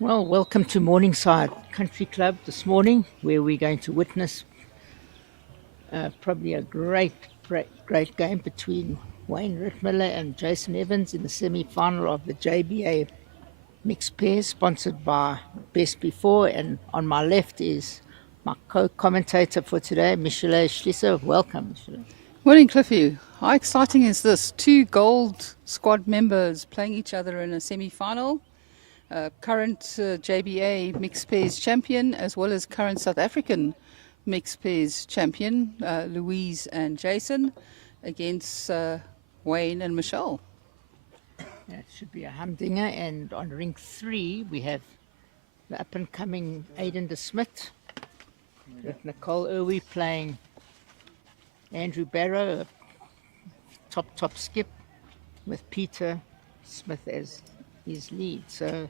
Well, welcome to Morningside Country Club this morning, where we're going to witness probably a great game between Wayne Rittmiller and Jason Evans in the semi-final of the JBA mixed pair, sponsored by Best Before. And on my left is my co-commentator for today, Michele Schlisser. Welcome, Michele. Morning, Cliffy. How exciting is this? Two gold squad members playing each other in a semi-final. Current JBA mixed pairs champion, as well as current South African mixed pairs champion, Louise and Jason, against Wayne and Michelle. That should be a humdinger. And on ring 3, we have the up-and-coming Aiden de Smit with Nicole Irwi playing Andrew Barrow, a top skip, with Peter Smith as his lead. So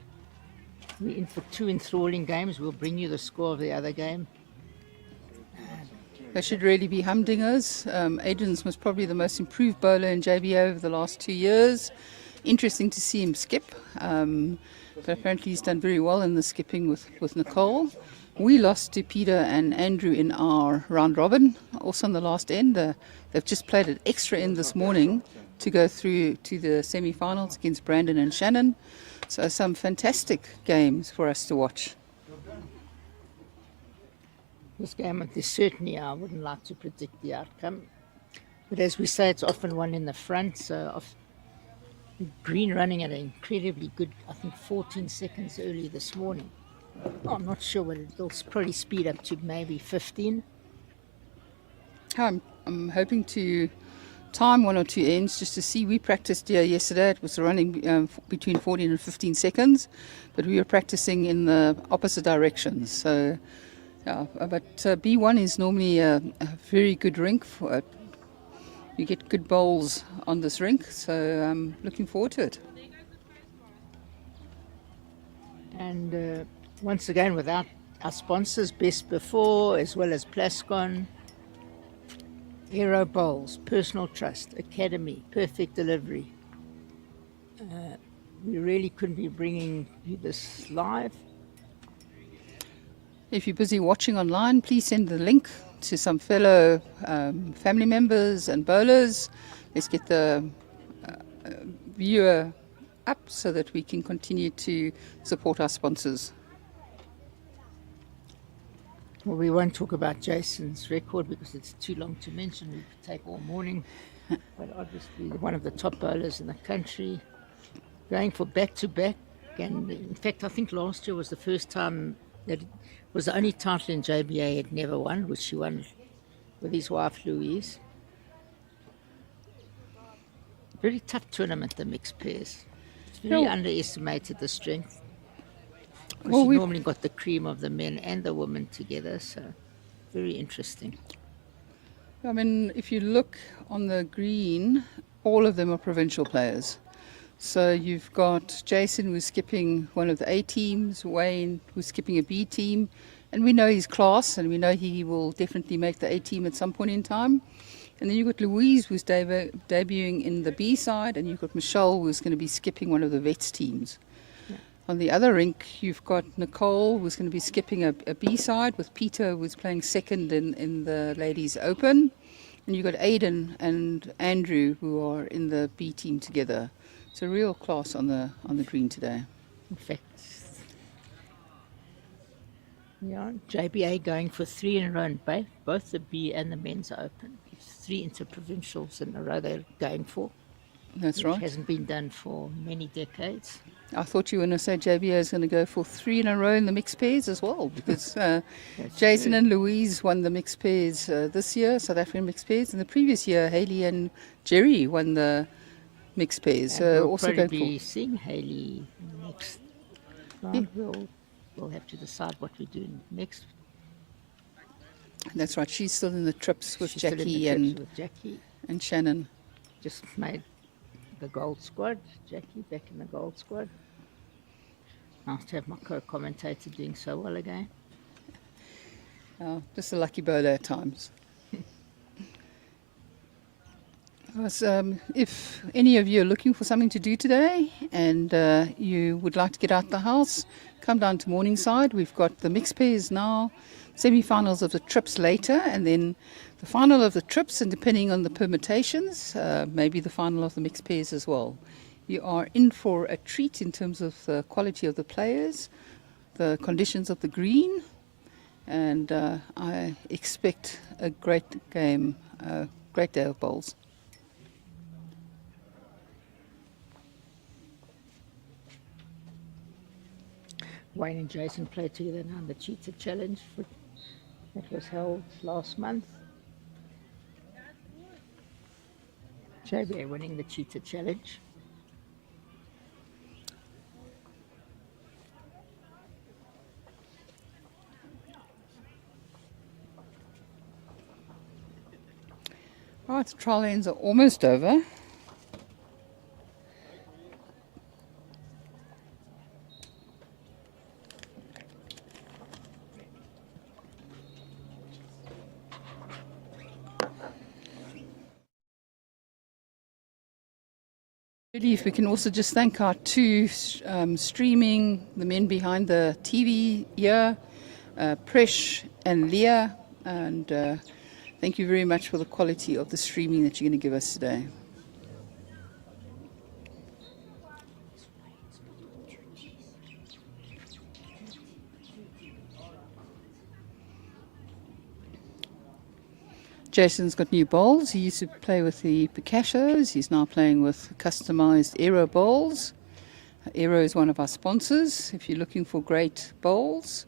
we're in for two enthralling games. We'll bring you the score of the other game. They should really be humdingers. Aiden's was probably the most improved bowler in JBA over the last 2 years. Interesting to see him skip, but apparently he's done very well in the skipping with Nicole. We lost to Peter and Andrew in our round robin, also on the last end. They've just played an extra end this morning to go through to the semi-finals against Brandon and Shannon. So some fantastic games for us to watch. This game, certainly I wouldn't like to predict the outcome. But as we say, it's often one in the front. So Green running at an incredibly good, I think, 14 seconds early this morning. I'm not sure what it'll probably speed up to maybe 15. I'm hoping to time one or two ends just to see. We practiced here yesterday. It was running between 14 and 15 seconds, but we were practicing in the opposite directions. So, yeah, but B1 is normally a very good rink. You get good bowls on this rink, so I'm looking forward to it. And once again, without our sponsors, Best Before, as well as Plascon, Aero Bowls, Personal Trust, Academy, Perfect Delivery. We really couldn't be bringing you this live. If you're busy watching online, please send the link to some fellow family members and bowlers. Let's get the viewer up so that we can continue to support our sponsors. Well, we won't talk about Jason's record because it's too long to mention. We could take all morning. But obviously one of the top bowlers in the country, going for back-to-back. And in fact, I think last year was the first time that it was the only title in JBA had never won, which he won with his wife Louise. Very tough tournament, the mixed pairs. It's very underestimated, the strength. Well, we normally got the cream of the men and the women together, so very interesting. I mean, if you look on the green, all of them are provincial players. So you've got Jason, who's skipping one of the A teams, Wayne, who's skipping a B team, and we know his class, and we know he will definitely make the A team at some point in time. And then you've got Louise, who's debuting in the B side, and you've got Michelle, who's going to be skipping one of the Vets teams. On the other rink, you've got Nicole, who's going to be skipping a B side, with Peter, who's playing second in the Ladies Open. And you've got Aiden and Andrew, who are in the B team together. It's a real class on the green today. In fact, yeah, JBA going for 3 in a row in both the B and the Men's Open. It's 3 interprovincials in a row they're going for. That's right. It hasn't been done for many decades. I thought you were going to say JBA is going to go for 3 in a row in the mixed pairs as well, because Jason and Louise won the mixed pairs this year, South African mixed pairs, and the previous year Haley and Jerry won the mixed pairs. We'll also probably be seeing Haley next round. Yeah. We'll have to decide what we do next. That's right. She's still in the trips with Jackie and Shannon. Just made the gold squad. Jackie back in the gold squad. Nice to have my co-commentator doing so well again. Just a lucky bowler at times. If any of you are looking for something to do today and you would like to get out the house, come down to Morningside. We've got the mixed pairs now, semi-finals of the trips later, and then the final of the trips, and depending on the permutations, maybe the final of the mixed pairs as well. You are in for a treat in terms of the quality of the players, the conditions of the green, and I expect a great game, a great day of bowls. Wayne and Jason played together now in the Cheetah Challenge that was held last month. JBA winning the Cheetah Challenge. Right, the trial ends are almost over. Really, if we can also just thank our two streaming, the men behind the TV here, Presh and Leah, and thank you very much for the quality of the streaming that you're going to give us today. Jason's got new bowls. He used to play with the Picassos. He's now playing with customized Aero bowls. Aero is one of our sponsors. If you're looking for great bowls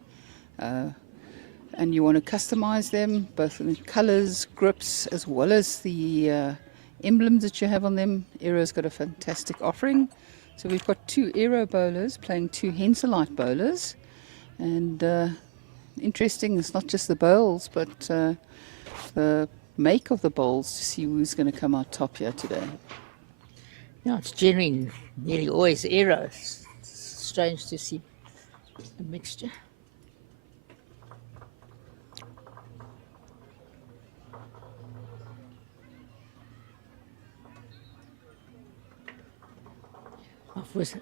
and you want to customize them, both in colors, grips, as well as the emblems that you have on them, Aero's got a fantastic offering. So we've got two Aero bowlers playing two Henselite bowlers. And interesting, it's not just the bowls, but the make of the bowls to see who's going to come out top here today. Yeah, it's generally nearly always Aero. It's strange to see a mixture.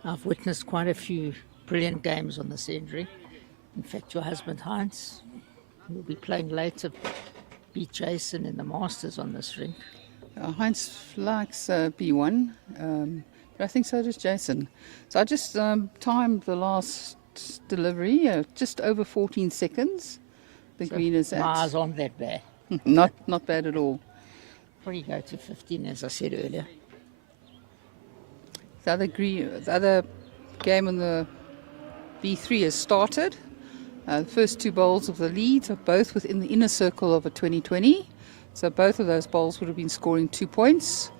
I've witnessed quite a few brilliant games on this injury. In fact, your husband Heinz will be playing later, beat Jason in the Masters on this rink. Heinz likes B1, but I think so does Jason. So I just timed the last delivery, just over 14 seconds. The So green is my at. eyes aren't that bad. Not bad at all. Probably go to 15, as I said earlier. The other game on the B3 has started. The first two bowls of the leads are both within the inner circle of a 2020. So both of those bowls would have been scoring 2 points.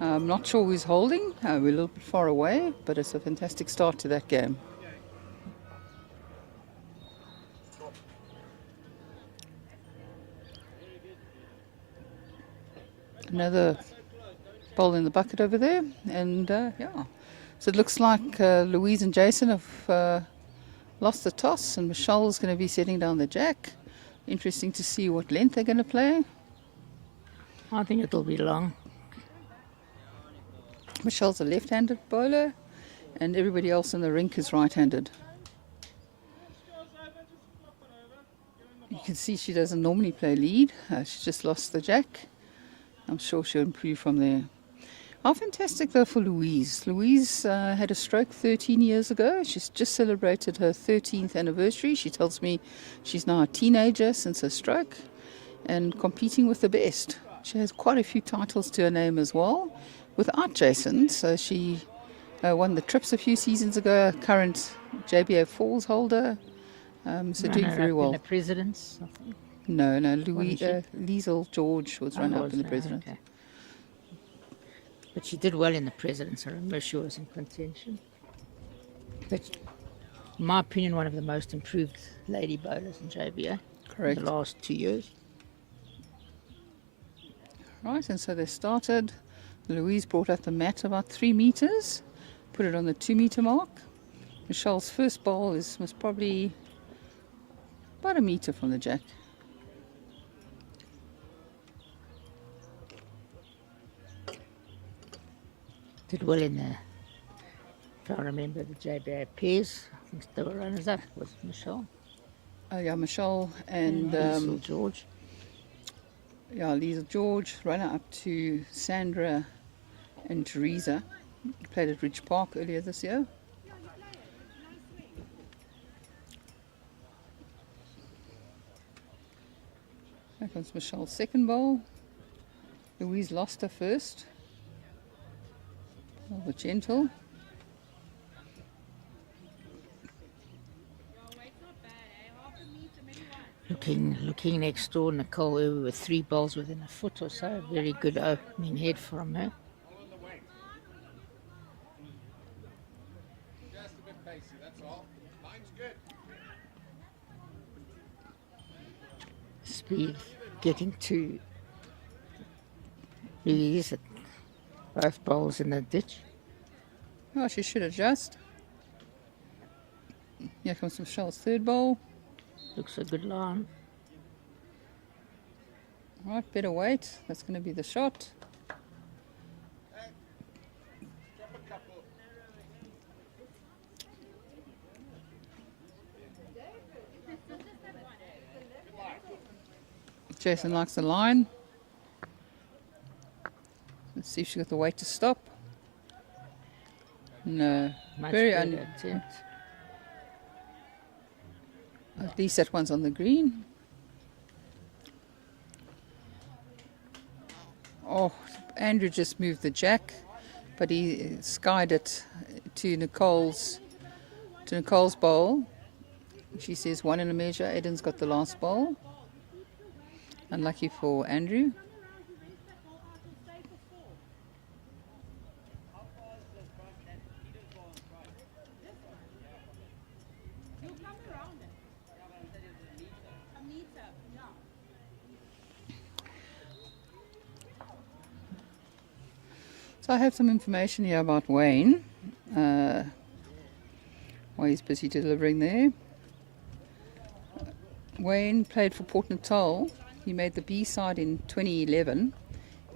I'm not sure who's holding. We're a little bit far away, but it's a fantastic start to that game. Another bowl in the bucket over there, and yeah. So it looks like Louise and Jason have lost the toss, and Michelle's going to be setting down the jack. Interesting to see what length they're going to play. I think it'll be long. Michelle's a left-handed bowler, and everybody else in the rink is right-handed. You can see she doesn't normally play lead. She just lost the jack. I'm sure she'll improve from there. How fantastic though for Louise. Louise had a stroke 13 years ago. She's just celebrated her 13th anniversary. She tells me she's now a teenager since her stroke and competing with the best. She has quite a few titles to her name as well, without Jason. So she won the trips a few seasons ago, current JBA Falls holder. So doing very well. In the Presidents, I think. No, Liesl George was run up in the President. Okay. But she did well in the Presidents. I remember she was in contention. But in my opinion, one of the most improved lady bowlers in JBA. Correct. In the last 2 years. Right, and so they started. Louise brought up the mat about 3 meters, put it on the 2 meter mark. Michelle's first bowl was probably about a meter from the jack. Did well in the, if I remember, the JBA pairs. I think they were runners up with Michelle. Oh yeah, Michelle and Liesl George. yeah, Lisa George, runner up to Sandra and Teresa. Played at Ridge Park earlier this year. There comes Michelle's second bowl. Louise lost her first. A little bit gentle. Looking next door, Nicole over with 3 balls within a foot or so. Very good opening head from her. Just a bit pacey, that's all. Line's good. Speed getting to Louise at both bowls in the ditch. Oh, she should adjust. Here comes Michelle's third bowl. Looks a good line. Right, better weight. That's going to be the shot. Drop a couple. Jason likes the line. Let's see if she got the weight to stop. No, Much very better attempt. At least that one's on the green. Oh, Andrew just moved the jack, but he skied it to Nicole's bowl. She says 1 in a measure. Aiden's got the last bowl. Unlucky for Andrew. So I have some information here about Wayne, while he's busy delivering there. Wayne played for Port Natal. He made the B side in 2011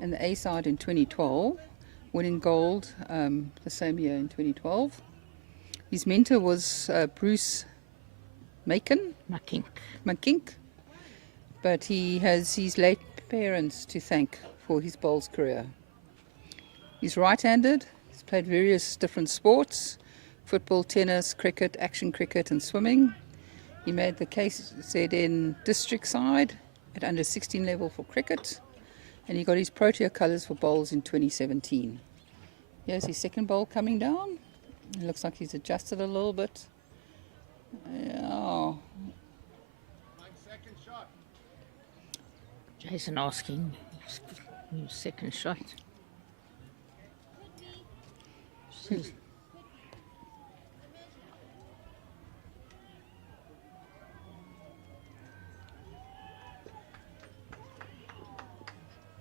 and the A side in 2012, winning gold the same year in 2012. His mentor was Bruce McKink, but he has his late parents to thank for his bowls career. He's right-handed. He's played various different sports: football, tennis, cricket, action cricket and swimming. He made the KZN district side at under 16 level for cricket, and he got his Protea colours for bowls in 2017. Here's his second bowl coming down. It looks like he's adjusted a little bit. Yeah. 9-second shot. Jason asking his second shot. Says,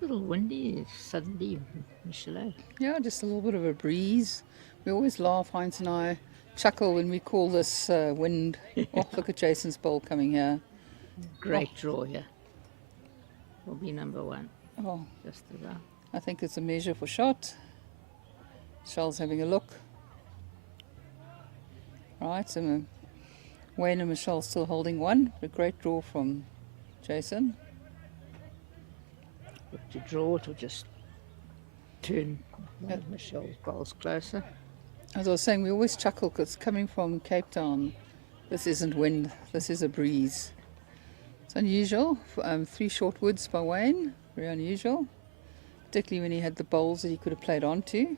a little windy suddenly, Michelle. Yeah, just a little bit of a breeze. We always laugh, Heinz and I chuckle when we call this wind. Oh, look at Jason's bowl coming here. Great draw here. Will be number 1. Oh, Just about. I think it's a measure for shot. Michelle's having a look. Right, so Wayne and Michelle still holding one. A great draw from Jason. Look to draw it or just turn one of Michelle's bowls closer. As I was saying, we always chuckle because coming from Cape Town, this isn't wind, this is a breeze. It's unusual. 3 short woods by Wayne, very unusual. Particularly when he had the bowls that he could have played onto.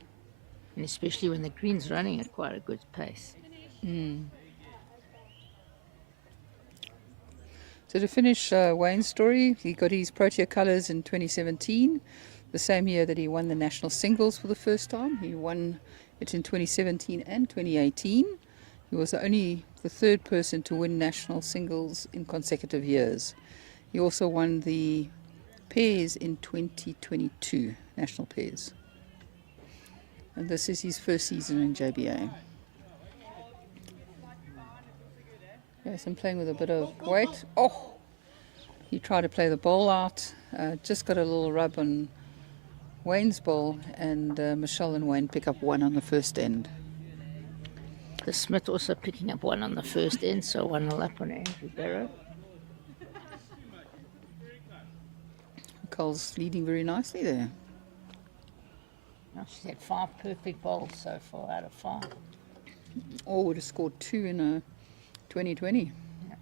And especially when the green's running at quite a good pace. So to finish Wayne's story, he got his Protea colours in 2017, the same year that he won the national singles for the first time. He won it in 2017 and 2018. He was only the 3rd person to win national singles in consecutive years. He also won the pairs in 2022, national pairs. And this is his first season in JBA. Yes, I'm playing with a bit of weight. Oh, he tried to play the bowl out. Just got a little rub on Wayne's bowl, and Michelle and Wayne pick up 1 on the first end. The Smith also picking up one on the first end, so 1-0 up on Andrew Barrow. Nicole's leading very nicely there. Now she's had 5 perfect bowls so far out of 5. All would have scored 2 in a 2020. Yeah.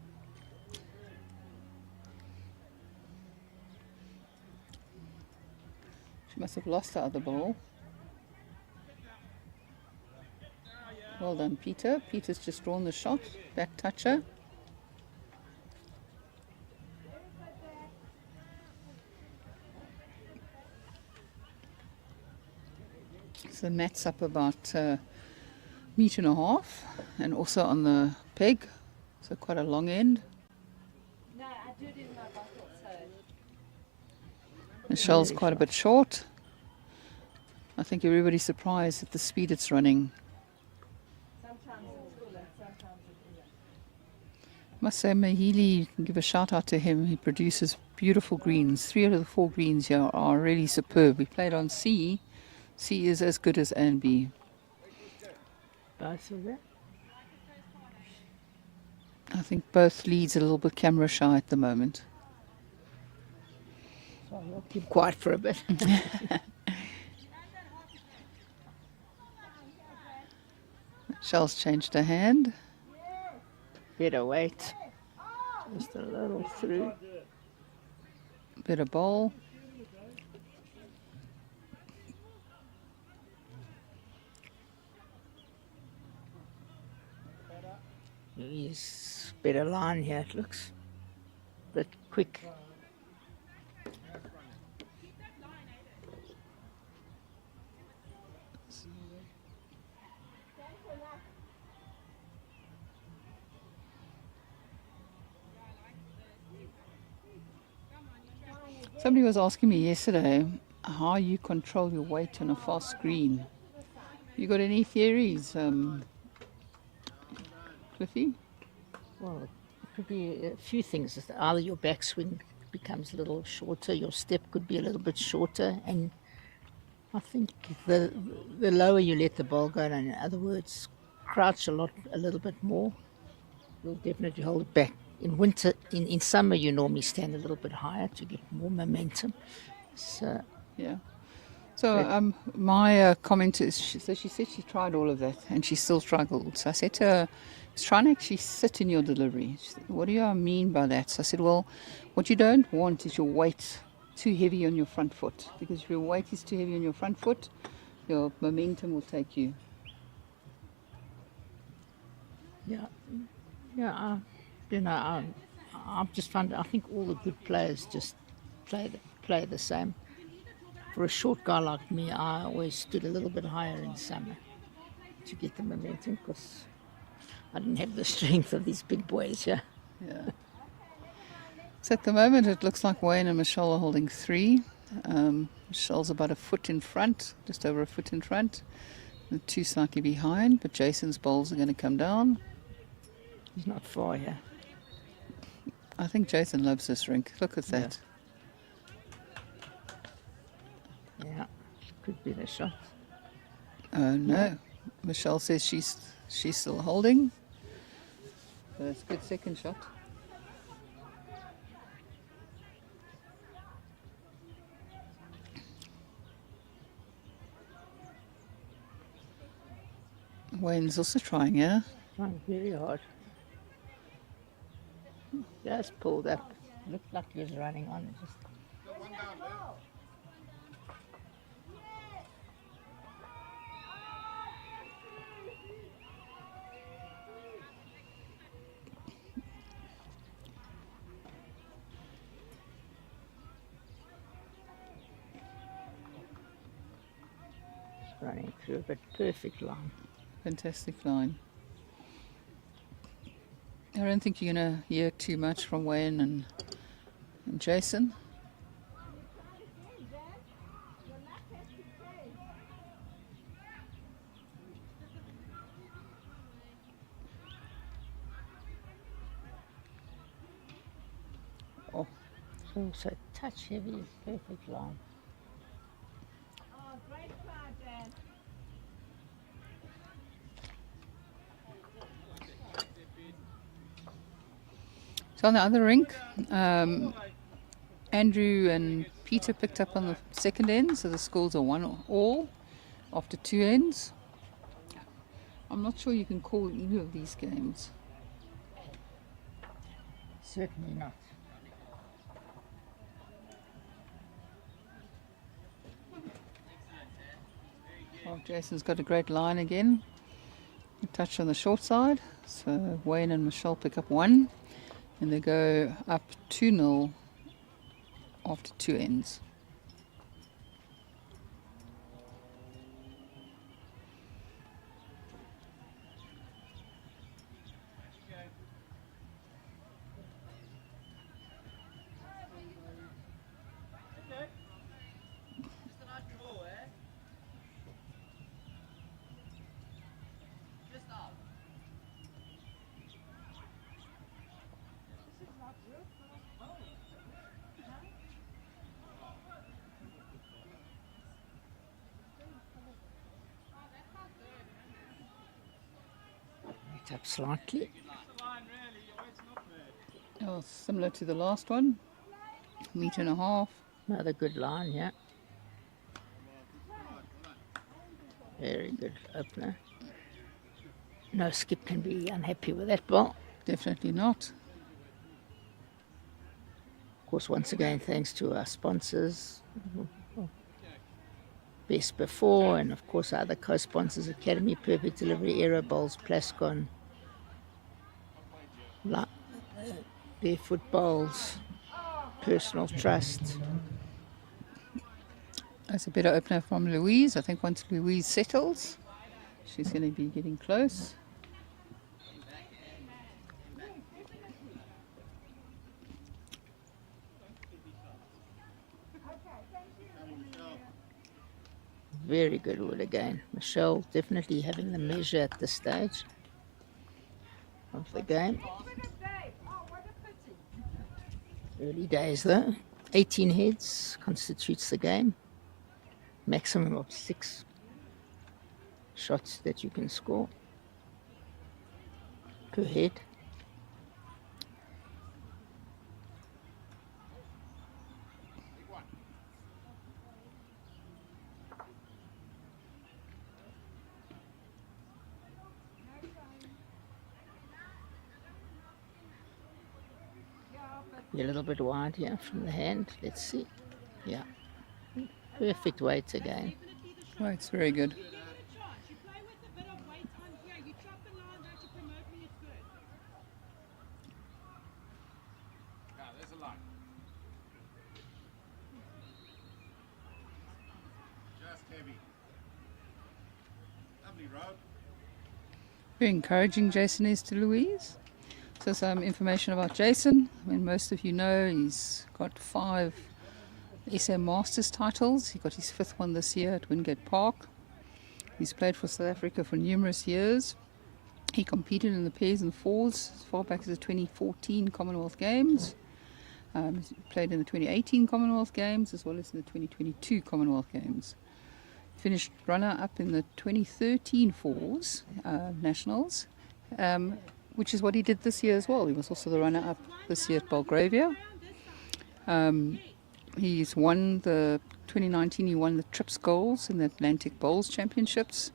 She must have lost the other ball. Well done, Peter. Peter's just drawn the shot. Back toucher. So the mat's up about a metre and a half, and also on the peg, so quite a long end. No, I do it in my bottle, so Michelle's Very quite a bit short. I think everybody's surprised at the speed it's running. sometimes it's full and sometimes it isn't. I must say, Mahili, can give a shout out to him. He produces beautiful greens. 3 out of the 4 greens here are really superb. We played on C. C is as good as A and B. Both of them. I think both leads a little bit camera shy at the moment. So I'll keep quiet for a bit. Michelle's changed her hand. Better wait. Just a little through. Better bowl. He's better line here, it looks. Bit quick. Somebody was asking me yesterday how you control your weight on a fast screen. You got any theories, Cliffy? Well, it could be a few things. Either your backswing becomes a little shorter, your step could be a little bit shorter, and I think the lower you let the ball go, and in other words, crouch a little bit more, you'll definitely hold it back. In winter, in summer, you normally stand a little bit higher to get more momentum. So Yeah. So my comment is, she said she tried all of that and she still struggled. So I said to her, "Just try and actually sit in your delivery." She said, "What do you mean by that?" So I said, "Well, what you don't want is your weight too heavy on your front foot, because if your weight is too heavy on your front foot, your momentum will take you." yeah, yeah. I've just found. I think all the good players just play the same. For a short guy like me, I always stood a little bit higher in summer to get the momentum, because I didn't have the strength of these big boys. Yeah. Yeah. So at the moment it looks like Wayne and Michelle are holding 3. Michelle's about a foot in front, just over a foot in front. The 2 slightly behind, but Jason's bowls are going to come down. He's not far here. I think Jason loves this rink. Look at that. Yeah, could be the shot. Oh no. Michelle says she's still holding. So that's a good second shot. Wayne's also trying, yeah? Trying very hard. Just pulled up. Looked like he was running on. Just Got one down there. running through a bit perfect line. Fantastic line. I don't think you're going to hear too much from Wayne and Jason. Oh, so touch heavy, perfect line. Oh, great try, Dan. So on the other rink, Andrew and Peter picked up on the second end, so the scores are 1-all after 2 ends. I'm not sure you can call either of these games. Certainly not. Well, Jason's got a great line again. A touch on the short side. So Wayne and Michelle pick up 1. And they go up 2-0 after 2 ends. Right up slightly. Oh, similar to the last one. 1.5 meters. Another good line, yeah. Very good opener. No skip can be unhappy with that ball. Definitely not. Of course, once again, thanks to our sponsors, Best Before, and of course our other co-sponsors, Academy, Perfect Delivery, Aero Bowls, Plascon, Barefoot Bowls, Personal Trust. That's a better opener from Louise. I think once Louise settles, she's going to be getting close. Very good wood again. Michelle definitely having the measure at this stage of the game. Early days though. 18 heads constitutes the game. Maximum of 6 shots that you can score per head. A little bit wide here from the hand. Let's see. Yeah. Perfect weight again. Oh, it's very good. Yeah, there's a line. Just heavy. Lovely road. Very encouraging Jason is to Louise. So some information about Jason. I mean, most of you know he's got 5 SA Masters titles. He got his 5th one this year at Wingate Park. He's played for South Africa for numerous years. He competed in the pairs and fours as far back as the 2014 Commonwealth Games. He played in the 2018 Commonwealth Games as well as in the 2022 Commonwealth Games. Finished runner-up in the 2013 fours nationals, which is what he did this year as well. He was also the runner-up this year at Belgravia. He's won the 2019. He won the Trips Goals in the Atlantic Bowls Championships,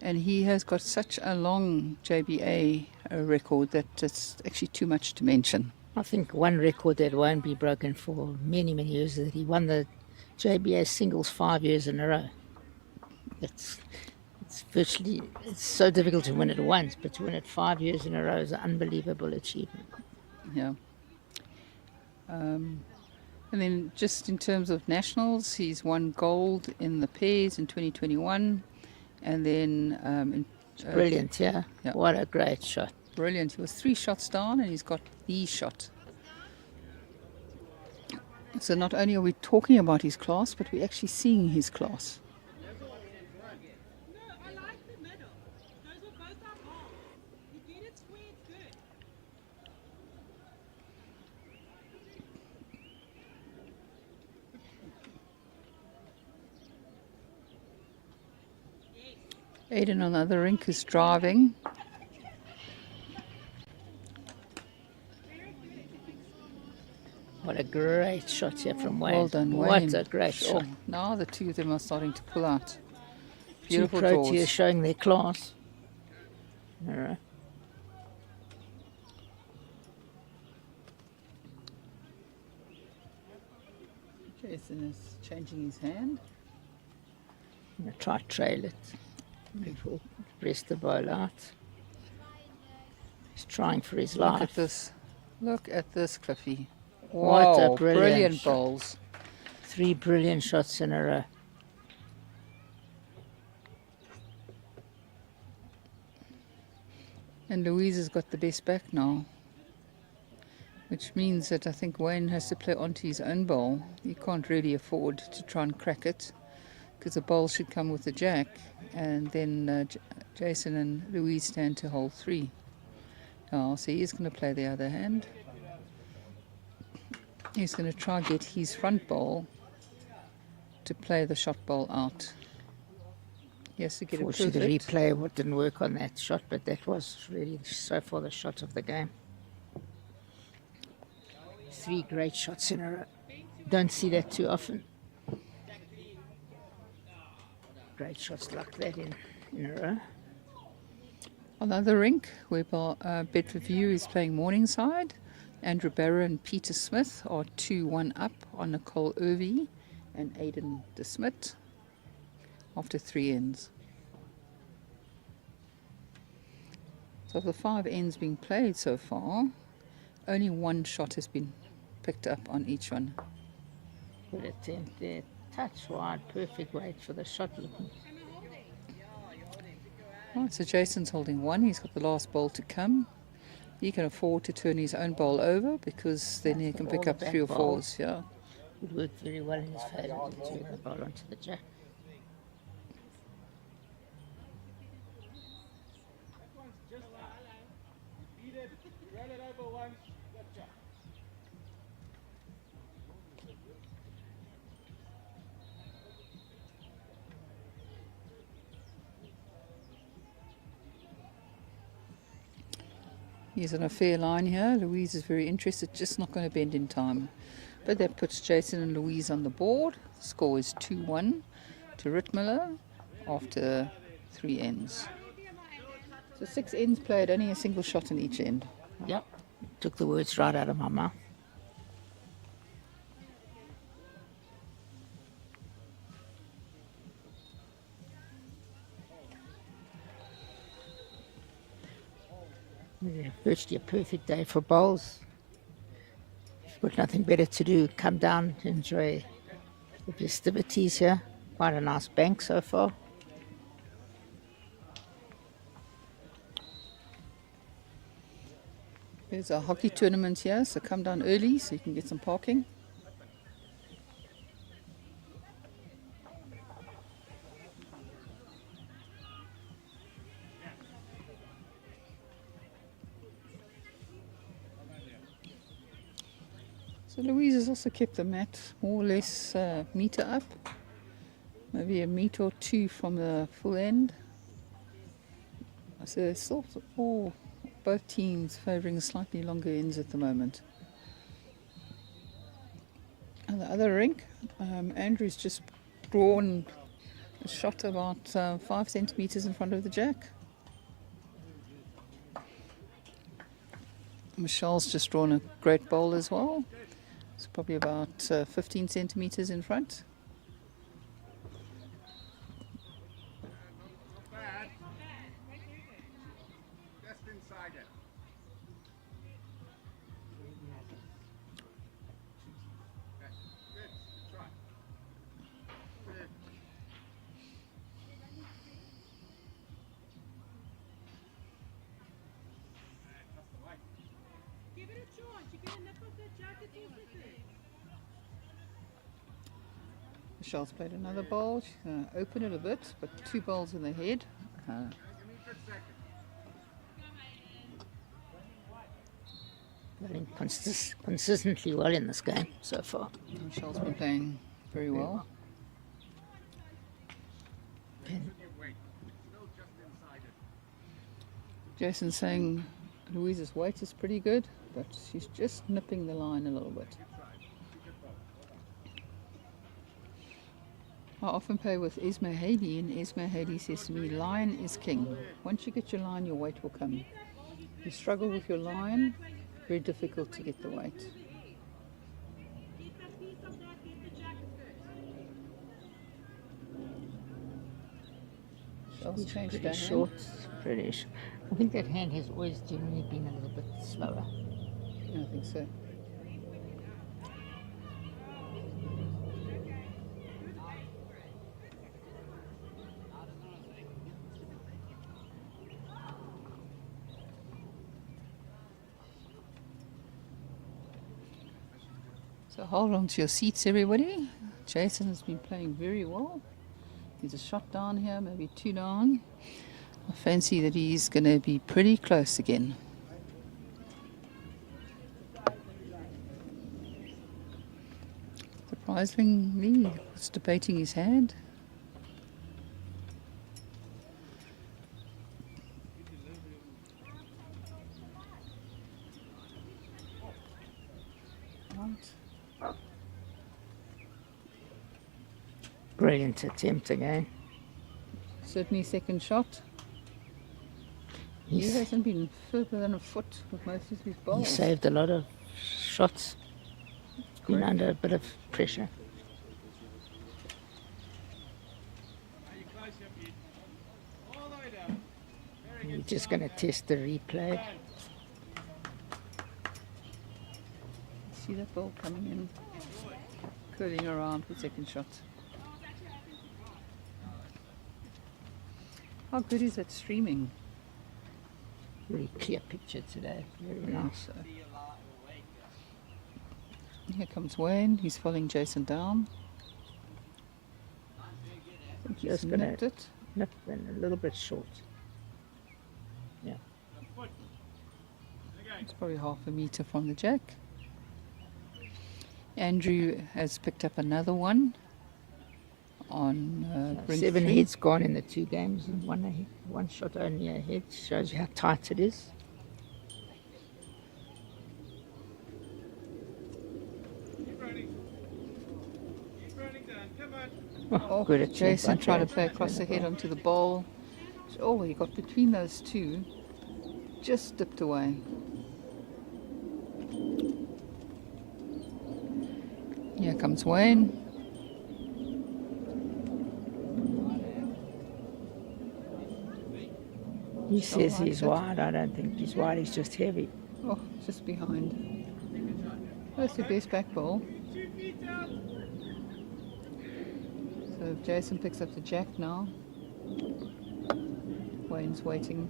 and he has got such a long JBA record that it's actually too much to mention. I think one record that won't be broken for many, many years is that he won the JBA singles 5 years in a row. It's so difficult to win it once, but to win it 5 years in a row is an unbelievable achievement. Yeah. And then just in terms of nationals, he's won gold in the pairs in 2021. And then... Brilliant, yeah. Yeah. What a great shot. Brilliant. He was 3 shots down and he's got the shot. So not only are we talking about his class, but we're actually seeing his class. Aiden on the other rink is driving. great shot here from Wayne. Well done, What Wayne. a great Sure. shot. Now the two of them are starting to pull out. Two Beautiful pro tiers draws. showing their class. All right. Jason is changing his hand. I'm going to try to trail it. It will press the ball out. He's trying for his Look life. at this. Look at this, Cliffy. What a Wow, brilliant shot. bowls. 3 brilliant shots in a row. And Louise has got the best back now. Which means that I think Wayne has to play onto his own bowl. He can't really afford to try and crack it, because the bowl should come with the jack, and then Jason and Louise stand to hole 3. Now, so he's going to play the other hand. He's going to try get his front bowl to play the shot bowl out. He has to get it Fortunately, perfect. the replay didn't work on that shot, but that was really so far the shot of the game. 3 great shots in a row. Don't see that too often. Great shots like that in a row. Another rink where Bedford View is playing Morningside. Andrew Barrow and Peter Smith are 2-1 up on Nicole Irvie and Aidan DeSmit after 3 ends. So of the 5 ends being played so far, only 1 shot has been picked up on each one. Good attempt there. Touch wide, perfect weight for the shot. Right, so Jason's holding 1. He's got the last bowl to come. He can afford to turn his own bowl over, because then he can pick All up the 3 or back 4s. bowls. Yeah. It worked very well in his favour to turn the ball onto the jack. He's on a fair line here. Louise is very interested, just not going to bend in time. But that puts Jason and Louise on the board. The score is 2-1 to Rittmiller after 3 ends. So 6 ends played, only a single shot in each end. Yep. Took the words right out of my mouth. Yeah, virtually a perfect day for bowls. If you've got nothing better to do, come down to enjoy the festivities here. Quite a nice bank so far. There's a hockey tournament here, so come down early so you can get some parking. So Louise has also kept the mat more or less a metre up, maybe a metre or 2 from the full end. So it's still both teams favouring slightly longer ends at the moment. And the other rink, Andrew's just drawn a shot about 5 centimetres in front of the jack. Michelle's just drawn a great bowl as well. It's probably about 15 centimetres in front. Not bad. Just inside it. Okay, good. Good try. Good. Just the white. Give it a chance. You can nip up that jacket all different. Michelle's played another bowl. She's going to open it a bit, but 2 bowls in the head. Give me a good second. Playing consistently well in this game so far. Michelle's been playing very well. Give weight. Still just inside it. Jason's saying Louise's weight is pretty good, but she's just nipping the line a little bit. I often play with Esme Haley, and Esme Haley says to me, lion is king. Once you get your line, your weight will come. You struggle with your line, very difficult to get the weight. Shell's He's changed pretty her short. hand. Pretty sh I think that hand has always generally been a little bit slower. I think so. So hold on to your seats, everybody. Jason has been playing very well. He's a shot down here, maybe 2 down. I fancy that he's going to be pretty close again. Surprisingly, he's debating his hand. Right. Brilliant attempt again. Certainly second shot. He He's, hasn't been further than a foot with most of his he balls. saved a lot of shots. Been Correct. under a bit of pressure. Are you close yet, Pete? All the way down. Very We're good. just going to test the replay. See that ball coming in, curling around for second shot. How good is that streaming? Very clear picture today. Very nice. So. Here comes Wayne. He's following Jason down. I think he's Just gonna- nipped it. Nip and a little bit short. It's probably half a meter from the jack. Andrew has picked up another one on ring 7 3. heads gone in the 2 games and one shot only ahead. Shows you how tight it is. Keep running. Keep running down. Come on. Oh, Oh, good attempt Jason by tried to Jason. play across the head onto the bowl. Oh, he got between those two. Just dipped away. Here comes Wayne. He says like he's that. wide. I don't think he's wide. He's just heavy. Oh, just behind. That's the best back ball. 2 feet out. So if Jason picks up the jack now. Wayne's waiting.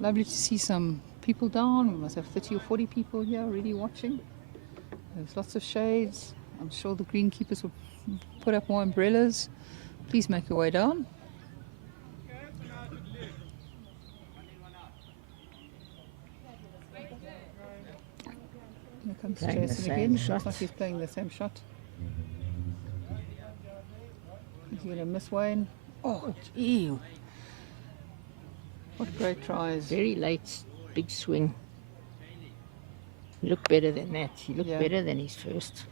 Lovely to see some people down. We must have 30 or 40 people here already watching. There's lots of shades. I'm sure the greenkeepers will put up more umbrellas. Please make your way down. Okay, so now to the left. Here comes Playing the Jason same again. shot. Looks like he's playing the same shot. Is he going to miss Wayne? Oh, ew. What great tries. Very late, big swing. He looked better than that. He looked Yeah. better than his first.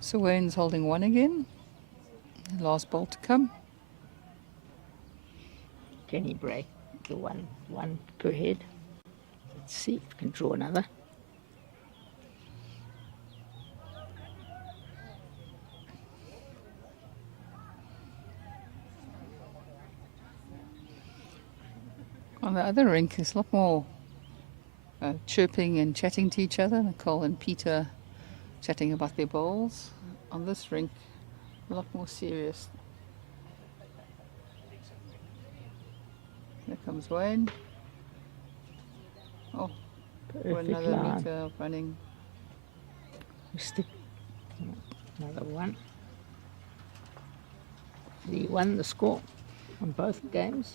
So Wayne's holding one again. Last ball to come. Can he break the one per head? Let's see if we can draw another. On the other rink, there's a lot more chirping and chatting to each other. Nicole and Peter chatting about their bowls. On this rink, a lot more serious. Here comes Wayne. Oh, for Perfect another line. meter of running. Stick another one. 3-1 the score on both games.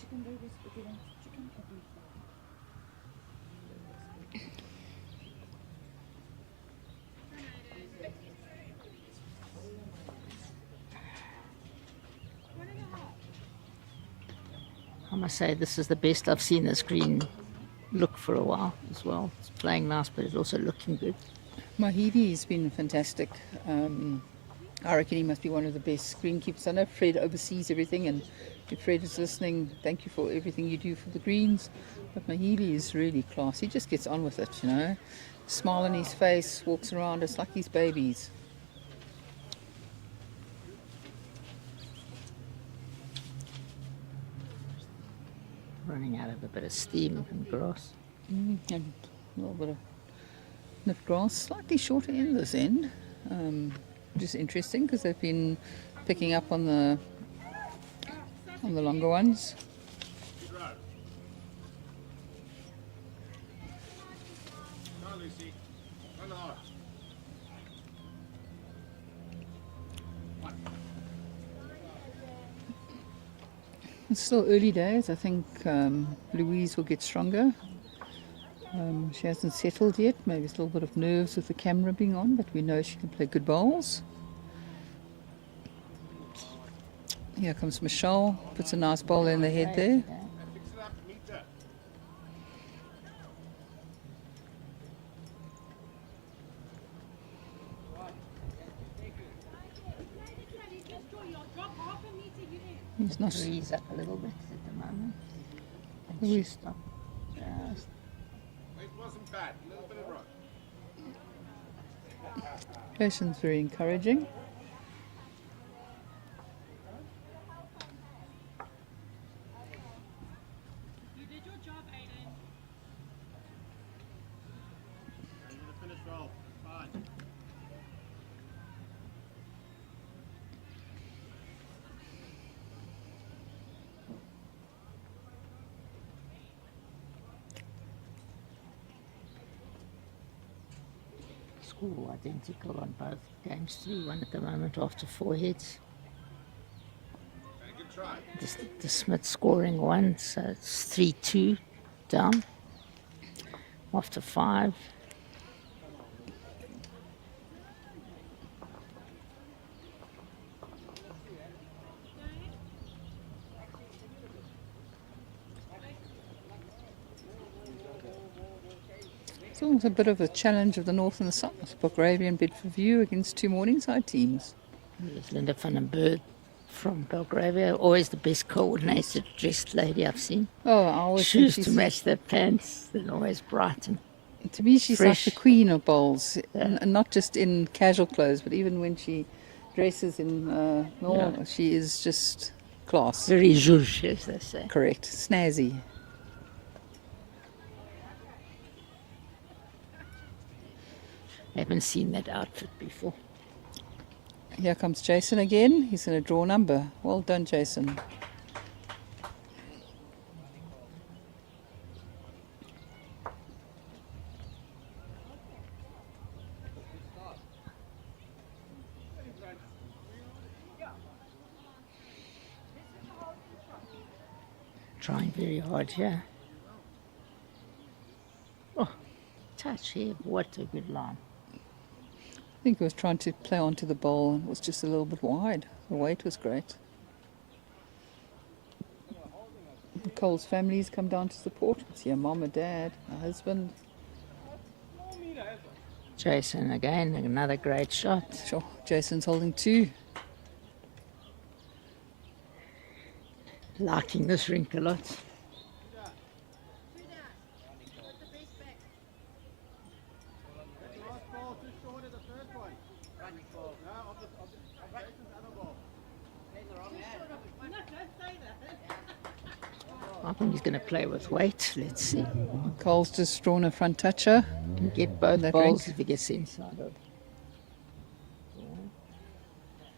I must say, this is the best I've seen this green look for a while as well. It's playing nice, but it's also looking good. Mahidi has been fantastic. I reckon he must be one of the best greenkeepers. I know Fred oversees everything, and if Fred is listening, thank you for everything you do for the greens. But Mahidi is really class. He just gets on with it, you know. Smile on his face, walks around us like he's babies. Running out of a bit of steam and grass. And a little bit of nip grass, slightly shorter in this end, which is interesting because they've been picking up on the longer ones. Come on, Lucy. Run hard. It's still early days. I think Louise will get stronger. She hasn't settled yet. Maybe it's a little bit of nerves with the camera being on, but we know she can play good bowls. Here comes Michelle. Puts a nice bowl in the head there. Fix it up, meter. He's not. Breeze up a little bit at the moment. And We- she stopped just. It wasn't bad. A little bit of rock. Jason's very encouraging. You did your job, Aiden. You're going to finish well. Fine. Score identical on both games. 3-1 at the moment after 4 hits. Very good try. The Smith scoring 1, so it's 3-2 down after 5. It's always a bit of a challenge of the North and the South. Belgravia and Bedford View against two Morningside teams. There's Linda van den Berg from Belgravia, always the best coordinated dressed lady I've seen. Oh, I always think Shoes to she's, match their pants, they're always bright and to me, she's fresh. like the queen of bowls, Yeah. and not just in casual clothes, but even when she dresses in normal, Yeah. she is just class. very zhuzh, as they say. Correct, snazzy. I haven't seen that outfit before. Here comes Jason again. He's going to draw a number. Well done, Jason. Trying very hard here. Oh, touch here. What a good line. I think he was trying to play onto the bowl and it was just a little bit wide. The weight was great. Cole's family's come down to support. It's your mom and dad, her husband. Jason again, another great shot. Sure, Jason's holding 2. Liking this rink a lot. Last ball too short of the first one. No, of Jason's other ball. No, don't say that. I think he's going to play with weight. Let's see. Cole's just drawn a front toucher. Can get both That balls rink. if he gets inside of.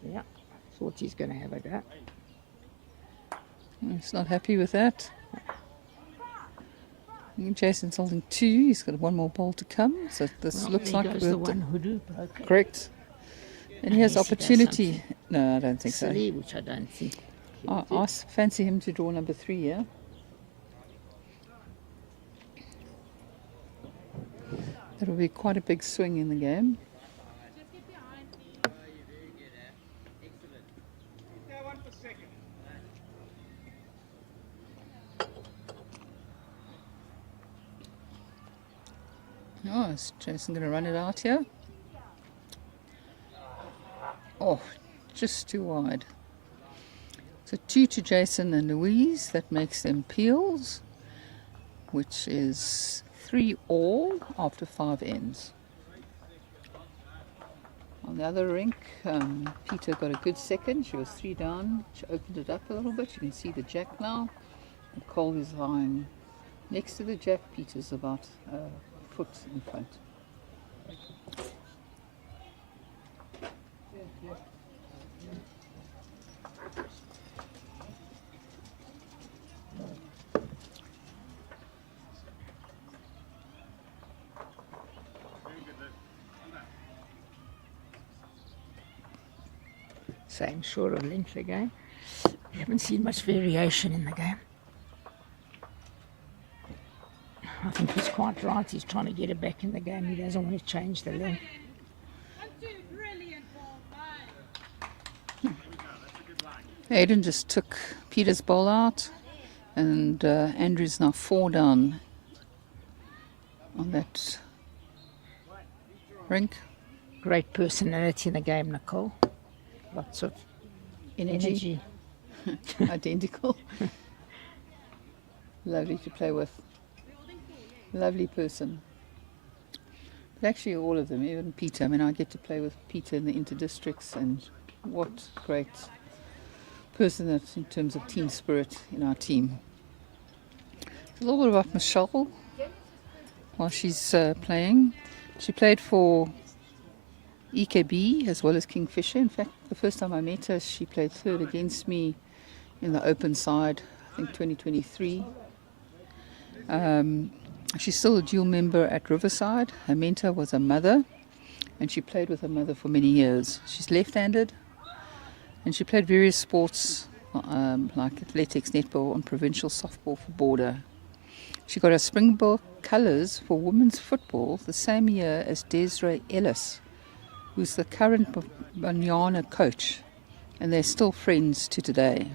Yeah, thought he's going to have a go. He's not happy with that. Jason's holding 2. He's got one more ball to come. So this Well, looks there like goes we're the one hoodoo broken. correct. And he has Unless he does opportunity. No, I don't think so. Silly, which I don't think. he'll do. I fancy him to draw number 3, yeah? That'll be quite a big swing in the game. Just get behind me. That one for second. Oh, is Jason going to run it out here? Oh, just too wide. So 2 to Jason and Louise. That makes them peels, which is 3 all after 5 ends. On the other rink, Peter got a good second. She was 3 down. She opened it up a little bit. You can see the jack now. Nicole is lying next to the jack. Peter's about a foot in front. Same sort of length again. We haven't seen much variation in the game. I think he's quite right. He's trying to get it back in the game. He doesn't want to change the length. Aiden just took Peter's ball out, and Andrew's now 4 down on that rink. Great personality in the game, Nicole. Lots of energy. Identical. Lovely to play with. Lovely person. But actually all of them, even Peter. I mean, I get to play with Peter in the inter-districts, and what great person that in terms of team spirit in our team. A little bit about Michelle while she's playing. She played for EKB as well as Kingfisher. In fact, the first time I met her, she played third against me in the open side, I think 2023. She's still a dual member at Riverside. Her mentor was her mother, and she played with her mother for many years. She's left-handed, and she played various sports like athletics, netball, and provincial softball for Border. She got her Springbok colours for women's football the same year as Desiree Ellis, who's the current Banyana coach, and they're still friends to today.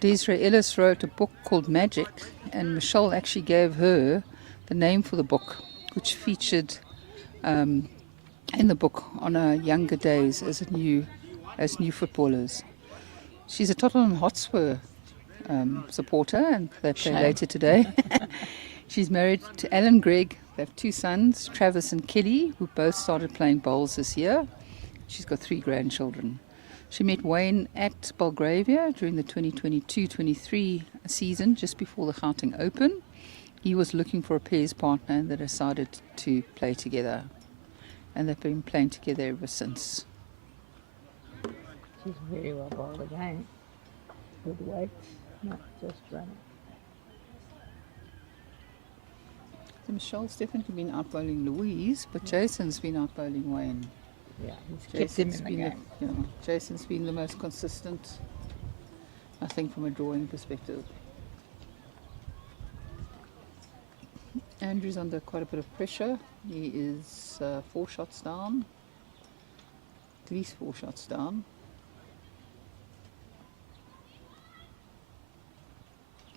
Desiree Ellis wrote a book called Magic, and Michelle actually gave her the name for the book, which featured in the book on her younger days as new footballers. She's a Tottenham Hotspur supporter, and they play later today. She's married to Alan Gregg. They have 2 sons, Travis and Kelly, who both started playing bowls this year. She's got 3 grandchildren. She met Wayne at Belgravia during the 2022-23 season, just before the Gauteng Open. He was looking for a pairs partner, and they decided to play together. And they've been playing together ever since. She's very well bowled again. Good weight, not just running. So Michelle's definitely been out bowling Louise, but Jason's been out bowling Wayne. Yeah, he's kept him in the game. Jason's been the most consistent, I think, from a drawing perspective. Andrew's under quite a bit of pressure. He is 4 shots down, at least 4 shots down.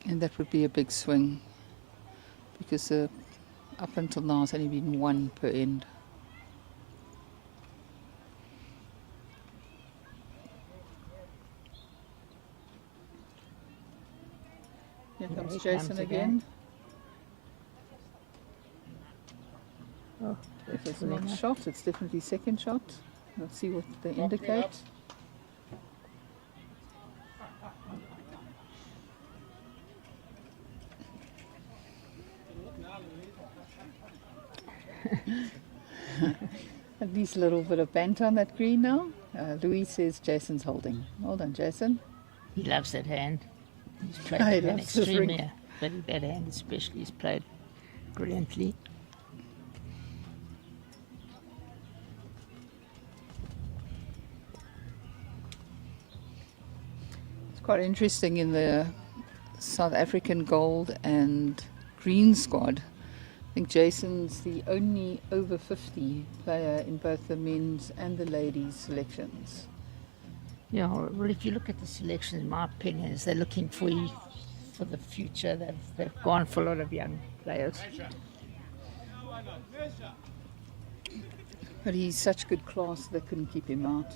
And that would be a big swing, because up until now it's only been 1 per end. Here comes Jason again. Oh, If it's not shot, it's definitely second shot. Let's see what they indicate. At least a little bit of banter on that green now. Louise says Jason's holding. Well done, Jason. He loves that hand. He's played He that hand loves his extremely, ring. but that hand especially is played brilliantly. It's quite interesting in the South African gold and green squad. I think Jason's the only over 50 player in both the men's and the ladies' selections. Yeah, well, if you look at the selection, in my opinion, is they're looking for the future. They've gone for a lot of young players. pressure. But he's such good class they couldn't keep him out.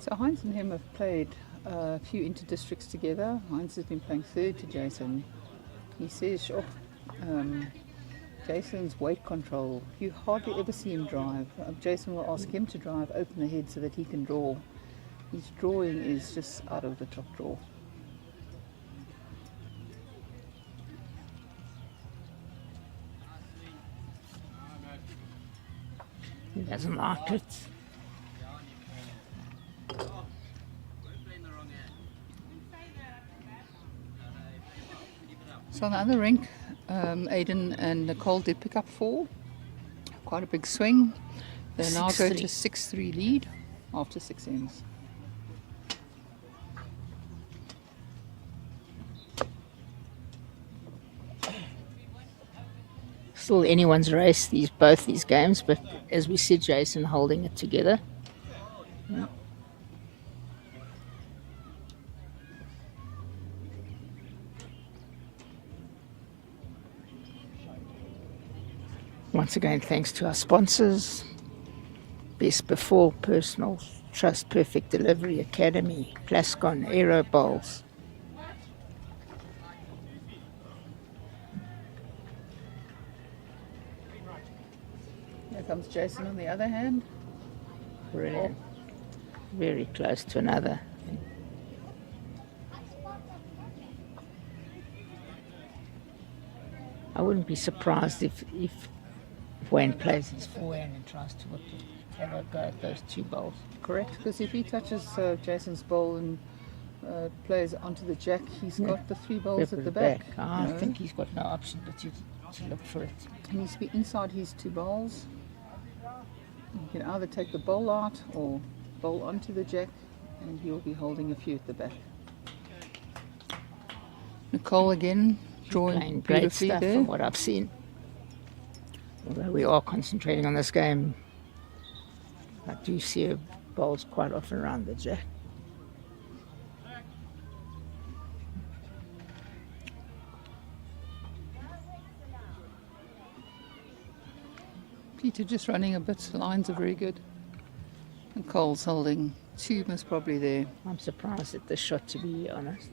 So Heinz and him have played a few inter-districts together. Heinz has been playing third to Jason. He says, oh, Jason's weight control, you hardly ever see him drive. Jason will ask him to drive, open the head so that he can draw. His drawing is just out of the top draw. He doesn't like it. So on the other rink, Aidan and Nicole did pick up 4. Quite a big swing. They now go to 6-3 lead after 6 ends. Still anyone's race, both these games, but as we said, Jason holding it together. Yeah. Once again, thanks to our sponsors, Best Before, Personal Trust, Perfect Delivery Academy, Plascon, Aero Bowls. Here comes Jason on the other hand. Brilliant. Very close to another. I wouldn't be surprised if Wayne plays his forehand and tries to have a go at those 2 bowls. Correct, because if he touches Jason's bowl and plays onto the jack, he's got the 3 bowls at the back. I think he's got no option but to look for it. He needs to be inside his 2 bowls. You can either take the bowl out or bowl onto the jack, and he'll be holding a few at the back. Nicole again drawing Playing great beautifully stuff there. from what I've seen. Although we are concentrating on this game, I do see her bowls quite often around the jack. Peter just running a bit, lines are very good. Nicole's holding 2 most probably there. I'm surprised at the shot, to be honest.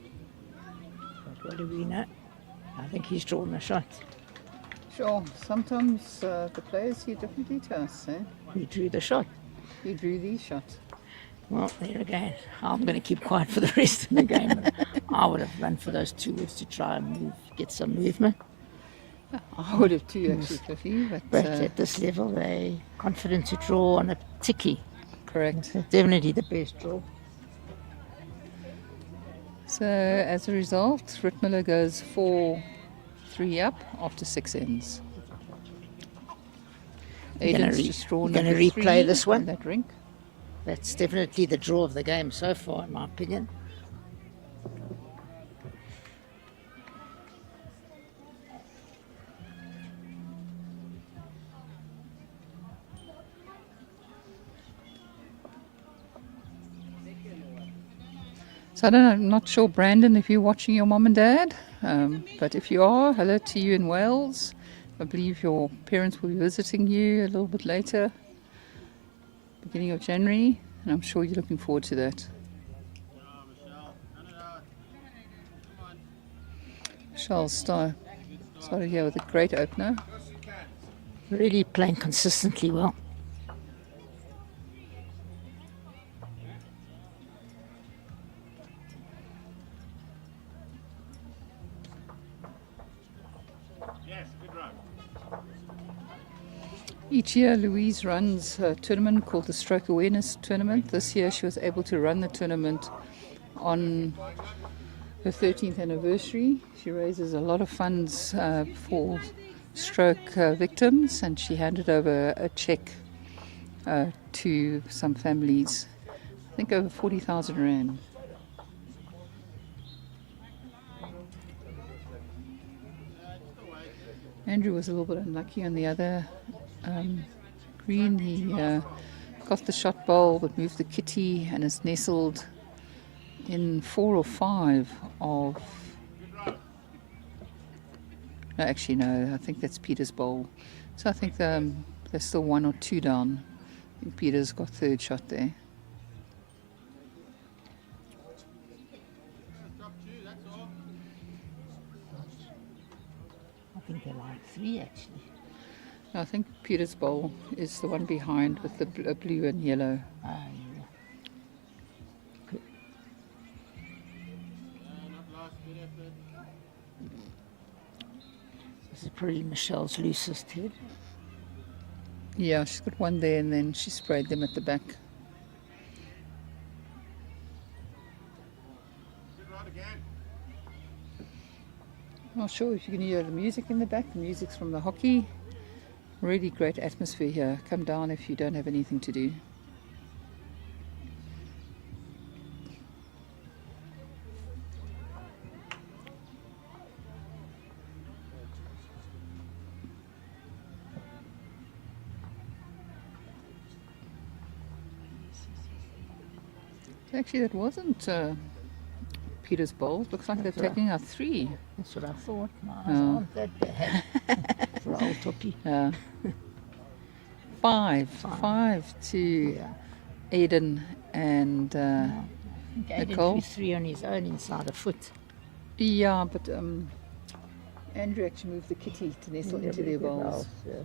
But what do we know? I think he's drawn the shot. Sure, sometimes the players see differently to us. He drew the shot. He drew the shot. Well, there again. I'm going to keep quiet for the rest of the game. I would have run for those 2 woofs to try and get some movement. I would have too, actually, Cliffy. But at this level, they're confident to draw on a ticky. Correct. It's definitely the best draw. So as a result, Rittmiller goes 4-3 up after 6 ends. Aidan's just drawn gonna number replay 3 this one? on that rink. That's definitely the draw of the game so far, in my opinion. So I don't know, I'm not sure, Brandon, if you're watching your mom and dad, but if you are, hello to you in Wales. I believe your parents will be visiting you a little bit later, beginning of January, and I'm sure you're looking forward to that. Michelle's started here with a great opener. Really playing consistently well. Each year Louise runs a tournament called the Stroke Awareness Tournament. This year she was able to run the tournament on her 13th anniversary. She raises a lot of funds for stroke victims, and she handed over a check to some families, I think over 40,000 Rand. Andrew was a little bit unlucky on the other green. He got the shot bowl but moved the kitty and is nestled in 4 or 5 of... No, actually no, I think that's Peter's bowl. So I think they're still 1 or 2 down. I think Peter's got third shot there. I think they're like 3 actually. I think Peter's bowl is the one behind with the blue and yellow. Yeah. Good. This is probably Michelle's loosest head. Yeah, she's got one there and then she sprayed them at the back. Not sure if you can hear the music in the back. The music's from the hockey. Really great atmosphere here. Come down if you don't have anything to do. Actually, that wasn't Peter's bowl. Looks like they're taking out 3. That's what I thought. My eyes Oh. aren't that bad. For old toppy. 5 to Yeah. Aiden and I think Aiden Nicole? threw 3 on his own inside a foot. yeah, but Andrew actually moved the kitty to nestle Yeah, into their big bowls. bowls, yeah.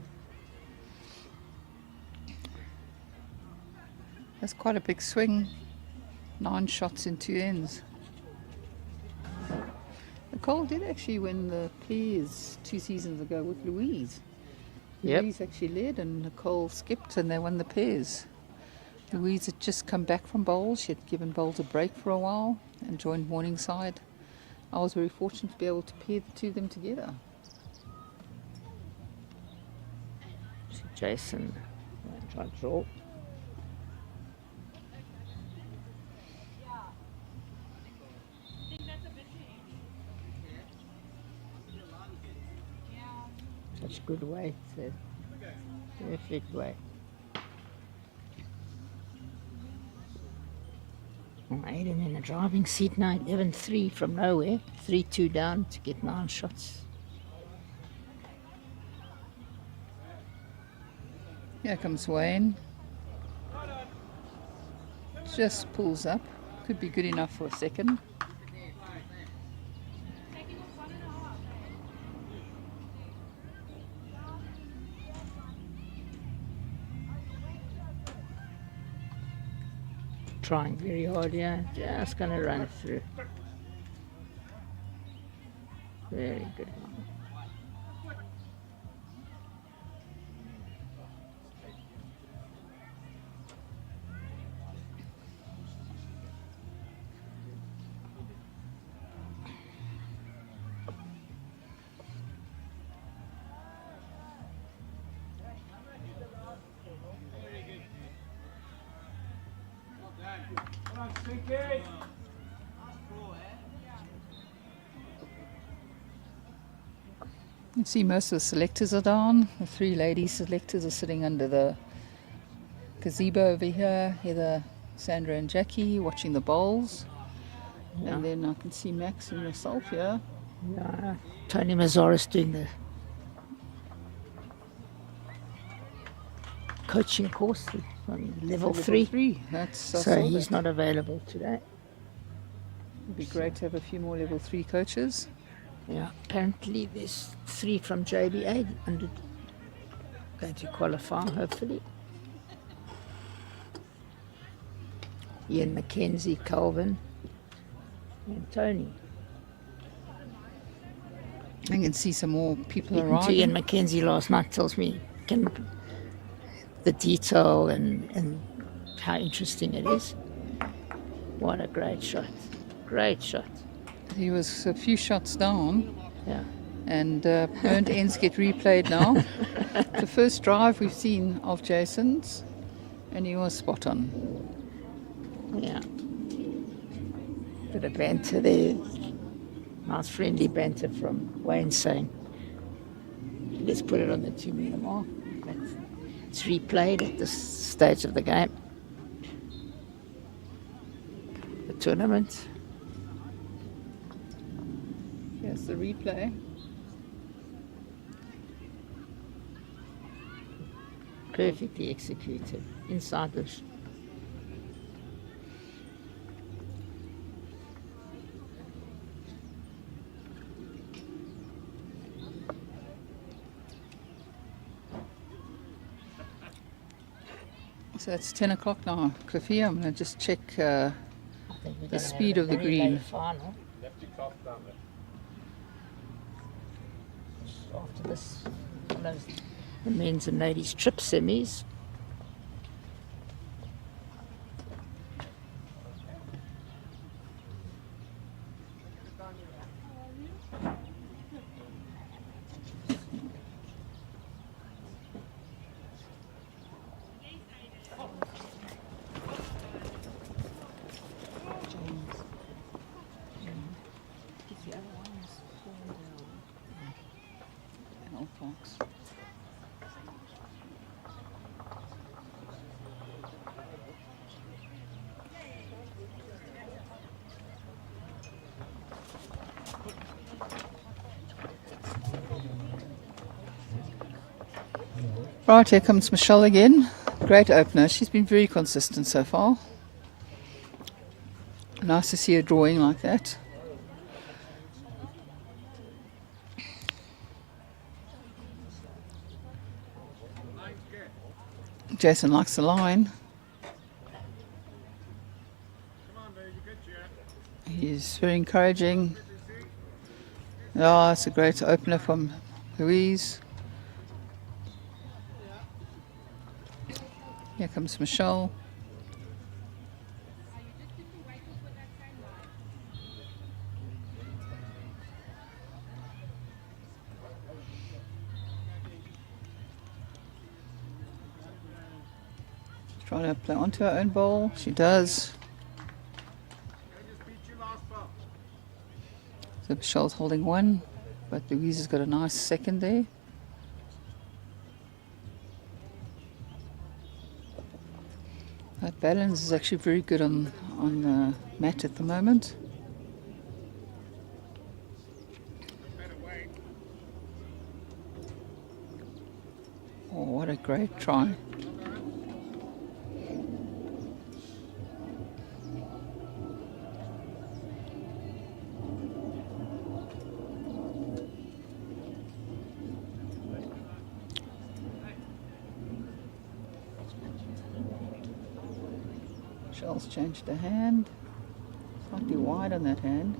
That's quite a big swing. 9 shots in 2 ends. Nicole did actually win the pairs 2 seasons ago with Louise. Yep. Louise actually led and Nicole skipped and they won the pairs. Louise had just come back from bowls. She had given bowls a break for a while and joined Morningside. I was very fortunate to be able to pair the 2 of them together. See Jason, try to draw. Such a good way, it's a perfect way. Well, Aiden in the driving seat now, 11-3 from nowhere, 3-2 down to get 9 shots. Here comes Wayne. Just pulls up. Could be good enough for a second. Trying very hard, yeah, just gonna run it through. Very good one. Come on, Stinky. You see most of the selectors are down. The 3 lady selectors are sitting under the gazebo over here. Heather, Sandra and Jackie watching the bowls. Yeah. And then I can see Max and yourself here. Yeah, Tony Mazzaris doing the coaching course on level 3. That's So he's not available today. It'd be great to have a few more level 3 coaches. Yeah, apparently there's 3 from JBA going to qualify, hopefully. Ian Mackenzie, Calvin, and Tony. I can see some more people Speaking to Ian arriving. Mackenzie last night tells me the detail and how interesting it is. What a great shot. Great shot. He was a few shots down. Yeah. And burnt ends get replayed now. The first drive we've seen of Jason's, and he was spot on. Yeah. Bit of banter there. Nice friendly banter from Wayne saying, let's put it on the 2 meter mark. But gets replayed at this stage of the game. The tournament. Here's the replay. Perfectly executed. Inside the So it's 10 o'clock now, Cliffy. I'm going to just check I think we're gonna speed have of a the very green. late final. Lefty cloth down there. After this follows the men's and ladies trip semis. Old Fox. Right, here comes Michelle again. Great opener. She's been very consistent so far. Nice to see her drawing like that. Jason likes the line. Come on, baby, good chat. He's very encouraging. Oh, it's a great opener from Louise. Here comes Michelle. Trying to play onto her own ball. She does. I just beat you last ball. So Michelle's holding one, but Louise has got a nice second there. That balance is actually very good on the mat at the moment. Better wait. Oh, what a great try. Michelle's changed her hand. Slightly wide on that hand.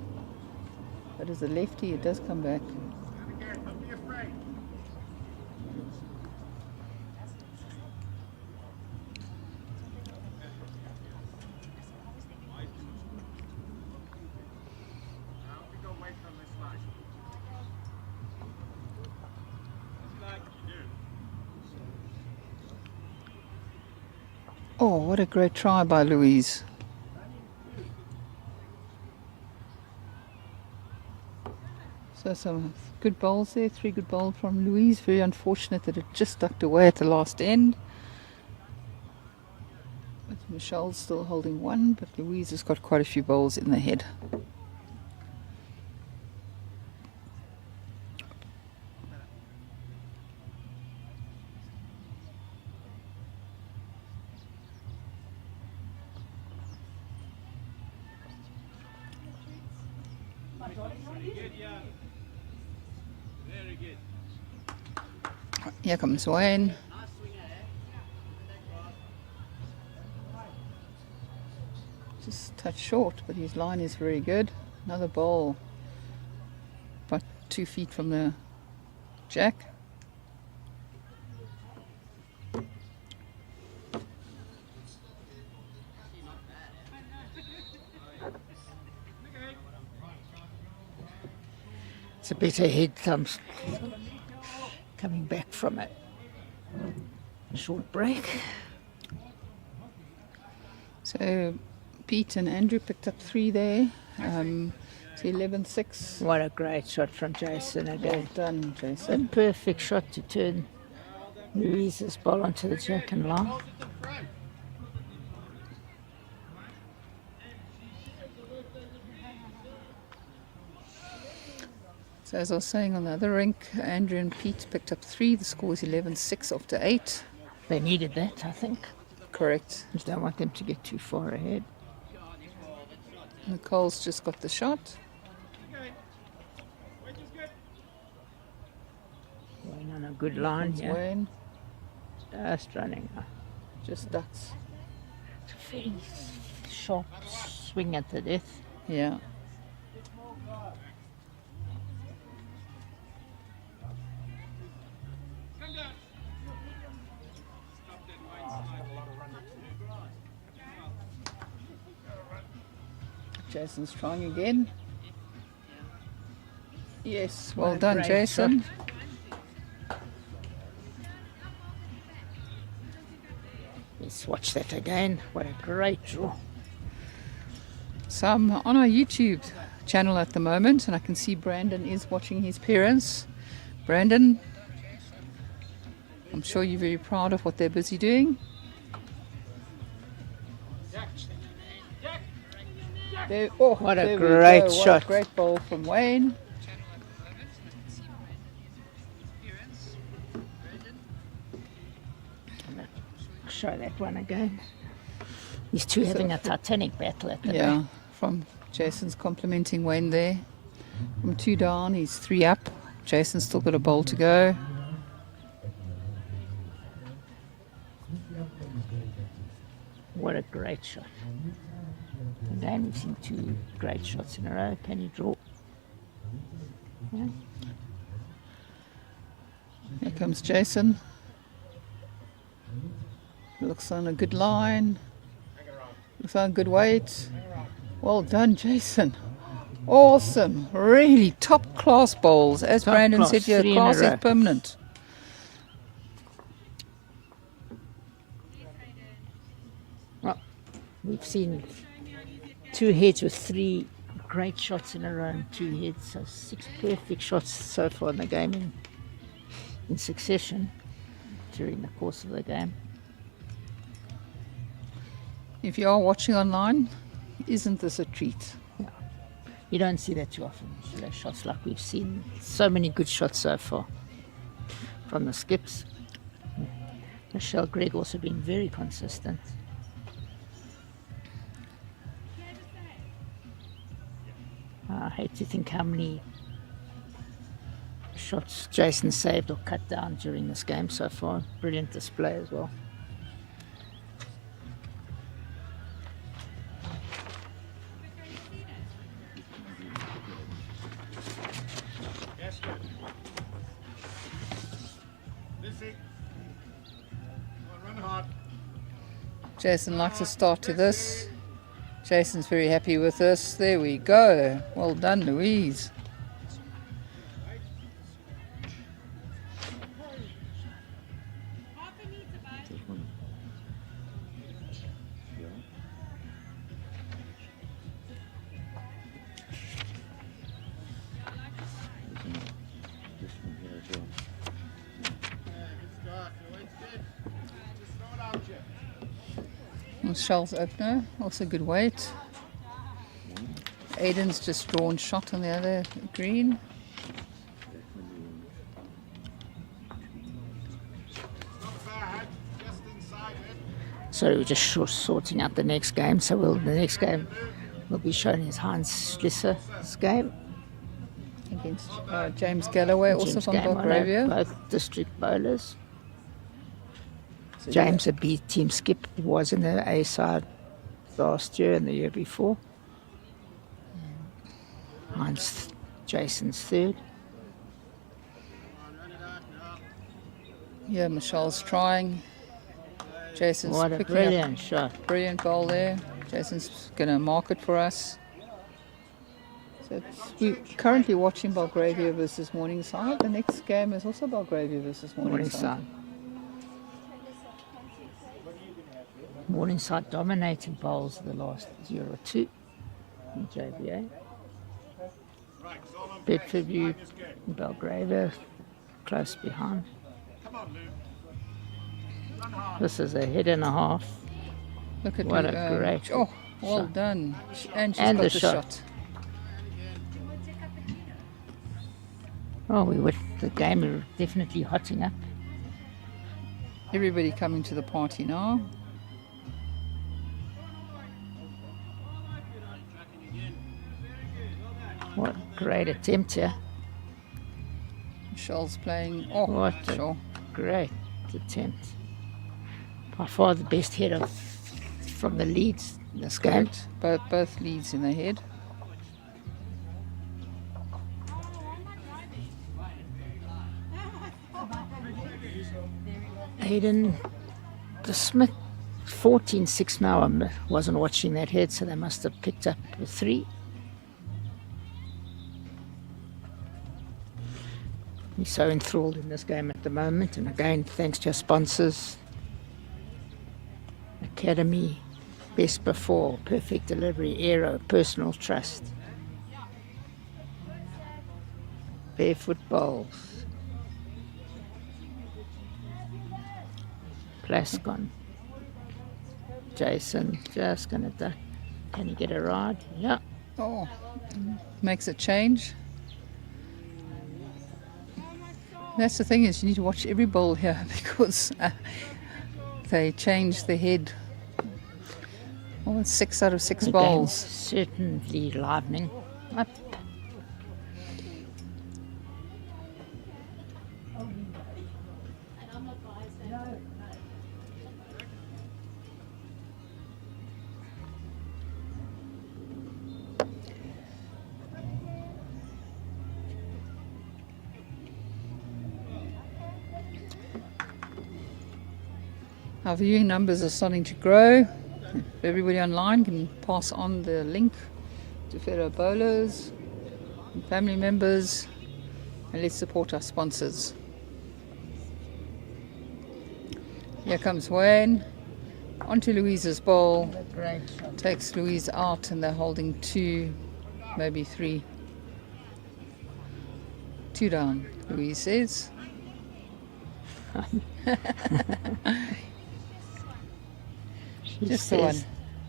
But as a lefty, it does come back. And again, don't be afraid. Now we go wait on this line. Like you do. Oh, what a great try by Louise. So some good bowls there, 3 good bowls from Louise. Very unfortunate that it just ducked away at the last end. But Michelle's still holding one, but Louise has got quite a few bowls in the head. Good, yeah. Very good. Here comes Wayne. Just a touch short, but his line is very good. Another ball, about 2 feet from the jack. It's a bit ahead, thumbs coming back from it. Short break. So Pete and Andrew picked up 3 there. It's 11-6. What a great shot from Jason Well again. done, A Jason. perfect shot to turn Louise's ball onto the jack and long. Hold it in front. So as I was saying on the other rink, Andrew and Pete picked up 3. The score is 11-6 after 8. They needed that, I think. Correct. Just don't want them to get too far ahead. Nicole's just got the shot. Okay. Wait, is good. Going on a good line It's here. Wayne. Just running. Just ducks. It's a very sharp swing at the death. Yeah. Come down. Stop that Wayne slide. Jason's trying again. Yes, well What a done, great Jason. Let's watch that again. What a great draw. So I'm on our YouTube channel at the moment, and I can see Brandon is watching his parents. Brandon, I'm sure you're very proud of what they're busy doing. There, oh, What a there we great go. shot. What a great ball from Wayne. Show that one again. These two having a titanic battle at the Yeah, back. from Jason's complimenting Wayne there. From 2 down, he's 3 up. Jason's still got a bowl to go. What a great shot. Again, we've seen 2 great shots in a row. Can you draw? Yeah. Here comes Jason. Looks on a good line. Looks on a good weight. Well done, Jason. Awesome. Really top class bowls. As Top Brandon class, said, your 3 in a class is row. permanent. Well, we've seen 2 heads with 3 great shots in a row and 2 heads. So 6 perfect shots so far in the game in succession during the course of the game. If you are watching online, isn't this a treat? You don't see that too often. You see those shots like we've seen. So many good shots so far from the skips. Michelle Gregg also been very consistent. I hate to think how many shots Jason saved or cut down during this game so far. Brilliant display as well. Yes, good. Listen. Come on, run hard. Jason likes to start to this. Jason's very happy with this. There we go. Well done, Louise. Good start. Your weight's good. Just throw it out here. Michelle's opener, also good weight. Aiden's just drawn shot on the other green. Not bad. Just inside it. So we're just sorting out the next game. So the next game we'll be showing is Hans Schlisser's game. Against James Galloway, also James from Galloway, Belgravia. both district bowlers. So James, a B team skip, was in the A side last year and the year before. Mine's Jason's third. Yeah, Michelle's trying. Jason's What a picking brilliant shot. up brilliant bowl there. Jason's going to mark it for us. So we're currently watching Belgravia versus Morningside. The next game is also Belgravia versus Morningside. Morningside dominating bowls the last year or two in JBA. Right, it's all on Bedford View, Is good. Belgravia, close behind. Come on, Lou. This is a head and a half. Look at What you, a great oh, well shot. done. And she's And got the the shot. shot. Oh, the game is definitely hotting up. Everybody coming to the party now. What a great attempt here. Michelle's playing. Oh, What a sure. great attempt. By far the best header from the leads in this game. Correct. Both leads in the head. Aiden the Smith 14-6 now. I wasn't watching that head, so they must have picked up a 3. He's so enthralled in this game at the moment, and again, thanks to our sponsors, Academy, Best Before, Perfect Delivery, Aero, Personal Trust, Barefoot Bowls, Plascon. Jason just gonna duck. Can he get a ride? Yeah. Oh, makes a change. That's the thing, is you need to watch every bowl here because they change the head. Oh, it's 6 out of 6 The bowls. game's certainly livening up. Our viewing numbers are starting to grow. If everybody online can pass on the link to fellow bowlers and family members, and let's support our sponsors. Here comes Wayne onto Louise's bowl. Great shot. Takes Louise out, and they're holding 2, maybe 3. 2 down, Louise says. Just the says-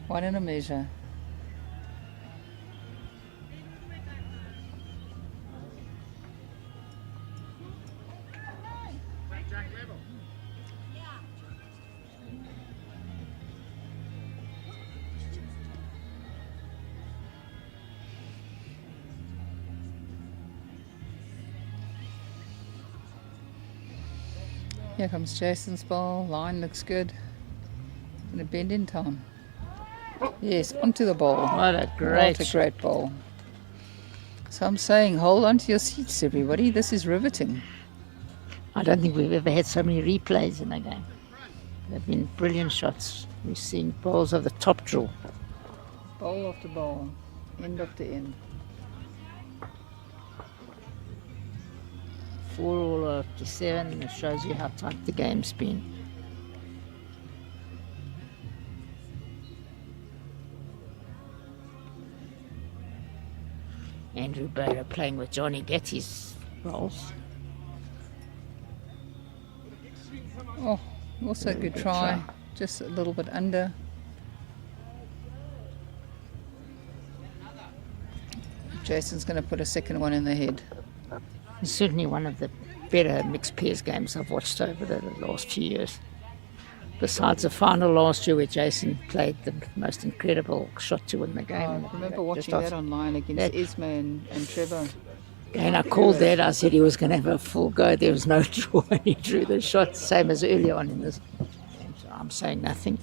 one in a measure. Here comes Jason's ball. Line looks good. Gonna bend in time. Yes, onto the ball. What a great What a great ball. So I'm saying, hold on to your seats, everybody. This is riveting. I don't think we've ever had so many replays in a game. They've been brilliant shots. We're seeing balls of the top draw. Bowl after bowl, end after end. 4 all after 7, and it shows you how tight the game's been. Andrew Bader playing with Johnny Getty's rolls. Oh, also a good good try. try. Just a little bit under. Jason's going to put a second one in the head. It's certainly one of the better mixed pairs games I've watched over the last few years. Besides the final last year where Jason played the most incredible shot to win the game. I remember Just watching off- that online against that- Isma and Trevor. And I called that. I said he was going to have a full go. There was no draw, and he drew the shot, same as earlier on in this game. So I'm saying nothing.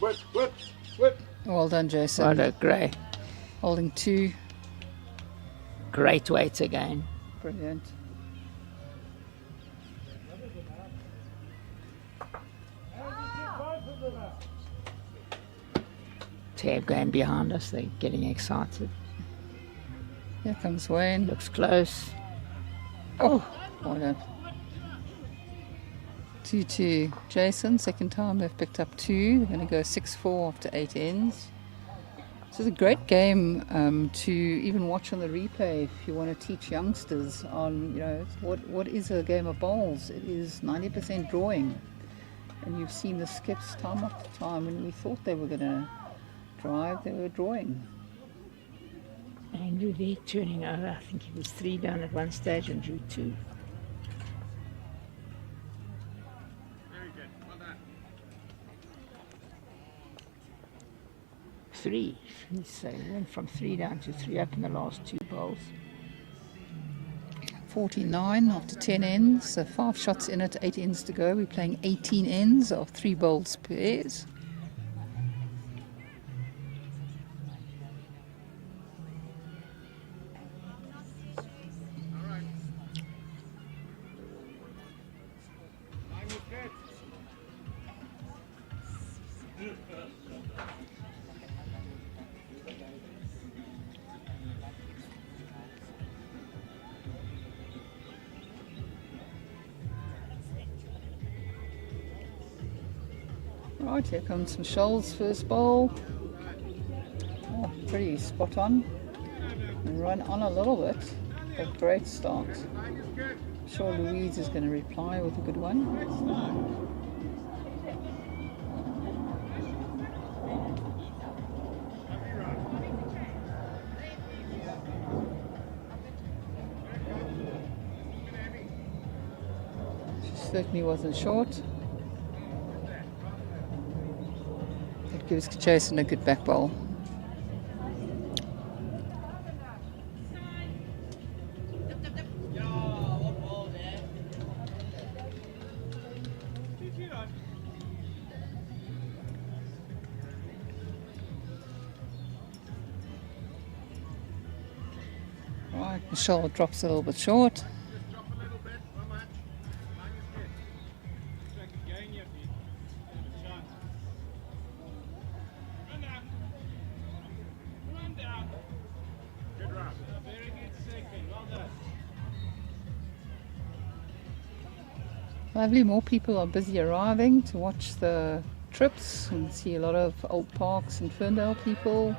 Whip, whip, whip. Well done, Jason. What a Holding 2. great weight again. Brilliant. Tab going behind us. They're getting excited. Here comes Wayne. Looks close. Oh, well done. 2-2. Jason, second time they've picked up 2. They're going to go 6-4 after 8 ends. This is a great game to even watch on the replay if you want to teach youngsters on, you know, what is a game of bowls. It is 90% drawing. And you've seen the skips time after time. When we thought they were going to drive, they were drawing. Andrew there turning over. I think he was 3 down at one stage and drew 2. Very good. Well done. 3. So he went from 3 down to 3 up in the last 2 bowls. 49 after 10 ends, so 5 shots in it, 8 ends to go. We're playing 18 ends of 3 bowls pairs. All right. Line is good. Right, here comes Michelle's first bowl. Oh, pretty spot on. Run on a little bit, but great start. Line is good. I'm sure Louise is going to reply with a good one. She certainly wasn't short. That gives Jason a good back bowl. Right, Michelle drops a little bit short. Just drop a little bit. Not much. Line is good. Looks like you're going here, Pete. Bit of a chance. Run down. Run down. Good run. Very good second. Well done. Lovely, more people are busy arriving to watch the trips. You can see a lot of Old Parks and Ferndale people.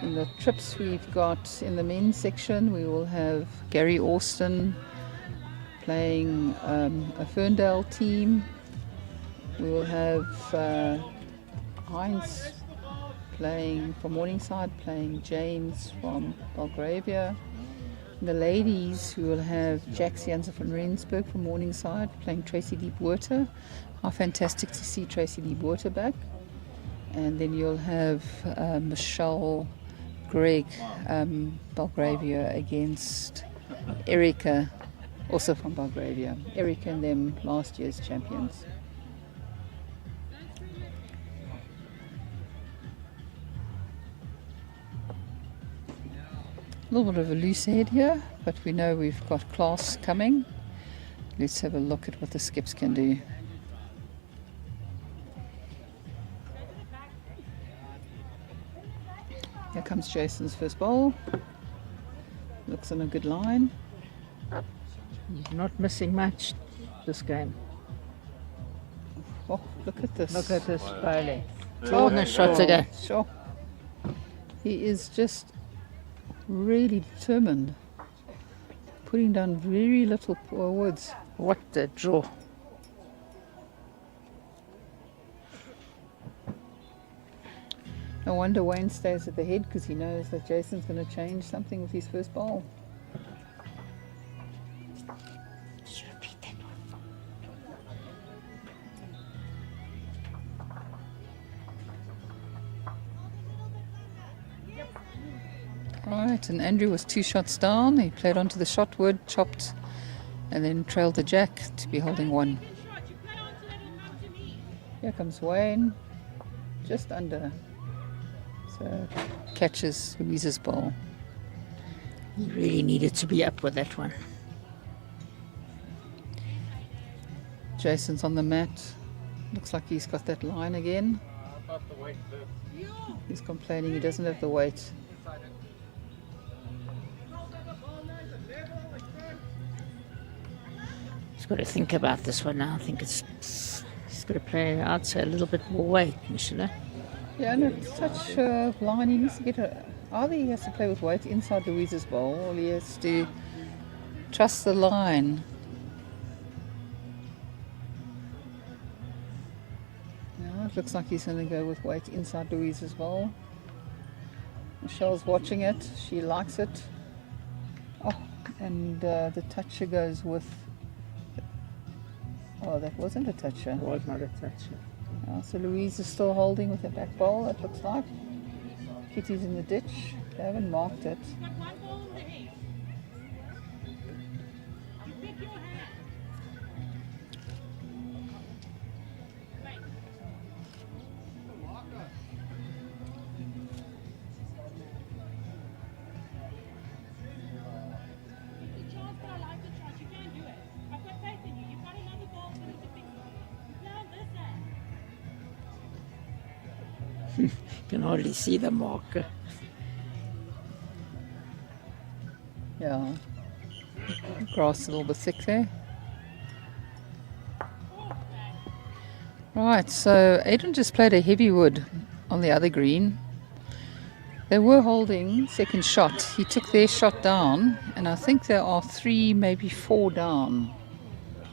In the trips we've got in the men's section, we will have Gary Austin playing a Ferndale team. We will have Heinz playing from Morningside, playing James from Belgravia. In the ladies, we will have Jax Jansen from Rensburg from Morningside playing Tracy Deepwater. How fantastic to see Tracy Deepwater back. And then you'll have Michelle Greg Belgravia against Erica, also from Belgravia. Erica and them last year's champions. A little bit of a loose head here, but we know we've got class coming. Let's have a look at what the skips can do. Here comes Jason's first bowl. Looks on a good line. He's not missing much this game. Oh, look at this. Look at this bowling. 200 shots again. Sure. He is just really determined. Putting down very little woods. What a draw. No wonder Wayne stays at the head because he knows that Jason's going to change something with his first bowl. Just repeat that one. Right, and Andrew was 2 shots down. He played onto the shot wood, chopped, and then trailed the jack to be holding 1. Here comes Wayne, just under. So catches Louise's ball. He really needed to be up with that one. Jason's on the mat. Looks like he's got that line again. About the weight there. He's complaining he doesn't have the weight. He's got to think about this one now. I think he's got to play, I'd say, a little bit more weight, Michelle. Yeah, no, such line. He needs to get a. Either he has to play with weight inside Louise's bowl, or he has to trust the line. No, it looks like he's going to go with weight inside Louise's bowl. Michelle's watching it. She likes it. Oh, and the toucher goes with. Oh, that wasn't a toucher. It was not a touch. So Louise is still holding with her back bowl, it looks like. Kitty's in the ditch. They haven't marked it. You can hardly see the marker. Yeah. Grass is a little bit thick there. Right, so Aiden just played a heavy wood on the other green. They were holding second shot. He took their shot down, and I think there are 3, maybe 4 down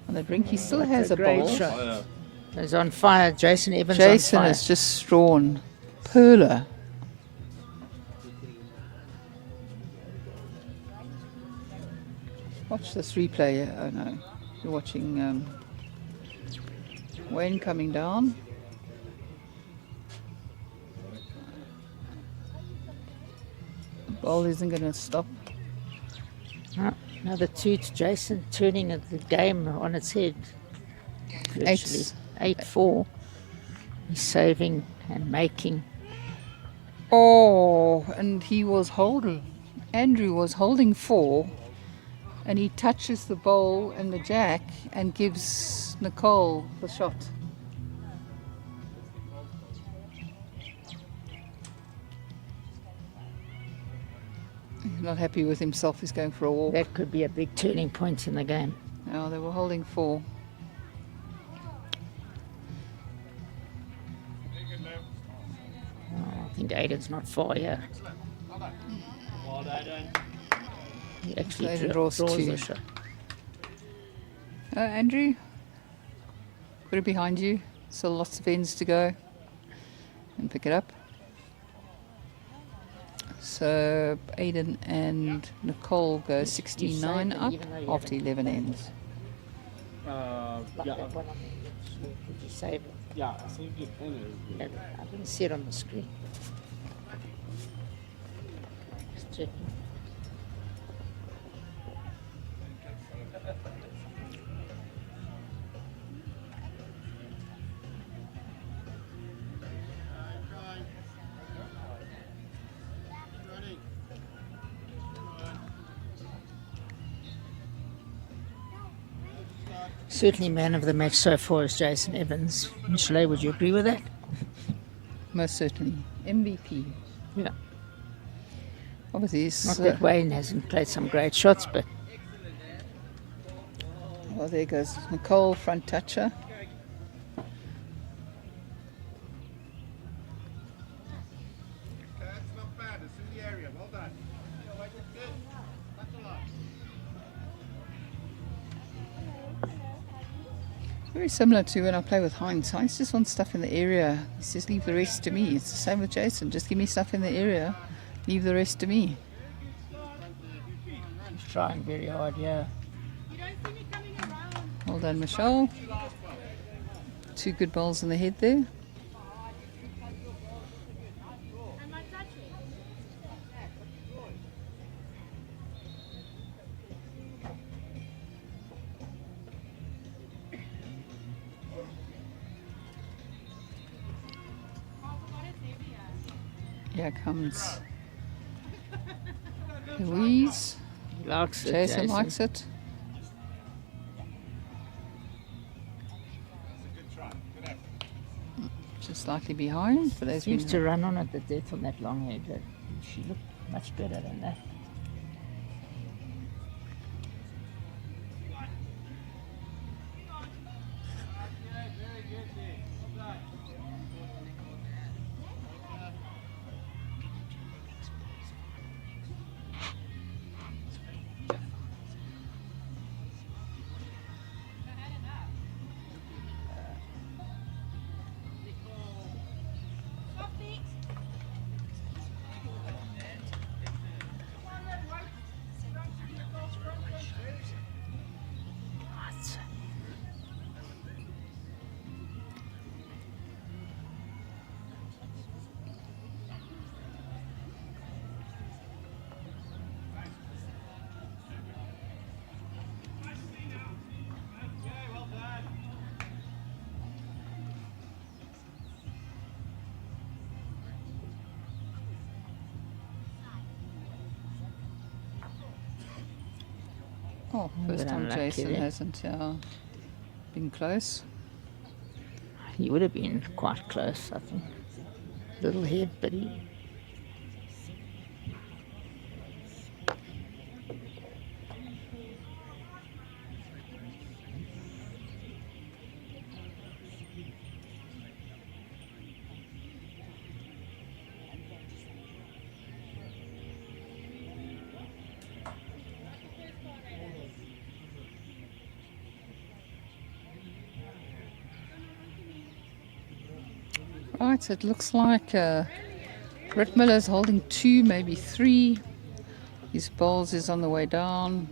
on the drink. He still has a great bowl. shot. He's on fire. Jason Evans Jason on fire. has just drawn Perla. Watch this replay. Oh no, you're watching Wayne coming down. The ball isn't going to stop. Oh, another 2 to Jason, turning the game on its head. Virtually 8-4. He's saving and making. Oh, and he was holding. Andrew was holding 4, and he touches the bowl and the jack and gives Nicole the shot. He's not happy with himself. He's going for a walk. That could be a big turning point in the game. Oh, they were holding 4. I think Aiden's not far here. He actually Aiden draws draws 2. the shot. Andrew, put it behind you. Still lots of ends to go. And pick it up. So Aiden and Nicole go 69 up after 11 ends. Like Yeah, that one on the did you save it? yeah, I think you can. I didn't see it on the screen. Just checking. Certainly man of the match so far is Jason Evans. Michelle, would you agree with that? Most certainly. MVP. Yeah. Obviously, it's, Not that Wayne hasn't played some great shots, but well, there goes Nicole, front toucher. That's not bad. It's in the area. Well done. Good. That's a lot. Very similar to when I play with Heinz. Heinz just wants stuff in the area. He says, leave the rest to me. It's the same with Jason. Just give me stuff in the area. Leave the rest to me. he's trying very hard, yeah. Well done, Michelle. 2 good bowls in the head there. Here comes Louise. He likes it, Jason likes it. Just slightly behind, but there's Seems been to run on at the death on that long head. But she looked much better than that. Oh, A first bit time unlucky Jason there. hasn't been close. He would have been quite close, I think. Little head, but he. Right, so it looks like Britt Miller's holding 2, maybe 3. His bowls is on the way down.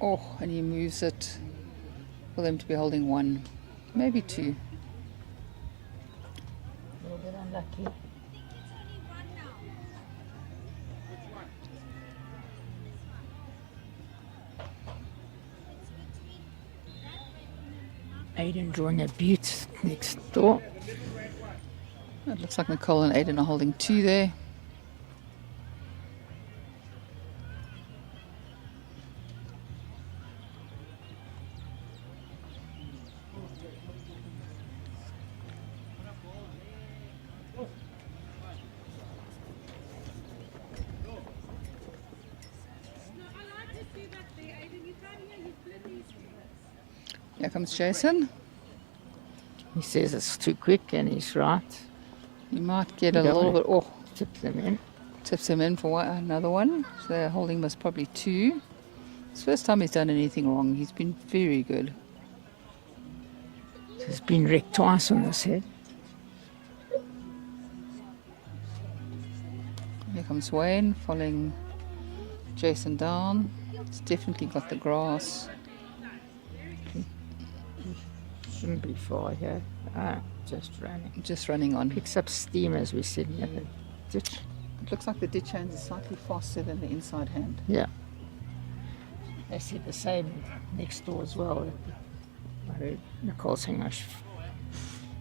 Oh, and he moves it for them to be holding 1, maybe 2. A little bit unlucky. Aiden drawing a butte next door. It looks like Nicole and Aiden are holding 2 there. Here comes Jason. He says it's too quick, and he's right. He might get You a don't little wanna bit. Oh, Tip them in. tips him in for another one. So they're holding most probably 2. It's the first time he's done anything wrong. He's been very good. He's been wrecked twice on this head. Here comes Wayne following Jason down. He's definitely got the grass. Shouldn't be far here. Just running. Just running on. Picks up steam as we said near the ditch. It looks like the ditch hand is slightly faster than the inside hand. Yeah. They said the same next door as well. I heard Nicole saying my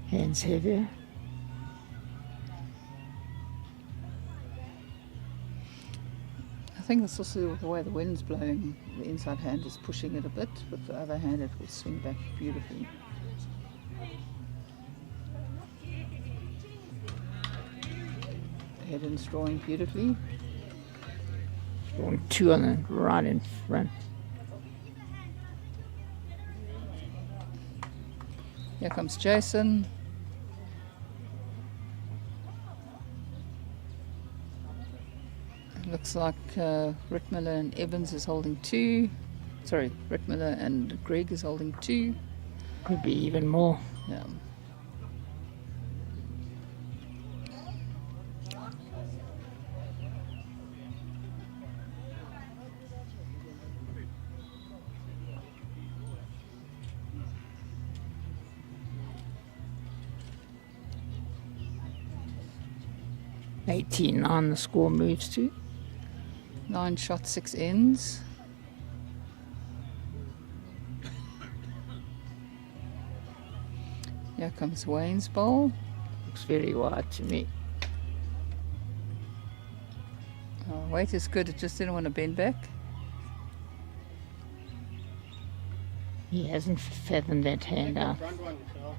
hands heavier. I think that's also the way the wind's blowing. The inside hand is pushing it a bit. With the other hand, it will swing back beautifully. Aiden's drawing beautifully. Drawing 2 on the right in front. Here comes Jason. It looks like Rittmiller and Evans is holding 2. Sorry, Rittmiller and Greg is holding 2. Could be even more. Yeah. $18 on the score moves to. 9 shots, 6 ends. Here comes Wayne's bowl. Looks very wide to me. Weight is good, it just didn't want to bend back. He hasn't fathomed that hand out. Front one, Michelle.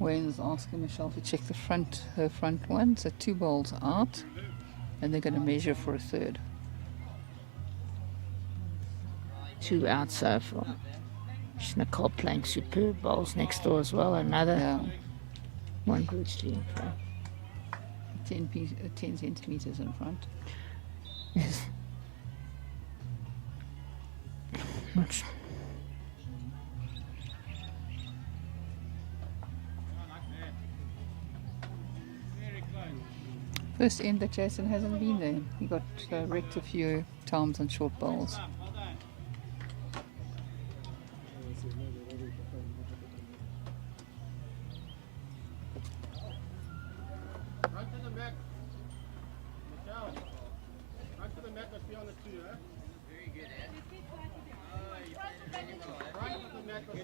Wayne's asking Michelle to check her front one. So 2 bowls out, and they're going to measure for a 3rd. 2 out so far. Nicole playing superb bowls next door as well. Another Yeah, one virtually in front. 10 centimeters in front. Yes. Much. First end that Jason hasn't been there. He got wrecked a few times on short bowls. Right to the mat. Michelle. Right to the mat, let's be on the 2, huh? Very good, Ed. Right to the mat, let's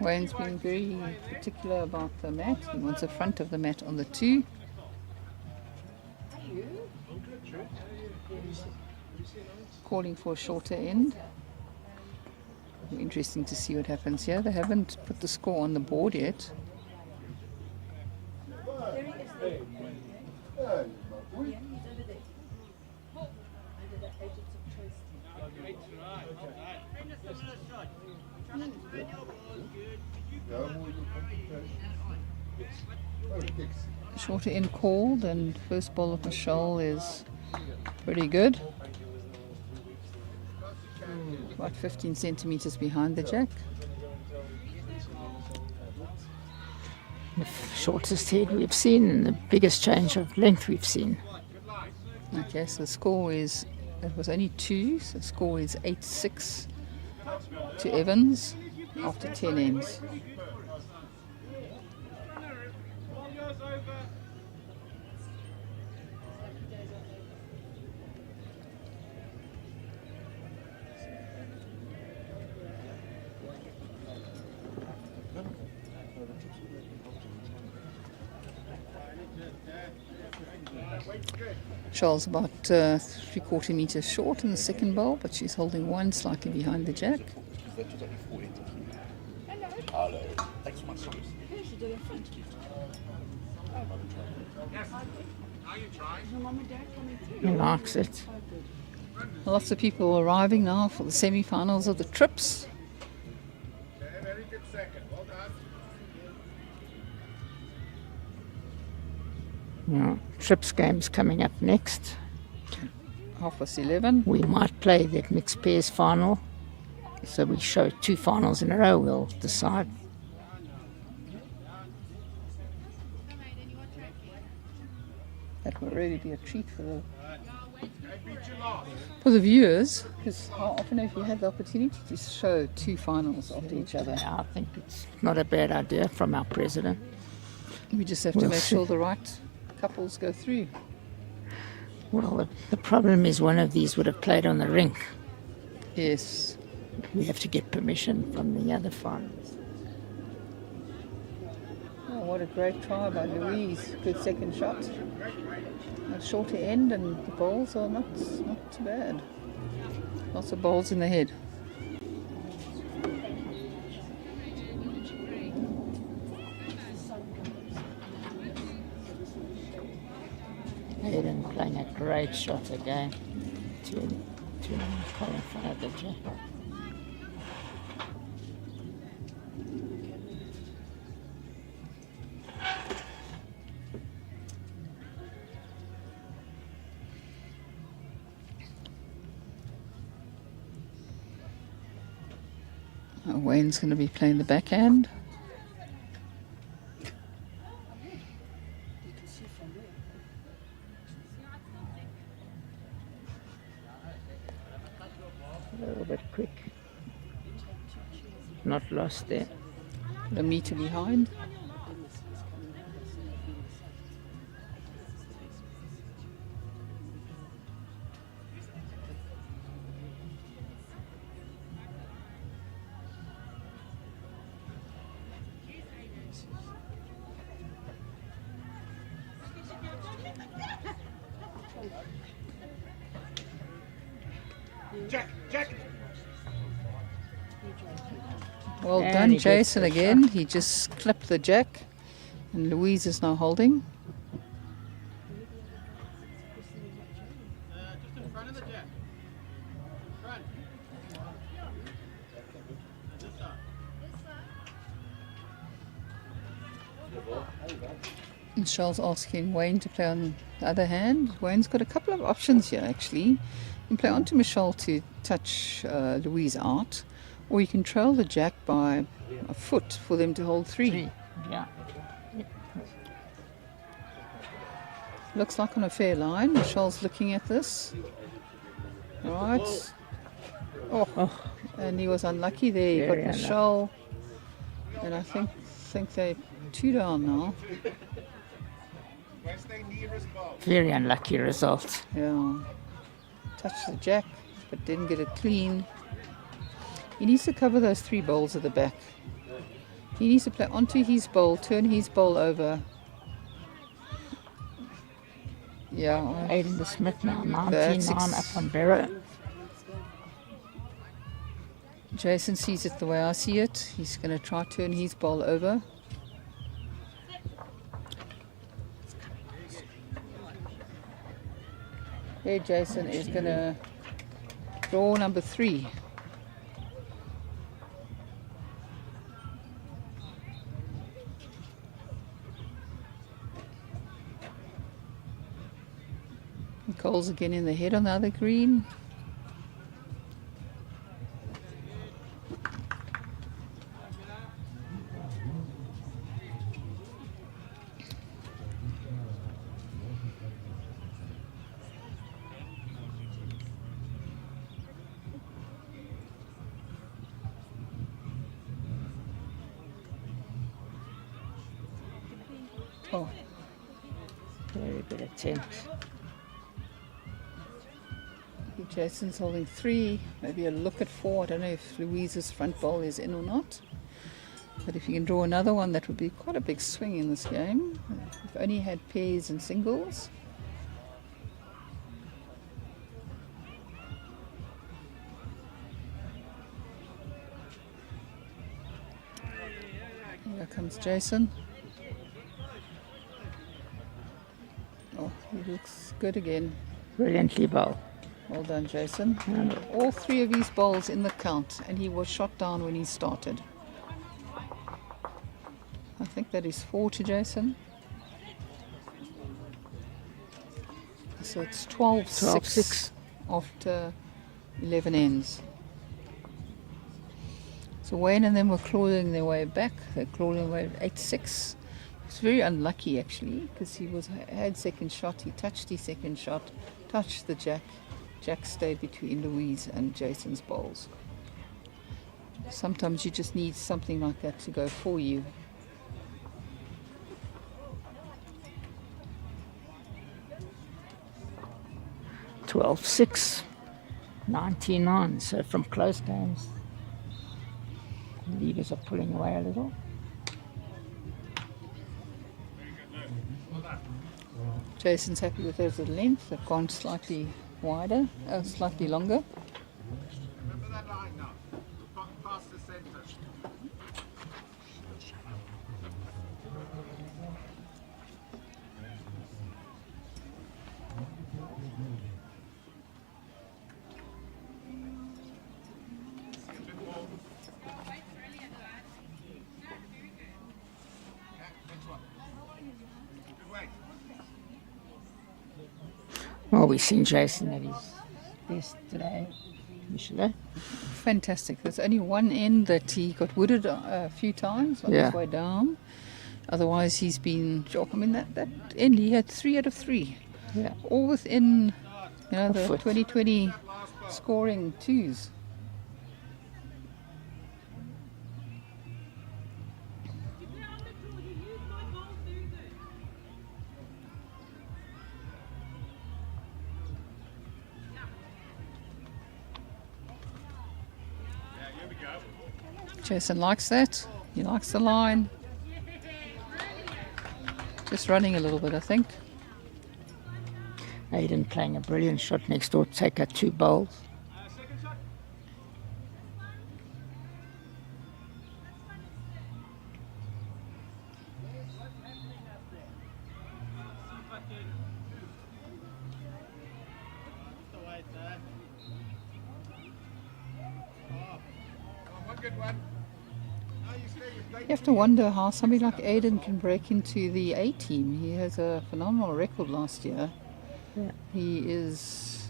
Wayne's been very particular about the mat. He wants the front of the mat on the 2. Calling for a shorter end. Interesting to see what happens here. They haven't put the score on the board yet. Shorter end called, and first ball of Michelle is pretty good. About 15 centimeters behind the jack. The shortest head we've seen and the biggest change of length we've seen. Okay, so the score is, it was only 2, so the score is 8-6 to Evans after 10 ends. Charles about 3/4 meters short in the second bowl, but she's holding 1 slightly behind the jack. He likes it. Lots of people arriving now for the semi-finals of the trips. Okay, very good second. Well done. Yeah, trips game's coming up next. 11:30. We might play the mixed pairs final. So we show 2 finals in a row, we'll decide. That will really be a treat for the They beat you last. viewers, because how often have you had the opportunity to show 2 finals after each other? I think it's not a bad idea from our president. We just have to We'll make see. sure the right couples go through. Well, the problem is one of these would have played on the rink. Yes. We have to get permission from the other finals. Oh, what a great try by Louise. Good second shot. A shorter end, and the balls are not too bad. Lots of balls in the head. Hayden playing a great shot again. Two hole in front of the jack. Wayne's going to be playing the backhand. A little bit quick. Not lost there. A meter behind. Jack, Jack. Well And done, he gets Jason the again. He just clipped the jack, and Louise is now holding. Just in front of the jack. Front. This side. Michelle's asking Wayne to play on the other hand. Wayne's got a couple of options here, actually. You can play onto Michelle to touch Louise out, or you can trail the jack by a foot for them to hold 3. Yeah. Looks like on a fair line. Michelle's looking at this. All right. Oh, and he was unlucky there. You got Very unlucky. Michelle, and I think they're 2 down now. Where's their nearest ball? Very unlucky result. Yeah. Touched the jack, but didn't get it clean. He needs to cover those 3 bowls at the back. He needs to play onto his bowl, turn his bowl over. Yeah, Aiden the Smith now, That's 99 up on Barrow. Jason sees it the way I see it. He's going to try turn his bowl over. Here Jason is going to draw number 3. Cole's again in the head on the other green. Oh, Very good attempt. Jason's holding 3, maybe a look at 4. I don't know if Louise's front bowl is in or not. But if you can draw another one, that would be quite a big swing in this game. We've only had pairs and singles. Here comes Jason. Oh, he looks good again. Brilliantly bowled. Well done, Jason. All 3 of his bowls in the count, and he was shot down when he started. I think that is 4 to Jason. So it's 12-6 after 11 ends. So Wayne and them were clawing their way back. They're clawing their way at 8-6. He was very unlucky actually, because he had second shot. He touched his second shot, touched the jack. Jack stayed between Louise and Jason's bowls. Sometimes you just need something like that to go for you. Twelve 6, 99. So from close games, the leaders are pulling away a little. Jason's happy with those at length. They've gone slightly wider, slightly longer. Remember that line now. Past the center. Well, we've seen Jason at his best today, Michelle. Fantastic. There's only one end that he got wooded a few times on Yeah. his way down. Otherwise, he's been. I mean, that end he had 3 out of 3, Yeah. all within, A the foot. 2020 scoring 2s. Jason likes that. He likes the line. Just running a little bit, I think. Aiden playing a brilliant shot next door, take out 2 bowls. One good one. Now you stay, you play. You have to wonder how somebody like Aiden can break into the A team. He has a phenomenal record last year. Yeah. He is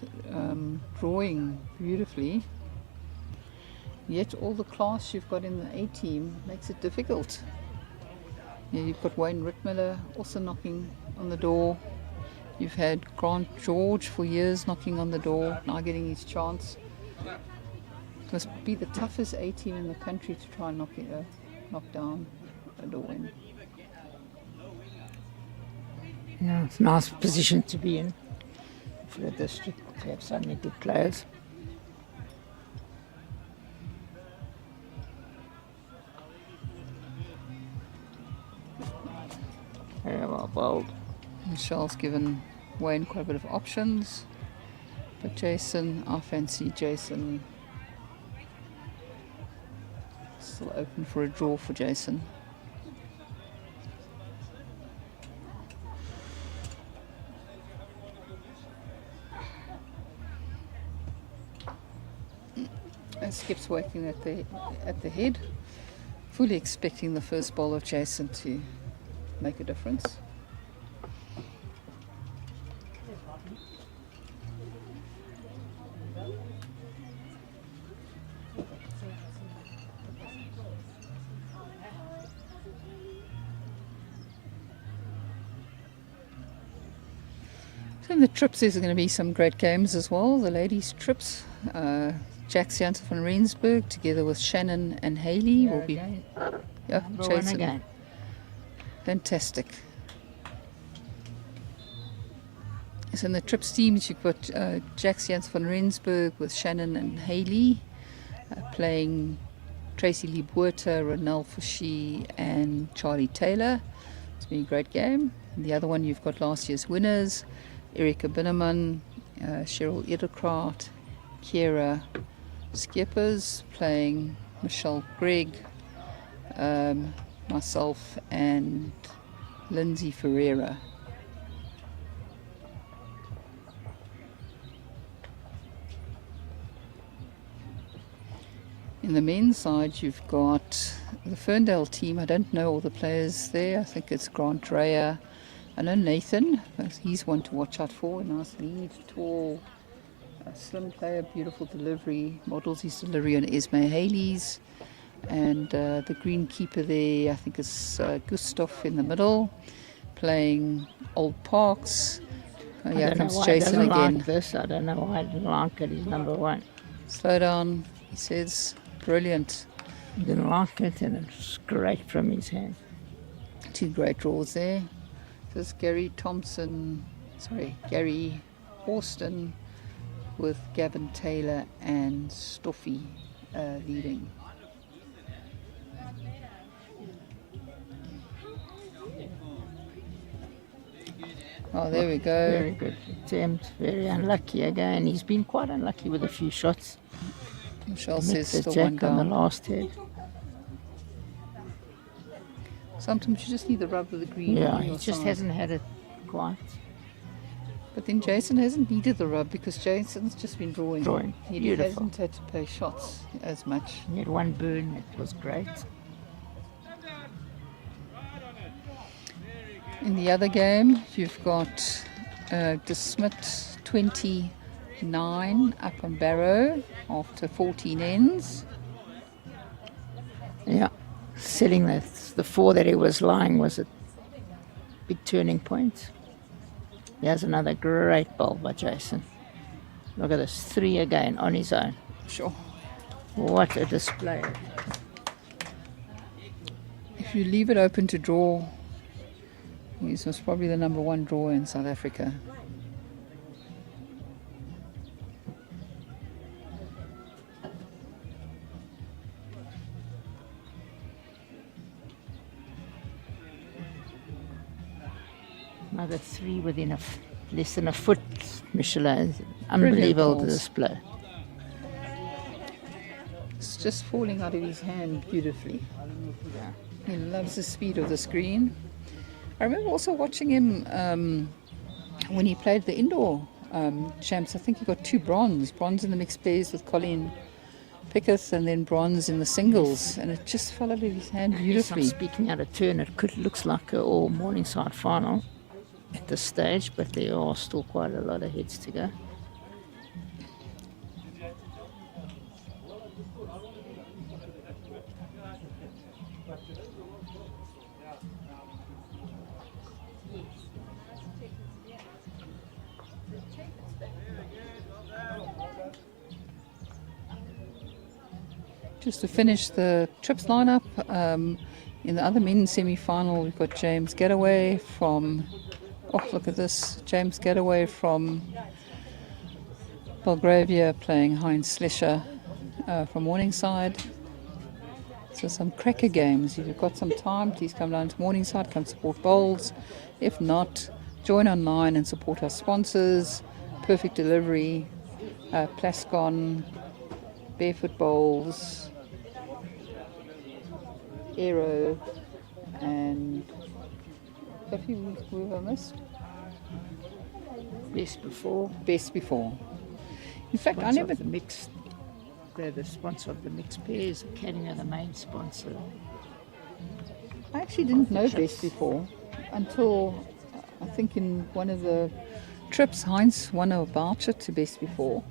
drawing beautifully. Yet all the class you've got in the A team makes it difficult. You've got Wayne Rittmiller also knocking on the door. You've had Grant George for years knocking on the door, now getting his chance. It must be the toughest A team in the country to try and knock down a door win. Yeah, it's a nice position to be in for the district to have so many good players. bold. Michelle's given Wayne quite a bit of options. But Jason, I fancy Jason. Still open for a draw for Jason. And Skip's working at the head, fully expecting the first bowl of Jason to make a difference. So in the trips there's going to be some great games as well. The ladies' trips. Jack Janssen van Rensburg together with Shannon and Haley will be Number one Jason. again. Fantastic. So in the trips teams you've got Jack Janssen van Rensburg with Shannon and Haley playing Tracy Lee Buerta, Ronelle Fouché and Charlie Taylor. It's been a great game. And the other one you've got last year's winners, Erika Binneman, Cheryl Ederkraat, Kiera Skippers playing Michelle Gregg, myself and Lindsay Ferreira. In the men's side you've got the Ferndale team. I don't know all the players there. I think it's Grant Raya. I know Nathan, he's one to watch out for. A nice lead, tall, slim player, beautiful delivery, models his delivery on Esme Haley's. And the greenkeeper there, I think is Gustav in the middle, playing Old Parks. Here comes Jason again. Like this. I don't know why I didn't like it. He's number one. Slow down, he says. Brilliant. Didn't like it, and it's great from his hand. Two great draws there. This is Gary Austin with Gavin Taylor and Stoffy leading. Oh, there we go. Very good attempt. Very unlucky again. He's been quite unlucky with a few shots. Michelle Missed says the still one jack on the down. last head. Sometimes you just need the rub of the green Yeah, on he your just side. hasn't had it quite. But then Jason hasn't needed the rub because Jason's just been drawing. Drawing. He Beautiful. hasn't had to play shots as much. He had one burn. It was great. In the other game, you've got DeSmit 29 up on Barrow after 14 ends. Yeah, selling the four that he was lying was a big turning point. Here's another great ball by Jason. Look at this, 3 again on his own. Sure. What a display. If you leave it open to draw, this was probably the number one draw in South Africa. Another 3 within less than a foot, Michelin. Unbelievable balls. display. It's just falling out of his hand beautifully. He loves the speed of the screen. I remember also watching him when he played the indoor champs. I think he got 2 bronze in the mixed pairs with Colleen Pickett, and then bronze in the singles, and it just fell out of his hand Yes, I'm beautifully. speaking out of turn. It looks like an all Morningside final at this stage, but there are still quite a lot of heads to go. Just to finish the trips lineup, in the other men's semi-final, we've got James Getaway from, oh look at this, James Getaway from Belgravia playing Heinz Slesher from Morningside. So some cracker games. If you've got some time, please come down to Morningside, come support bowls. If not, join online and support our sponsors, Perfect Delivery, Plascon, Barefoot Bowls, Aero, and a few we've missed. Best before. Best before. In fact, I Sponsor never. of the mixed. They're the sponsor of the mixed pairs. Academy are the main sponsor. I actually didn't know Best before until I think in one of the trips Heinz won a voucher to Best before.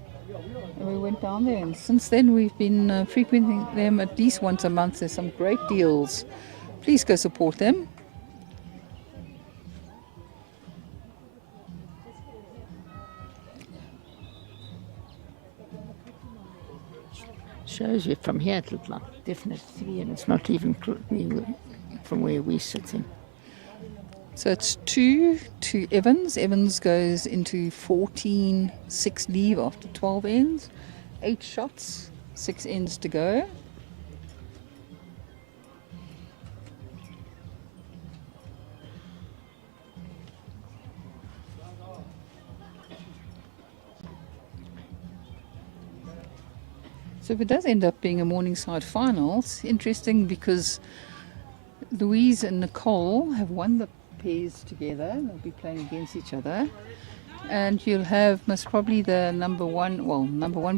And we went down there, and since then we've been frequenting them at least once a month. There's some great deals. Please go support them. Shows you from here it looked like definite 3, and it's not even from where we're sitting. So it's 2 to Evans. Evans goes into 14-6 leave after 12 ends. 8 shots, 6 ends to go. So if it does end up being a Morningside final, it's interesting because Louise and Nicole have won the pairs together. They'll be playing against each other. And you'll have most probably the number one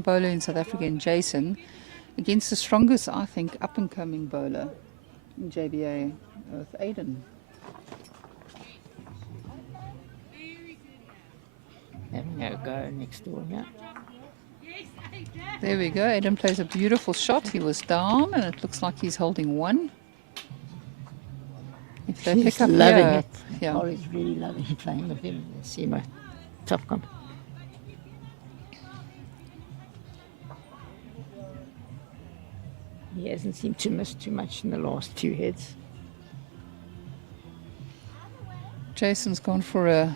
bowler in South Africa, in Jason, against the strongest, I think, up-and-coming bowler in JBA, with Aiden. Having a go next door, yeah. There we go. Aiden plays a beautiful shot. He was down, and it looks like he's holding 1. If they She's pick up loving here, it. yeah. Nicole is really loving playing with him. See my top comp. He hasn't seemed to miss too much in the last few heads. Jason's gone for a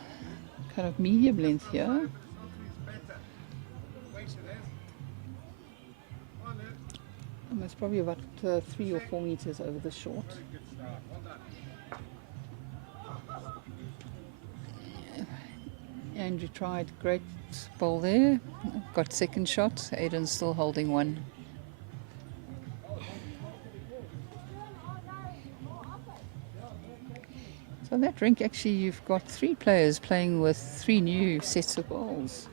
kind of medium length here. And it's probably about 3 or 4 meters over the short. Andrew tried great bowl there. Got second shot. Aiden's still holding 1. So that rink, actually, you've got 3 players playing with 3 new sets of bowls.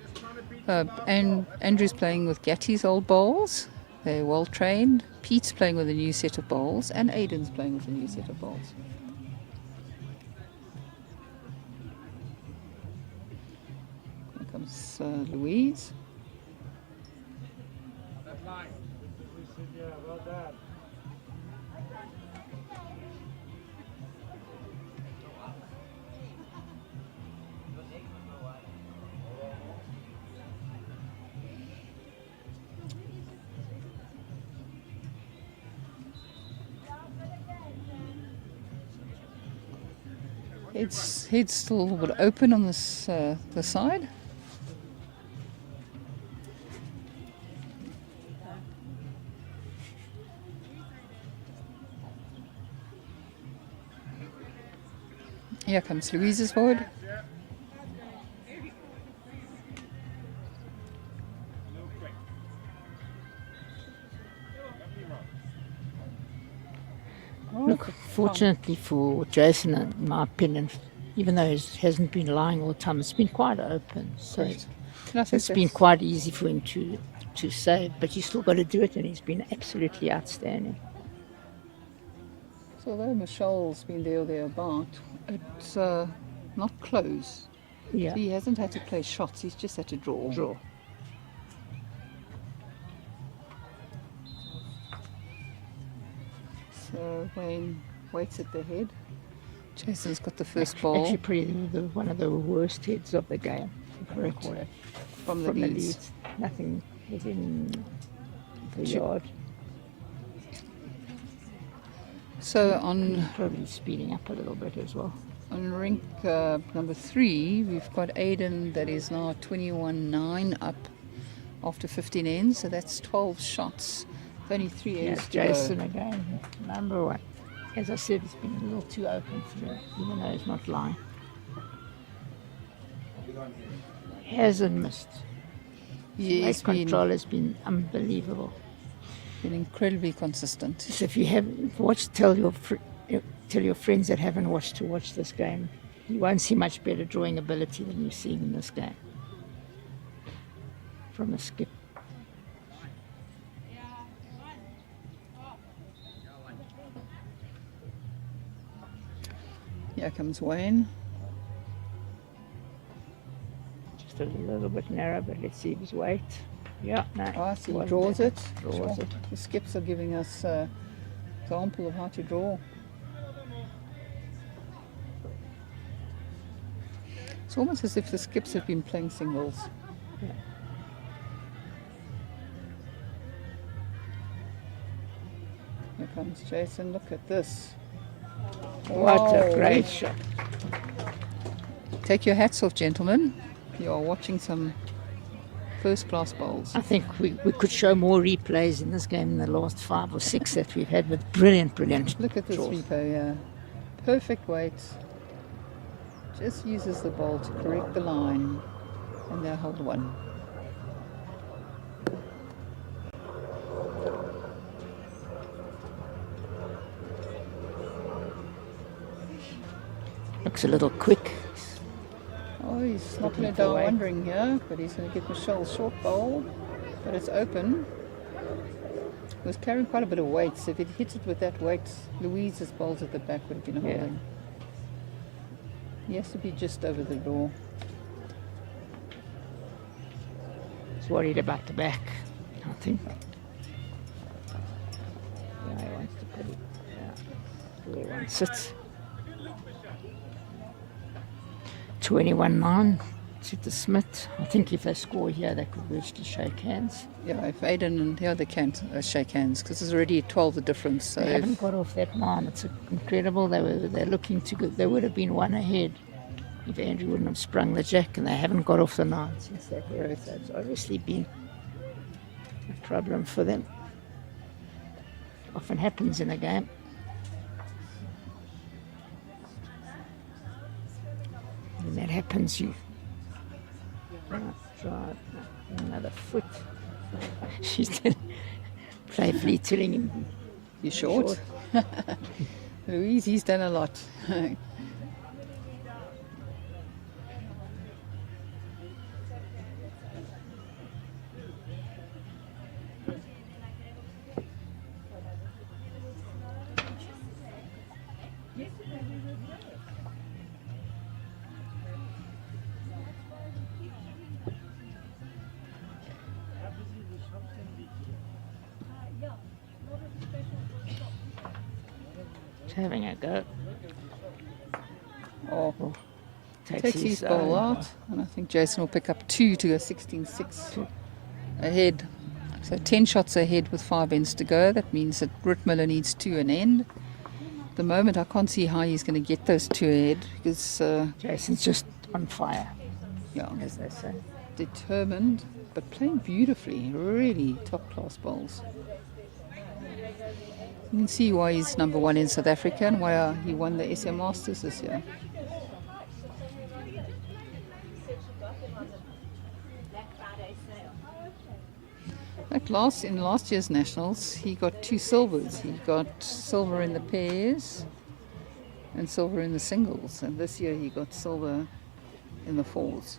And Andrew's playing with Gatti's old bowls. They're well trained. Pete's playing with a new set of bowls, and Aiden's playing with a new set of bowls. Here comes Louise. Head's still a little bit open on this the side. Here comes Louise's forward. Look, fortunately for Jason, in my opinion, even though he hasn't been lying all the time, it's been quite open. So Great. And I think it's been quite easy for him to save, but he's still got to do it, and he's been absolutely outstanding. So although Michelle's been there or thereabout, it's not close. Yeah. He hasn't had to play shots, he's just had to draw. So Wayne waits at the head. Jason's got the first ball Actually, pretty one of the worst heads of the game. If I recall it. from the From the leads. leads. Nothing within the yard. So on Probably speeding up a little bit as well. rink number 3, we've got Aiden that is now 21-9 up after 15 ends. So that's 12 shots Only 3 Yeah, airs to Jason go. again, number one. As I said, it's been a little too open for him, even though he's not lying. Hasn't missed. He's Weight control has been unbelievable. been incredibly consistent. So if you haven't watched, tell your friends that haven't watched to watch this game. You won't see much better drawing ability than you've seen in this game from a skip. Here comes Wayne. Just a little bit narrow, but let's see his weight. Yeah, no. Ah, so he wasn't draws bad. it. Draws Sure. it. The skips are giving us example of how to draw. It's almost as if the skips have been playing singles. Yeah. Here comes Jason. Look at this. What a Wow. great shot. Take your hats off, gentlemen. You are watching some first-class bowls. I think we could show more replays in this game than the last 5 or 6 that we've had with brilliant. Look at this draws. replay here. Perfect weight. Just uses the bowl to correct the line. And they hold one. Looks a little quick. Oh, he's knocking Looking it for down weight. wondering here, but he's going to get Michelle's short bowl. But it's open. It was carrying quite a bit of weight, so if it hit it with that weight, Louise's bowls at the back would have been Yeah. holding. He has to be just over the door. He's worried about the back, I think. Yeah, he wants to put it. Yeah. Where one sits. 21-9 to the Smith. I think if they score here, they could virtually shake hands. Yeah, if Aiden and the other can't shake hands, because there's already 12 the difference. So They if- haven't got off that 9. It's incredible. They're looking to go. They would have been one ahead if Andrew wouldn't have sprung the jack, and they haven't got off the 9 since that. Right. So it's obviously been a problem for them. Often happens in a game. When that happens, you try another foot. She's playfully telling him. you're short. Louise, he's done a lot. He's having a go. Oh, Takes takes his ball own. out, and I think Jason will pick up 2 to go 16-6 ahead. So 10 shots ahead with 5 ends to go. That means that Rittmiller needs 2 and end. At the moment, I can't see how he's going to get those 2 ahead because, Jason's just on fire, yeah, as they say. determined, but playing beautifully. Really top-class bowls. You can see why he's number 1 in South Africa and why he won the SA Masters this year. Like in last year's nationals, he got 2 silvers. He got silver in the pairs and silver in the singles, and this year he got silver in the fours.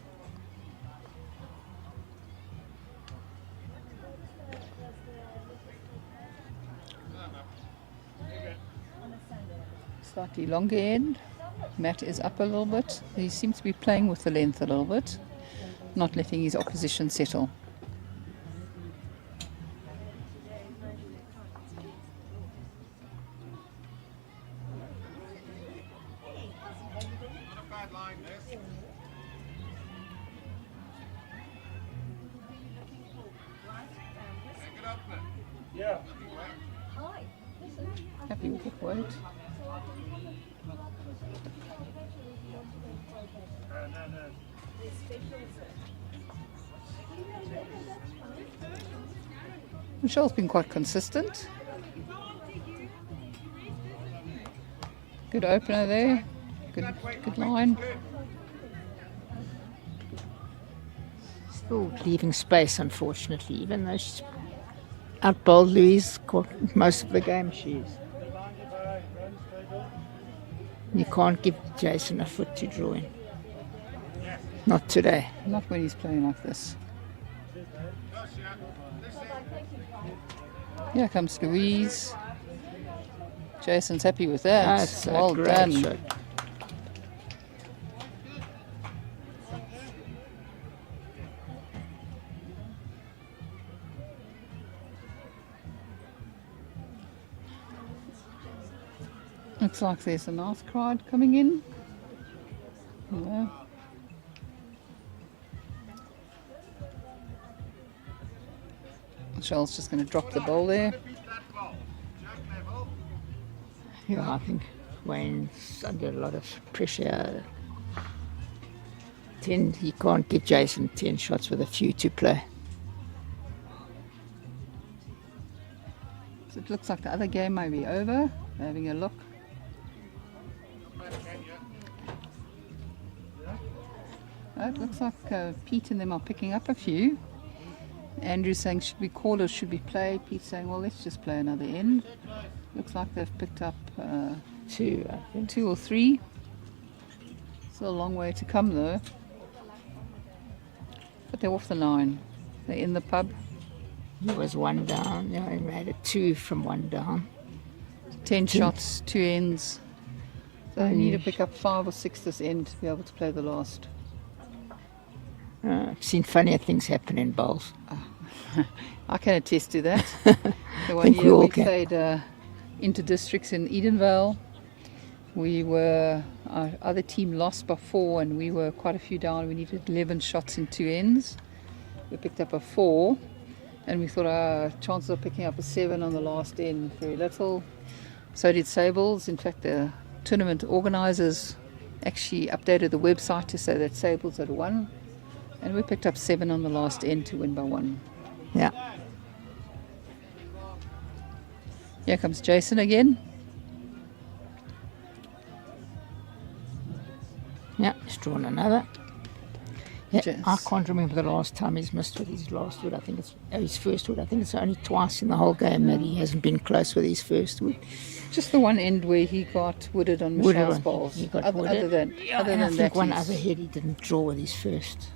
Slightly longer end. Matt is up a little bit. He seems to be playing with the length a little bit, not letting his opposition settle. Not a bad line, this. Take it up there. Yeah. Happy with the weight. Michelle's been quite consistent. Good opener there. Good line. Still leaving space, unfortunately, even though she's outbowled Louise most of the game. You can't give Jason a foot to draw in. Not today. Not when he's playing like this. Here comes Louise. Jason's happy with that. That's well a great done. shot. Looks like there's a nice crowd coming in. Yeah. Michelle's just going to drop the ball there. Yeah, I think Wayne's under a lot of pressure. 10, he can't give Jason 10 shots with a few to play. So it looks like the other game may be over. They're having a look. Oh, it looks like Pete and them are picking up a few. Andrew's saying, should we call or should we play? Pete's saying, well, let's just play another end. Looks like they've picked up 2, I think. 2 or 3. Still a long way to come though. But they're off the line. They're in the pub. He was 1 down. Yeah, he made it 2 from 1 down. 10 shots, 2 ends. So they need to pick up 5 or 6 this end to be able to play the last. I've seen funnier things happen in bowls. I can attest to that. The one Think we year all we can. played inter-districts in Edenvale. Our other team lost by 4 and we were quite a few down. We needed 11 shots in 2 ends. We picked up a 4 and we thought our chances of picking up a 7 on the last end very little. So did Sables. In fact, the tournament organisers actually updated the website to say that Sables had won. And we picked up 7 on the last end to win by 1. Yeah. Here comes Jason again. Yeah, he's drawn another. Yeah, Yes. I can't remember the last time he's missed with his last wood. I think it's his first wood. I think it's only twice in the whole game that he hasn't been close with his first wood. Just the one end where he got wooded on Wooded Michelle's on- balls. he got Other wooded. than, Yeah, other and I than think that, one he's- other head he didn't draw with his first.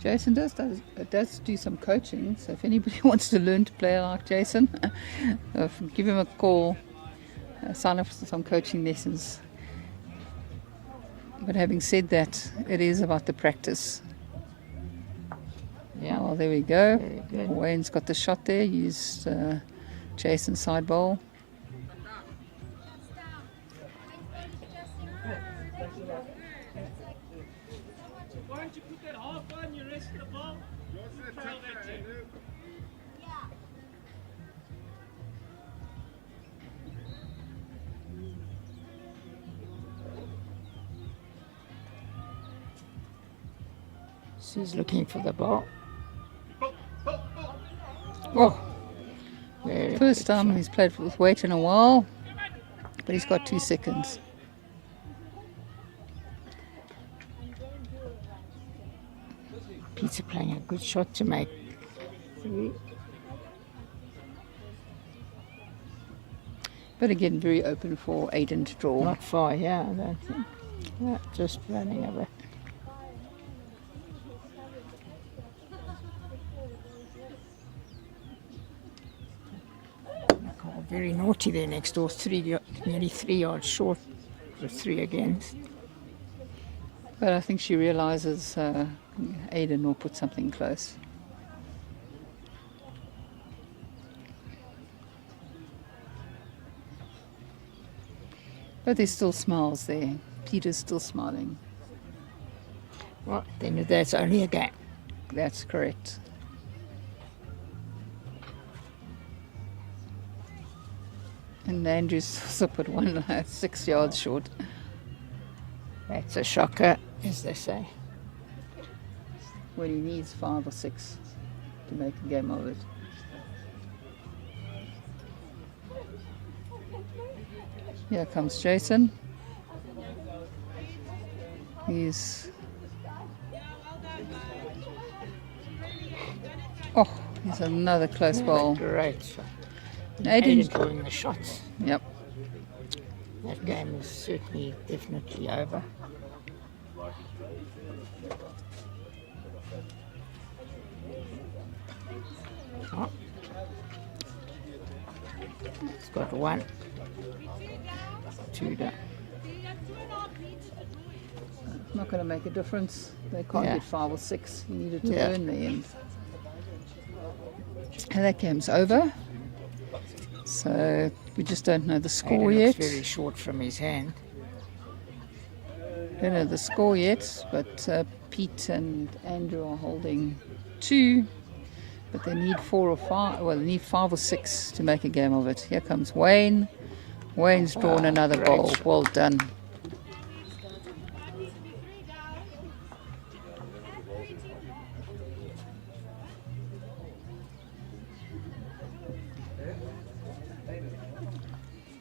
Jason does do some coaching. So if anybody wants to learn to play like Jason, give him a call. Sign up for some coaching lessons. But having said that, it is about the practice. Yeah. Oh, there we go. Very good. Wayne's got the shot there. Used Jason's side bowl. Why don't you put that half on your rest of the ball? Trail that thing. So he's looking for the ball. Oh, Very first good time shot. he's played with weight in a while, but he's got 2 seconds. Peter playing a good shot to make 3. But again, very open for Aiden to draw. Not far, yeah, I don't think. Yeah, just running a bit. Oh, very naughty there next door, nearly 3 yards short of 3 against. But I think she realizes Aiden will put something close. But there's still smiles there. Peter's still smiling. Well, at the end of the day, it's only a game. That's correct. And Andrew's also put one 6 yards short. That's a shocker, as they say. When he needs 5 or 6 to make a game of it. Here comes Jason. He's he's another close ball. Great shot. Aiden, Aiden doing the shots. yep. That game is certainly, definitely over. Oh. It's got 1, 2 down. Not going to make a difference. They can't Yeah. get 5 or 6. You needed to Yeah. earn the end. And that game's over. So we just don't know the score Aiden yet. looks very short from his hand. Don't know the score yet, but Pete and Andrew are holding 2. But they need 4 or 5. Well, they need 5 or 6 to make a game of it. Here comes Wayne. Wayne's drawn Ah, another great ball. shot. Well done.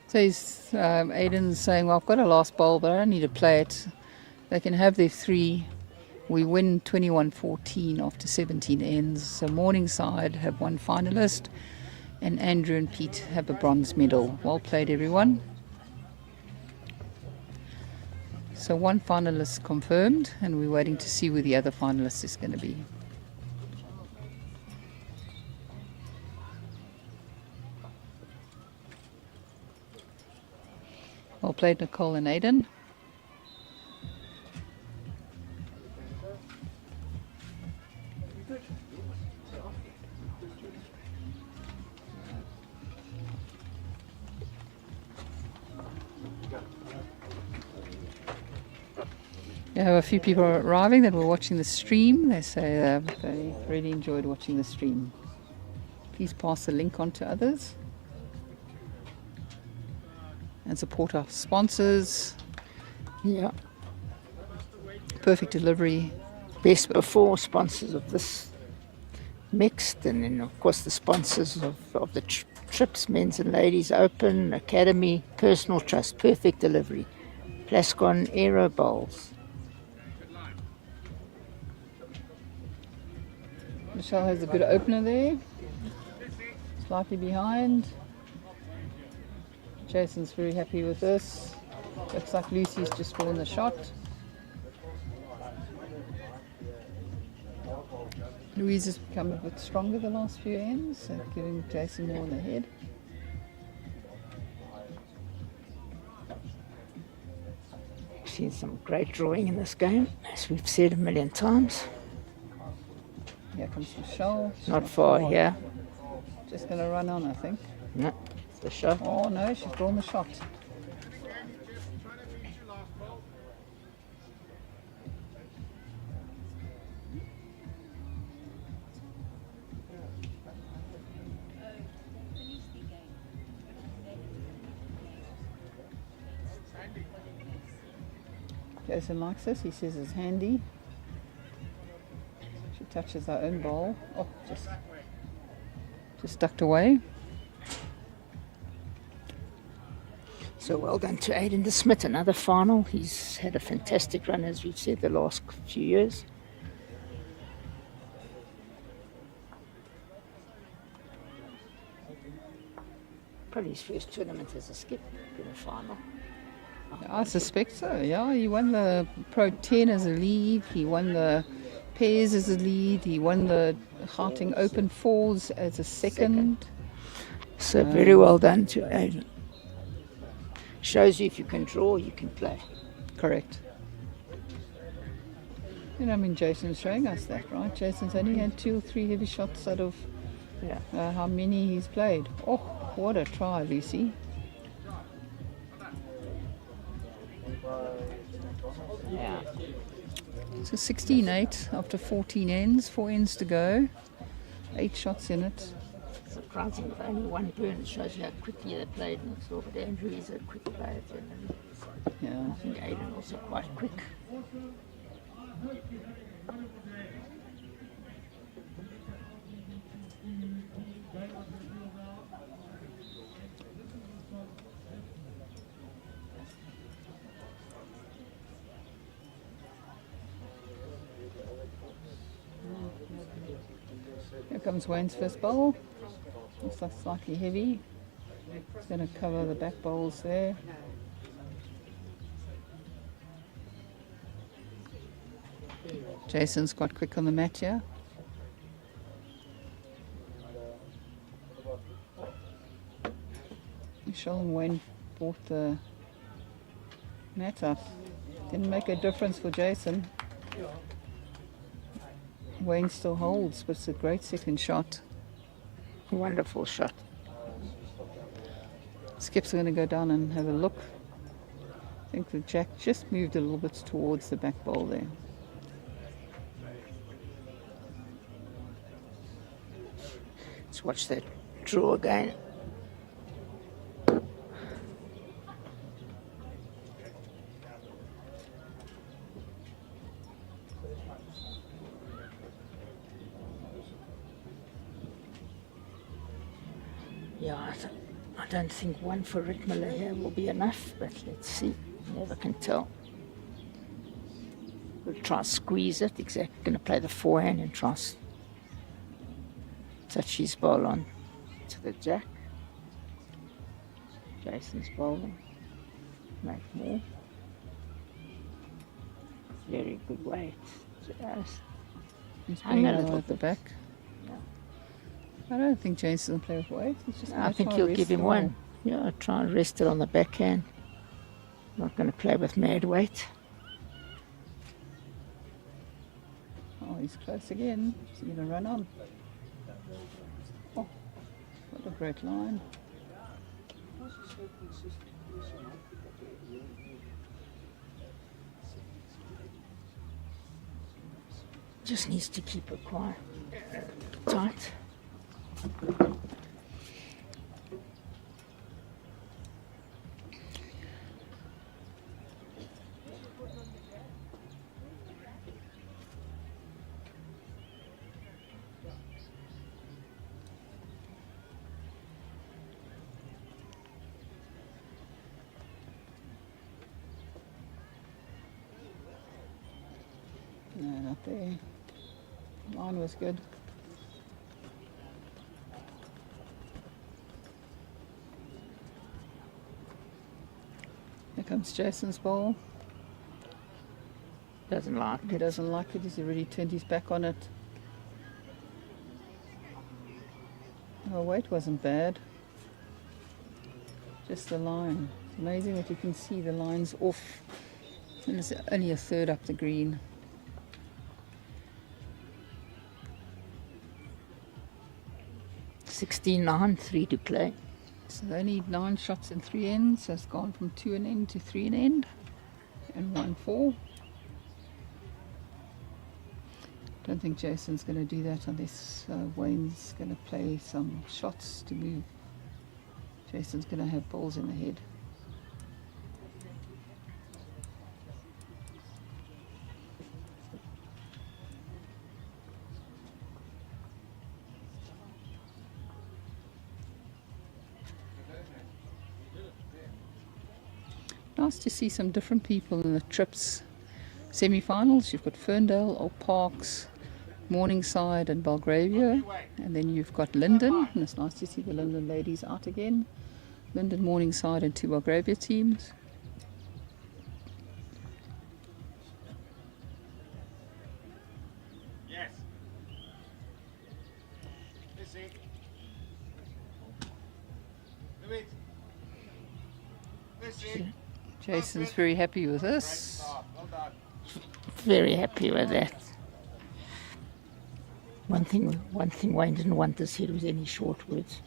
So Aiden's saying, well, I've got a last bowl, but I don't need to play it. They can have their 3. We win 21-14 after 17 ends. So Morningside have 1 finalist, and Andrew and Pete have a bronze medal. Well played, everyone. So 1 finalist confirmed, and we're waiting to see where the other finalist is going to be. Well played, Nicole and Aiden. We have a few people arriving that were watching the stream. They say they really enjoyed watching the stream. Please pass the link on to others. And support our sponsors. Yeah. Perfect Delivery. Best before sponsors of this mixed, and then of course the sponsors of the trips, Men's and Ladies Open, Academy, Personal Trust, Perfect Delivery, Plascon Aero Bowls. Michelle has a good opener there. Slightly behind. Jason's very happy with this. Looks like Lucy's just drawn the shot. Louise has become a bit stronger the last few ends, so giving Jason more in the head. Seen some great drawing in this game, as we've said a million times. Here comes Michelle. She's Not far here. Just going to run on, I think. No, it's the shot. Oh no, she's drawn the shot. Jason likes this. He says it's handy. She touches her own ball. Oh, just ducked away. So well done to Aiden De Smit, another final. He's had a fantastic run, as we've said, the last few years. Probably his first tournament as a skip in a final. I suspect so, yeah. He won the Pro 10 as a lead. He won the Pairs as a lead. He won the Gauteng Open Fours as a second. So very well done to Aiden. Shows you if you can draw, you can play. Correct. And I mean, Jason's showing us that, right? Jason's only had 2 or 3 heavy shots out of Yeah. how many he's played. Oh, what a try, Lucy. Yeah. So 16-8 after 14 ends, 4 ends to go, 8 shots in it. Surprising with only one burn. It shows you how quickly they played next door. But Andrew is a quick player generally. Yeah. I think Aiden also quite quick. Here comes Wayne's first bowl. Looks like slightly heavy. It's going to cover the back bowls there. Jason's quite quick on the mat here. Michelle and Wayne brought the mat up. Didn't make a difference for Jason. Wayne still holds, but it's a great second shot. Wonderful shot. Skip's going to go down and have a look. I think the jack just moved a little bit towards the back bowl there. Let's watch that draw again. Yeah, I don't think one for Rick Miller here will be enough, but let's see. Never can tell. We'll try to squeeze it. Exactly. Going to play the forehand and try to touch his ball on to the jack. Jason's bowling. Make more. Very good weight. Just He's hang playing a low little at the bit. back. I don't think Jason's going to play with weight. He's just I gonna think try he'll rest give him the ball. one. Yeah, try and rest it on the backhand. Not going to play with mad weight. Oh, he's close again. Is he going to run on? Oh, what a great line. Just needs to keep it quiet. Tight. No, not there. Line was good. Here comes Jason's ball. Doesn't like He it. doesn't like it. He's already turned his back on it. Oh, weight wasn't bad. Just the line. It's amazing that you can see the lines off. And it's only a third up the green. $16.9, 3 to play. So they need 9 shots and 3 ends. So it's gone from 2 an end to 3 an end. And 1-4. Don't think Jason's going to do that unless Wayne's going to play some shots to move. Jason's going to have balls in the head. Nice to see some different people in the trips semi-finals. You've got Ferndale, Old Parks, Morningside and Belgravia, and then you've got Linden, and it's nice to see the Linden ladies out again. Linden, Morningside and 2 Belgravia teams. Yes. This it. Louise. This it. Jason's very happy with this. Well done. Very happy with that. One thing Wayne didn't want this hit was any short words.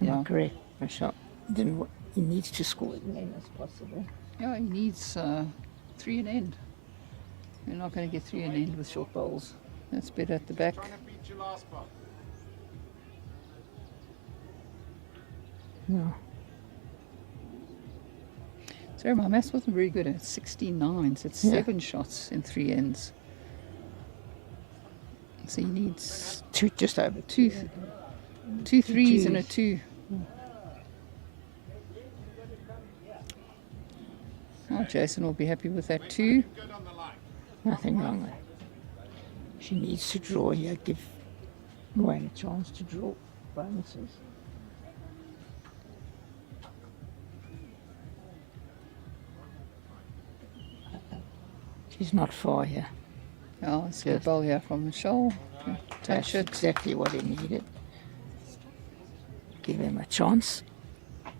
Am I Yeah. correct, Michelle? He needs to score as many as possible. Yeah, he needs 3 an end. You're not going to get 3 an end with short bowls. That's better at the back. Trying to beat your last spot. No. Sorry, my maths wasn't very good. It's 69, so it's Yeah. 7 shots in 3 ends. So he needs Two, just over two threes and a twos. 2. Oh, Jason will be happy with that 2. Good on the line. Nothing wrong with it. She needs to draw here. Give Wayne a chance to draw bonuses. She's not far here. Oh, it's a good Yes. ball here from Michelle. That's Touch it. exactly what he needed. Give him a chance. Hey,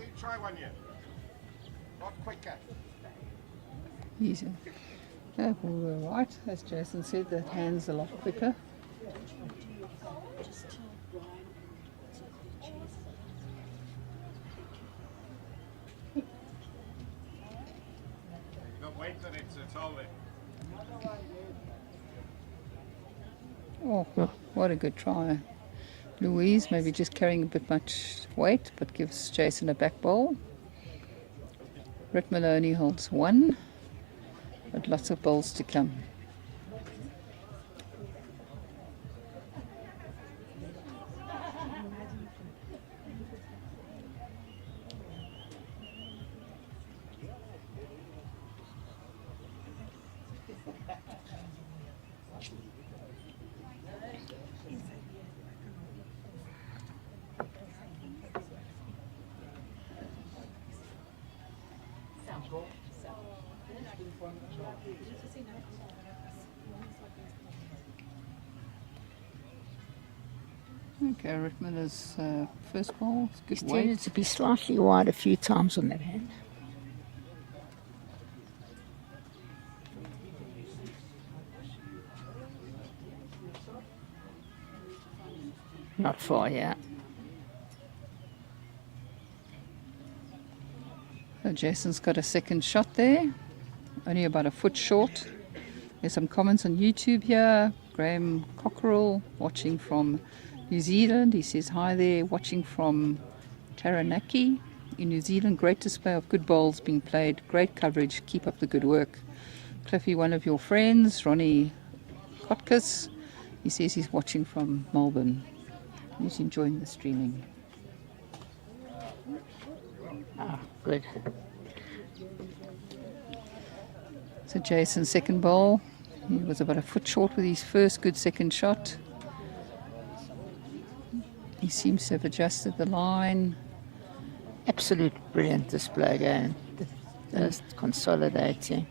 you try one yet. Not quicker. Easy. Yeah, we were right. As Jason said, the hand's a lot quicker. Got weight on it, so it's all there. Oh, what a good try. Louise maybe just carrying a bit much weight, but gives Jason a back ball. Rick Maloney holds 1, but lots of balls to come. Okay, Rick Miller's first ball. It's He's good weight. tended to be slightly wide a few times on that hand. Not far, yeah. So Jason's got a second shot there, only about a foot short. There's some comments on YouTube here. Graham Cockerell watching from New Zealand. He says, hi there, watching from Taranaki in New Zealand. Great display of good bowls being played. Great coverage. Keep up the good work. Cliffy, one of your friends, Ronnie Kotkas, he says he's watching from Melbourne. He's enjoying the streaming. Ah, good. So Jason's second bowl, he was about a foot short with his first good second shot. He seems to have adjusted the line. Absolute brilliant display again. Just consolidating.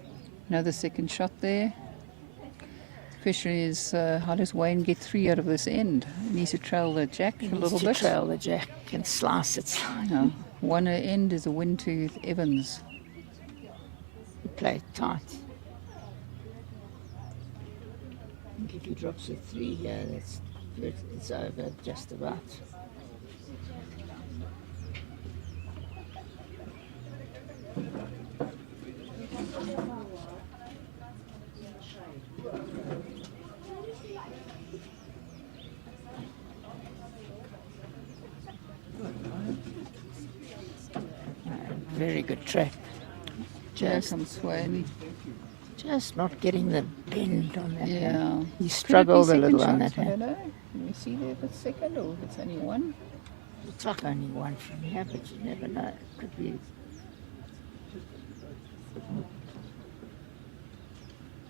Another second shot there. The question is, how does Wayne get 3 out of this end? He needs to trail the jack He a needs little to bit. trail the jack and slice it. No, one end is a win to Evans. He played tight. I think if he drops a 3 here, that's good. It's over just about. Very good track. Here Just, comes Wayne. just not getting the bend on that. Yeah. hand. He Could it be struggled a second little on shots? that I hand. don't know. Can we see there if it's second or if it's only one? Looks like only one from here, but you never know. It could be.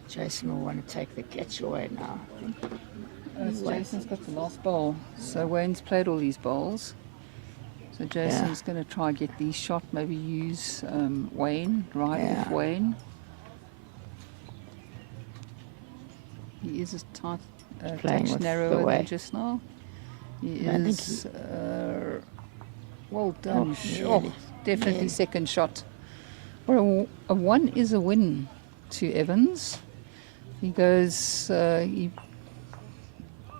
Jason will want to take the catch away now, I think. Anyway. Jason's got the last bowl. So Wayne's played all these bowls. So Jason's going to try and get these shot, maybe use Wayne, ride with Yeah. Wayne. He is a tight, Playing touch with the narrower way. than just now. He I think is well done. Oh, Oh, nearly. definitely Nearly. second shot. Well, a 1 is a win to Evans. He goes, he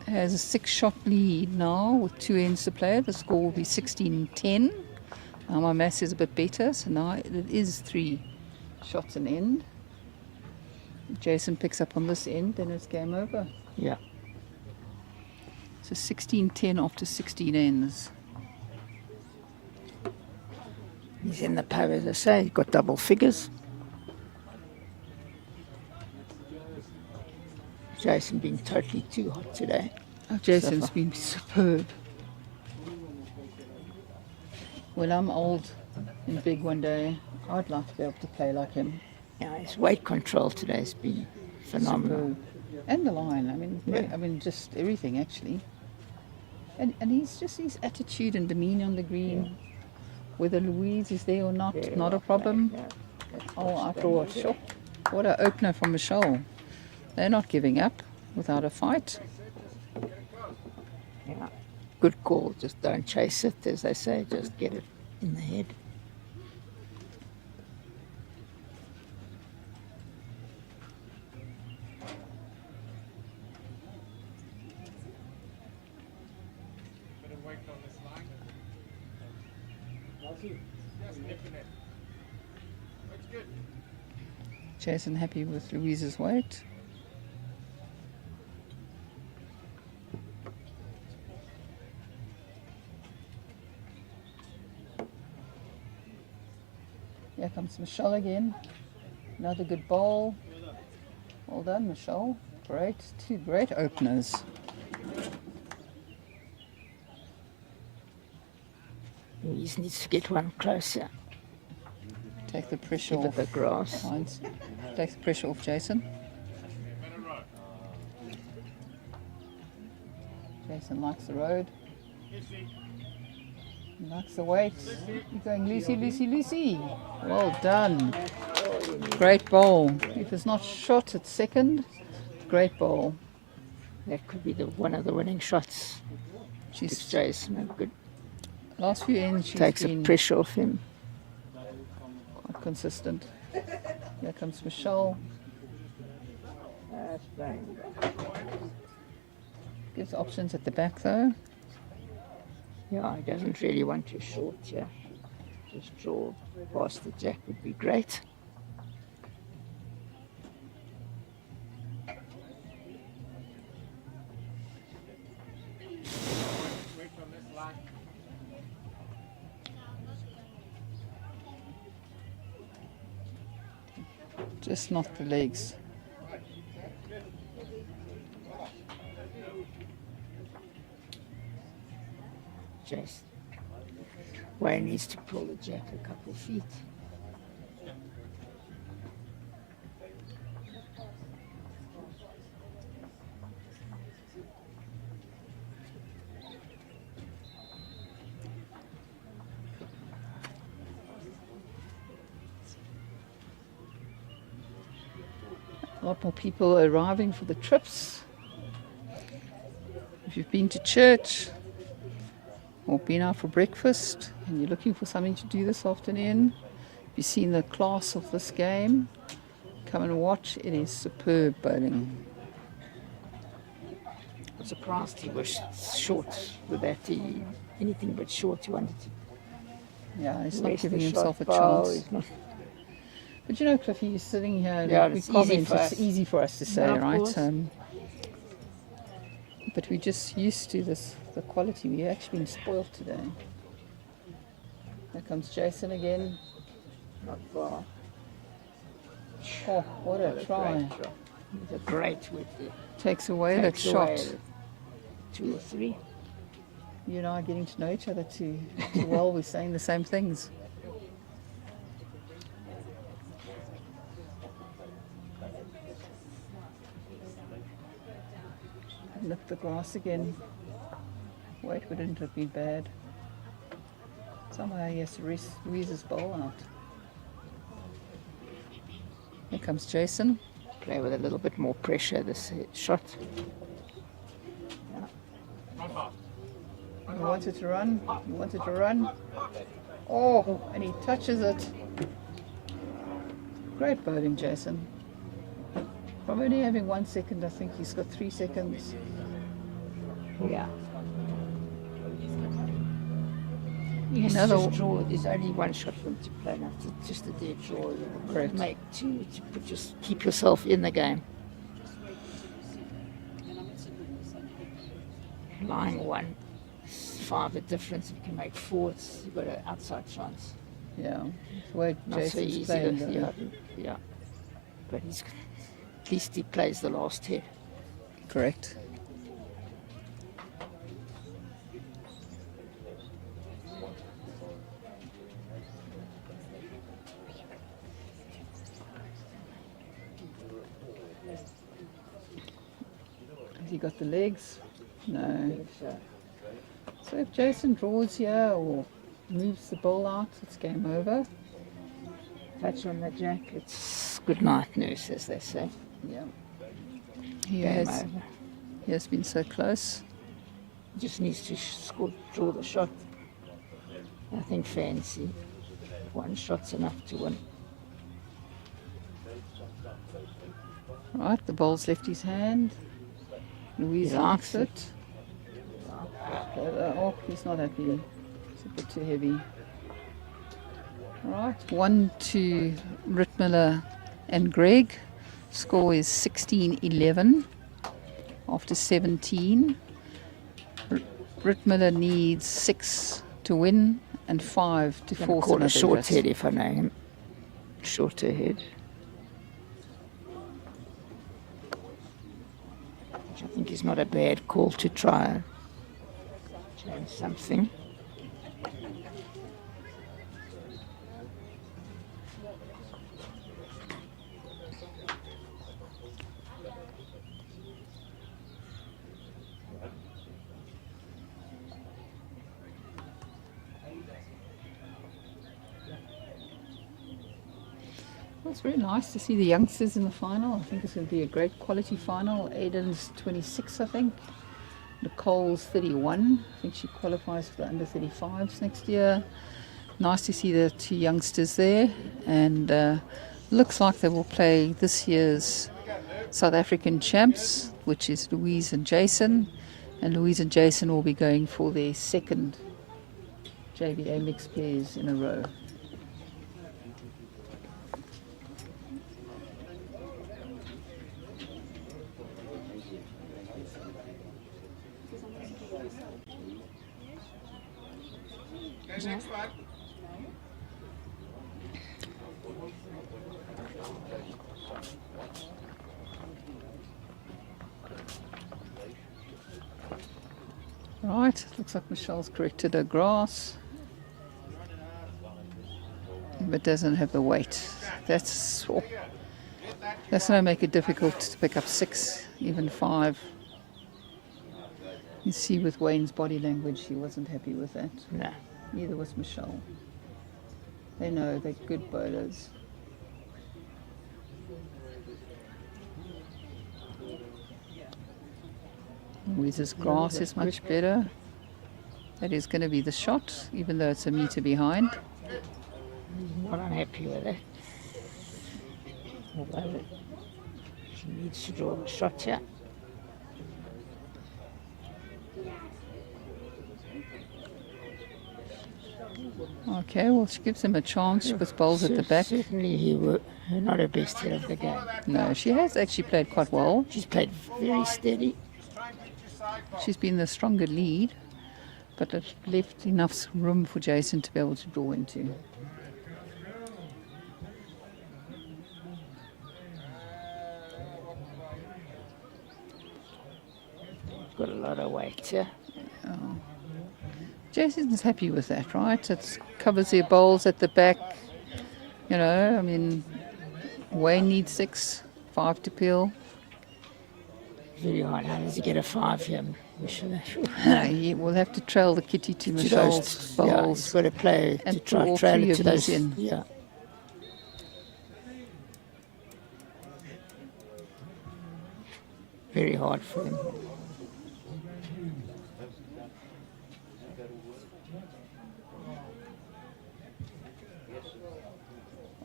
has a 6-shot lead now with 2 ends to play. The score will be 16-10. Now my maths is a bit better, so now it is 3 shots an end. If Jason picks up on this end, then it's game over. Yeah. So 16-10 after 16 ends. He's in the pub, as I say. He's got double figures. Jason been totally too hot today. Oh, Jason's far. been superb. When I'm old and big one day, I'd like to be able to play like him. Yeah, his weight control today has been phenomenal. Superb. And the line, I mean, Yeah. I mean, just everything actually. And he's just his attitude and demeanour on the green. Whether Louise is there or not, Very not a well problem. played, yeah. That's Oh, what's I going thought, on. sure, what an opener from Michelle. They're not giving up without a fight. Yeah. Good call. Just don't chase it, as they say. Just get it in the head. Bit of weight on this line. Just nipping it. Looks good. Jason happy with Louise's weight. Here comes Michelle again. Another good bowl. Well done, Michelle. Great. Two great openers. He just needs to get one closer. Take the pressure Give it off. the grass. Hines. Take the pressure off Jason. Jason likes the road. He likes the weight. You're going Lucy, Lucy, Lucy. Well done. Great bowl. If it's not shot at second, great bowl. That could be one of the winning shots. Gives She's Jason a good, last few ends she's takes the been pressure off him. quite consistent. Here comes Michelle. Gives options at the back though. Yeah, he doesn't really want to short here. Just draw past the jack would be great. Weight on this line. Just not the legs. Just Wayne needs to pull the jack a couple feet. A lot more people arriving for the trips. If you've been to church or been out for breakfast and you're looking for something to do this afternoon, if you've seen the class of this game, come and watch. It is superb bowling. I'm surprised he was short with that. Anything but short. He wanted to Yeah, he's not raise giving the himself shot a bow. chance. He's not, But you know, Cliffy, you're sitting here and Yeah, we it's easy comment, for it's us. easy for us to say, of right? course. But we're just used to this, the quality. We've actually been spoiled today. Here comes Jason again. not far. Oh, what a try. Great try. He's a great with it. Takes away that Takes away shot. the 2 or 3. You and I are getting to know each other too well. We're saying the same things. Look, the grass again. Weight wouldn't have been bad. Somehow he has to squeeze his bowl out. Here comes Jason. Play with a little bit more pressure this shot. He wanted to run. He wanted to run. Oh, and he touches it. Great bowling, Jason. From only having 1 second, I think he's got 3 seconds. Yeah. He has Another- to just draw. There's only one shot for him to play now. It's just a dead draw. You Correct. Make 2 to just keep yourself in the game. Lying 1, 5 the difference. If you can make 4, you've got an outside chance. Yeah, the way Not so Jason's easy. playing. Yeah. But at least he plays the last hit. Correct. Has he got the legs? No. So if Jason draws here or moves the ball out, it's game over. Touch on the jack. It's good night, nurse, as they say. Yeah. He Game has, over. he has been so close. Just needs to draw the shot. Nothing fancy. One shot's enough to win. Right, the ball's left his hand. Louise He likes likes it. Oh, he's not happy. It's a bit too heavy. Right, 1-2 Ritmiller and Greg. Score is 16-11 after 17. Ritmiller needs 6 to win and 5 to Gonna force call another a short rit. head if I know him. Shorter head. Which I think is not a bad call to try change something. Well, it's very nice to see the youngsters in the final. I think it's going to be a great quality final. Aiden's 26, I think. Nicole's 31. I think she qualifies for the under 35s next year. Nice to see the two youngsters there. And looks like they will play this year's South African champs, which is Louise and Jason. And Louise and Jason will be going for their second JBA mixed pairs in a row. Guys, next one. Right, looks like Michelle's corrected her grass. But doesn't have the weight. That's going to make it difficult to pick up 6, even 5. You see with Wayne's body language, he wasn't happy with that. No. Neither was Michelle. They know they're good bowlers. Louise's grass is much better. That is going to be the shot, even though it's a metre behind. Not unhappy with it. Although she needs to draw the shot here. Okay, well, she gives him a chance with bowls at the back. Certainly he would. Not her best hit of the game. No, she has actually played quite well. She's played very steady. She's been the stronger lead, but it left enough room for Jason to be able to draw into. Got a lot of weight here. Jason's happy with that, right? It covers their bowls at the back. You know, I mean, Wayne needs 6, 5 to peel. Very hard. How does he get a 5 here? He will have to trail the kitty to Michelle's Yeah, he's bowls. got to play and to put try all trail 3 it of to these those. in. Yeah. Very hard for him.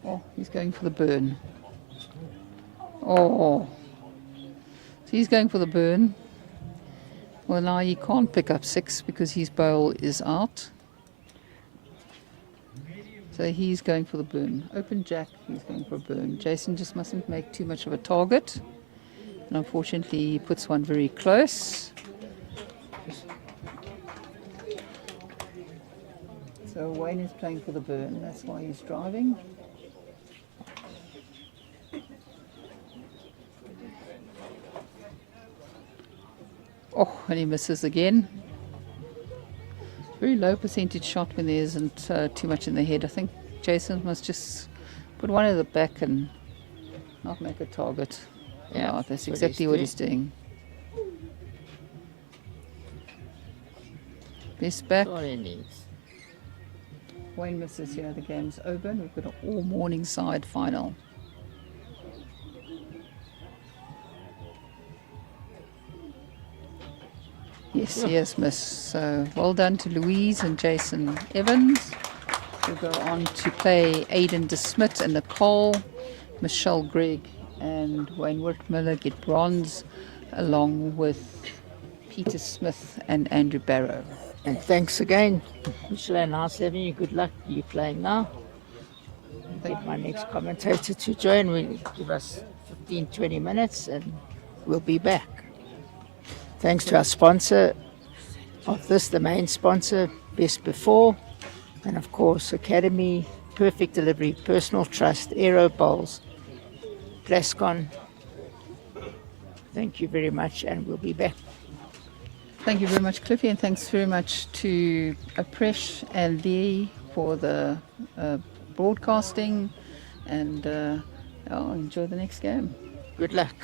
Oh, he's going for the burn. Oh. So he's going for the burn. Well, now he can't pick up 6 because his bowl is out. So he's going for the burn. Open jack, he's going for a burn. Jason just mustn't make too much of a target. And unfortunately, he puts one very close. So Wayne is playing for the burn. That's why he's driving. Oh, and he misses again. Very low percentage shot when there isn't too much in the head. I think Jason must just put one at the back and not make a target. Yeah, that's exactly what he's doing. Best back. That's all he needs. Wayne misses here. The game's over and we've got an all Morningside final. Yes, he has missed. So well done to Louise and Jason Evans. We'll go on to play Aidan DeSmit and Nicole, Michelle Gregg and Wayne Wortmiller get bronze, along with Peter Smith and Andrew Barrow. And thanks again, Michelle. Nice having you. Good luck. You playing now? Get my next commentator to join. We'll give us 15-20 minutes and we'll be back. Thanks to our sponsor of this, the main sponsor, Best Before, and of course Academy, Perfect Delivery, Personal Trust, Aero Bowls, Plascon. Thank you very much, and we'll be back. Thank you very much, Cliffy, and thanks very much to Apresh and Lee for the broadcasting, and I'll enjoy the next game. Good luck.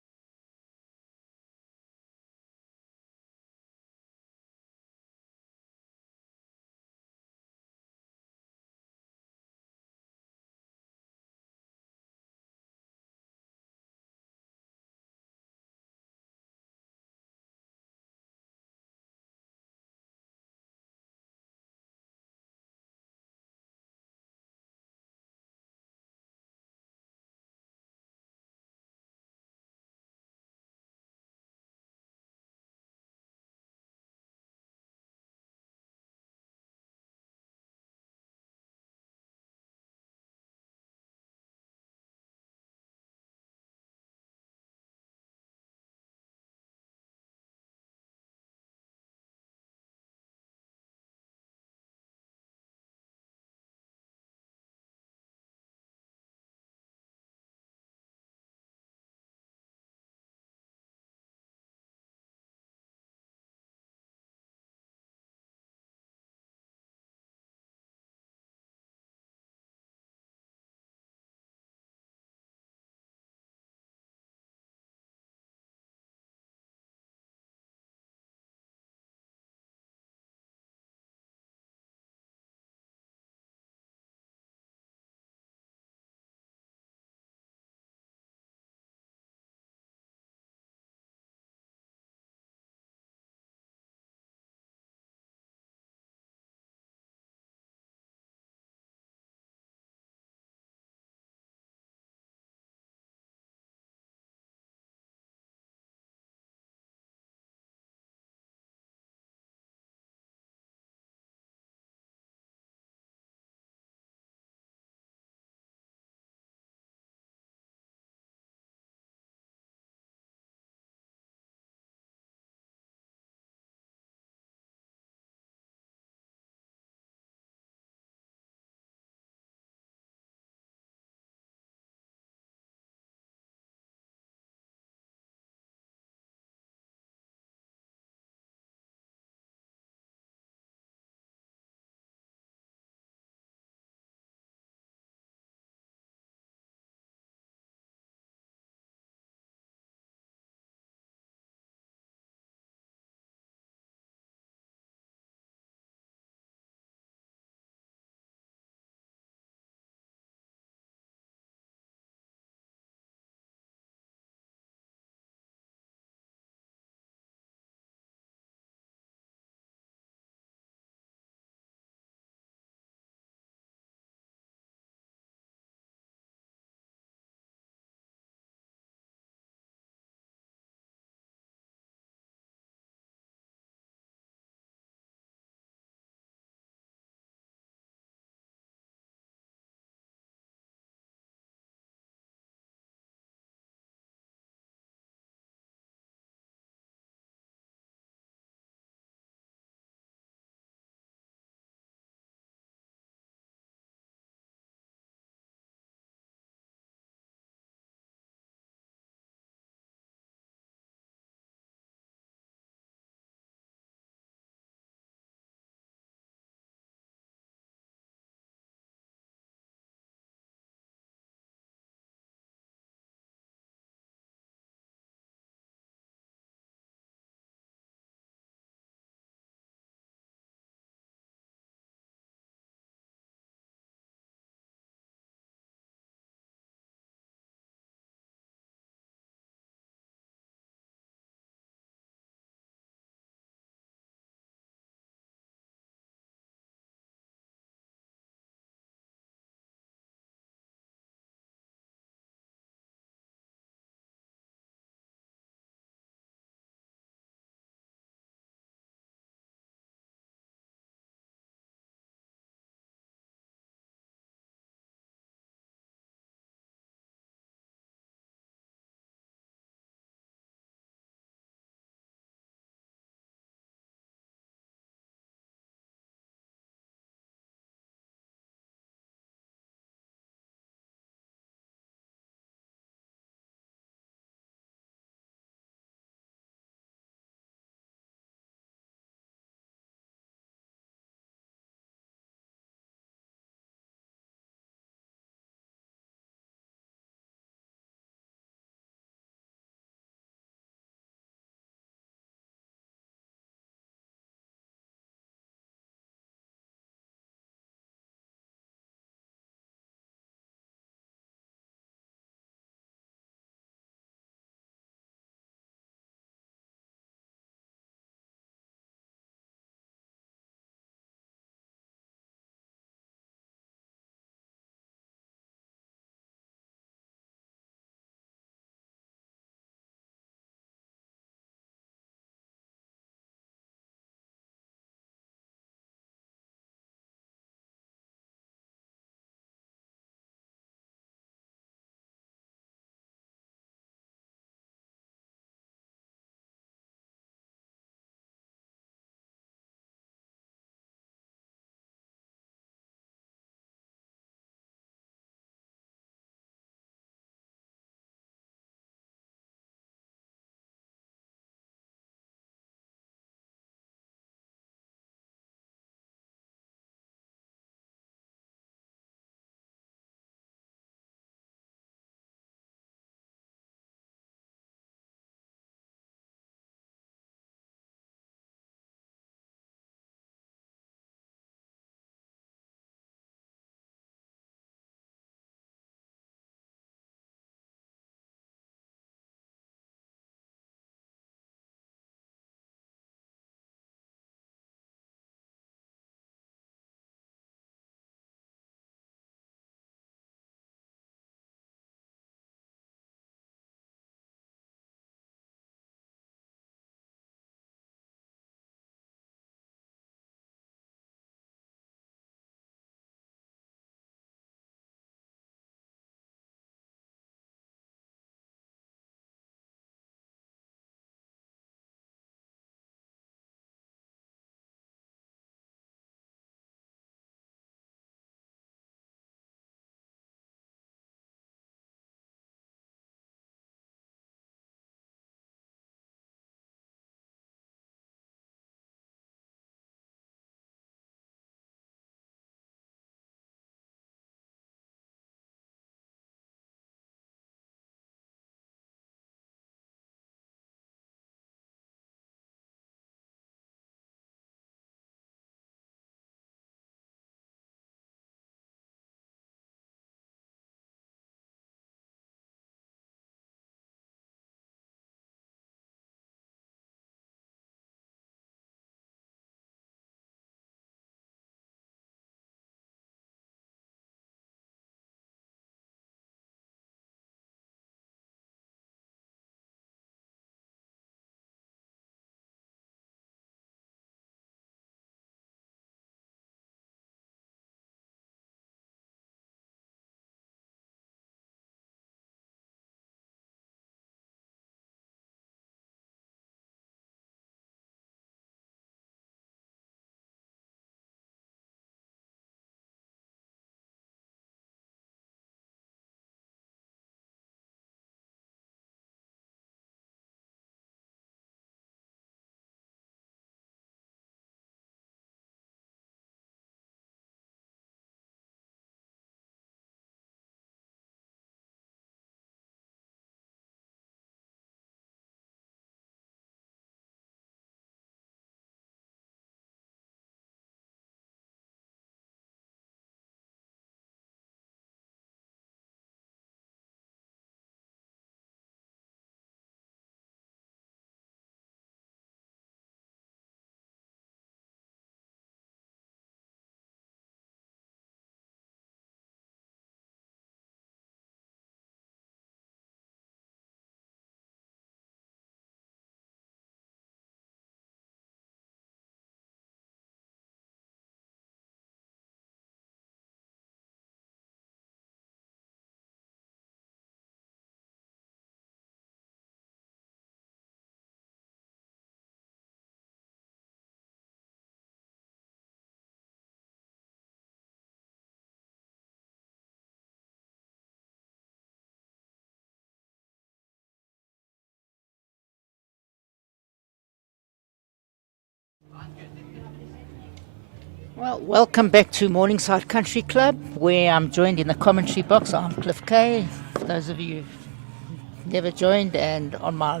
Well, welcome back to Morningside Country Club, where I'm joined in the commentary box. I'm Cliff Kay. For those of you who've never joined, and on my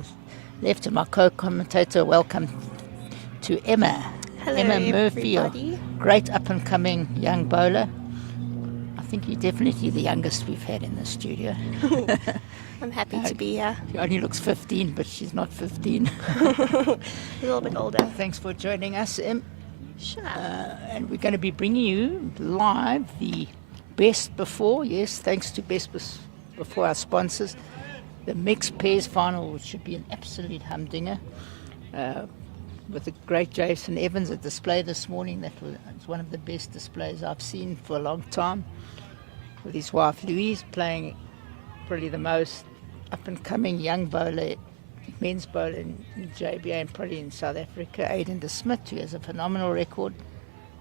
left to my co-commentator, welcome to Emma. Hello, Emma Murphy, a everybody. great up-and-coming young bowler. I think you're definitely the youngest we've had in the studio. I'm happy to be here. She only looks 15, but she's not 15. A little bit older. Thanks for joining us, Em. Sure. And we're going to be bringing you live the Best Before, yes, thanks to Best Before, our sponsors, the mixed pairs final, which should be an absolute humdinger, with the great Jason Evans, a display this morning that was one of the best displays I've seen for a long time, with his wife Louise playing probably the most up-and-coming young bowler, men's bowler in JBA and probably in South Africa, Aiden de Smit, who has a phenomenal record,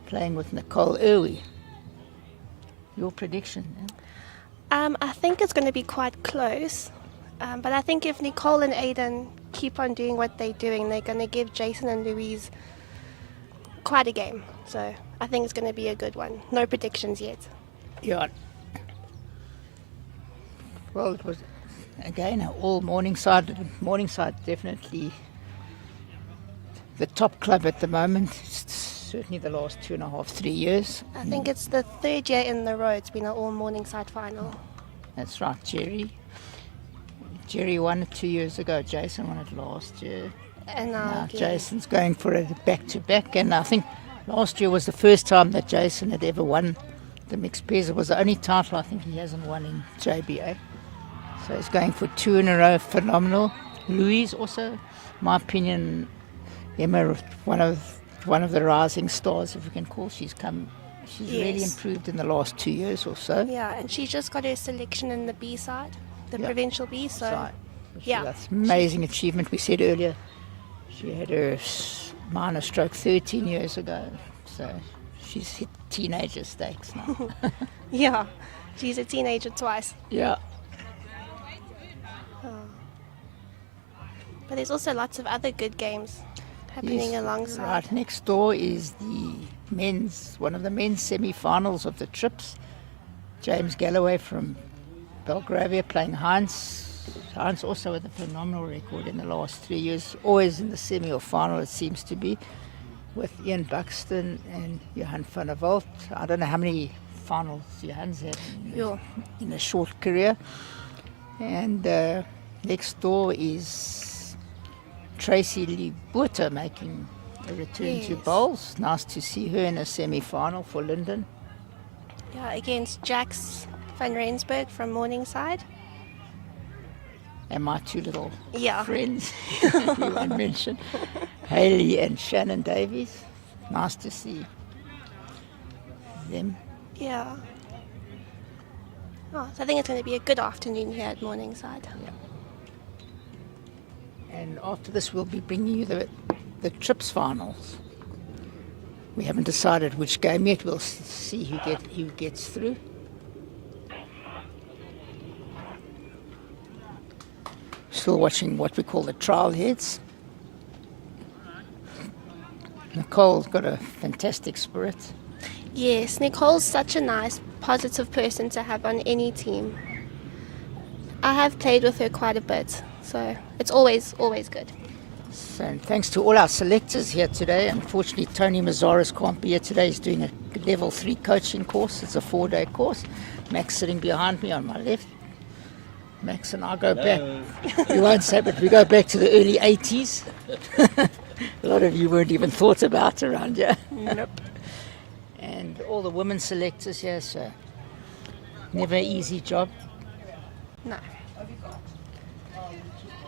playing with Nicole Irwi. Your prediction? I think it's going to be quite close. But I think if Nicole and Aiden keep on doing what they're doing, they're going to give Jason and Louise quite a game. So I think it's going to be a good one. No predictions yet. Yeah. Well, it was, again, all Morningside. Morningside definitely the top club at the moment. Certainly the last 2.5, 3 years. I think it's the third year in the row it's been an all Morningside final. That's right, Jerry. Jerry won it 2 years ago. Jason won it last year. And Now yeah. Jason's going for a back-to-back. And I think last year was the first time that Jason had ever won the mixed pairs. It was the only title I think he hasn't won in JBA. So he's going for 2 in a row. Phenomenal. Louise also, my opinion, Emma, one of the rising stars, if we can call. She's really Yes. improved in the last 2 years or so. Yeah, and she just got her selection in the B side, the Yeah. provincial B. So So, yeah. that's amazing achievement. We said earlier she had her minor stroke 13 years ago, so she's hit teenager stakes now. yeah, she's a teenager twice. Yeah. But there's also lots of other good games happening Yes, alongside. right next door is one of the men's semi-finals of the trips. James Galloway from Belgravia playing Heinz. Heinz also with a phenomenal record in the last 3 years, always in the semi or final it seems to be, with Ian Buxton and Johan van der Walt. I don't know how many finals Johan's had Yeah. in a short career. And next door is Tracy Libuta making a return to Yes. bowls. Nice to see her in a semi-final for Linden. Yeah, against Jax van Rensburg from Morningside. And my two little Yeah. friends, who I mentioned, Hayley and Shannon Davies. Nice to see them. Yeah. Oh, so I think it's going to be a good afternoon here at Morningside. And after this, we'll be bringing you the trips finals. We haven't decided which game yet. We'll see who gets through. Still watching what we call the trial heads. Nicole's got a fantastic spirit. Yes, Nicole's such a nice, positive person to have on any team. I have played with her quite a bit, so it's always good. So, and thanks to all our selectors here today. Unfortunately, Tony Mazaris can't be here today. He's doing a level 3 coaching course. It's a 4-day course. Max sitting behind me on my left. Max and I go back. We won't say, but we go back to the early 80s. A lot of you weren't even thought about around here. Nope. And all the women selectors here, so never an easy job. No.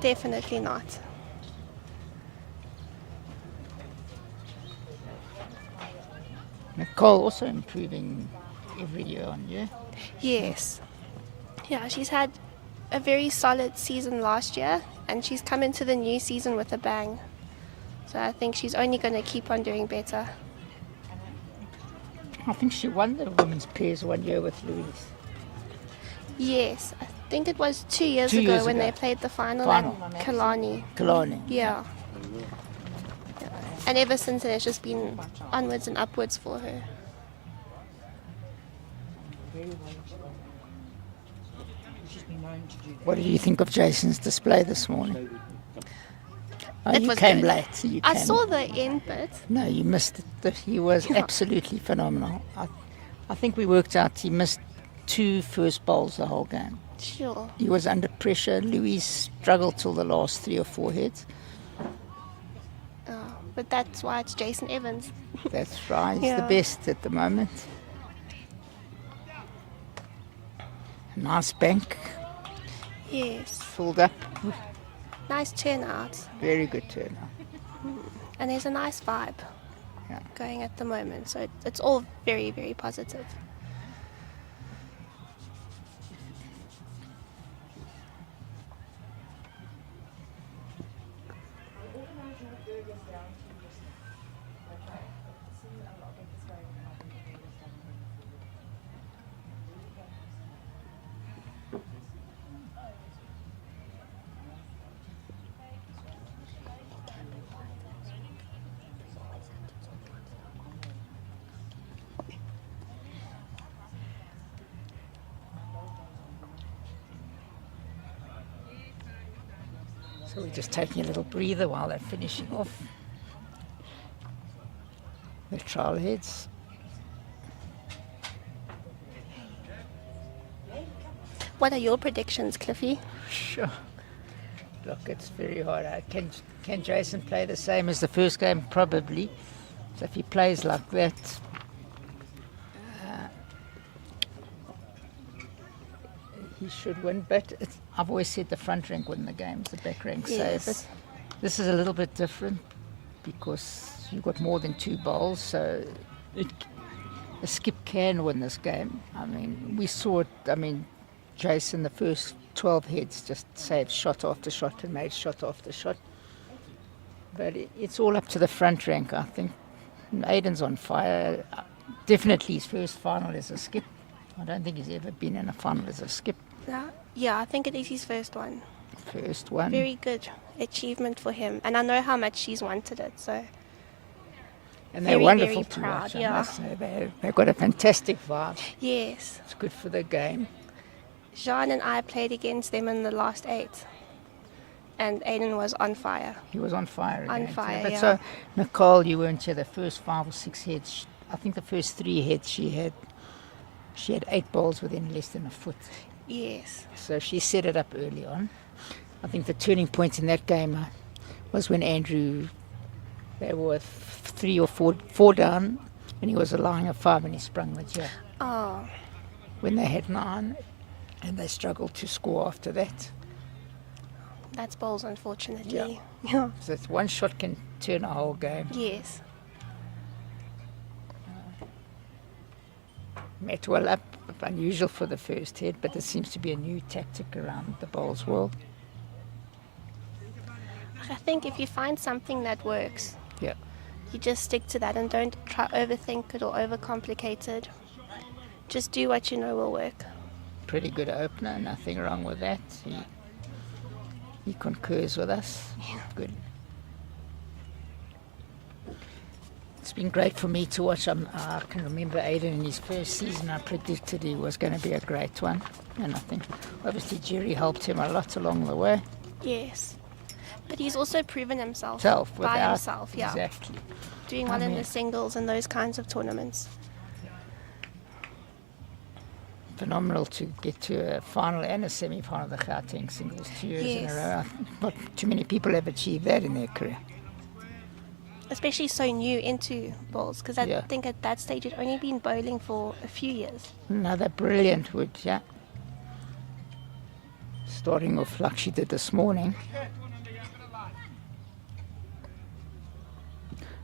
Definitely not. Nicole also improving every year on year. Yes. Yeah, she's had a very solid season last year, and she's come into the new season with a bang. So I think she's only going to keep on doing better. I think she won the women's pairs 1 year with Louise. Yes, I think it was 2 years 2 ago years when ago. they played the final Final. at Kalani. Kalani. Yeah. And ever since then, it's just been onwards and upwards for her. very well explained. She's been known to do that. What did you think of Jason's display this morning? Oh, It you was came good. late. So you I came saw the end bit. No, you missed it. He was absolutely phenomenal. I think we worked out he missed 2 first bowls the whole game. Sure. He was under pressure. Louis struggled till the last 3 or 4 hits. But that's why it's Jason Evans. That's right. He's the Yeah. best at the moment. Nice bank. Yes. Filled up. Nice turnout. Very good turnout. And there's a nice vibe Yeah. going at the moment. So it's all very, very positive. So we're just taking a little breather while they're finishing off the trial heads. What are your predictions, Cliffy? Sure. Look, it's very hard. Can Jason play the same as the first game? Probably. So if he plays like that, he should win. But I've always said the front rank win the games, the back rank save it. Yes. This is a little bit different because you've got more than 2 bowls, so a skip can win this game. I mean, we saw it. I mean, Jason, the first 12 heads, just saved shot after shot and made shot after shot. But it's all up to the front rank, I think. Aiden's on fire. Definitely his first final as a skip. I don't think he's ever been in a final as a skip. Yeah, I think it is his first one. First one. Very good achievement for him. And I know how much he's wanted it, so And they're very, wonderful very to proud, watch, I yeah. must say. They've got a fantastic vibe. yes. It's good for the game. Jean and I played against them in the last 8. And Aiden was on fire. He was on fire On again. fire, But yeah. so, Nicole, you weren't here the first 5 or 6 heads. I think the first 3 heads she had 8 balls within less than a foot. Yes. So she set it up early on. I think the turning point in that game was when Andrew, they were 3 or 4 down, and he was allowing a 5 and he sprung the jab. Oh, When they had 9, and they struggled to score after that. that's balls, unfortunately. Yeah. So it's one shot can turn a whole game. Yes. Met well up, unusual for the first head, but there seems to be a new tactic around the bowls world. I think if you find something that works, Yeah. you just stick to that and don't try overthink it or overcomplicate it. Just do what you know will work. Pretty good opener, nothing wrong with that. He concurs with us. Good. It's been great for me to watch. I can remember Aiden in his first season. I predicted he was going to be a great one. And I think obviously Jerry helped him a lot along the way. Yes. But he's also proven himself Self, by without, himself, yeah. Exactly. Doing I well in mean- the singles and those kinds of tournaments. Phenomenal to get to a final and a semi-final of the Gauteng singles 2 years in a Yes. row. Not too many people have achieved that in their career. Especially so new into bowls, because I Yeah. think at that stage he'd only been bowling for a few years. Another brilliant wood, yeah. Starting off like she did this morning.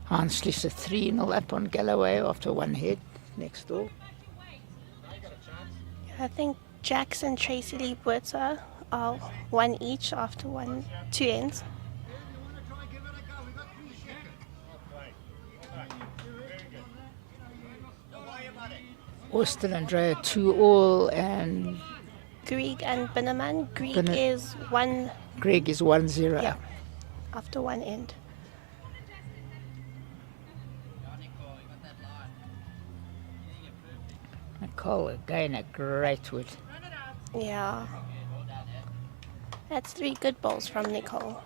Hans Schlisser 3-0 up on Galloway after 1 head next door. I think Jax and Tracy Lee Buerta are 1 each after 2 ends. Austin Andrea 2-all and Grieg and Binneman. Grieg Binne- is 1 Greg is 1-0 Yeah. up. after 1 end. Nicole, again, a great wood. Yeah. That's 3 good balls from Nicole.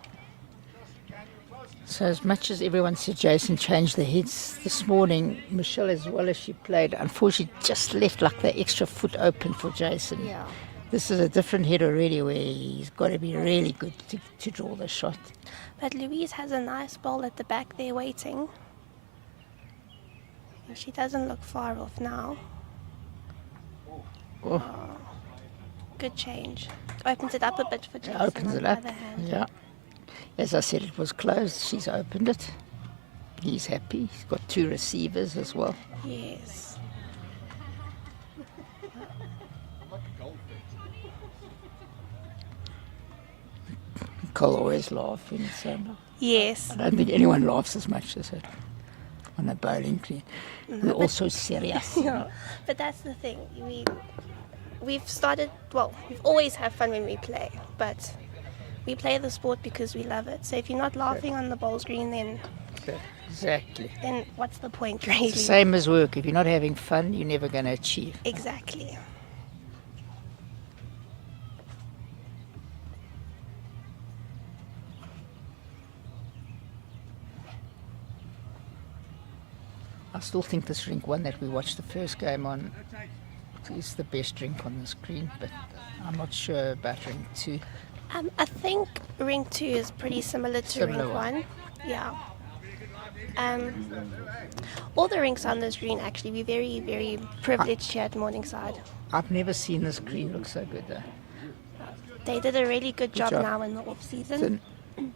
So as much as everyone said Jason changed the heads this morning, Michelle, as well as she played, unfortunately just left like the extra foot open for Jason. Yeah. This is a different head already where he's got to be really good to draw the shot. But Louise has a nice ball at the back there waiting. And she doesn't look far off now. Oh, Good change. Opens it up a bit for it Jason. opens on it the up. other hand. Yeah. As I said, it was closed. She's opened it. He's happy. He's got 2 receivers as well. Yes. Nicole always laughing. So Yes. I don't think anyone laughs as much as her on a bowling green. We're also serious. Yeah. But that's the thing. We've started, well, we've always have fun when we play, but we play the sport because we love it. So if you're not laughing on the bowls green, Exactly. then what's the point, really? It's the same as work. If you're not having fun, you're never going to achieve. Exactly. I still think this rink one that we watched the first game on is the best rink on the screen, but I'm not sure about rink 2. I think Ring 2 is pretty similar to Similar Ring one. 1. Yeah. All the rinks on this green, actually, we're very, very privileged here at Morningside. I've never seen this green look so good though. They did a really good job job. now in the off season. Thin.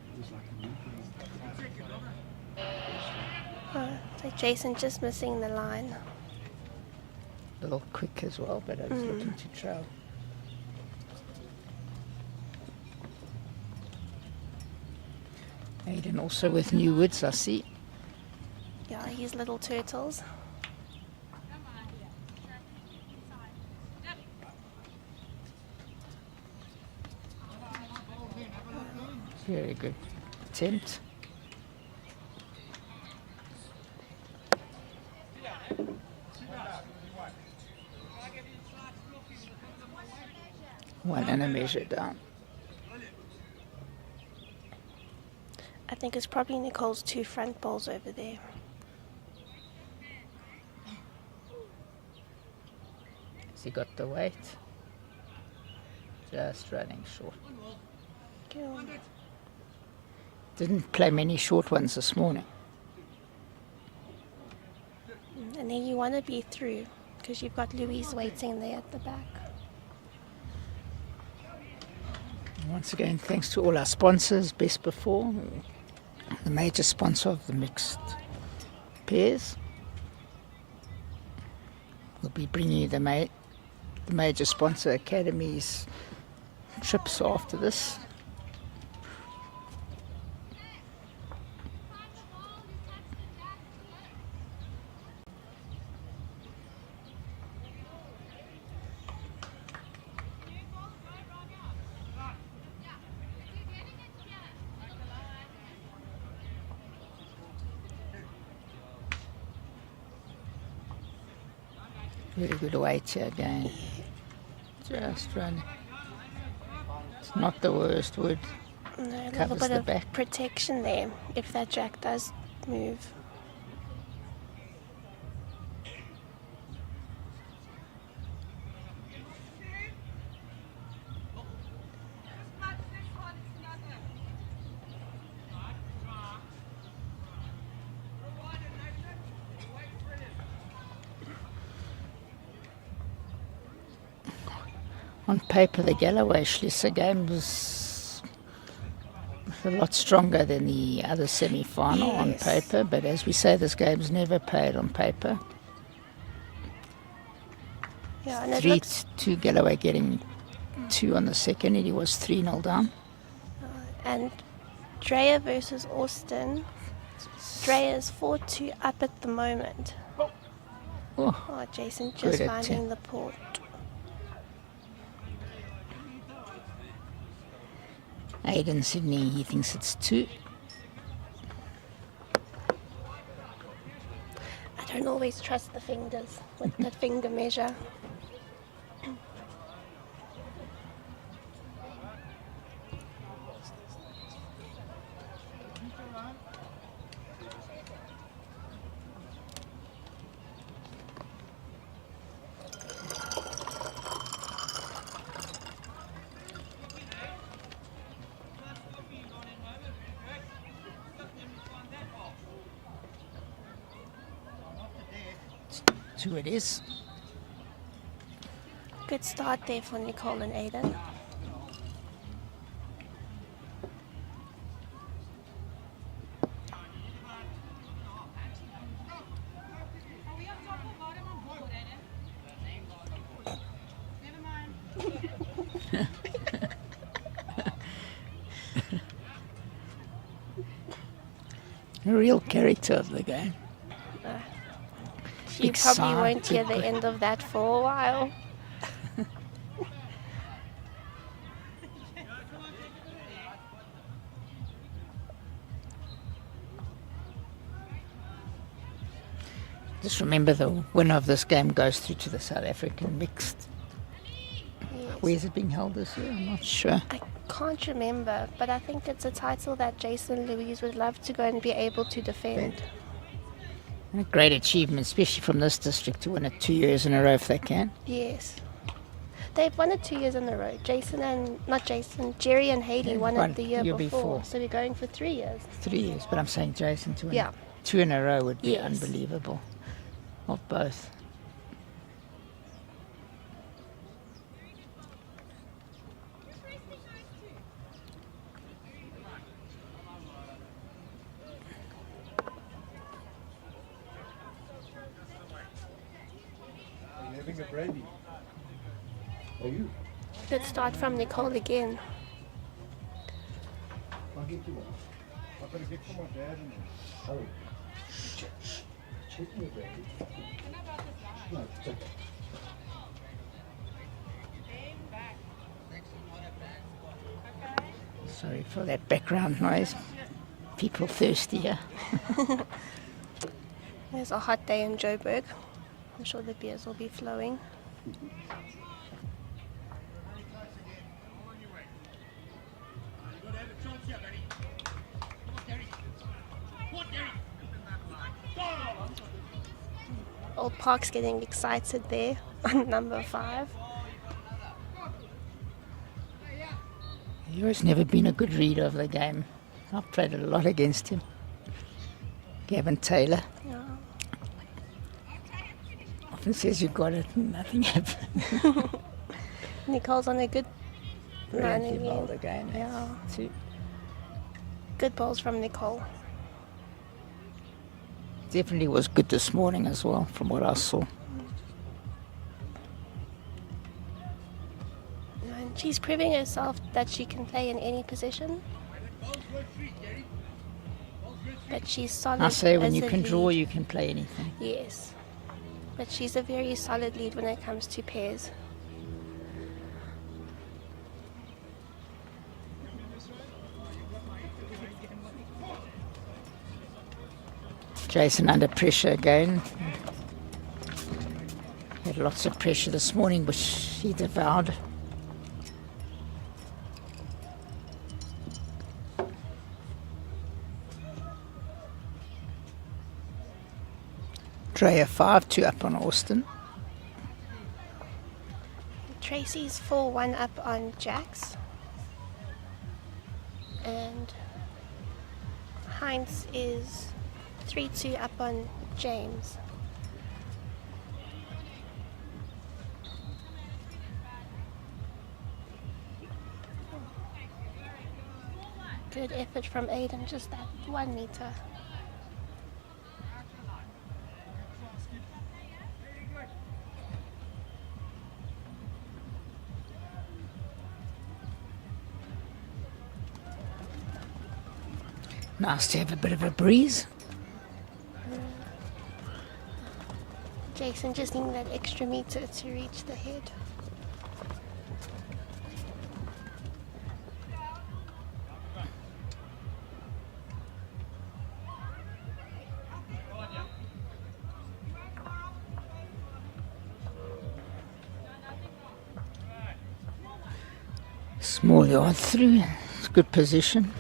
So Jason just missing the line. A little quick as well, but I was looking to trail. Aiden also with new woods, I see. Yeah, his little turtles. Very good attempt. One and a measure down. I think it's probably Nicole's 2 front balls over there. Has he got the weight? Just running short. Cool. Didn't play many short ones this morning. And then you want to be through because you've got Louise waiting there at the back. Once again, thanks to all our sponsors, Best Before, the major sponsor of the mixed pairs. We'll be bringing you the major sponsor academies trips after this. Very good weight here again. Just running. It's not the worst wood. No, a little Covers bit the of back. protection there if that jack does move. On paper, the Galloway Schlesser game was a lot stronger than the other semi-final on Yes. paper, but as we say, this game's never played on paper. Yeah, and it 3-2 Galloway getting 2 on the second, and he was 3-0 down. and Drea versus Austin. Drea is 4-2 up at the moment. Oh, Oh, Jason just Good finding attempt. the port. Aiden Sydney, he thinks it's 2. I don't always trust the fingers with the finger measure. 2 it is. Good start there for Nicole and Aiden. A real character of the game. You probably won't Excited, hear the but- end of that for a while. Just remember the winner of this game goes through to the South African mixed. Yes. Where's it being held this year? I'm not sure. I can't remember, but I think it's a title that Jason Louise would love to go and be able to defend. And a great achievement, especially from this district, to win it 2 years in a row if they can. Yes. They've won it 2 years in a row. Jerry and Hayley Yeah, won won it the year before. before. So we're going for 3 years. 3 years, but I'm saying Jason to win Yeah. 2 in a row would be Yes. unbelievable. Of both. Are you having a brandy? Are you? Good start from Nicole again. I'll get you one. I've got to get from my dad and oh. Check me, brandy. No, it's okay. Sorry for that background noise. People thirsty here. It's a hot day in Joburg. I'm sure the beers will be flowing. Old Park's getting excited there on number 5. He's never been a good reader of the game. I've played a lot against him. Gavin Taylor Yeah. often says you got it and nothing happened. Nicole's on a good run Brilliantly again. bowled again. Yeah. Too. Good balls from Nicole. Definitely was good this morning as well, from what I saw. And she's proving herself that she can play in any position. But she's solid. I say when as you a can draw, lead. you can play anything. Yes. But she's a very solid lead when it comes to pairs. Jason under pressure again. He had lots of pressure this morning, which he devoured. Dreya 5-2 up on Austin. Tracy's 4-1 up on Jax. And Heinz is 3-2 up on James. Good effort from Aiden, just that 1 meter. Nice to have a bit of a breeze. Jason just needing that extra meter to reach the head. Small yard through. It's good position.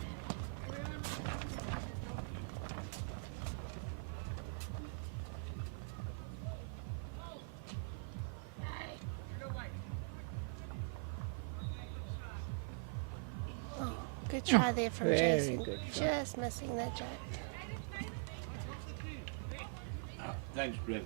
Good try there from very Jason. good try. Just missing that jack. Thanks, Brett.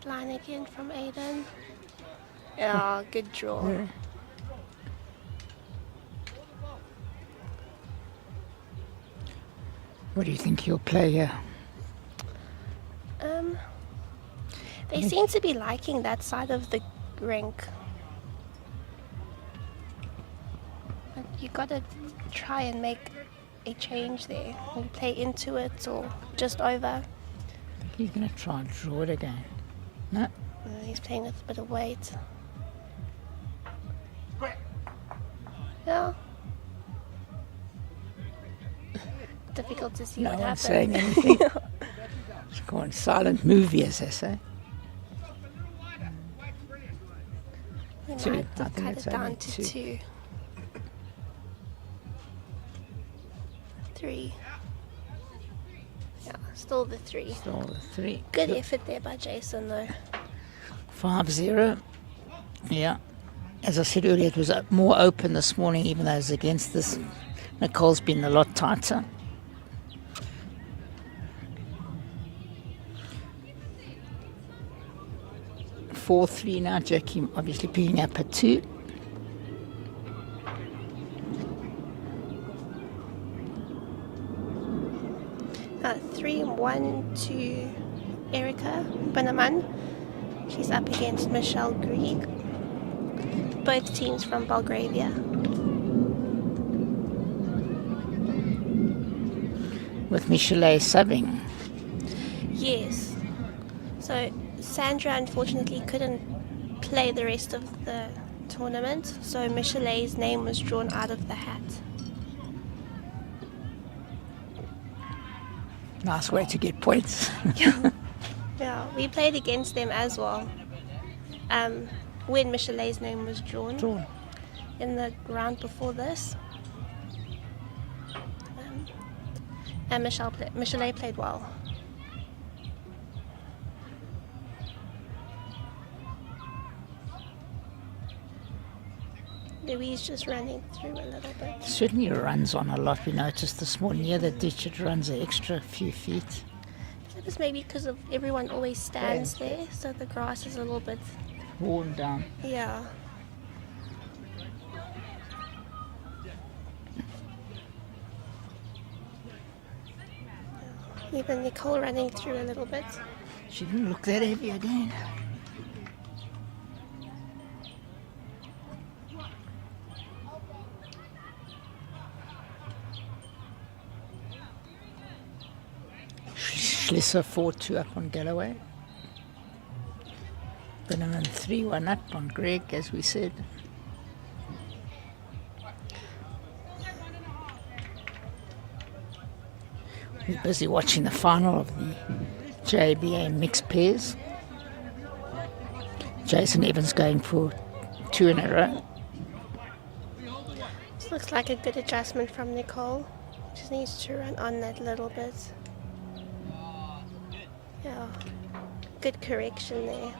Good line again from Aiden. Oh, good draw. Yeah. What do you think he'll play here? They seem to be liking that side of the rink. But you gotta try and make a change there. You play into it or just over. I think he's going to try and draw it again. No? He's playing with a bit of weight. Yeah. Difficult to see No what one's happens. saying anything. It's called silent movie, as they say. We Two. might I have think cut it's it only down to two. 2. 3. Yeah, still the 3. Still the 3. Good effort there by Jason though. 5-0. Yeah. As I said earlier, it was more open this morning, even though it was against this. Nicole's been a lot tighter. Four, 3 now. Jackie obviously picking up at 2. Uh, 3-1 to Erica Benaman. She's up against Michelle Grieg. Both teams from Belgravia. With Michelet subbing. Yes. So Sandra unfortunately couldn't play the rest of the tournament, so Michelet's name was drawn out of the hat. Nice way to get points. Yeah, we played against them as well. When Michelet's name was drawn in the round before this. And Michelet played well. Louise just running through a little bit. Certainly runs on a lot. We noticed this morning. Yeah, the ditch, it runs an extra few feet. That was maybe because of everyone always stands there, so the grass is a little bit, Worn down. yeah. Even Nicole running through a little bit. She didn't look that heavy again. Schlisser 4-2 up on Galloway. Benaman 3-1 up on Greg, as we said. We're busy watching the final of the JBA mixed pairs. Jason Evans going for 2 in a row. This looks like a good adjustment from Nicole. Just needs to run on that little bit. Yeah, good correction there.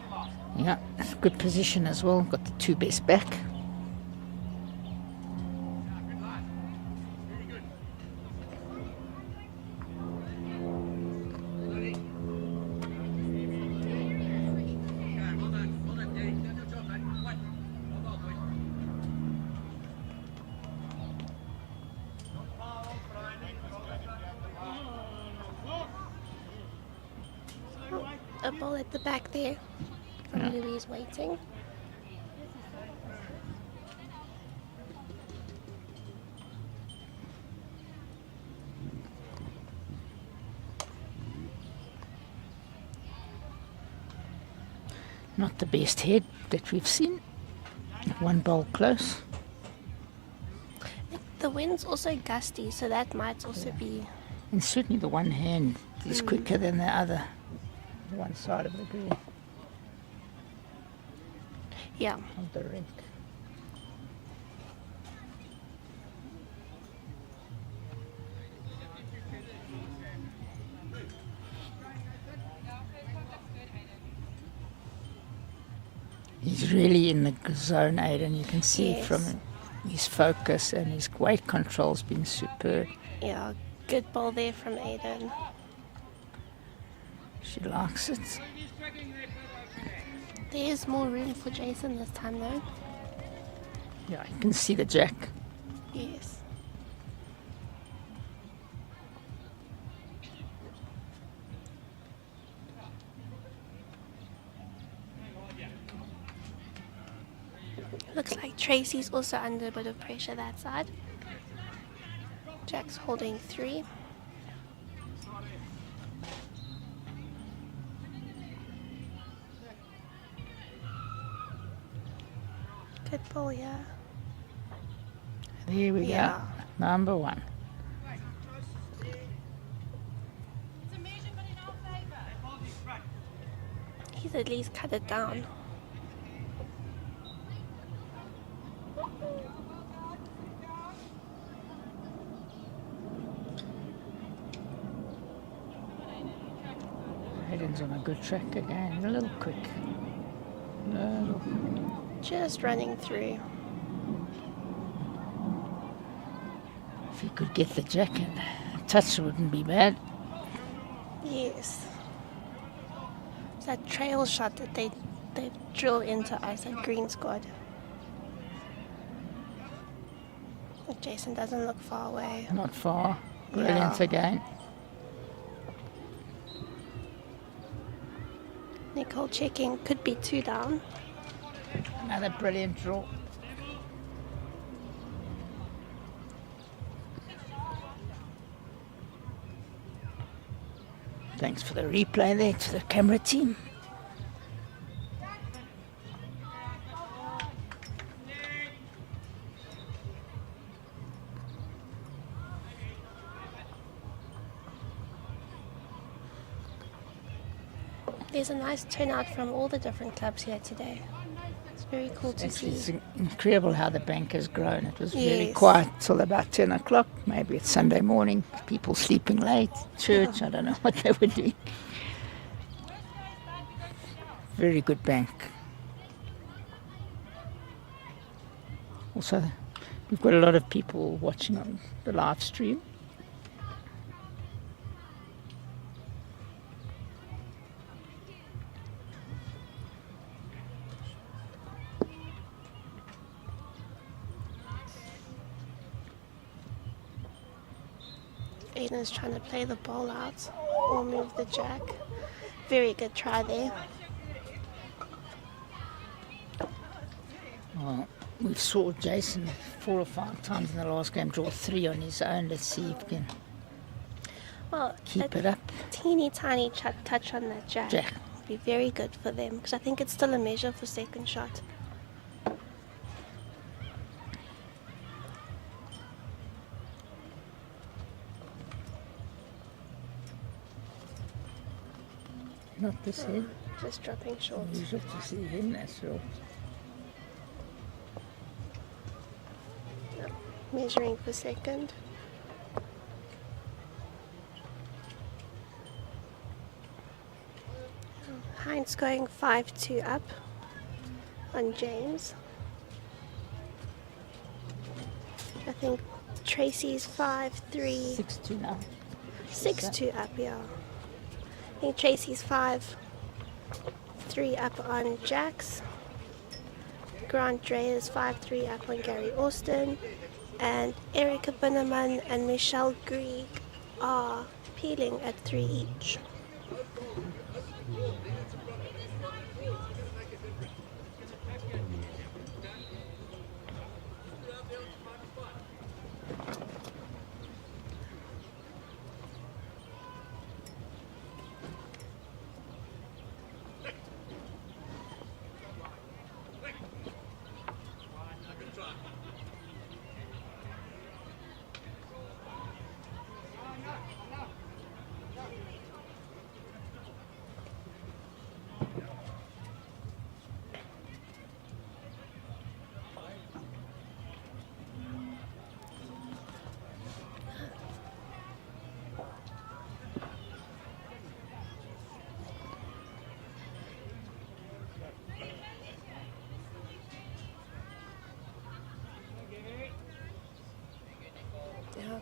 Yeah, good position as well. Got the 2 best back. A ball at the back there from Louise waiting. Not the best head that we've seen. 1 ball close. The wind's also gusty, so that might also be. And certainly the one hand is quicker than the other. The one side of the green Yeah. of the rink. He's really in the zone, Aiden. You can see Yes. from his focus, and his weight control's been superb. Yeah, good ball there from Aiden. She likes it. There is more room for Jason this time though. Yeah, you can see the jack. Yes. Looks like Tracy's also under a bit of pressure that side. Jack's holding 3. Good ball, yeah. There we Yeah. go. Number 1. He's at least cut it down. Hayden's on a good track again. A little quick. Little. Just running through. If he could get the jack in, a touch wouldn't be bad. Yes. It's that trail shot that they drill into us at Green Squad. Jason doesn't look far away. Not far. Brilliant Yeah. again. Nicole checking, could be 2 down. Another brilliant draw. Thanks for the replay there to the camera team. There's a nice turnout from all the different clubs here today. It's very cool to Actually, see. it's incredible how the bank has grown. It was really Yes. quiet till about 10 o'clock. Maybe it's Sunday morning, people sleeping late, church, I don't know what they were doing. Very good bank. Also, we've got a lot of people watching on the live stream. Aiden's trying to play the ball out or move the jack. Very good try there. Well, we saw Jason 4 or 5 times in the last game draw 3 on his own. Let's see if he can Well, keep a it up. teeny tiny touch on that jack Jack. would be very good for them because I think it's still a measure for second shot. Not this head. Just dropping short. Usual to see him that short. Measuring for second. Heinz going 5-2 up on James. I think Tracy's 5-3, 6-2 now. 6-2 up, yeah. I think Tracy's 5-3 up on Jax. Grant Dre is 5-3 up on Gary Austin. And Erica Binneman and Michelle Grieg are peeling at 3 each.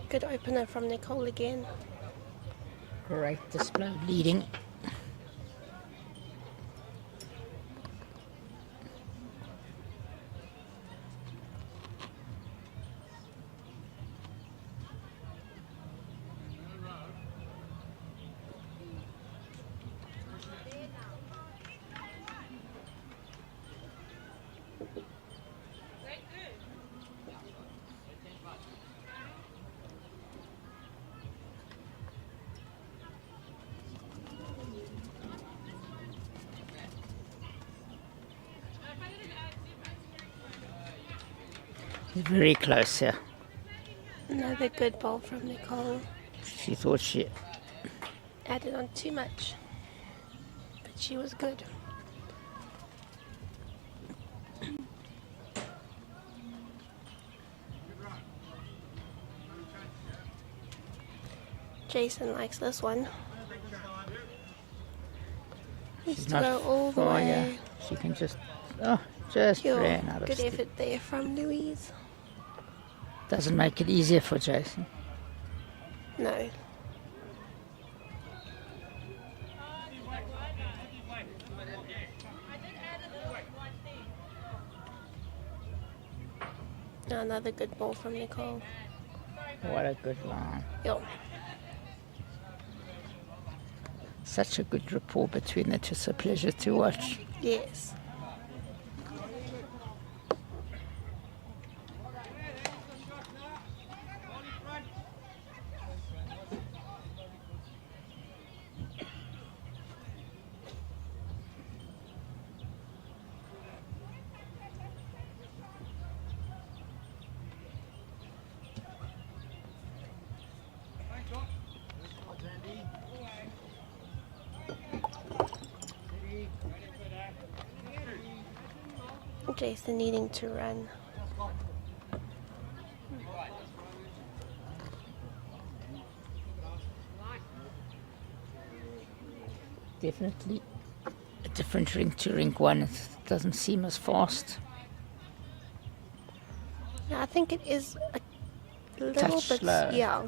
Good opener from Nicole again. Great display of leading. Very close here. Another good ball from Nicole. She thought she... Added on too much. But she was good. Jason likes this one. Needs She's to not go all the far, way. yeah. She can just... Oh, just Yo, ran out of good steam. effort there from Louise. Doesn't make it easier for Jason. No. Another good ball from Nicole. What a good line. Yo. Such a good rapport between them. It's a pleasure to watch. Yes. Jason needing to run. Definitely a different rink to rink one. It doesn't seem as fast. Yeah, I think it is a little Touch bit, slow. yeah.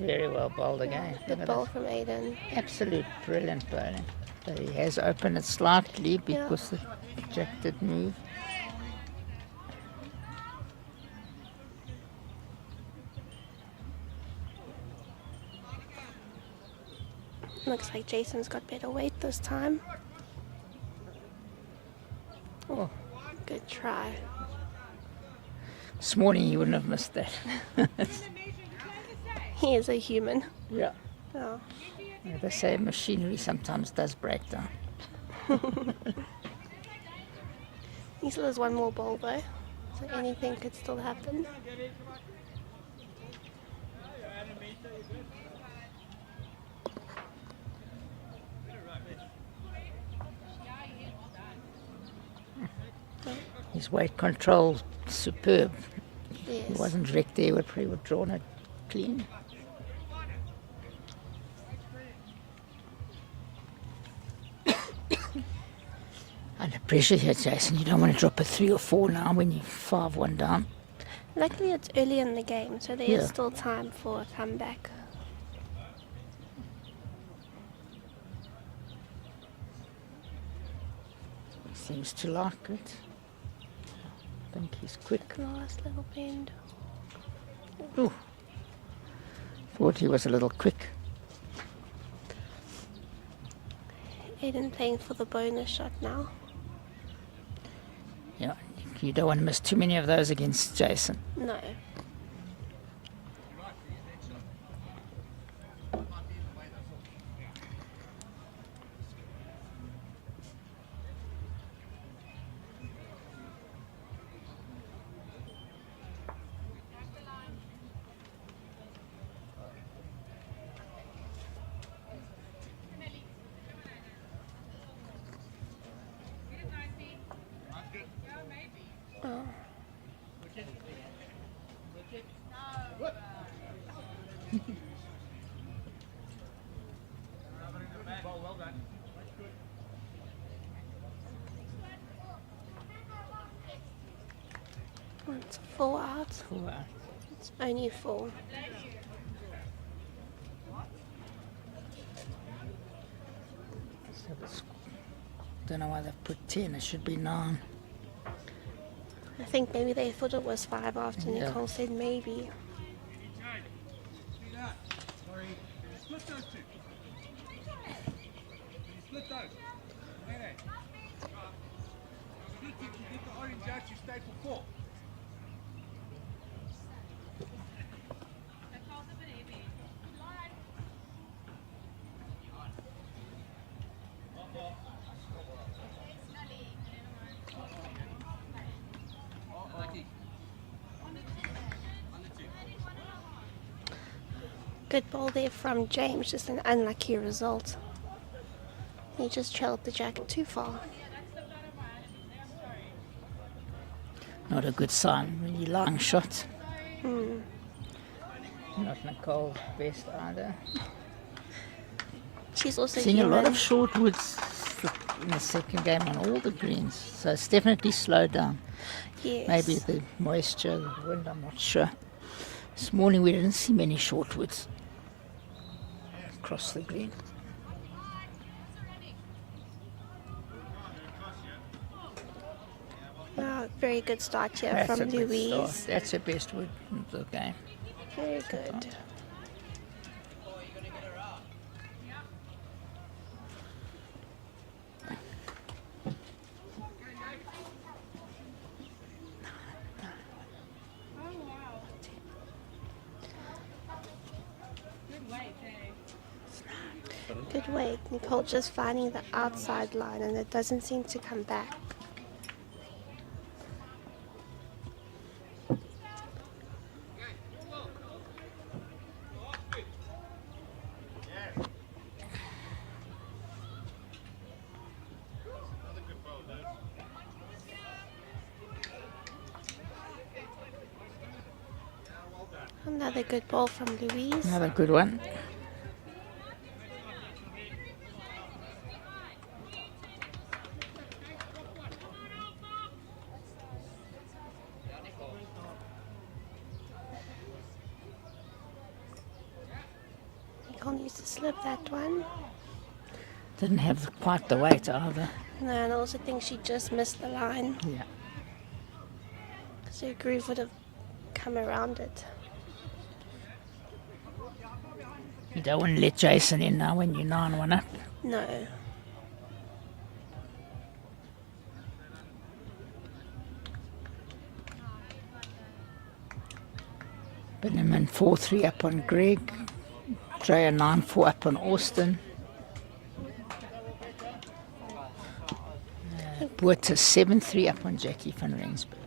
Very well bowled again. Look Good at ball this. from Aiden. Absolute brilliant bowling. But he has opened it slightly Yeah. because the projected move. Looks like Jason's got better weight this time. Oh. Good try. This morning he wouldn't have missed that. He is a human. Yeah. Oh. They say machinery sometimes does break down. He still has one more ball though, so anything could still happen. His weight control superb. Yes. He wasn't wrecked there, would probably would drawn it clean. Under pressure here, Jason. You don't want to drop a 3 or 4 now when you're 5-1 down. Luckily it's early in the game, so there is Yeah. still time for a comeback. Seems to like it. I think he's quick. Last little bend. Ooh. Thought he was a little quick. Aiden playing for the bonus shot now. Yeah, you don't want to miss too many of those against Jason. No. Oh. It's 4 out. Wow. It's only 4. So this, don't know why they've put 10. It should be 9. I think maybe they thought it was 5 after Yeah. Nicole said maybe. See that? Sorry. Split those two. Split those. Nee, nee. Split it, you get the orange out, you stay for 4. Good ball there from James, just an unlucky result. He just trailed the jacket too far. Not a good sign, really long shot. Not Nicole's best either. She's also Seeing a lot human. of short woods in the second game on all the greens, so it's definitely slowed down. Yes. Maybe the moisture, the wind, I'm not sure. This morning we didn't see many short woods across the green. Very good start here That's from a good start. Louise. That's the best wood in the game. Very good. Good weight. Nicole just finding the outside line and it doesn't seem to come back. Another good ball from Louise. Another good one. Nicole needs to slip that one. Didn't have quite the weight either. No, and I also think she just missed the line. Yeah. So her groove would have come around it. You don't want to let Jason in now when you're 9-1 up. No. Benjamin 4-3 up on Greg. Drea 9-4 up on Austin. Buerta 7-3 up on Jackie van Rensburg.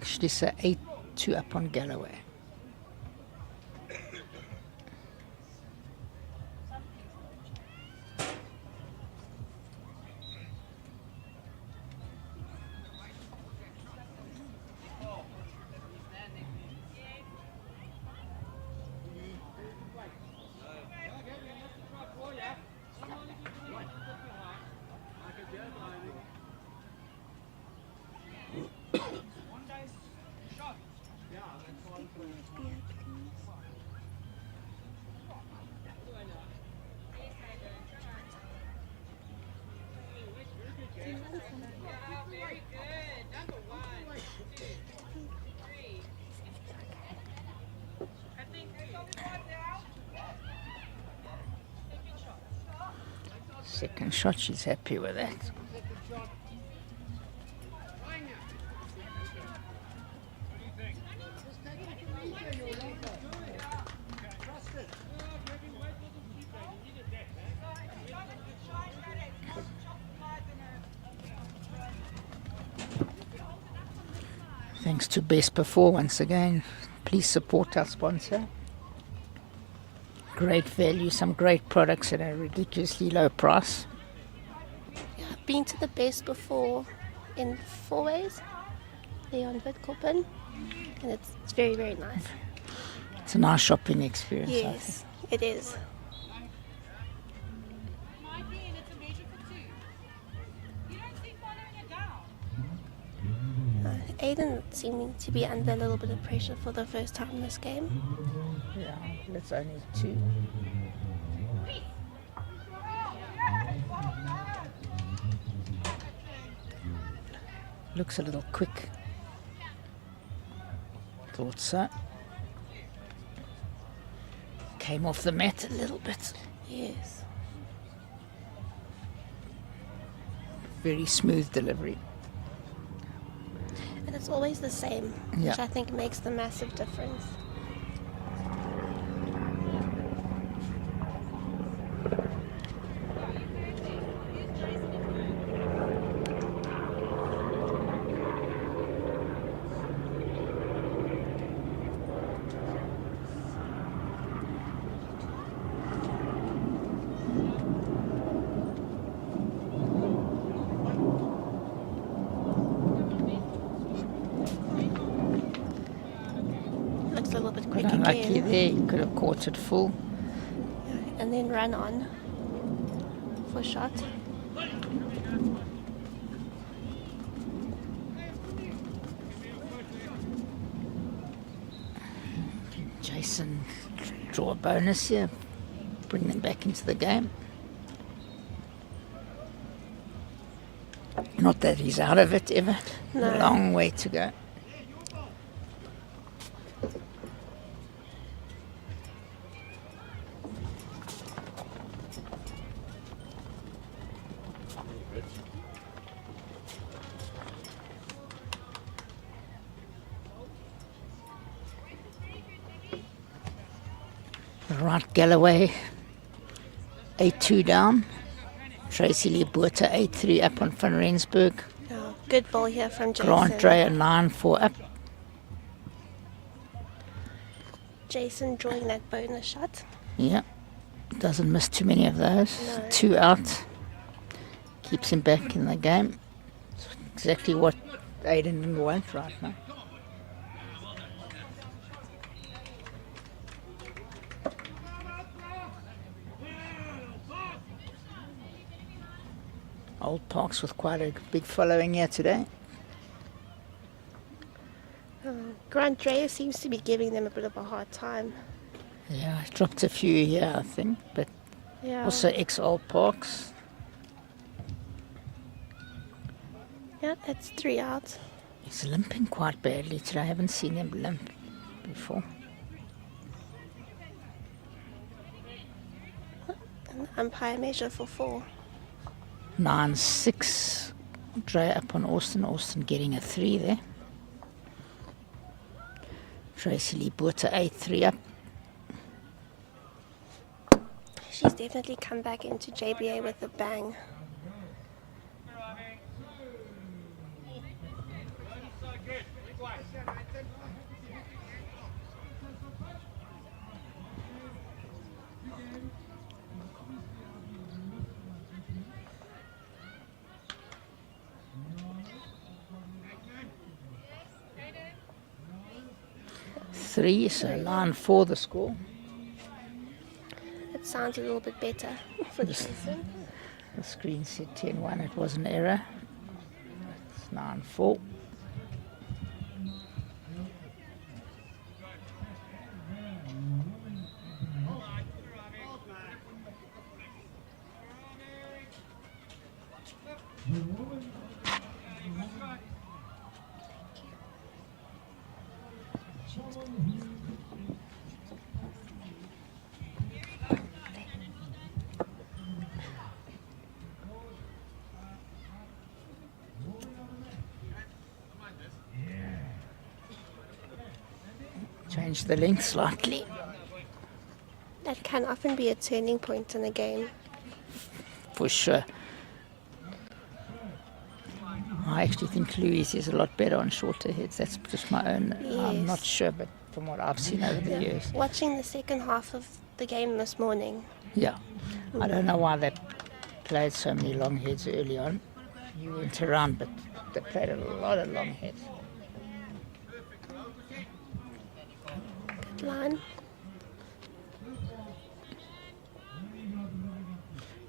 Schlieser 8-2 up on Galloway. Second shot, she's happy with that. Thanks to Best Before once again. Please support our sponsor. Great value, some great products at a ridiculously low price. Yeah, I've been to the Best Before in 4 ways. There on Witkoppen. And it's very, very nice. It's a nice shopping experience. I think. Yes, it is. Aiden seeming to be under a little bit of pressure for the first time in this game. Yeah, it's only 2. Looks a little quick. Thought so. Came off the mat a little bit. Yes. Very smooth delivery. And it's always the same, Yeah. which I think makes the massive difference. looks a little bit But quick unlucky again. there, he could have caught it full. And then run on for shot. Jason draw a bonus here, bring them back into the game. Not that he's out of it ever. No. A long way to go. Right, Galloway, 8-2 down. Tracy Lee Buerta, 8-3 up on Van Rensburg. Oh, good ball here from Jason. Grant Dreyer, 9-4 up. Jason drawing that bonus shot. Yeah, doesn't miss too many of those. No. 2 out. Keeps him back in the game. It's exactly what Aiden want right now. Old Parks with quite a big following here today. Grant Dreyer seems to be giving them a bit of a hard time. Yeah, I dropped a few here, I think, but Yeah. also ex-Old Parks. Yeah, that's 3 out. He's limping quite badly today. I haven't seen him limp before. And the umpire measure for 4. 9-6. Dre up on Austin. Austin getting a 3 there. Tracy Lee Buerta 8-3 up. She's definitely come back into JBA with a bang. Three, so 9-4 the score. It sounds a little bit better for Jason. The screen said 10-1. It was an error. It's 9-4. Change the length slightly. That can often be a turning point in a game. For sure. I actually think Louise is a lot better on shorter heads. That's just my own. I'm not Yes. sure, but from what I've seen over the years. Watching the second half of the game this morning, Yeah. I don't know why they played so many long heads early on. You went around, but they played a lot of long heads. line.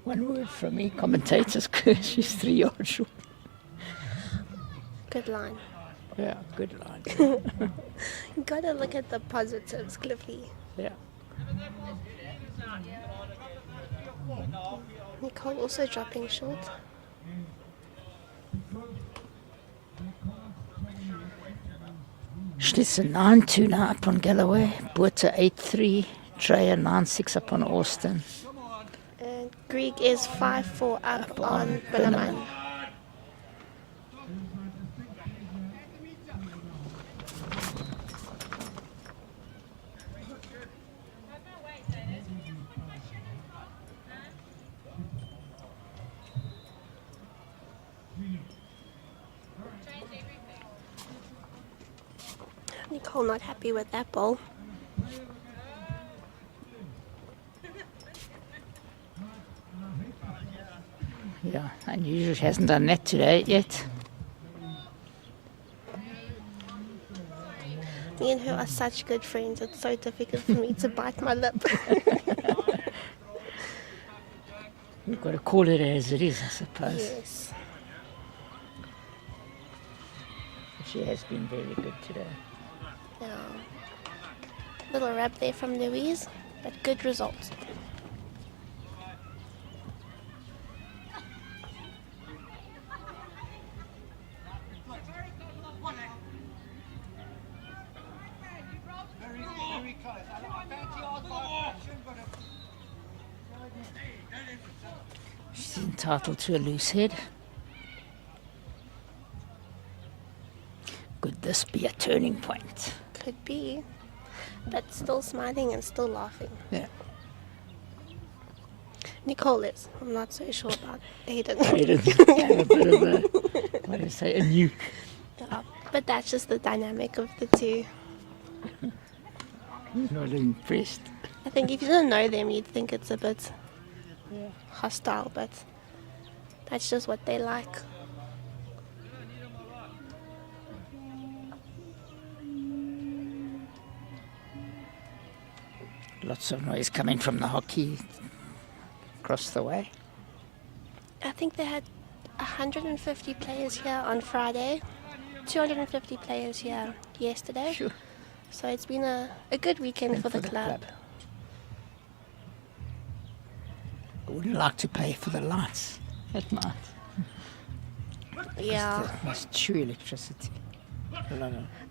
One word from me, commentators, she's 3 yards short. Good line. Yeah, good line. You gotta look at the positives, Cliffy. Yeah. Nicole also dropping short. Schlitzer 9-2 now up on Galloway. Buerta 8-3. Dreyer 9-6 up on Austin. And Grieg is 5-4 up on Billerman. Nicole not happy with that ball. Yeah, unusual. She hasn't done that today yet. Me and her are such good friends. It's so difficult for me to bite my lip. We've got to call it as it is, I suppose. Yes. She has been very good today. Yeah. Little rub there from Louise, but good results. Very close. I fancy ours by a fraction, but She's entitled to a loose head. Could this be a turning point? Could be, but still smiling and still laughing. Yeah. Nicole is. I'm not so sure about Aiden. A bit of a, what do you say, a nuke. Yeah, but that's just the dynamic of the two. Not impressed. I think if you didn't know them, you'd think it's a bit hostile, but that's just what they like. Lots of noise coming from the hockey across the way. I think they had 150 players here on Friday, 250 players here yesterday. Sure. So it's been a good weekend for the club. I wouldn't like to pay for the lights at night. Yeah. That must chew electricity.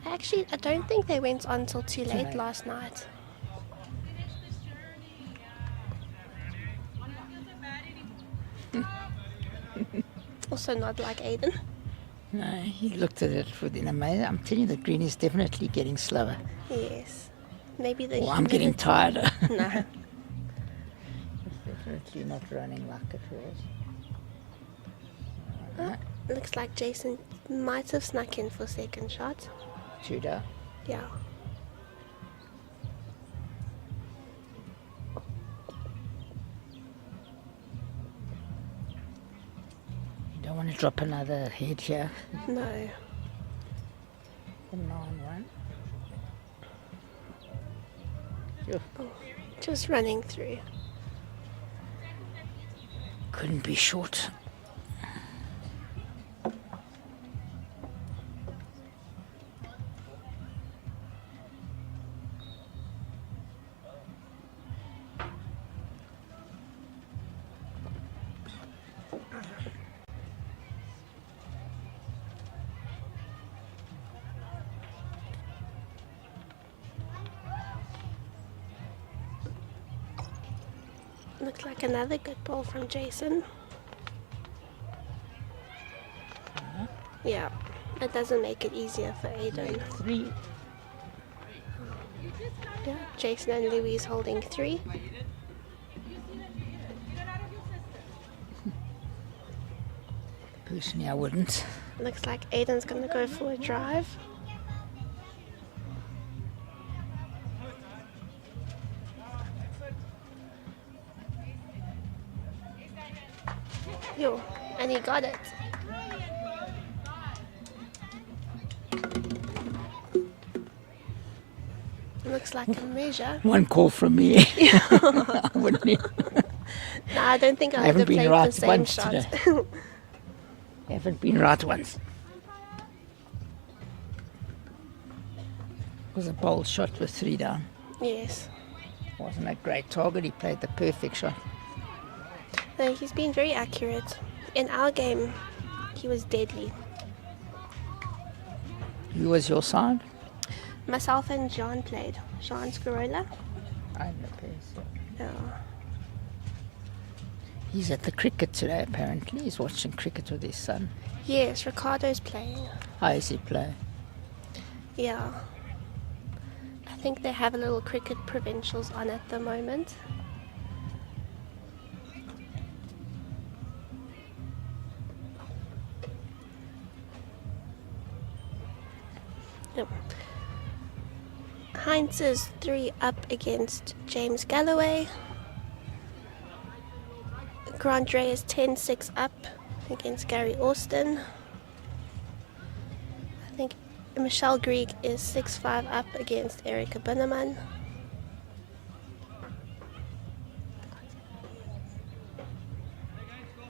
Actually, I don't think they went on till too late late. last night. Also not like Aiden. No, he looked at it within a minute. I'm telling you, the green is definitely getting slower. Yes. Maybe the Or I'm getting tireder. No. It's definitely not running like it was. Looks like Jason might have snuck in for second shot. Tudor. Yeah. You don't want to drop another head here. No. The 9-1. Just running through. Couldn't be short. Looks like another good ball from Jason. Yeah, it doesn't make it easier for Aiden. 3. Yeah, Jason and Louise holding 3. Personally, I wouldn't. Looks like Aiden's gonna go for a drive. Yo, and he got it. Looks like a measure. One call from me. I wouldn't even. No, I don't think I would haven't have been played right the same once shot. today. Haven't been right once. It was a bold shot with 3 down. Yes. Wasn't a great target. He played the perfect shot. No, he's been very accurate. In our game, he was deadly. Who was your side? Myself and Jean played. Jean Scarola. I'm the pace. Yeah. He's at the cricket today, apparently. He's watching cricket with his son. Yes, Ricardo's playing. How is he play? Yeah. I think they have a little cricket provincials on at the moment. Yep. Heinz is 3 up against James Galloway. Grandre is 10-6 up against Gary Austin. I think Michelle Greig is 6-5 up against Erica Binneman.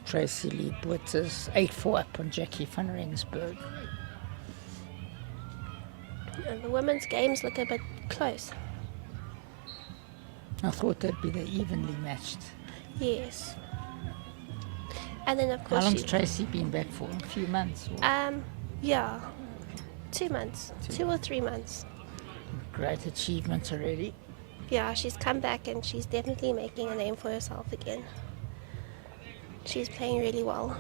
Tracy Liebowitz is 8-4 up on Jackie van Rensburg. And the women's games look a bit close. I thought they'd be the evenly matched. Yes. And then of How course long's Tracy been back for? A few months? Or yeah, 2 months, 2 or 3 months. great achievement already. Yeah, she's come back and she's definitely making a name for herself again. She's playing really well.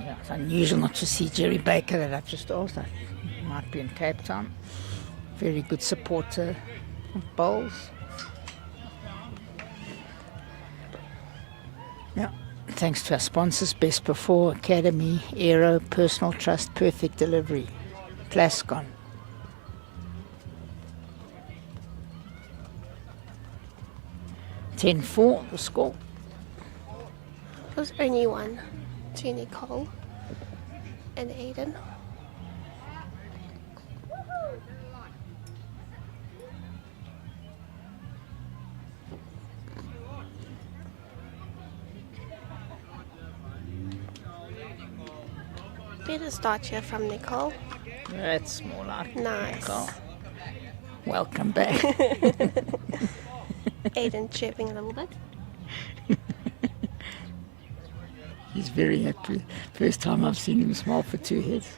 Yeah, it's unusual not to see Jerry Baker that I've just asked. He might be in Cape Town. Very good supporter of bowls. Yeah, thanks to our sponsors, Best Before, Academy, Aero, Personal Trust, Perfect Delivery, Plascon. $10-4 the score. It was only one to Nicole and Aiden. Better start here from Nicole. That's more like Nice. Nicole. Welcome back. Aiden chirping a little bit. He's very happy. First time I've seen him smile for 2 heads.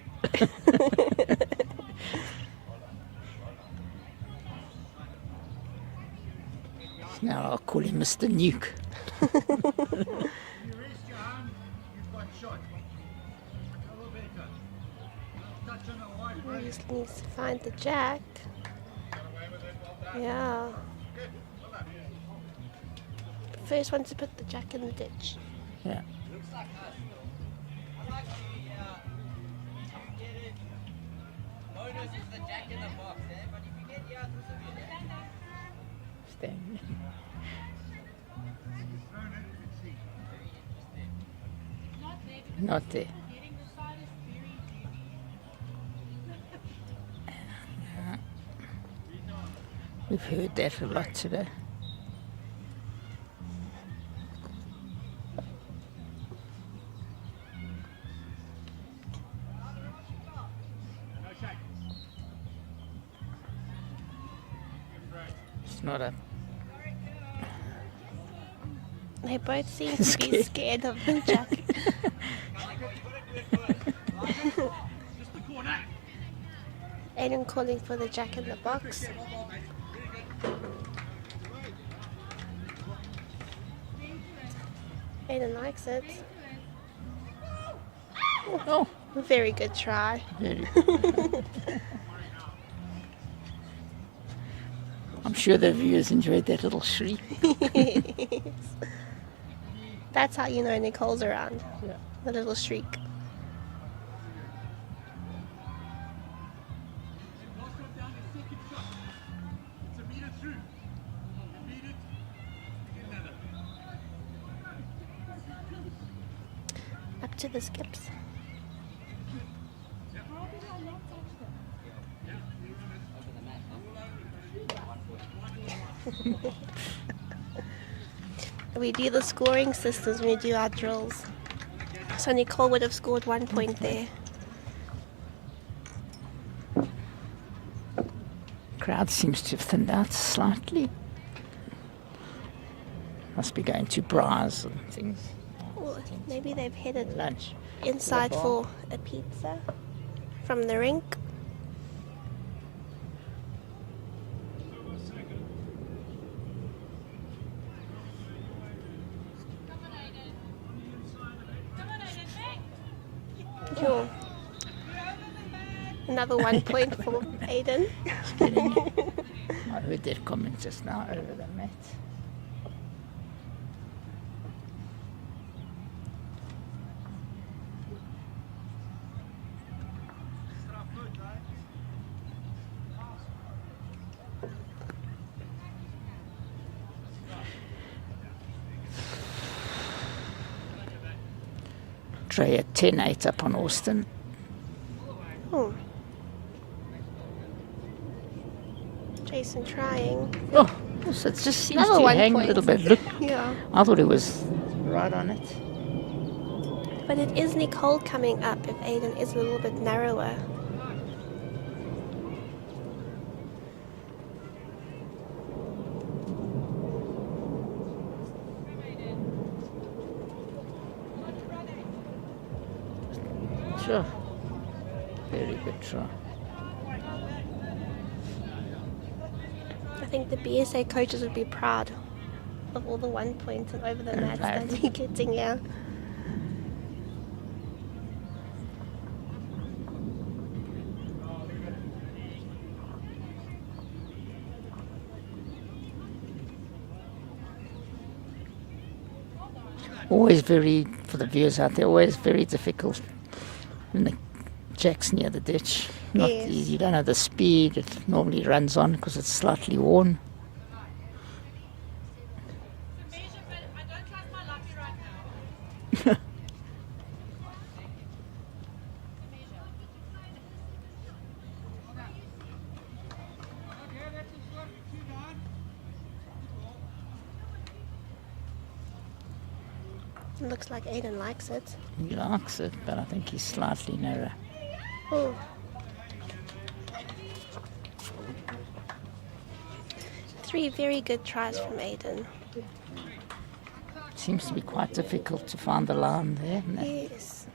Now I'll call him Mr. Nuke. You rest your hand, you've got shot. A little better. Touch on the white He break. just needs to find the jack. Yeah. First one to put the jack in the ditch. Yeah. Stand. Not there. We've heard that a lot today. No shake. It's not a They both seem to be scared of the jack. Just the corner. Aiden calling for the jack in the box. Aiden likes it. oh, Very good try. very. I'm sure the viewers enjoyed that little shriek. That's how you know Nicole's around. Yeah. The little shriek. Last one down, a second shot. It's a meter through. You need it. Get another. Up to the skips. We do the scoring systems when we do our drills. So Nicole would have scored 1 point there. Crowd seems to have thinned out slightly. Must be going to bras and things. Or maybe they've headed Lunch. inside bar. for a pizza from the rink. Cool. Another 1 point for Aiden. Just kidding. I heard that comment just now over the mat. Trey at 10-8 up on Austin. Oh. Jason trying. Oh, so it just seems Another to 1 hang point. a little bit. Look, Yeah. I thought it was right on it. But it is Nicole coming up if Aiden is a little bit narrower. Sure. Very good try. I think the BSA coaches would be proud of all the 1 points and over the And mats that that. we're getting here. Always very, for the viewers out there, always very difficult when the jack's near the ditch. Not Yes. easy. You don't have the speed it normally runs on because it's slightly worn. It looks like Aiden likes it. He likes it, but I think he's slightly narrow. Oh. Three very good tries from Aiden. Seems to be quite difficult to find the line there. isn't it? Yes.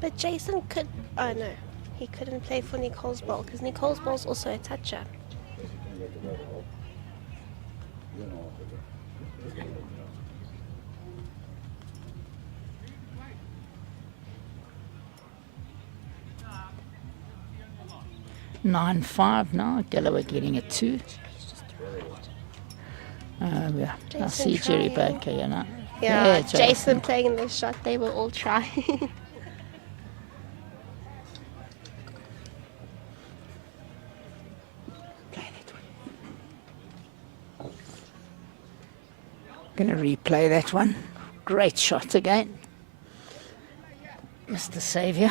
But Jason could... Oh no, he couldn't play for Nicole's ball because Nicole's ball's also a toucher. Nine five now. Galloway getting a 2. Yeah. I Jason see Jerry trying. Baker, you know. Yeah, Jason playing the shot, they were all trying. Going to replay that one. Great shot again. Mr. Saviour.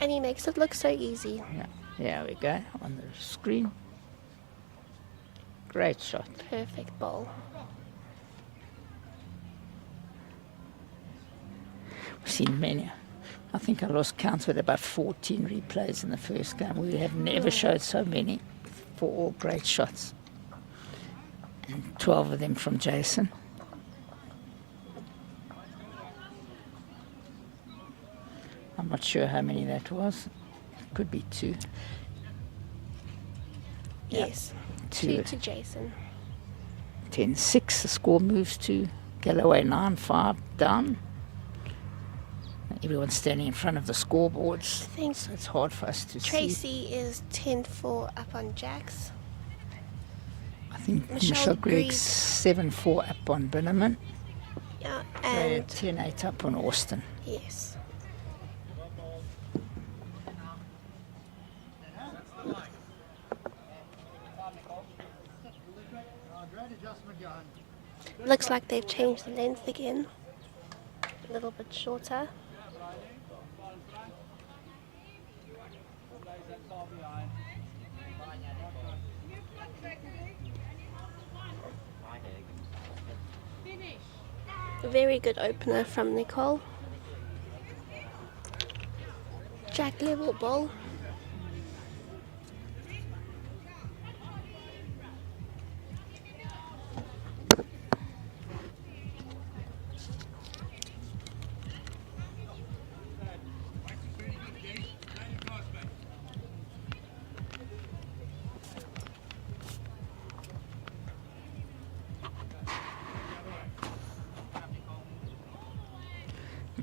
And he makes it look so easy. Yeah, there we go on the screen. Great shot. Perfect ball. We've seen many. I think I lost count with about 14 replays in the first game. We have never showed so many for all great shots. And 12 of them from Jason. I'm not sure how many that was. Could be 2. Yeah. Yes. 2. 2 to Jason. 10-6. The score moves to Galloway 9-5 down. Everyone's standing in front of the scoreboards, I think so it's hard for us to see. Tracy is 10-4 up on Jacks. I think Michelle Michelle Gregg's Greig. 7-4 up on Binnerman. Yeah, They're and 10-8 up on Austin. yes. Great adjustment, Johan. Looks like they've changed the length again. A little bit shorter. A very good opener from Nicole. Jack level ball.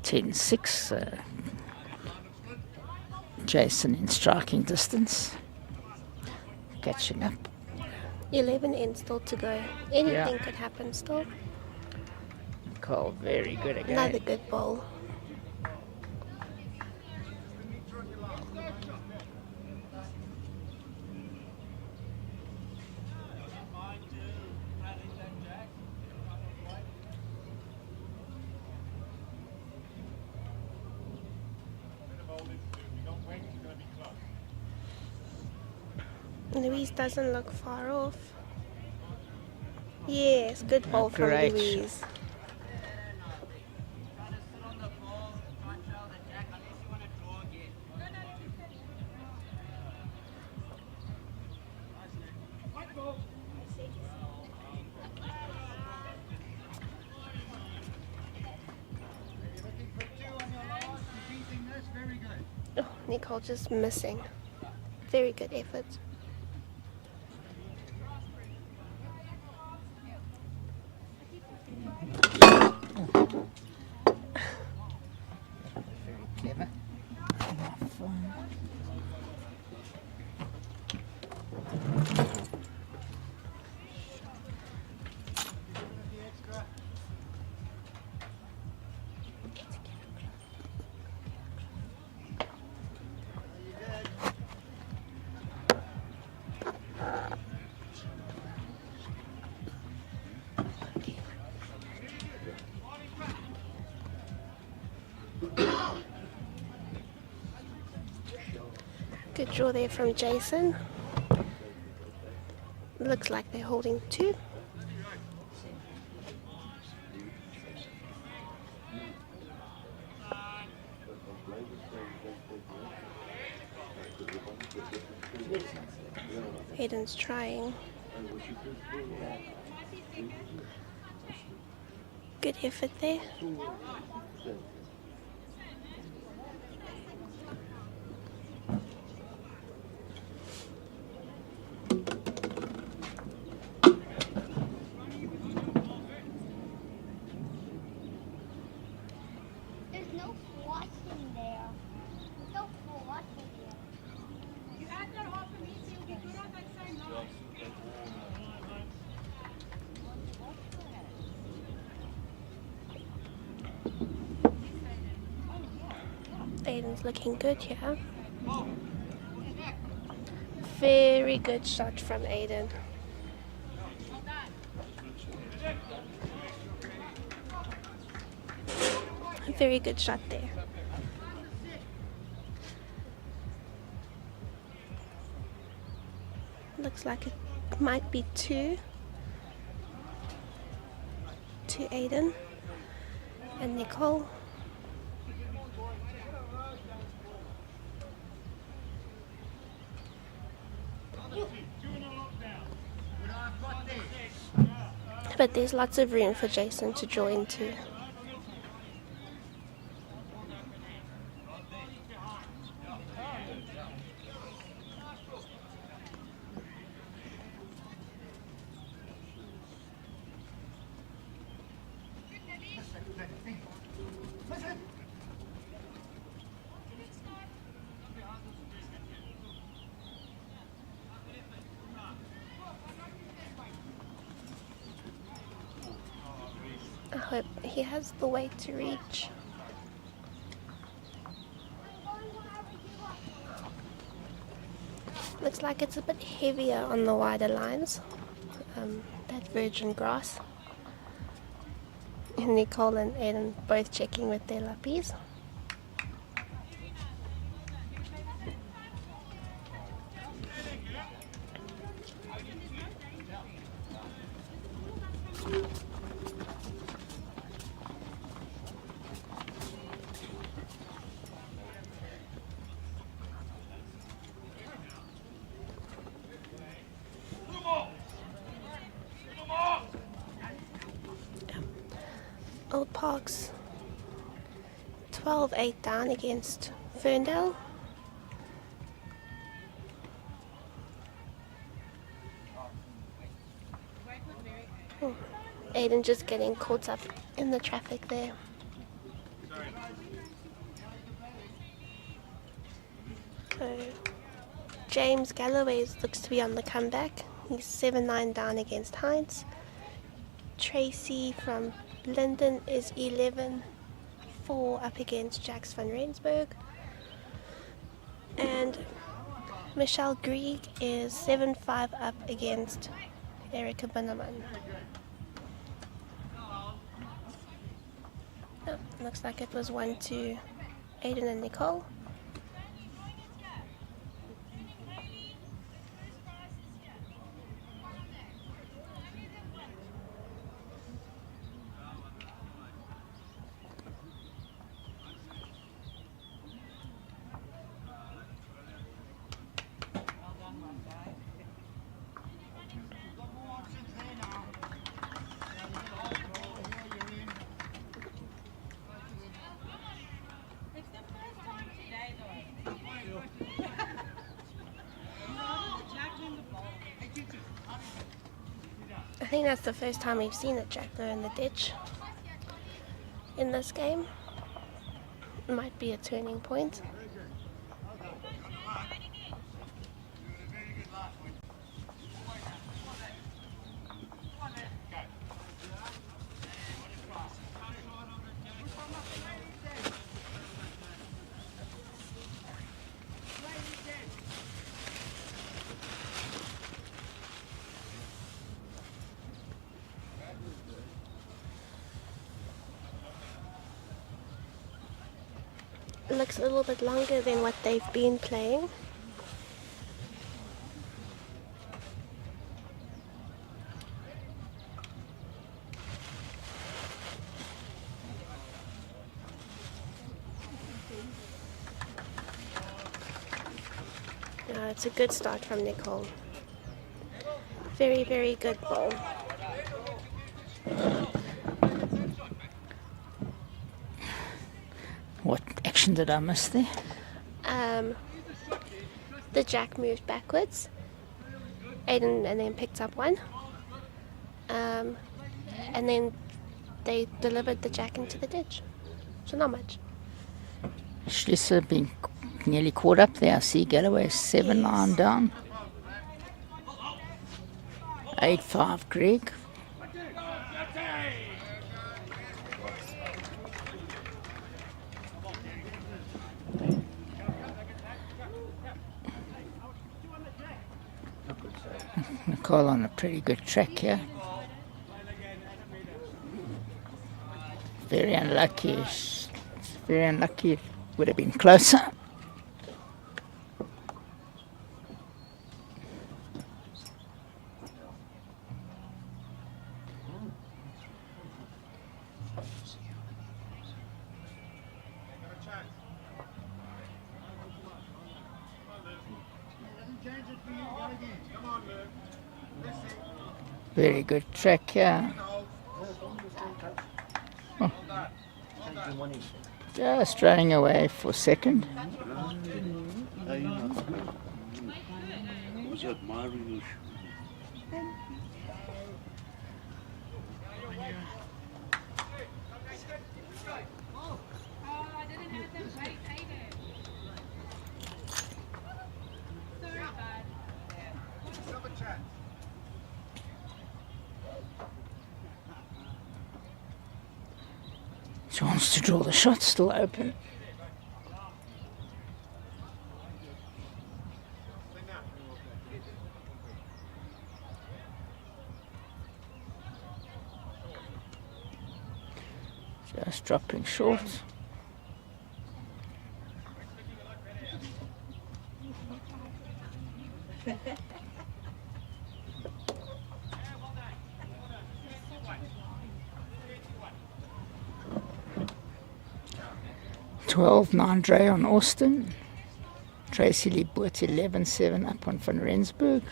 Ten six. Jason in striking distance. Catching up. 11 in still to go. Anything Yeah. could happen still. Cole, very good again. Another good ball. Louise doesn't look far off. Yes, good ball from great. Louise. You're looking for 2 on your last, repeating this, very good. Oh, Nicole just missing. Very good effort. Very clever. My phone. The extra. You did. Good draw there from Jason. Looks like they're holding 2. Hayden's trying. Good effort there. There's no flossing there. There's no flossing there. You add that off of me so you'll be good on that same line. Aiden's looking good here. Very good shot from Aiden. Very good shot there. Looks like it might be 2 to Aiden and Nicole. But there's lots of room for Jason to draw into. I hope he has the weight to reach. Looks like it's a bit heavier on the wider lines. That virgin grass. And Nicole and Aiden both checking with their lappies. Old Parks 12-8 down against Ferndale. Oh, Aiden just getting caught up in the traffic there. So James Galloway looks to be on the comeback. He's 7-9 down against Heinz. Tracy from Linden is 11-4 up against Jax van Rensburg. And Michelle Grieg is 7-5 up against Erica Binneman. Oh, looks like it was 1-2 Aiden and Nicole. think that's the first time we've seen a jack though in the ditch in this game. It might be a turning point. It looks a little bit longer than what they've been playing. No, it's a good start from Nicole. Very, very good ball. What action did I miss there? The jack moved backwards. Aiden and then picked up one. And then they delivered the jack into the ditch. So not much. Schlesser being nearly caught up there. I see Galloway 7-9 down. 8-5 Greg. Nicole on a pretty good track here. Very unlucky. Very unlucky. It would have been closer. Very good track here. Oh. Just running away for second. Chance to draw the shot, still open. Just dropping short. $12-9 Dre on Austin. Tracy Lee Boot 11-7 up on Van Rensburg.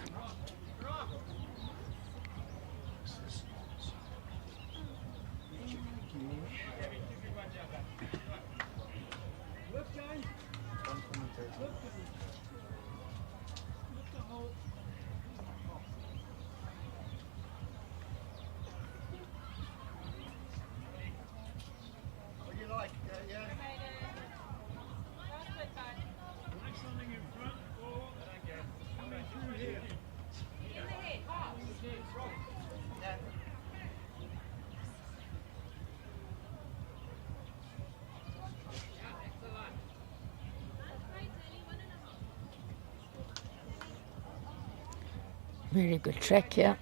Very good track here.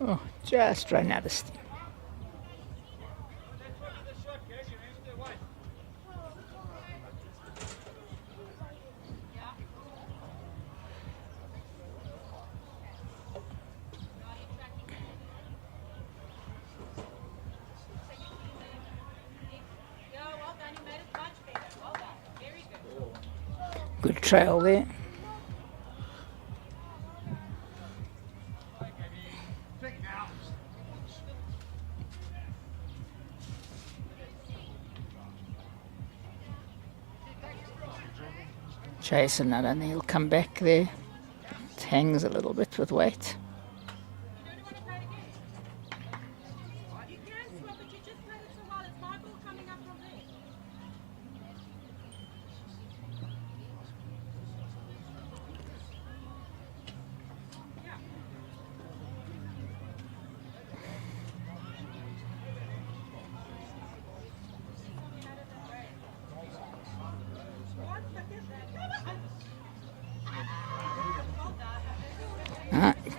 Oh, just run out of steam. Good trail there. Jason, I don't think he'll come back there. hangs a little bit with weight. You can swap it, you just played it so well. It's my ball coming up from there.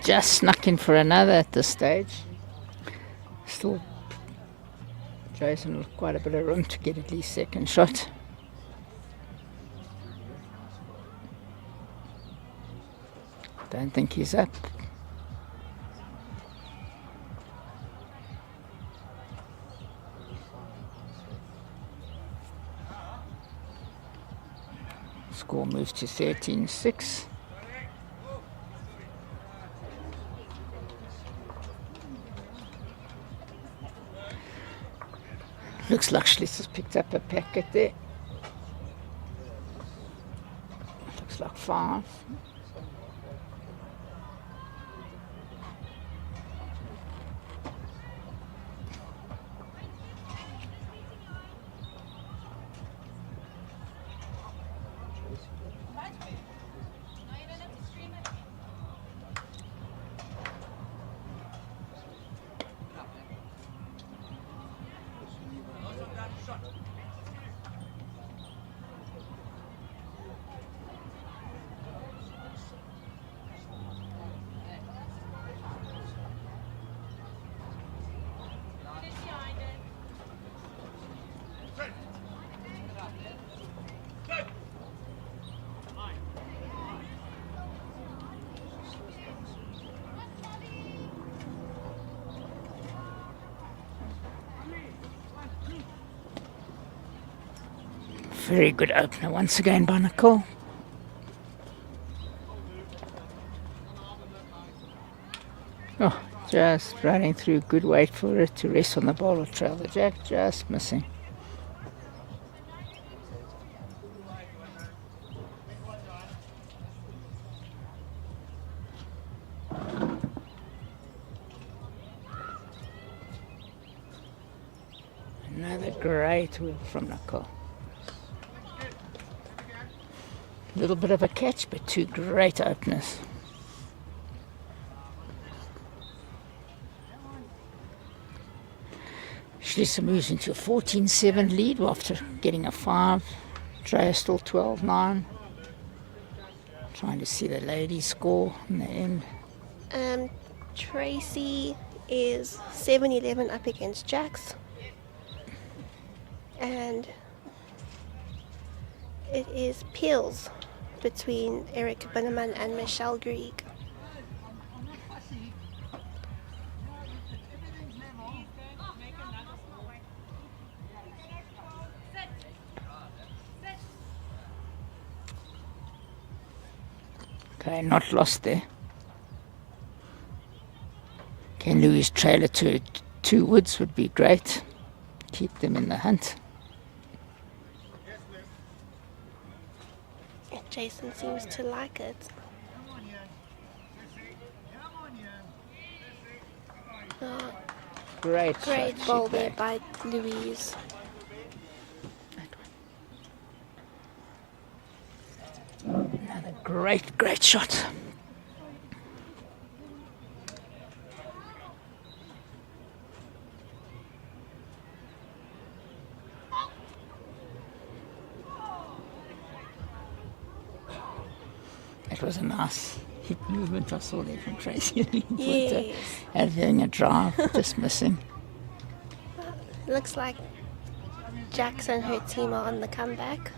Just snuck in for another at this stage. Still, Jason with quite a bit of room to get at least second shot. Don't think he's up. Score moves to 13-6. Looks like Schlitz has picked up a packet there. Looks like 5. Very good opener once again by Nicole. Oh, just running through, good weight for it to rest on the ball or trail the jack, just missing. Another great wheel from Nicole. A little bit of a catch, but 2 great openers. Schlitzer moves into a 14-7 lead after getting a 5. Drea still 12-9. Trying to see the ladies score in the end. Tracy is 7-11 up against Jax. And it is Peels between Eric Binneman and Michelle Grieg. Okay, not lost there. Can Louis trailer to 2 woods would be great. Keep them in the hunt. Jason seems to like it. Oh, Great great shot, ball she there played. by Louise. Another great shot. It was a nice hip movement I saw there from Tracy. Yes. Having a drive, just missing. Looks like Jax and her team are on the comeback.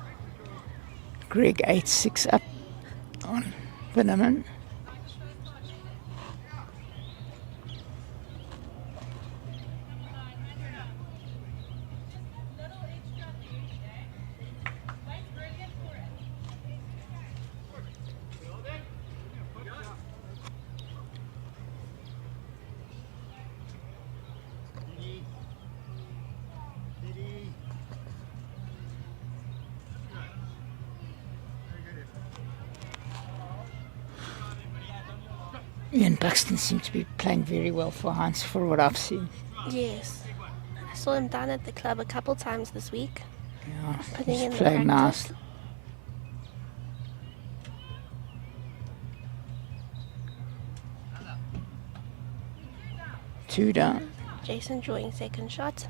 Greg 8-6 up on Binneman. Ian Buxton seemed to be playing very well for Heinz for what I've seen. Yes. I saw him down at the club a couple times this week, Yeah, putting he's in the playing practice. nice. Two down. Jason drawing second shot.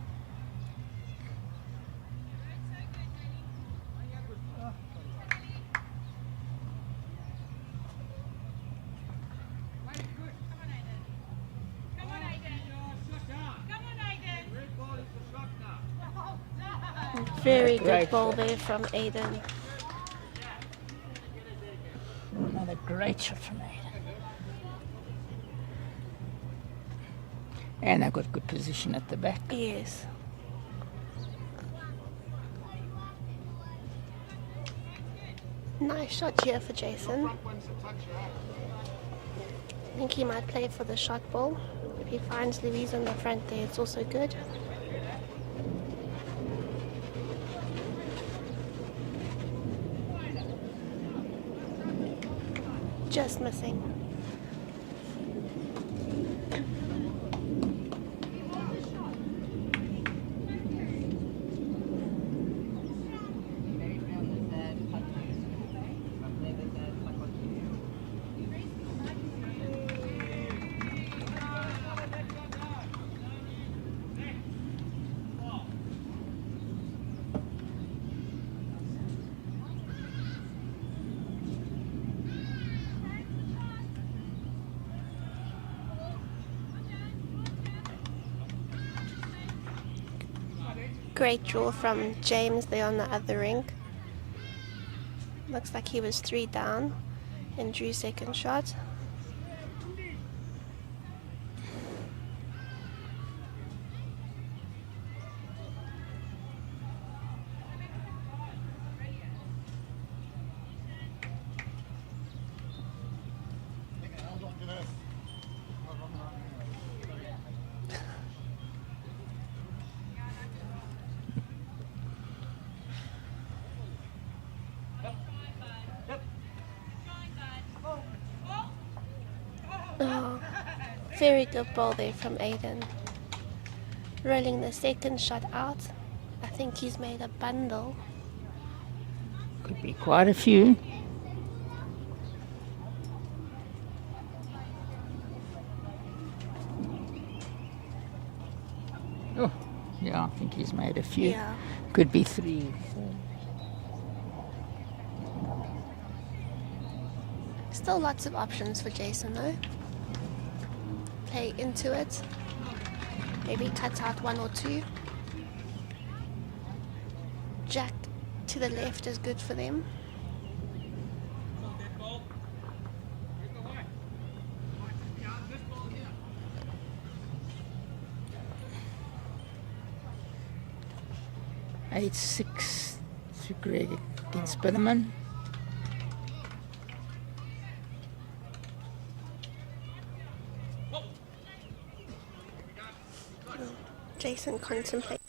Come on, Aiden. Come on, Aiden. Red ball is the shot now. Very good Great ball shot. there from Aiden. Another great shot from Aiden. And they've got good position at the back. Yes. Nice shot here for Jason. I think he might play for the shot ball. If he finds Louise on the front there, it's also good. Just missing. Great draw from James there on the other ring. Looks like he was 3 down and drew second shot. Oh, very good ball there from Aiden. Rolling the second shot out. I think he's made a bundle. Could be quite a few. Oh, yeah, I think he's made a few. Yeah. Could be 3, 4. Still lots of options for Jason though. Play into it. Maybe cut out 1 or 2. Jack to the left is good for them. Eight, 6 to Greg against Bitterman. Jason contemplates.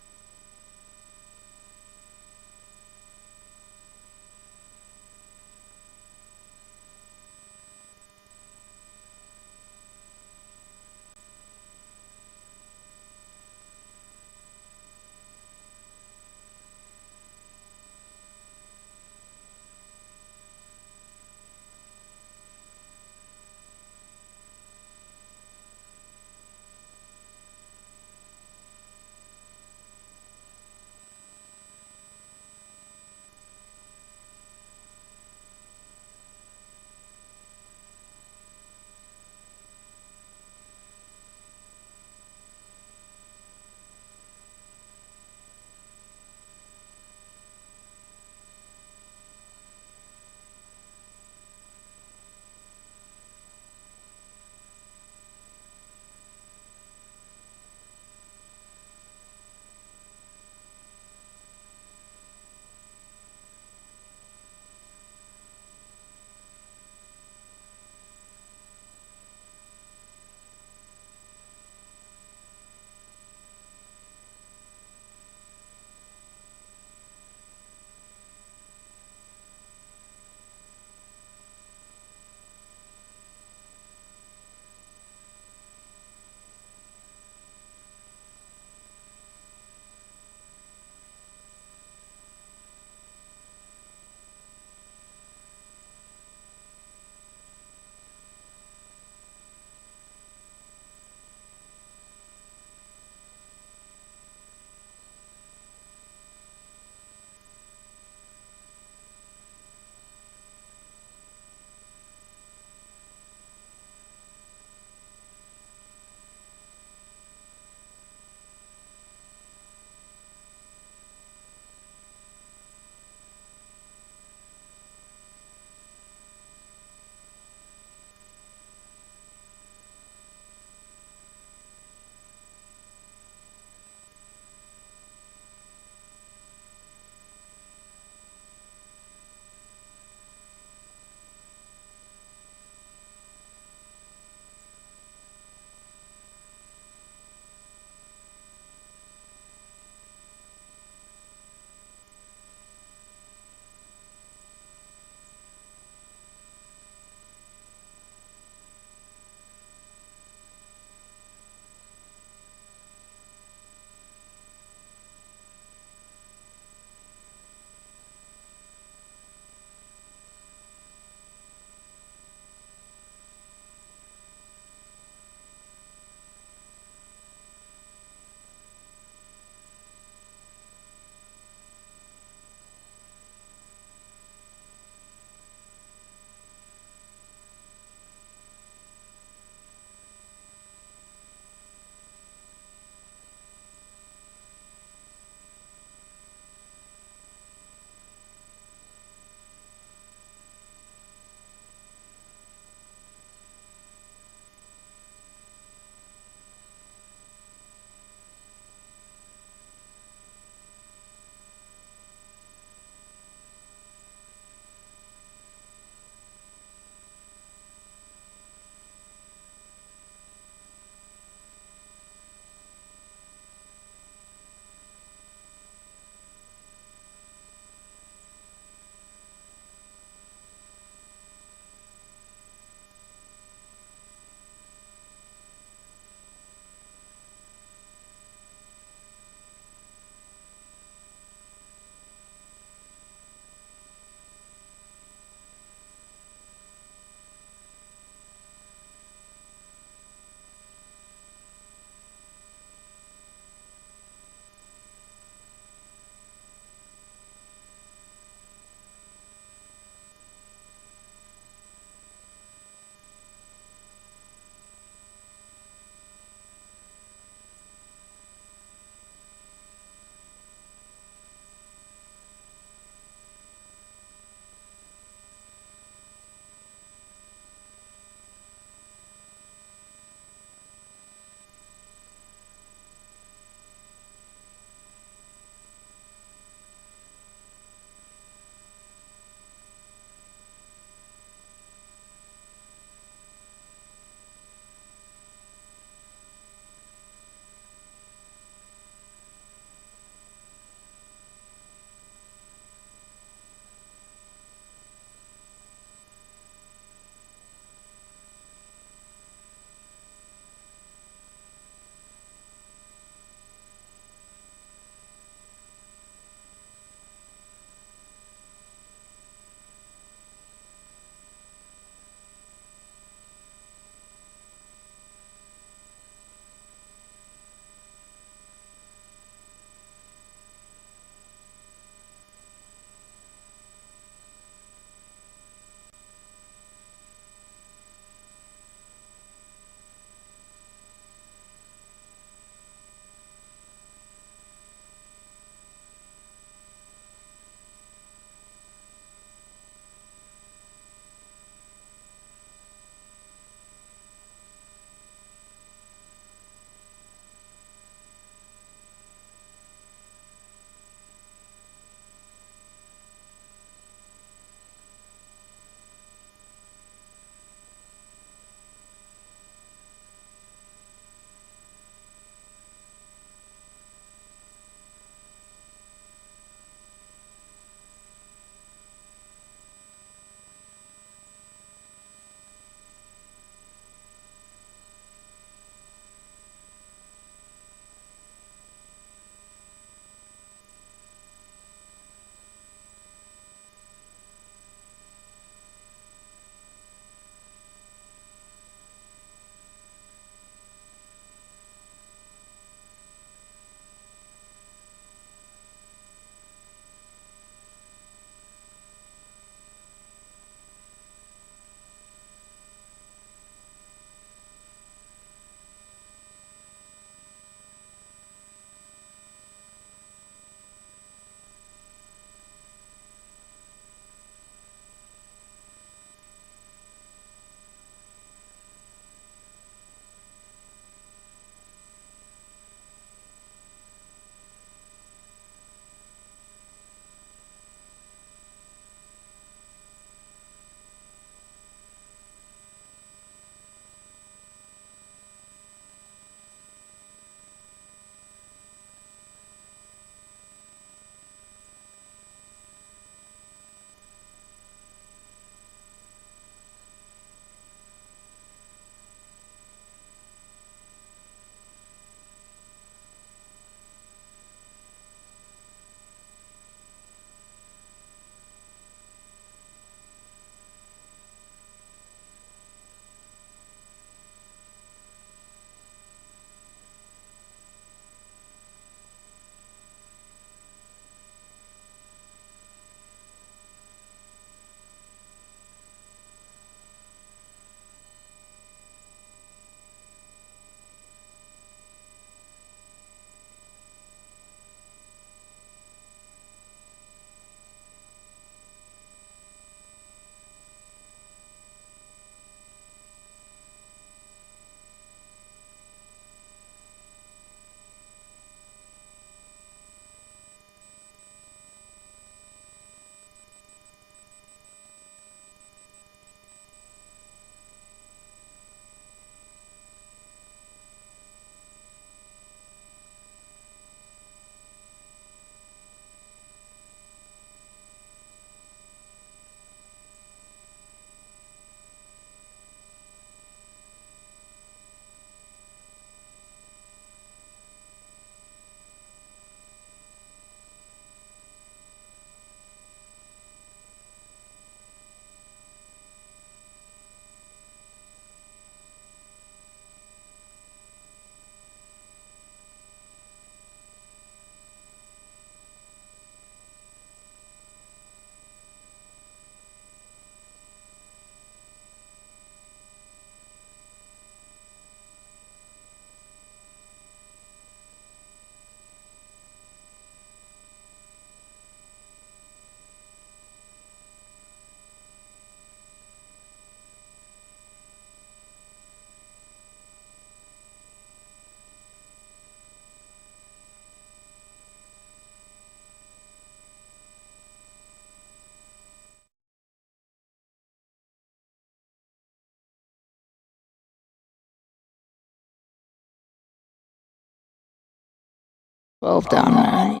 12 down only.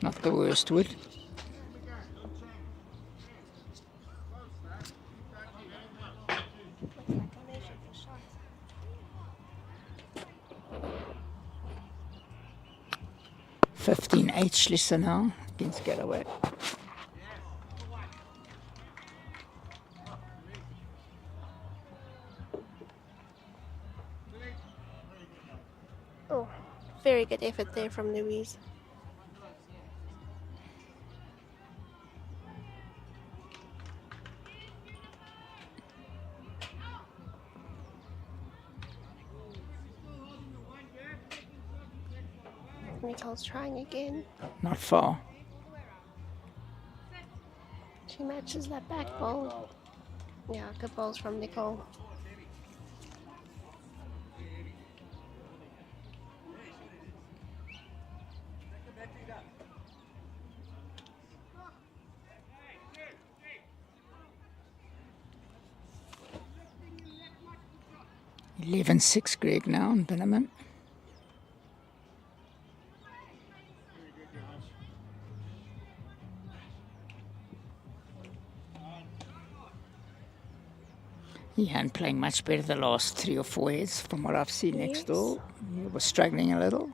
Not the worst wood. Looks like a measure for shots. 15H listen now against Galloway. Oh, very good effort there from Louise. Nicole's trying again. Not far. She matches that back ball. Yeah, good balls from Nicole. Eleven 6 Greg now on Binnerman. He hadn't playing much better the last 3 or 4 years from what I've seen next door. He was struggling a little.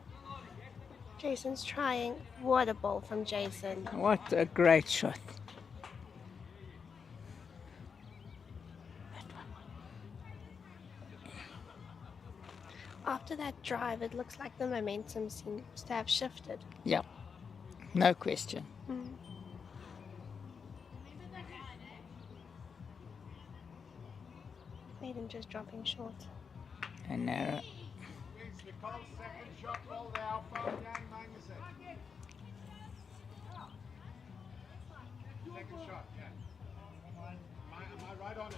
Jason's trying. What a ball from Jason. What a great shot. After that drive, it looks like the momentum seems to have shifted. Yeah, no question. Made him just dropping short. And narrow. Nicole's second shot ball there, 5 down, minus it. Second shot, yeah. Am I right on it?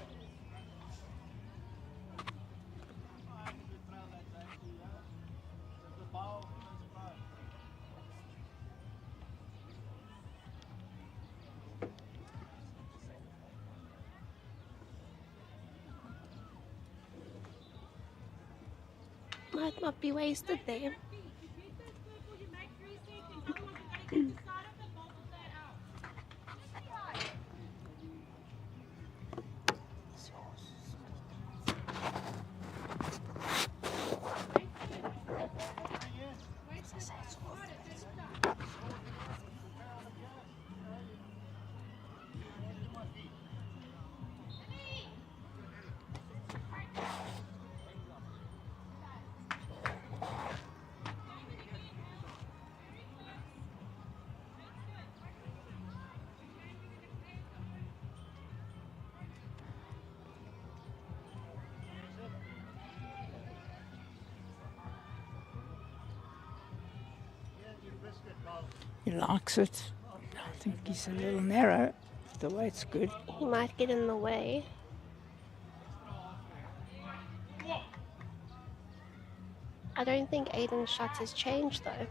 Might not be wasted there. He likes it. I think he's a little narrow. The weight's good. He might get in the way. I don't think Aiden's shot has changed though.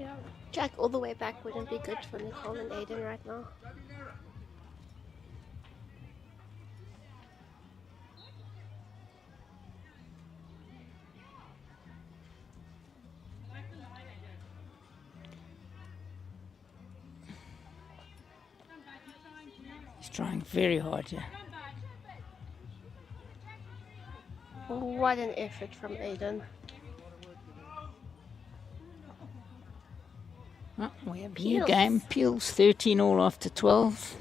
Yeah, Jack all the way back wouldn't be good for Nicole and Aiden right now. He's trying very hard here. What an effort from Aiden. Oh, we have a new Peels. game. Peels 13 all after 12.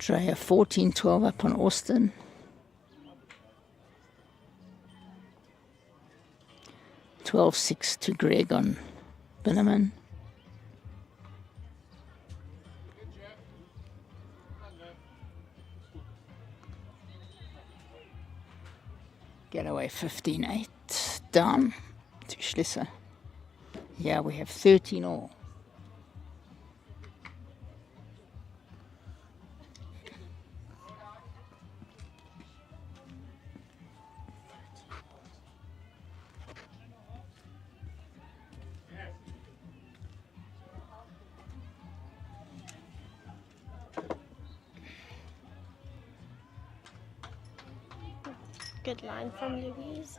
Treya 14-12 up on Austin. 12-6 to Greg on Binneman. Get away 15-8 down to Schlesser. Yeah, we have 13 all. Good line from Louise.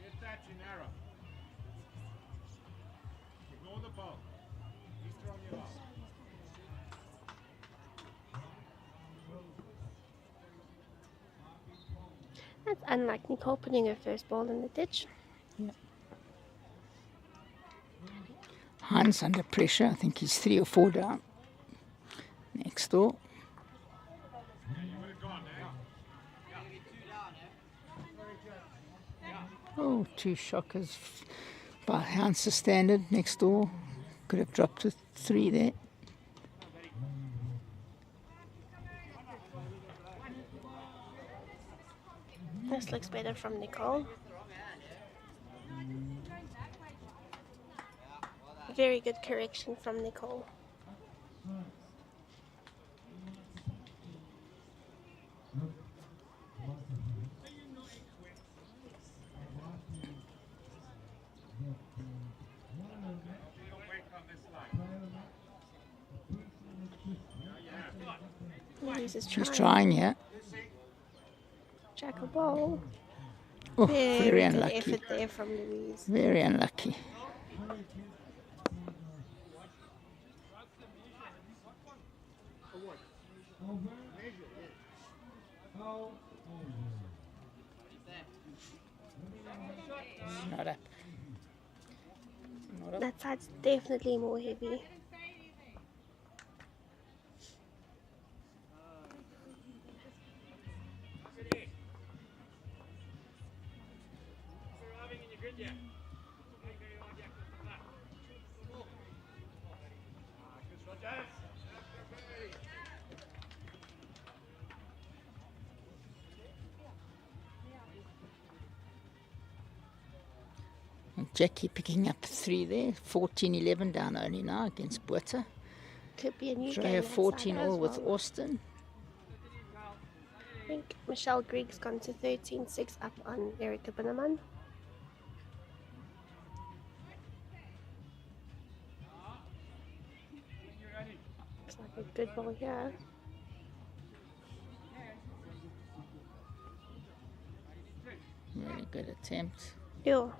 Get that in error. Ignore the ball. He's throwing it off. That's unlike Nicole putting her first ball in the ditch. Hans under pressure. I think he's 3 or 4 down. Next door. Oh, 2 shockers by Hans' standard. Next door. Could have dropped to 3 there. This looks better from Nicole. Very good correction from Nicole. Louise is She's trying. trying, yeah. Jack a ball. Oh, very good unlucky. effort there from Louise. Very unlucky. Not up. Not up. That side's definitely more heavy. Jackie picking up 3 there. 14-11 down only now against Buerta. Could be a new Drea game. that 14 side as all with well. Austin. I think Michelle Greig's gone to 13-6 up on Erica Binneman. Looks like a good ball here. Really good attempt. Ew.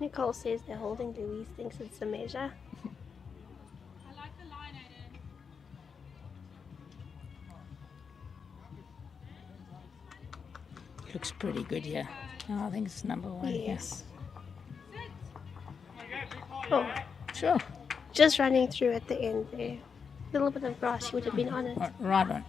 Nicole says they're holding. Louise thinks it's a measure. I like the line, Aiden. Looks pretty good here. Oh, I think it's number 1 here. Yes. Oh, Sure. just running through at the end there. A little bit of grass, she would have been on it. Right on.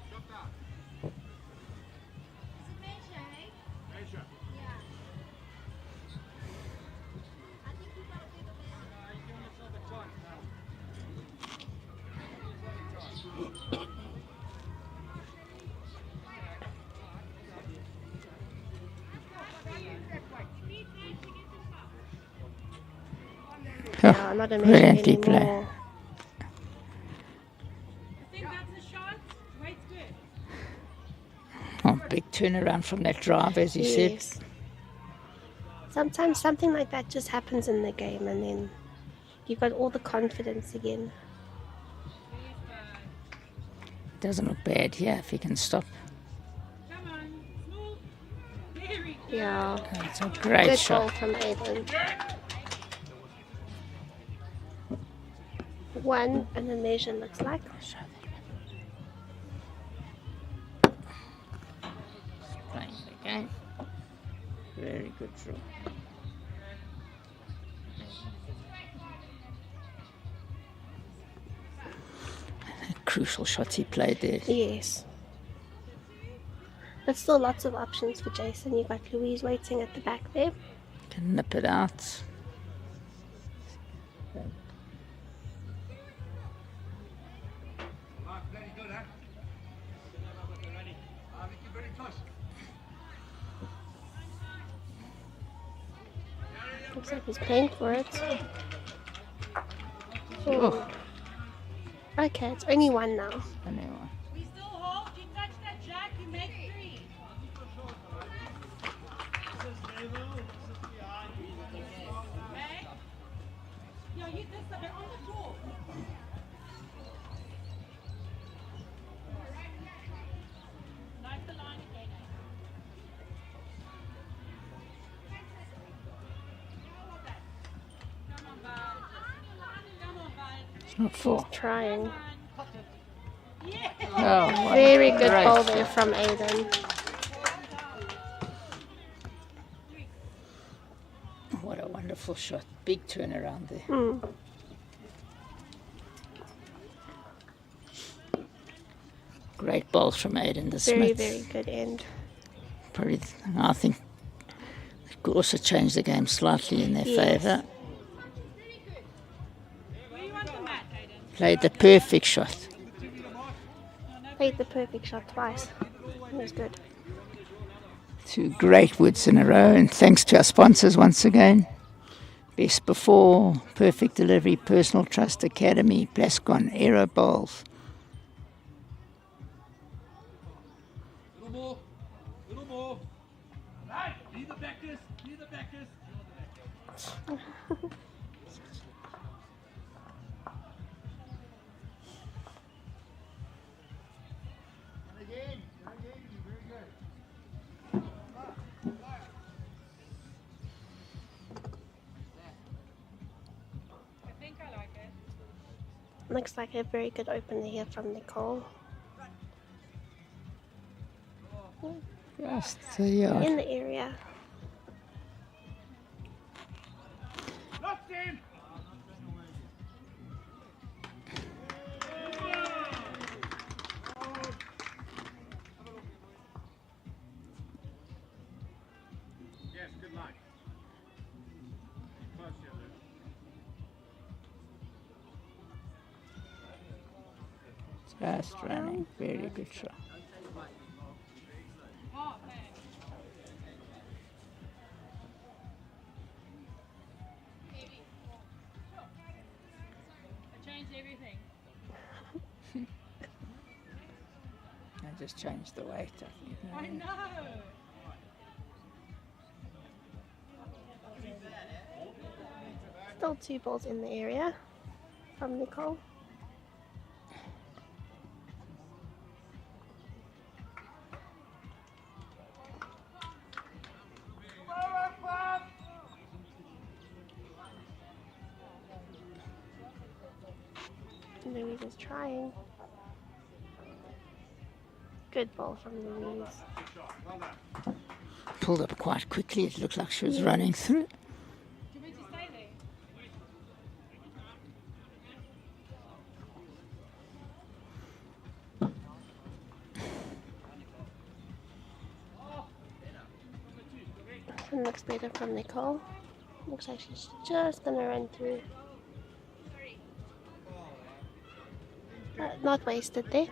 No, not a measure Brilliantly played. anymore. I think that's a shot. Weight's good. Oh, big turnaround from that drive, as you said. Yes. Sometimes something like that just happens in the game, and then you've got all the confidence again. Doesn't look bad here if he can stop. Come on. Smooth. Very good. Yeah. It's a great Good shot. ball from Aiden. 1 and the measure looks like. Show them. Playing the game. Very good draw. Crucial shots he played there. Yes. There's still lots of options for Jason. You've got Louise waiting at the back there. Can nip it out. Very good, huh? Vicky, very close. Looks like he's playing for it. Oh, Okay, it's only 1 now. anyway. We still hold. You touch that jack, you make 3. Okay? Yeah, you this a bit on the floor. Knife the line again. Come on, bud. Come on, bud. It's not 4. Trying. Yeah. Oh, what Very good great. ball there from Aiden. What a wonderful shot. Big turnaround there. Mm. Great balls from Aiden the Very, Smith. very good end. Probably, I think it could also change the game slightly in their Yes. favour. Where you want the mat, Aiden? Played the perfect shot. Played the perfect shot twice. It was good. 2 great woods in a row, and thanks to our sponsors once again. Best Before, Perfect Delivery, Personal Trust Academy, Plascon, Aero Bowls. Little more. Little more. Right. Be the backers. Be the backers. And again. Very good. I think I like it. Looks like a very good opener here from Nicole. Just yeah. In the area. Locked in. Yes, good line. Close, Just running. Very good shot. Oh, thanks. I changed everything. I just changed the weight, I think. I know. Still 2 balls in the area from Nicole. Louise is trying. Good ball from Louise. Pulled up quite quickly. It looked like she was running through. Do you want me to stay there? One looks better from Nicole. Looks like she's just gonna run through. Not wasted there.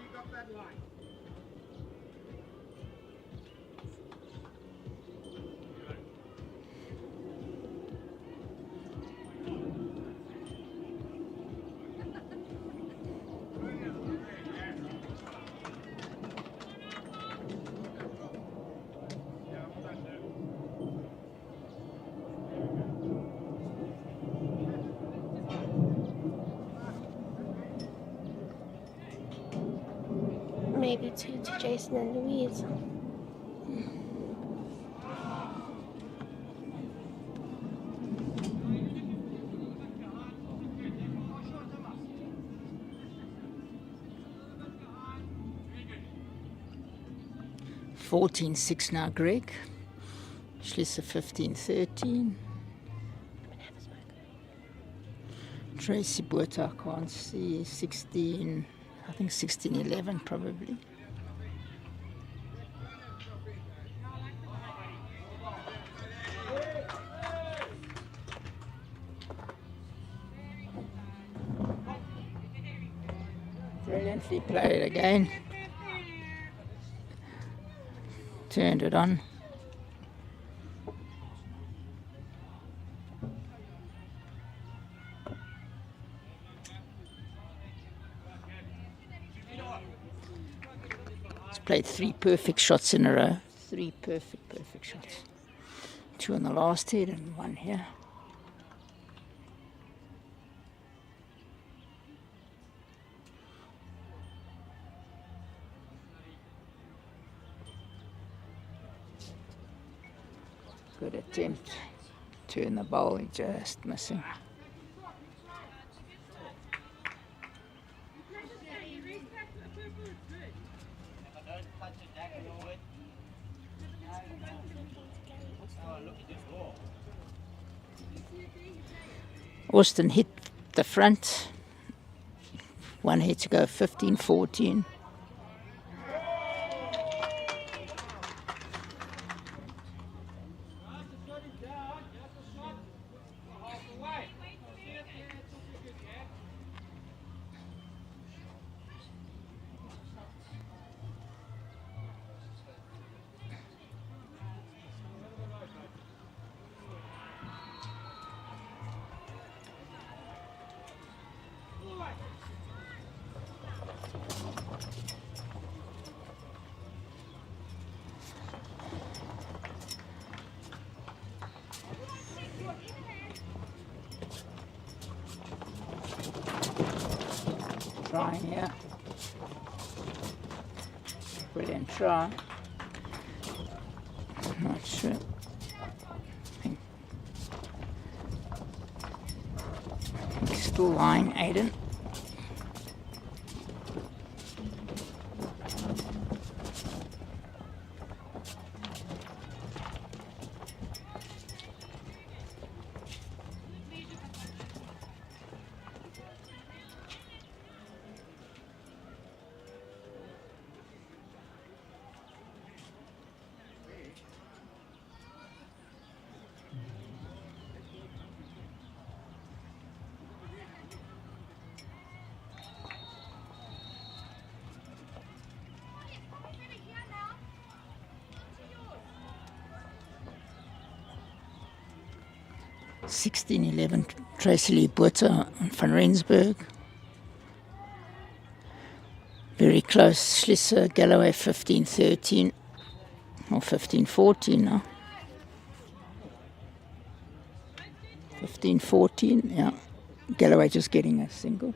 Maybe 2 to Jason and Louise. 14-6 now, Greg. Schlesser 15-13. Tracy Buerta, I can't see. 16, I think 16-11 probably. Brilliantly played again. Turned it on. He's played 3 perfect shots in a row. 3 perfect shots. 2 on the last hit and 1 here. Good attempt. Turn the ball, just missing. Austin hit the front. 1 hit to go, 15-14. Trying here. Brilliant try. Not sure. He's still lying, Aiden. – 16-11, Tracy Lee Buerta van Rensburg. Very close, Schlesser Galloway 15-13 or 15-14 now. 15-14, yeah. Galloway just getting a single.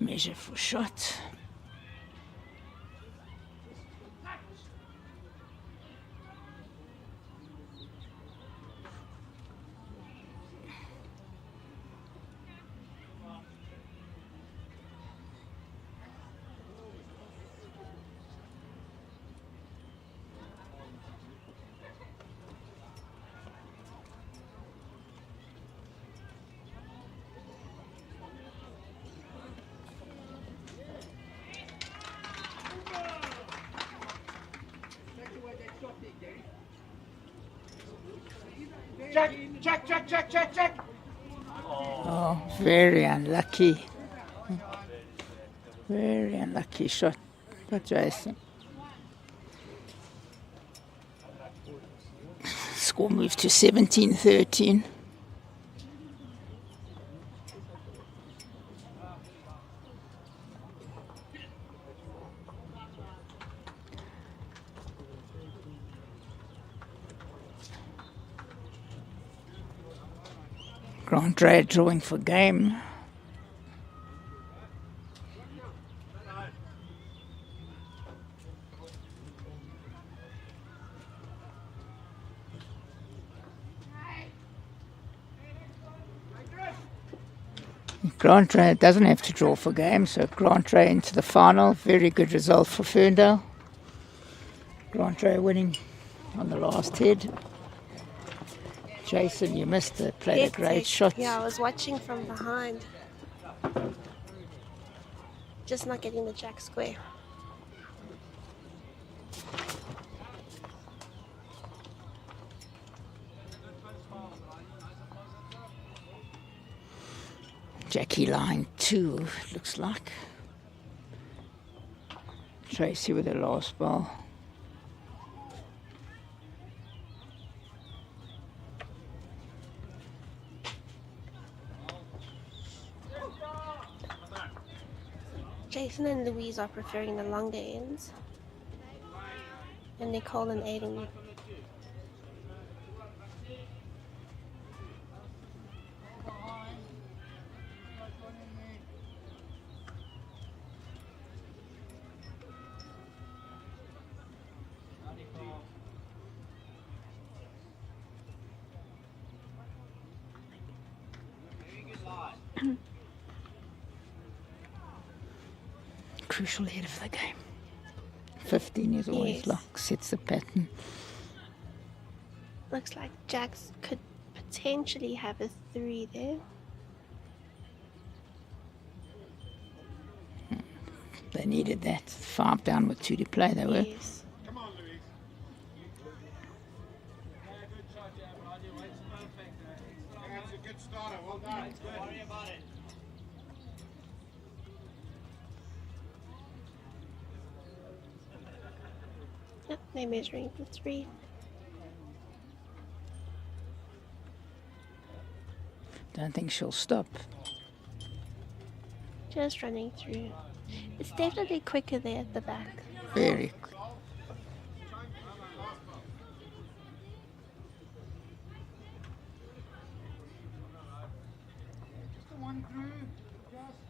Measure for shot. Check. Oh, very unlucky. Very unlucky shot by Jason. Score moved to 17-13. Grant Dray drawing for game. Grant Ray doesn't have to draw for game, so Grant Ray into the final. Very good result for Ferndale. Grant Ray winning on the last head. Jason, you missed it. Played a great shot. Yeah, I was watching from behind. Just not getting the jack square. Jackie line 2, looks like. Tracy with the last ball. Jason and Louise are preferring the longer ends. And Nicole and Aiden. Crucial head of the game. 15 is always Yes. lock, sets the pattern. Looks like jacks could potentially have a 3 there. They needed that. 5 down with 2 to play, they were. Yes. Come on, Louise. Yeah, good shot, yeah, Roger. It's perfect. Yeah, it's a good starter. Well done. Don't worry about it. Yep, they're measuring for 3. Don't think she'll stop. Just running through. It's definitely quicker there at the back. Very quick. Just the one through. Just.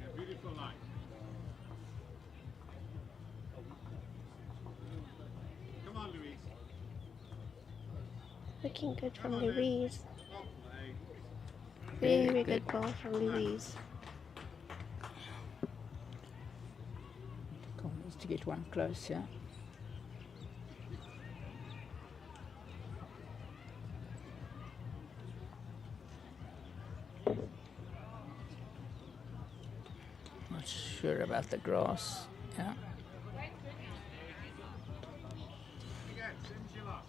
Yeah, beautiful line. Come on, Louise. Looking good from Louise. Oh, play. Very good ball from Louise. Tom needs to get one close, yeah. Not sure about the grass. Yeah. Again, same as your last.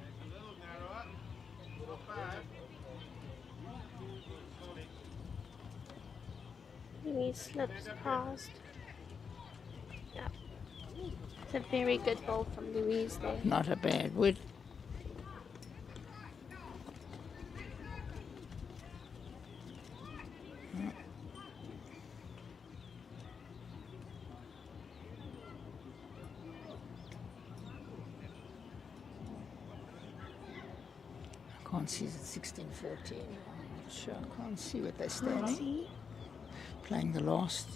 It's a little narrower. Not bad. Slowly. Louise slips past. Yeah. It's a very good ball from Louise there. Not a bad wood. I can't see, is it 16, 14? I'm not sure. I can't see what they're Let's standing. see. Playing the last.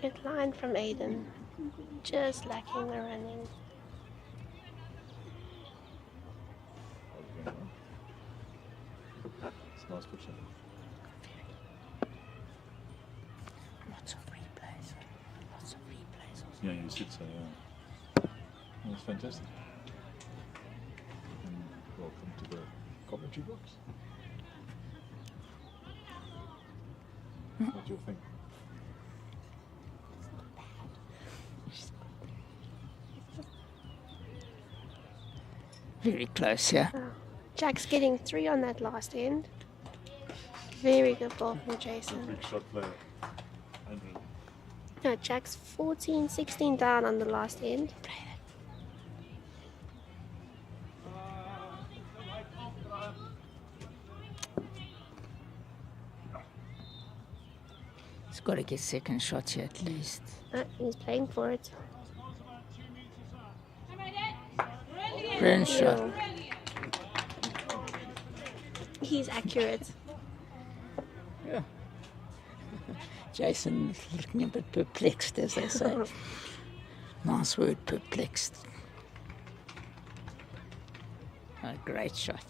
Good line from Aiden. Just lacking the running. It's a nice picture. Lots of replays. Lots of replays. Yeah, you should say, yeah. Well, it's fantastic. And welcome to the commentary box. What do you think? Very close, yeah. Oh. Jack's getting 3 on that last end. Very good ball from Jason. Big shot player. 100. No, Jack's 14, 16 down on the last end. He's got to get second shot here at least. He's playing for it. Brilliant shot. Yeah. He's accurate. Yeah. Jason looking a bit perplexed, as they say. Nice word, perplexed. A great shot.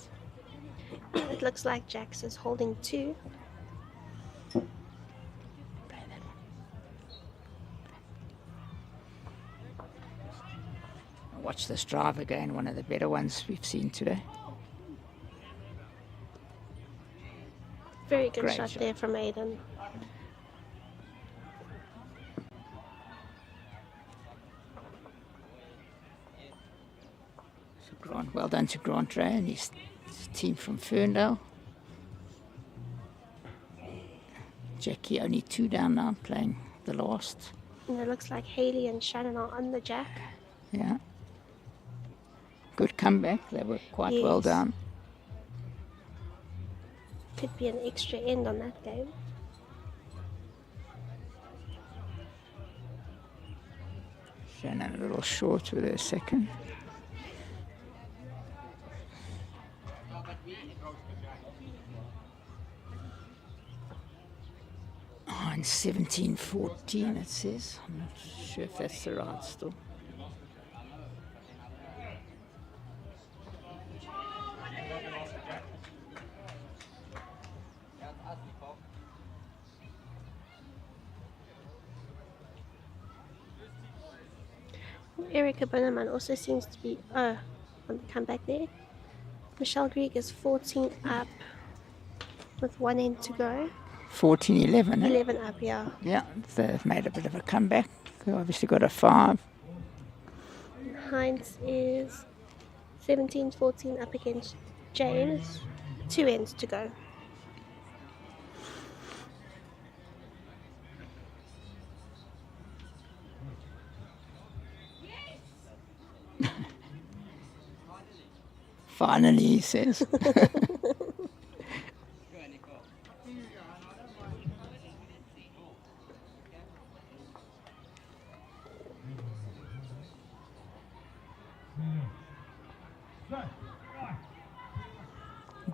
It looks like Jax is holding 2. Watch this drive again, one of the better ones we've seen today. Very good Great shot shot. there from Aiden. So Grant, well done to Grant Ray and his team from Ferndale. Jackie only 2 down now, playing the last. And it looks like Haley and Shannon are on the Jack. Yeah. Good comeback. They were quite well Yes. down. Could be an extra end on that game. Shannon a little short with her second. Oh, and 17-14 it says. I'm not sure if that's the right still. Erica Boneman also seems to be on the comeback there. Michelle Grieg is 14 up with 1 end to go. 14-11, eh? 11 up, yeah. Yeah, they've made a bit of a comeback. They obviously got a 5. Heinz is 17-14 up against James. 2 ends to go. Finally, he says.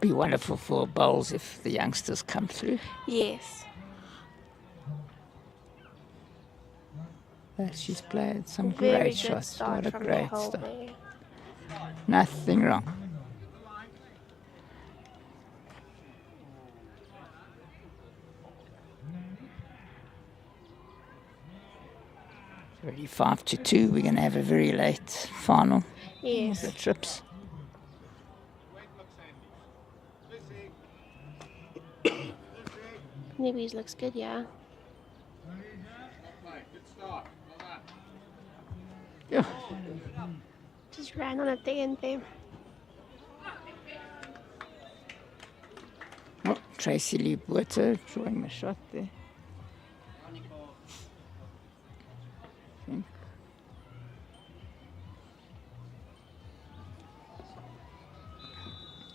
Be wonderful for bowls if the youngsters come through. Yes. She's played some Very great good shots. start What a from great Nicole start. there. Nothing wrong. It's already 5-2. We're going to have a very late final. Yes. The trips. Nibbies looks good, yeah. Yeah. Just ran on at the end there. Oh, Tracy Lee Buerter drawing the shot there. I think.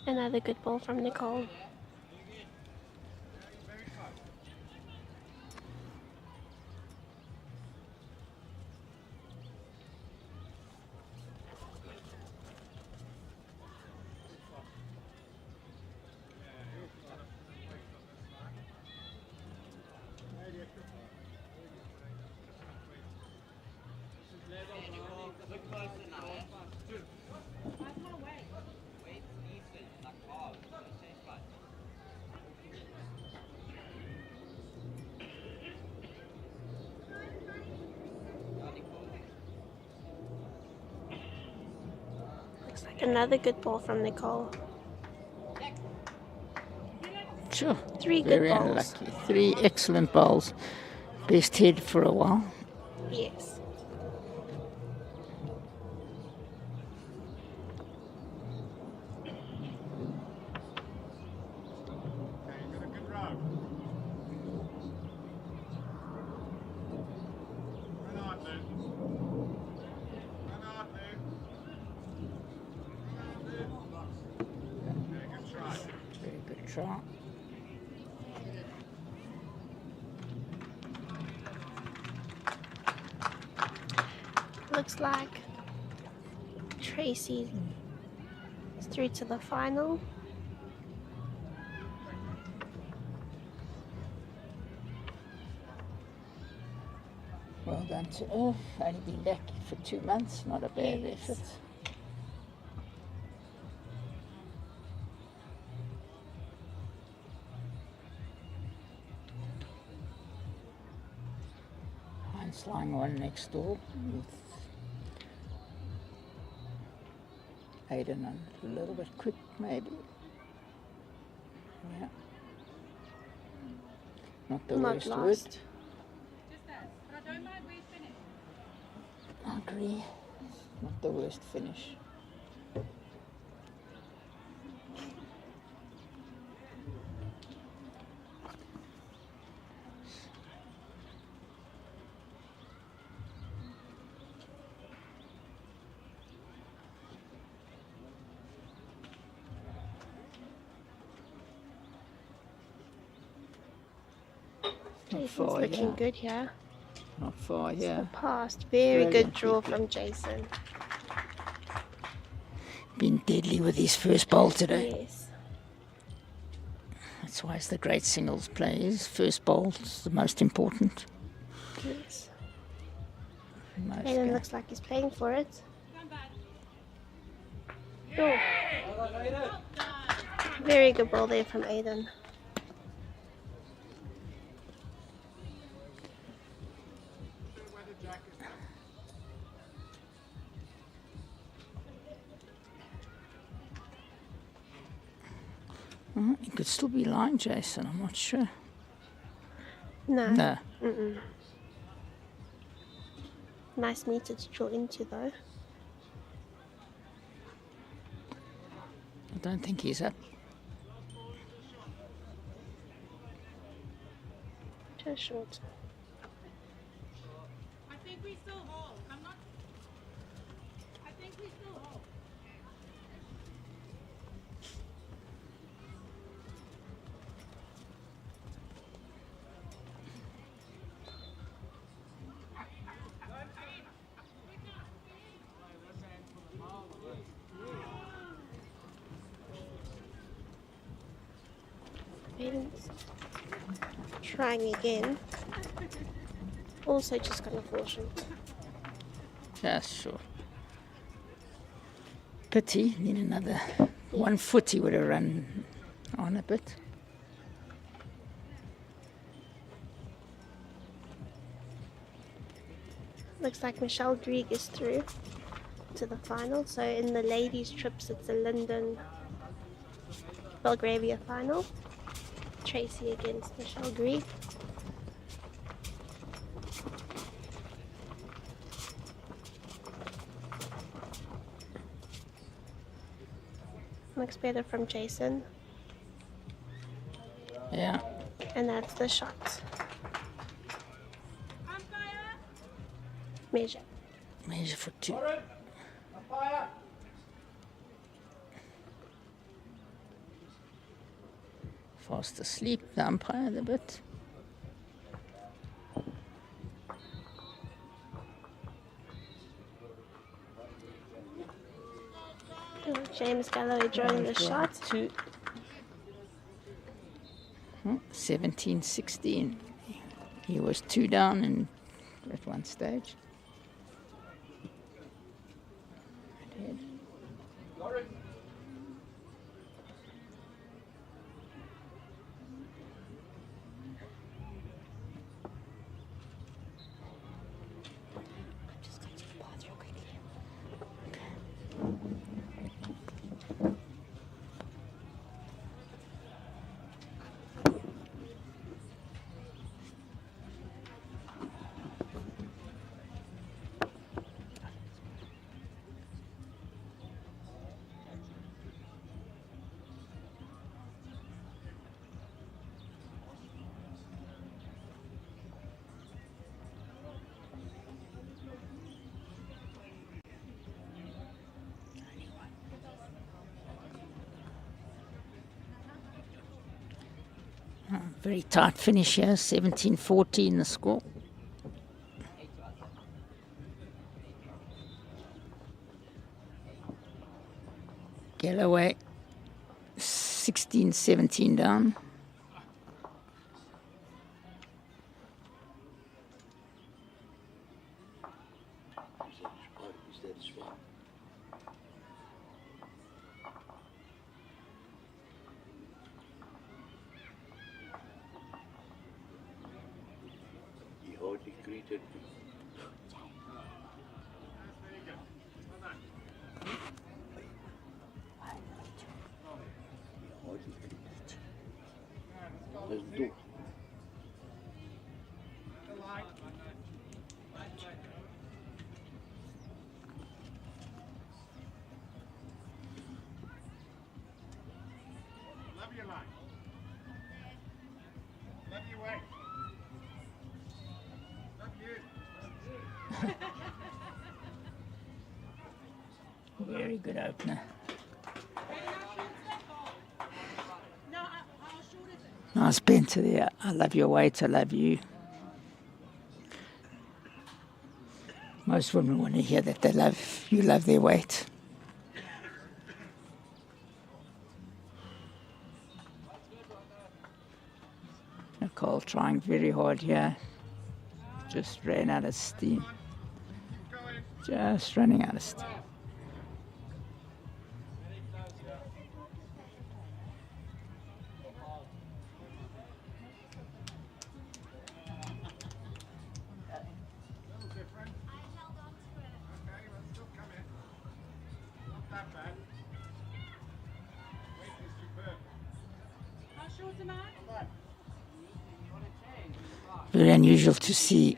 Another good ball from Nicole. Looks like another good ball from Nicole. Sure. 3 good Very balls. unlucky. 3 excellent bowls. Best head for a while. Yes. Okay, you got a good round. try. Looks like Tracy is through to the final. Well done to her. Only been back for 2 months. Not a bad Yes. effort. Heinz lying one next door with Aiden on a little bit quick maybe. Yeah. Not the Not worst lost. word. Just that. But I don't mind where you finish. I agree. Not the worst finish. Jason's far, looking yeah. good here. Not far, It's yeah. the past. Very good Brilliant, draw people. from Jason. Been deadly with his first bowl today. Yes. That's why it's the great singles players. First bowl is the most important. Yes. Most Aiden go- looks like he's playing for it. Come back. Oh. Very good ball there from Aiden. He could still be lying, Jason. I'm not sure. No. No. Mm-mm. Nice meter to draw into though. I don't think he's up. Just short. I think we still hold. I'm not. I think we still hold. Aiden's trying again. Also just gonna fall short. Just sure. Pity. Need another 1 foot. He would have run on a bit. Looks like Michelle Grieg is through to the final. So in the ladies' trips, it's the Linden Belgravia final. Tracy against Michelle Grieg. Looks better from Jason. Yeah. And that's the shot. Umpire. Measure. Measure for 2. Umpire. Fast asleep, the umpire a bit. Oh, James Gallo drawing the shot. 2. 17-16. He was 2 down and at one stage. Just go to the bathroom quickly. Very tight finish here, 17-14 the score. Galloway 16-17 down. He hardly greeted me. He hardly greeted. Let's do. Love your line. Love your way. Love you. Very good opener. No, how short is it? Nice bend to the I love your weight, I love you. Most women want to hear that you love their weight. Nicole trying very hard here. Just ran out of steam. Just running out of steam. How short am I? Very unusual to see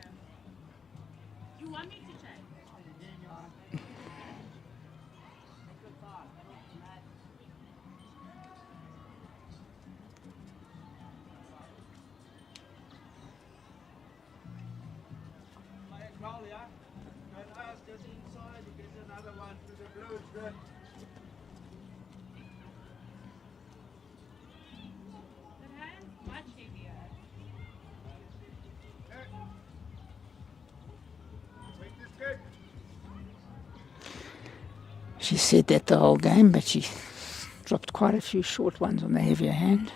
You want me to change? The hand's much heavier. Weight is good. she said that the whole game, but she dropped quite a few short ones on the heavier hand.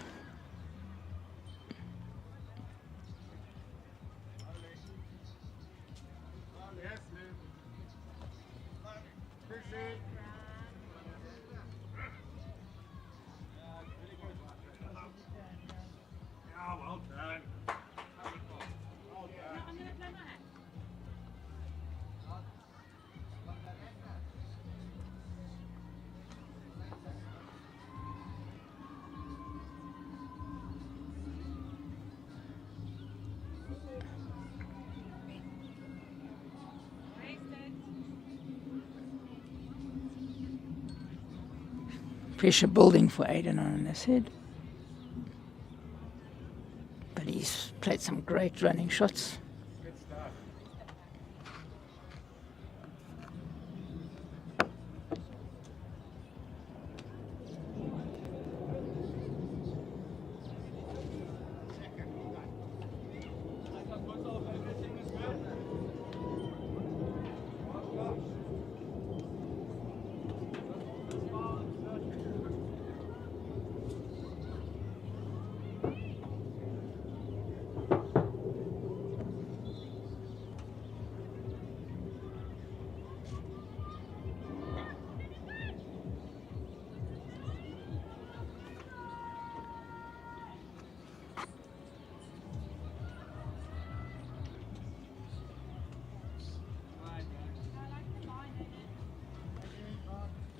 Yes, Lou. Appreciate. Yeah, well done. Well done. I'm going to play my hand. Pressure building for Aiden on this head. But he's played some great running shots. Good start.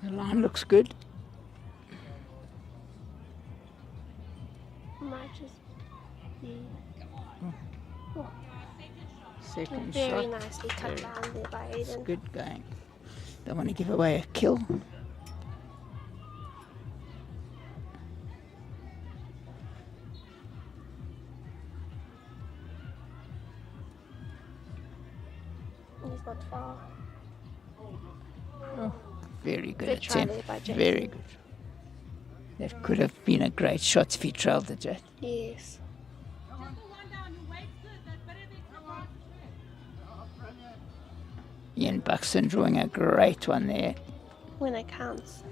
The line looks good. Might just be Second very shot. nicely cut Very- down there by It's Aiden. good going. Don't want to give away a kill. He's not far. Very good Good try attempt. there by Jason. Very good. That could have been a great shot if he trailed the jet. Yes. Ian Buxton drawing a great one there. When it counts.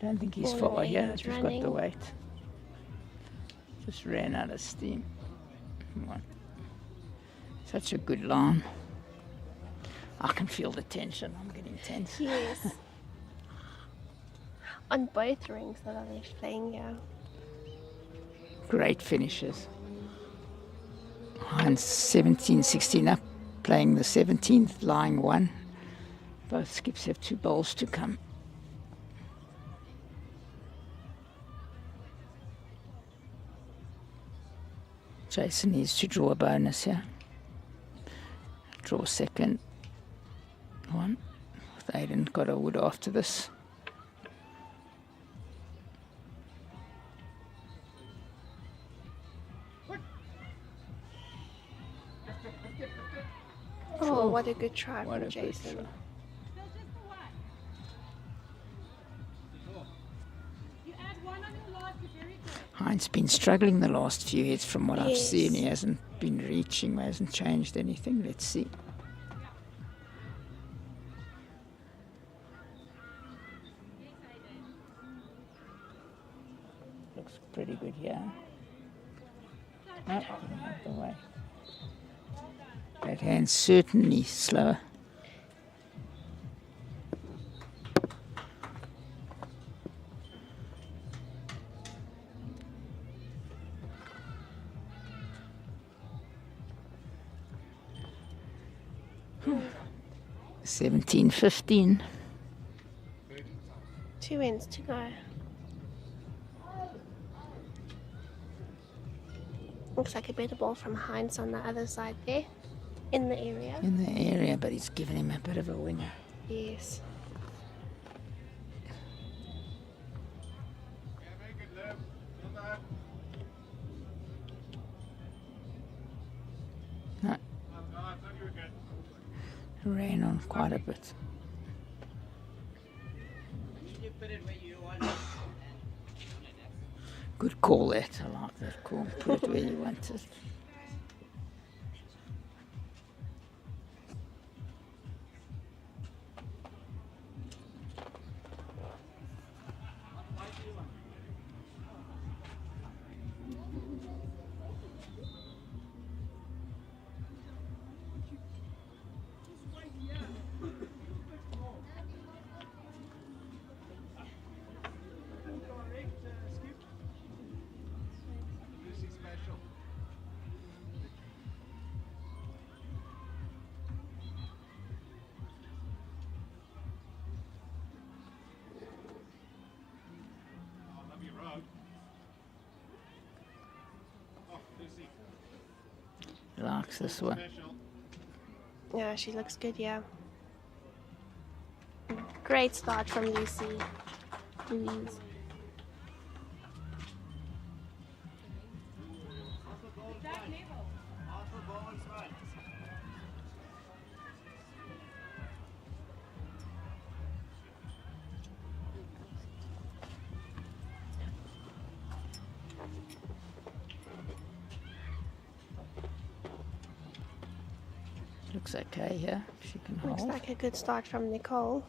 Don't think he's Ball far in, here. he's He's got the running. weight. Just ran out of steam. Come on. Such a good line. I can feel the tension. I'm getting tense. Yes. On both rings that are left playing, yeah. Great finishes. Hines 17-16 up, playing the 17th, lying 1. Both skips have 2 bowls to come. Jason needs to draw a bonus here. Draw second. 1. Aidan got a wood after this. Oh, what a good try What from a good Jason. try. Still just the one. You add one on your last, you're very good. Hines been struggling the last few hits from what I've Yes. seen. He hasn't been reaching, he hasn't changed anything. Let's see. Looks pretty good here. Oh, out the way. That hand's certainly slower. Hmm. 17-15. 2 ends to go. Looks like a better ball from Hines on the other side there. In the area. In the area, but he's given him a bit of a winger. Yes. Yeah, very good, Liv. Well done. No, Well done. I thought you were good. ran on quite a bit. Good call that. I like that call. Put it where you want it. Lucy special. Oh, love your road. Oh, Lucy Likes this one. special. Yeah, she looks good, yeah. Great start from Lucy. Louise. Looks okay here. She can Looks hold. like a good start from Nicole.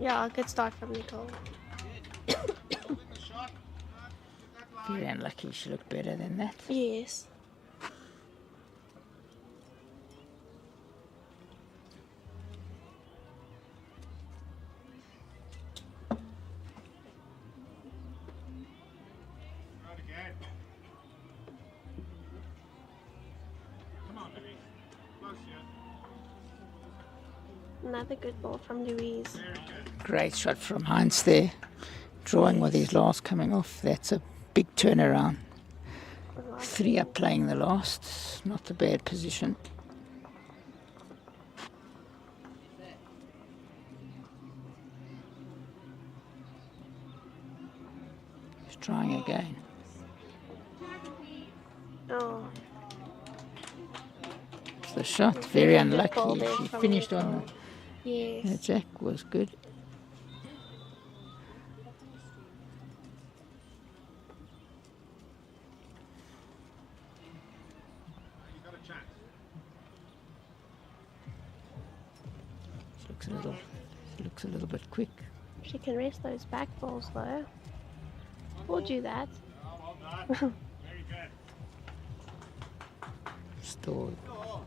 Yeah, good start from Nicole. Very unlucky. She looked better than that. Yes. Right again. Come on, Louise. Close here. Another good ball from Louise. Very good. Great shot from Heinz there. Drawing with his last coming off. That's a big turnaround. 3 up playing the last. Not a bad position. He's trying again. Oh, It's the shot. Very Very good ball unlucky. there She from finished on Nicole. the yes. jack was good. looks a little bit quick. She can rest those back balls though. We'll do that. Oh, well done. Very good. Still. Oh.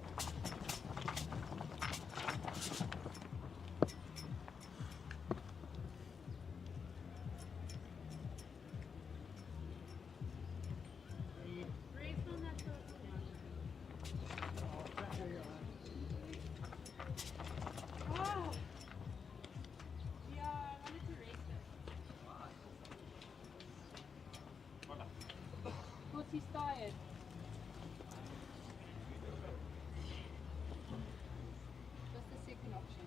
Yeah, I wanted to race it. Because he's tired. Just the second option.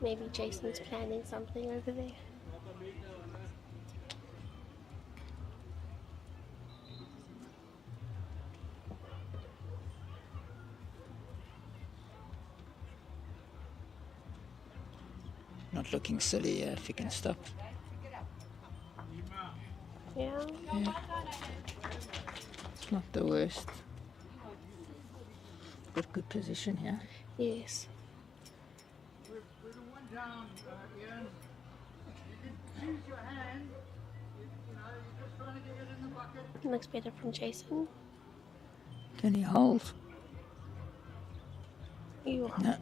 Maybe Jason's planning something over there. Not looking silly if you can stop. Yeah. It's not the worst. Good position here. Yes. With the one down, Ian, you can choose your hand. You know, you're just trying to get it in the bucket. Looks better from Jason. Can he hold? You are. No.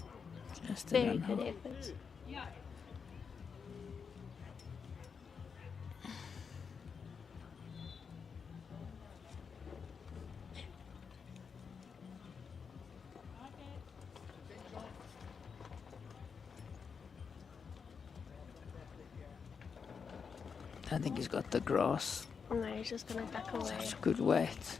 Just a Very run good hold. effort. Yeah. I think he's got the grass. No, he's just gonna duck away. Such good weight.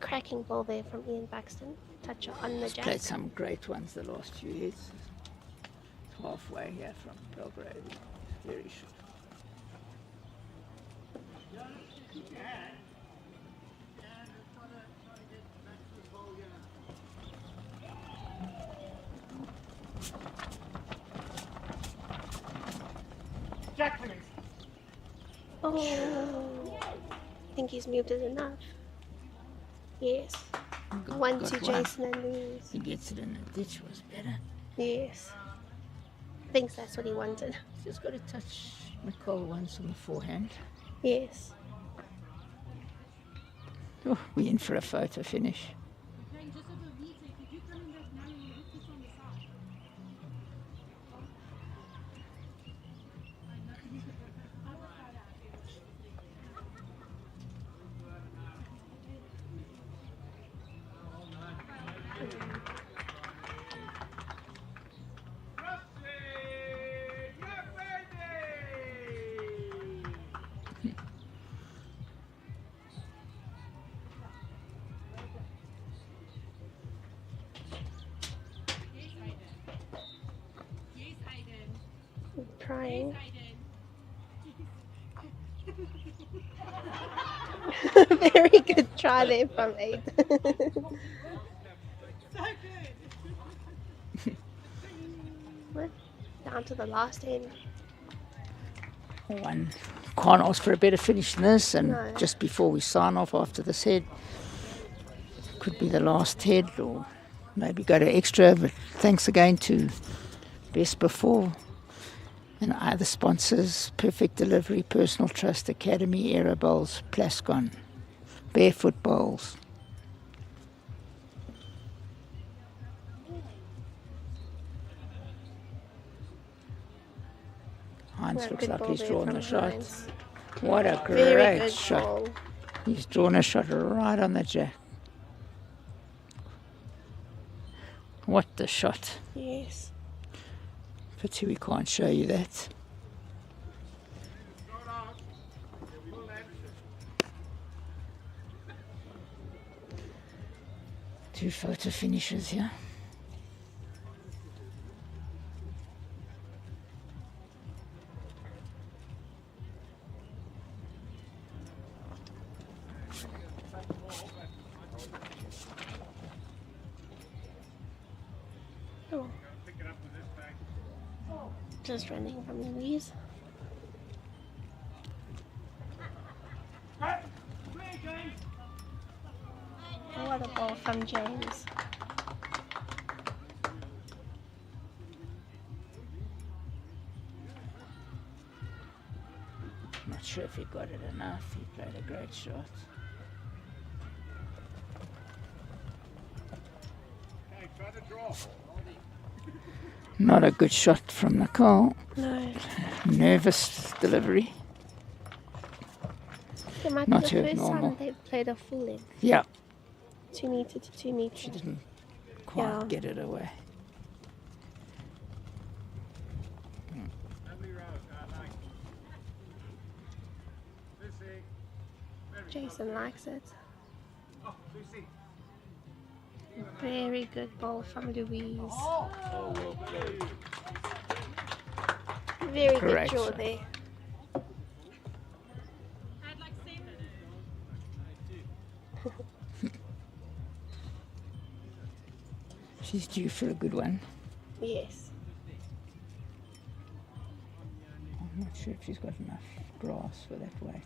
Cracking ball there from Ian Buxton. Touch on the He's jack. played some great ones the last few years. Halfway here from Belgrade. Very short. Jack, please. Oh, I think he's moved it enough. Yes. One got to one. Jason and Louise. He gets it in the ditch was better. Yes. Thinks that's what he wanted. Just got to touch Nicole once on the forehand. Yes. Oh, we're in for a photo finish. Playing just over a meter. If you do come in that now, you'll hit this on the side. Yes, Aiden. Yes, Aiden. Trying. Aiden. Very good try there from Aiden. So good. What? Down to the last end. One can't ask for a better finish than this, and No. just before we sign off after this head, could be the last head or maybe go to extra, but thanks again to Best Before and other sponsors, Perfect Delivery, Personal Trust Academy, Aero Bowls, Plascon, Barefoot Bowls. Heinz Well, looks good like ball he's there drawn from the shot. Heinz. What a Very great good shot. ball. He's drawn a shot right on the jack. What a shot. Yes. Pity we can't show you that. Go down. 2 photo finishes here. Oh, Pick it up with this bag. just running from Louise. Oh, what a ball from James. Not sure if he got it enough. He played a great shot. Okay, try to draw. Not a good shot from Nicole. No, Nervous delivery. it might Not be her the first normal. time they've played a full length. Yeah, 2 meter to 2 meter. she didn't quite Yeah. get it away. Lovely row. Like. Lucy. Jason likes it. Oh, Lucy. Very good ball from Louise. Very good Great draw shot. there. I'd like 7. She's due for a good one. Yes. I'm not sure if she's got enough grass for that weight.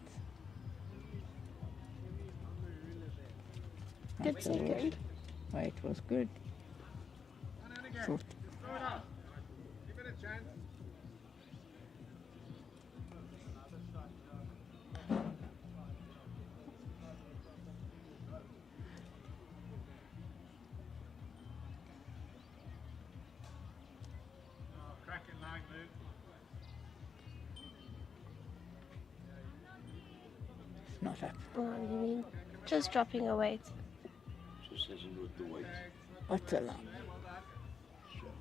Good Not sure. second. Weight was good. One out again. Thought Just throw it up. Give it a chance. Oh, cracking line, Luke. it's not up. Oh, you mean just dropping a weight. What a lot.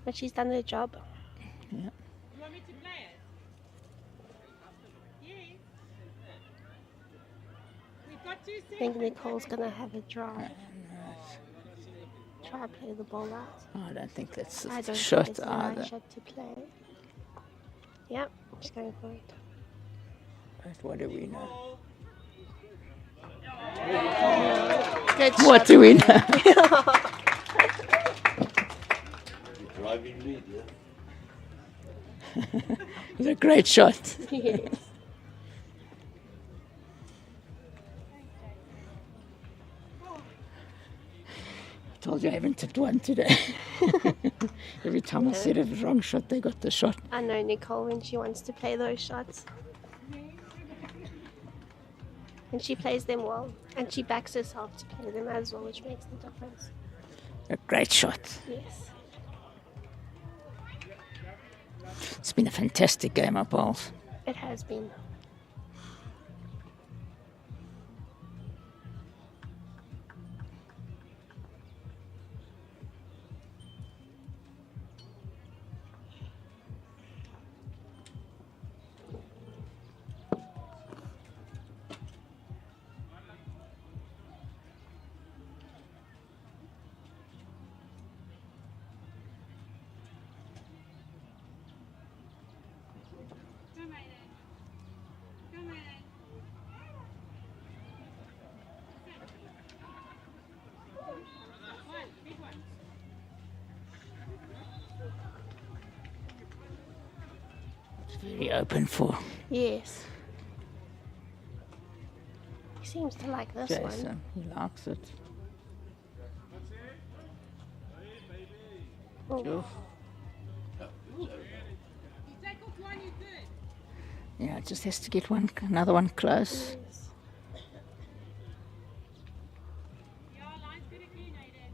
But she's done her job. You want me to play it? Yes. We've got 2 I seconds. think Nicole's gonna have a drive. Try to play the ball out. I don't think that's I a don't shot think it's the either. right shot to play. Yep, she's going for it. But what do we know? Good What shot. do we know? Driving lead, yeah? It was a great shot. Yes. Told you I haven't tipped one today. Every time I said a wrong shot, they got the shot. I know Nicole when she wants to play those shots. And she plays them well. And she backs herself to play them as well, which makes the difference. A great shot. Yes. It's been a fantastic game of bowls. It has been. Come on in. Come on in. One, big one. It's very open for Yes. He seems to like this one. Jason. He likes it. Oh, Oof. You take off one, you're good. Yeah, it just has to get another one close. yes. Yeah, line's good again, Aiden.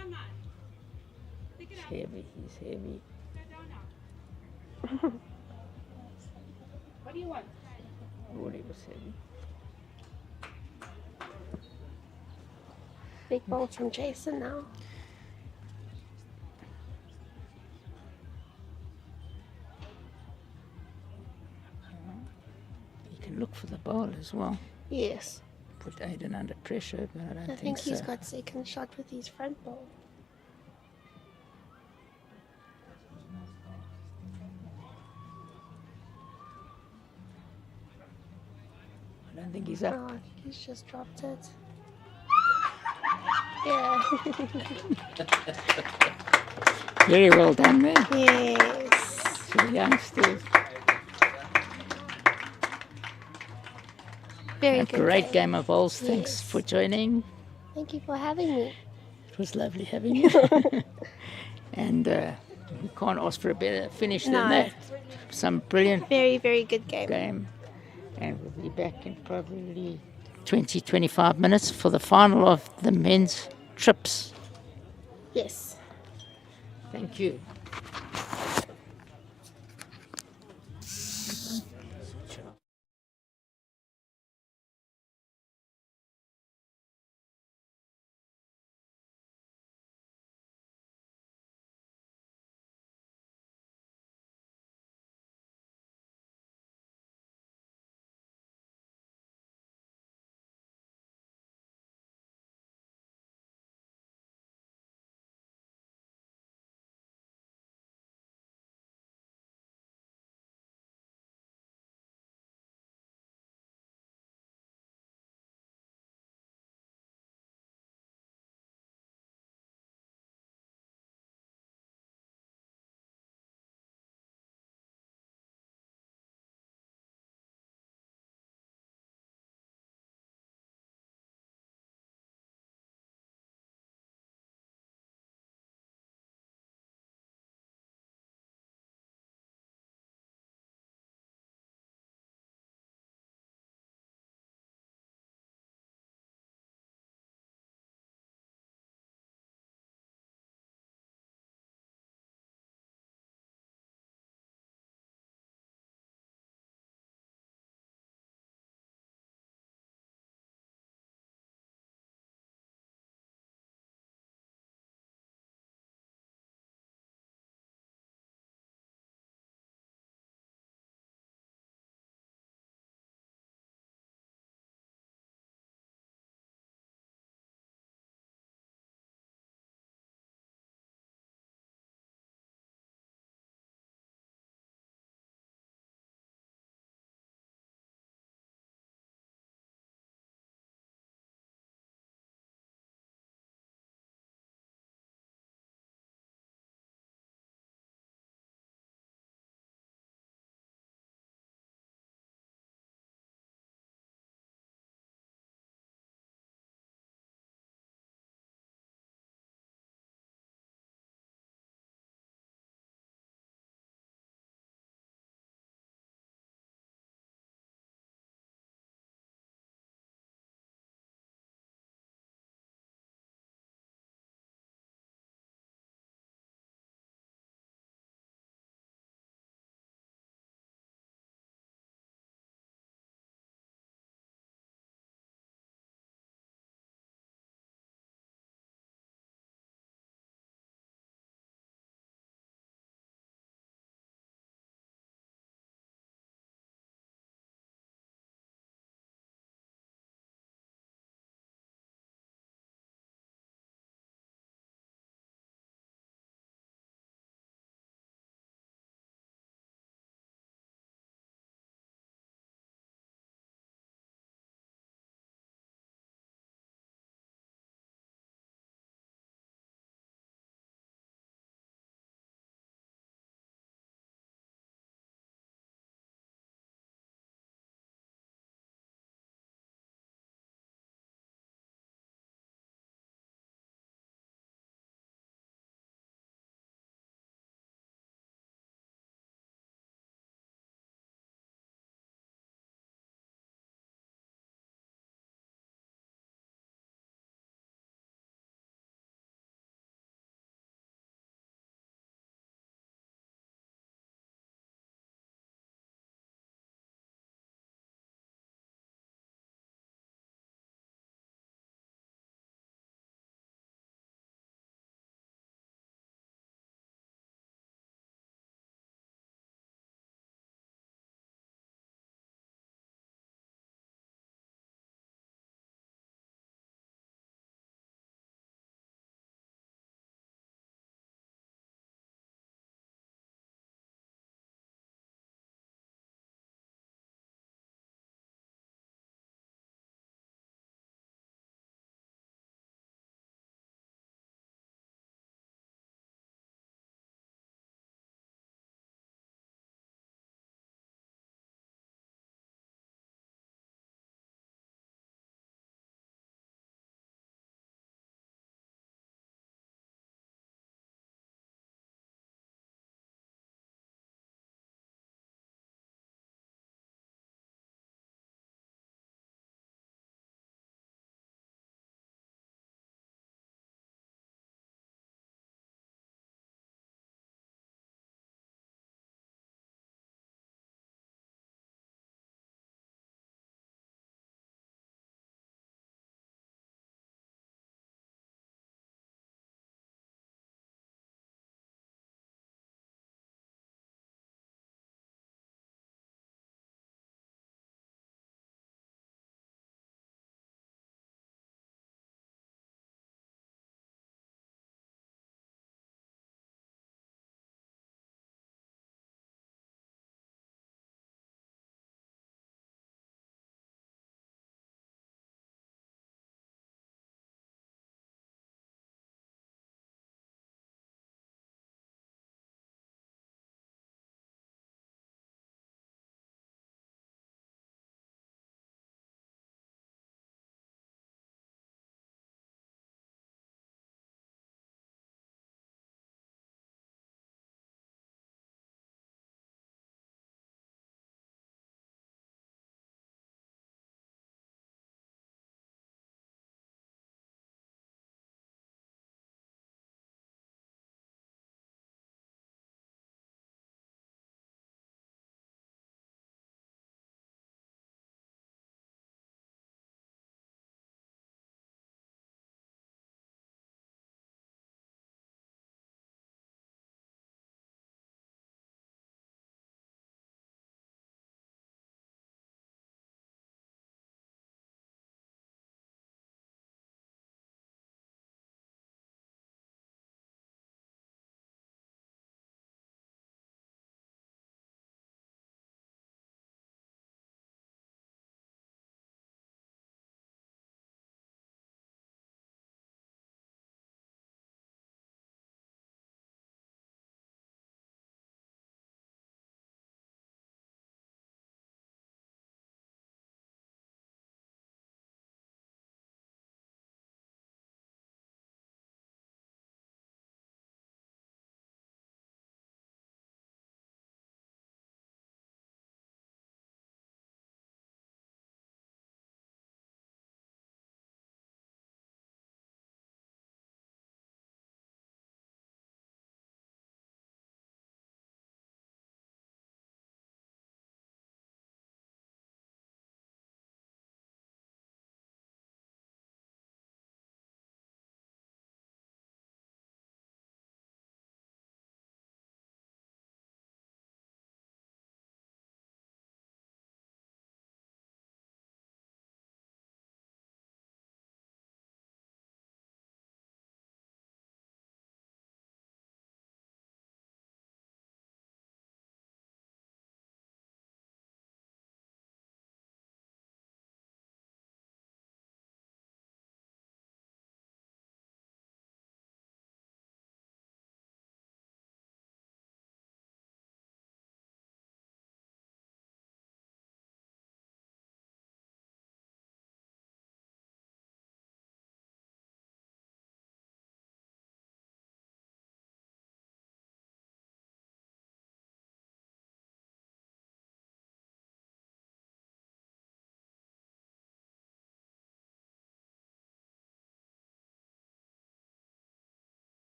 Come on. Pick it up. Heavy, he's heavy. Go down now. What do you want? Oh, he was heavy. Big ball from Jason now. He can look for the ball as well. Yes. put Aiden under pressure, but I don't I think think so. he's got second shot with his front ball. I don't think he's up. Oh, he's just dropped it. Yeah. Very well done there Yes. to the youngsters. Very A good. great game of bowls. Thanks Yes. for joining. Thank you for having me. It was lovely having you. And we can't ask for a better finish than No. that. Some brilliant Very, very good game. game. And we'll be back in probably 20, 25 minutes for the final of the men's trips. Yes. Thank you.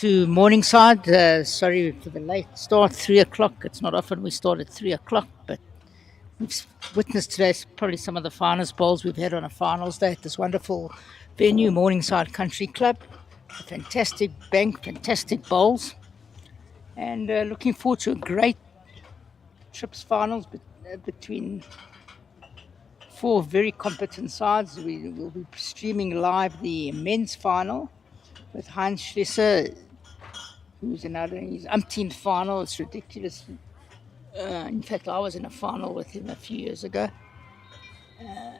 to Morningside. Sorry for the late start, 3 o'clock. It's not often we start at 3 o'clock, but we've witnessed today probably some of the finest bowls we've had on a finals day at this wonderful venue, Morningside Country Club. A fantastic bank, fantastic bowls, and looking forward to a great trips finals between four very competent sides. We will be streaming live the men's final with Heinz Schlesser, who's in his umpteenth final. It's ridiculous. In fact, I was in a final with him a few years ago,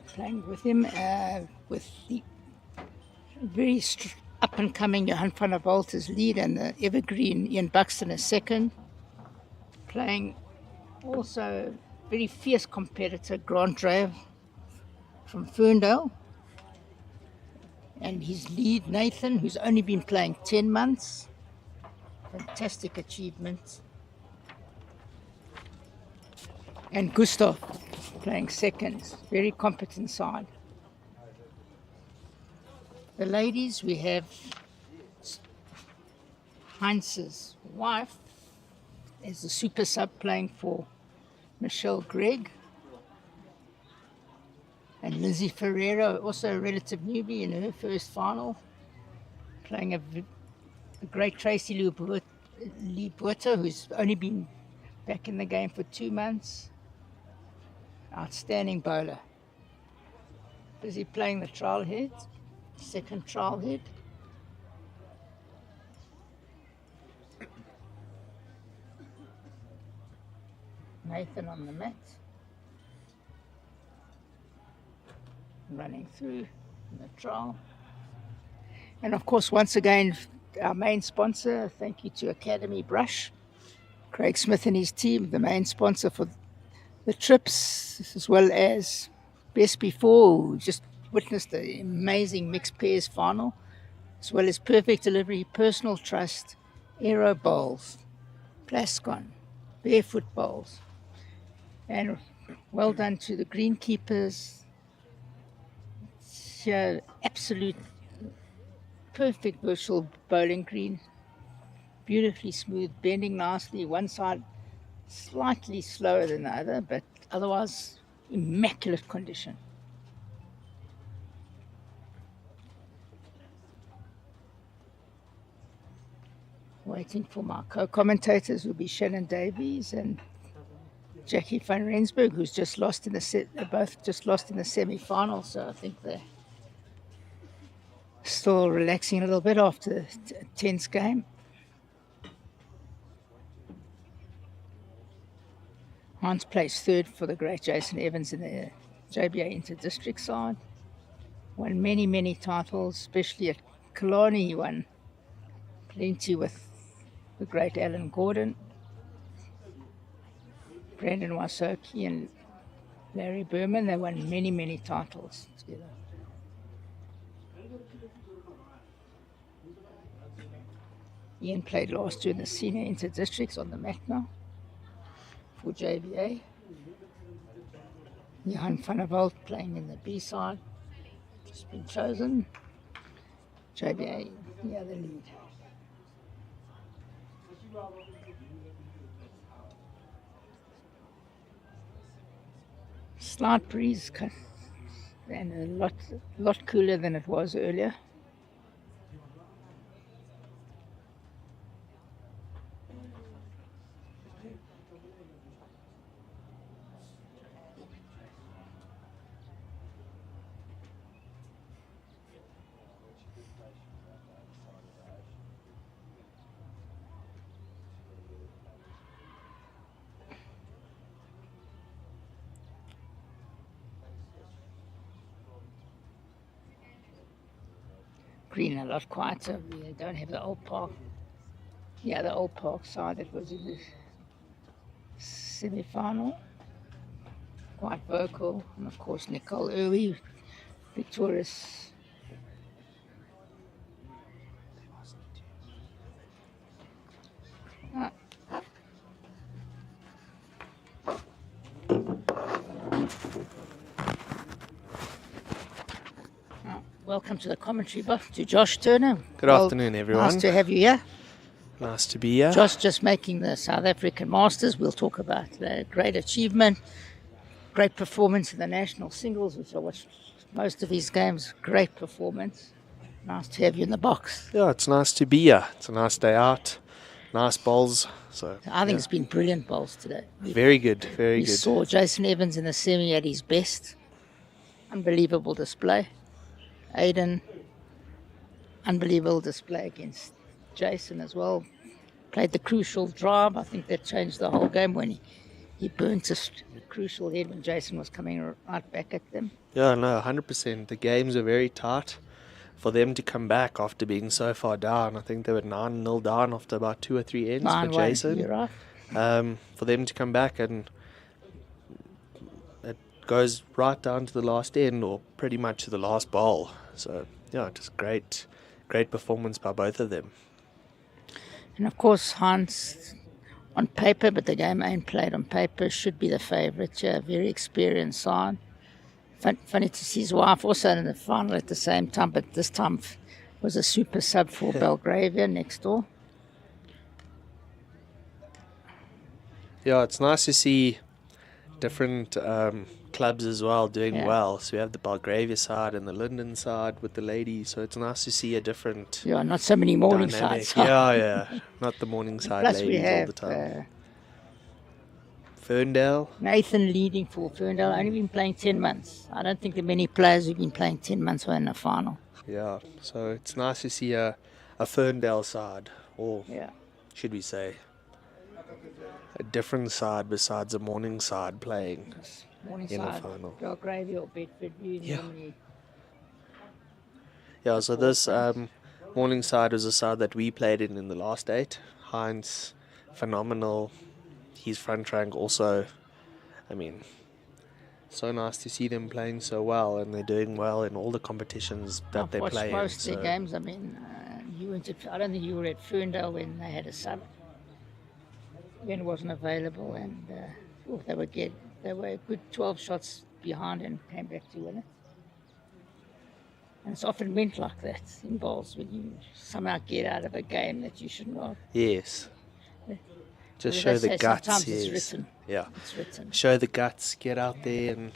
playing with him, with the very up-and-coming Johan van der Walt as lead and the evergreen Ian Buxton as second. Playing also very fierce competitor Grant Drave from Ferndale, and his lead Nathan, who's only been playing 10 months. Fantastic achievement. And Gustav playing second, very competent side. The ladies, we have Heinz's wife as the super sub playing for Michelle Gregg. And Lindsay Ferreira, also a relative newbie in her first final, playing a great Tracy Lee Buerta, who's only been back in the game for 2 months. Outstanding bowler. Busy playing the trial head, second trial head. Nathan on the mat. Running through the trial. And of course, once again, our main sponsor, thank you to Academy Brush, Craig Smith and his team, the main sponsor for the trips, as well as Best Before, who just witnessed the amazing mixed pairs final, as well as Perfect Delivery, Personal Trust, Aero Bowls, Plascon, Barefoot Bowls. And well done to the greenkeepers. Here, absolute perfect virtual bowling green, beautifully smooth, bending nicely, one side slightly slower than the other, but otherwise immaculate condition. Waiting for my co-commentators will be Shannon Davies and Jackie van Rensburg, who's just lost in the both just lost in the semi-final, so I think they're still relaxing a little bit after a tense game. Hans placed third for the great Jason Evans in the JBA Inter-District side. Won many, many titles, especially at Killarney. He won plenty with the great Alan Gordon, Brendan Wasoki and Larry Berman. They won many, many titles together. Ian played last year in the senior inter-districts on the mat now for JBA. Johan van der Walt playing in the B side, just been chosen. JBA, the other lead. Slight breeze and a lot cooler than it was earlier. Green a lot quieter. We don't have the old park. Yeah, the old park side that was in the semi-final. Quite vocal. And of course Nicole Irwin, victorious. Welcome to the commentary box, to Josh Turner. Good afternoon, everyone. Nice to have you here. Nice to be here. Josh just making the South African Masters. We'll talk about great achievement, great performance in the national singles, which I watched most of his games. Great performance. Nice to have you in the box. Yeah, it's nice to be here. It's a nice day out. Nice bowls. So I think it's been brilliant bowls today. very good, very We good. saw Jason Evans in the semi at his best. Unbelievable display. Aiden, unbelievable display against Jason as well. Played the crucial drive. I think that changed the whole game when he burnt a crucial head when Jason was coming right back at them. Yeah, no, 100%. The games are very tight. For them to come back after being so far down, I think they were 9-0 down after about 2 or 3 ends for 9-1, Jason. you're right. For them to come back, and it goes right down to the last end, or pretty much to the last bowl. So yeah, just great performance by both of them. And of course, Hans, on paper, but the game ain't played on paper, should be the favourite. Yeah, very experienced side. Funny to see his wife also in the final at the same time, but this time was a super sub for Belgravia next door. Yeah, it's nice to see different clubs as well doing well. So we have the Belgravia side and the Linden side with the ladies. So it's nice to see a different Yeah, not so many Morningside dynamic. Yeah, not the Morningside Plus ladies we have, all the time. Ferndale. Nathan leading for Ferndale, only been playing 10 months. I don't think there are many players who've been playing 10 months who are in the final. Yeah, so it's nice to see a Ferndale side, or should we say a different side besides the Morningside playing in the final. Belgravia or Bedford View normally. Yeah, so this Morningside was a side that we played in the last 8. Heinz, phenomenal. His front rank also, I mean, so nice to see them playing so well, and they're doing well in all the competitions that they play in. I've watched their games. I mean, I don't think you were at Ferndale when they had a sub. When it wasn't available, and they were a good 12 shots behind and came back to win it. And it's often went like that in bowls when you somehow get out of a game that you shouldn't have. Yes. Just As show they the say, guts. sometimes Yes. it's written. Yeah. It's written. Show the guts. Get out there and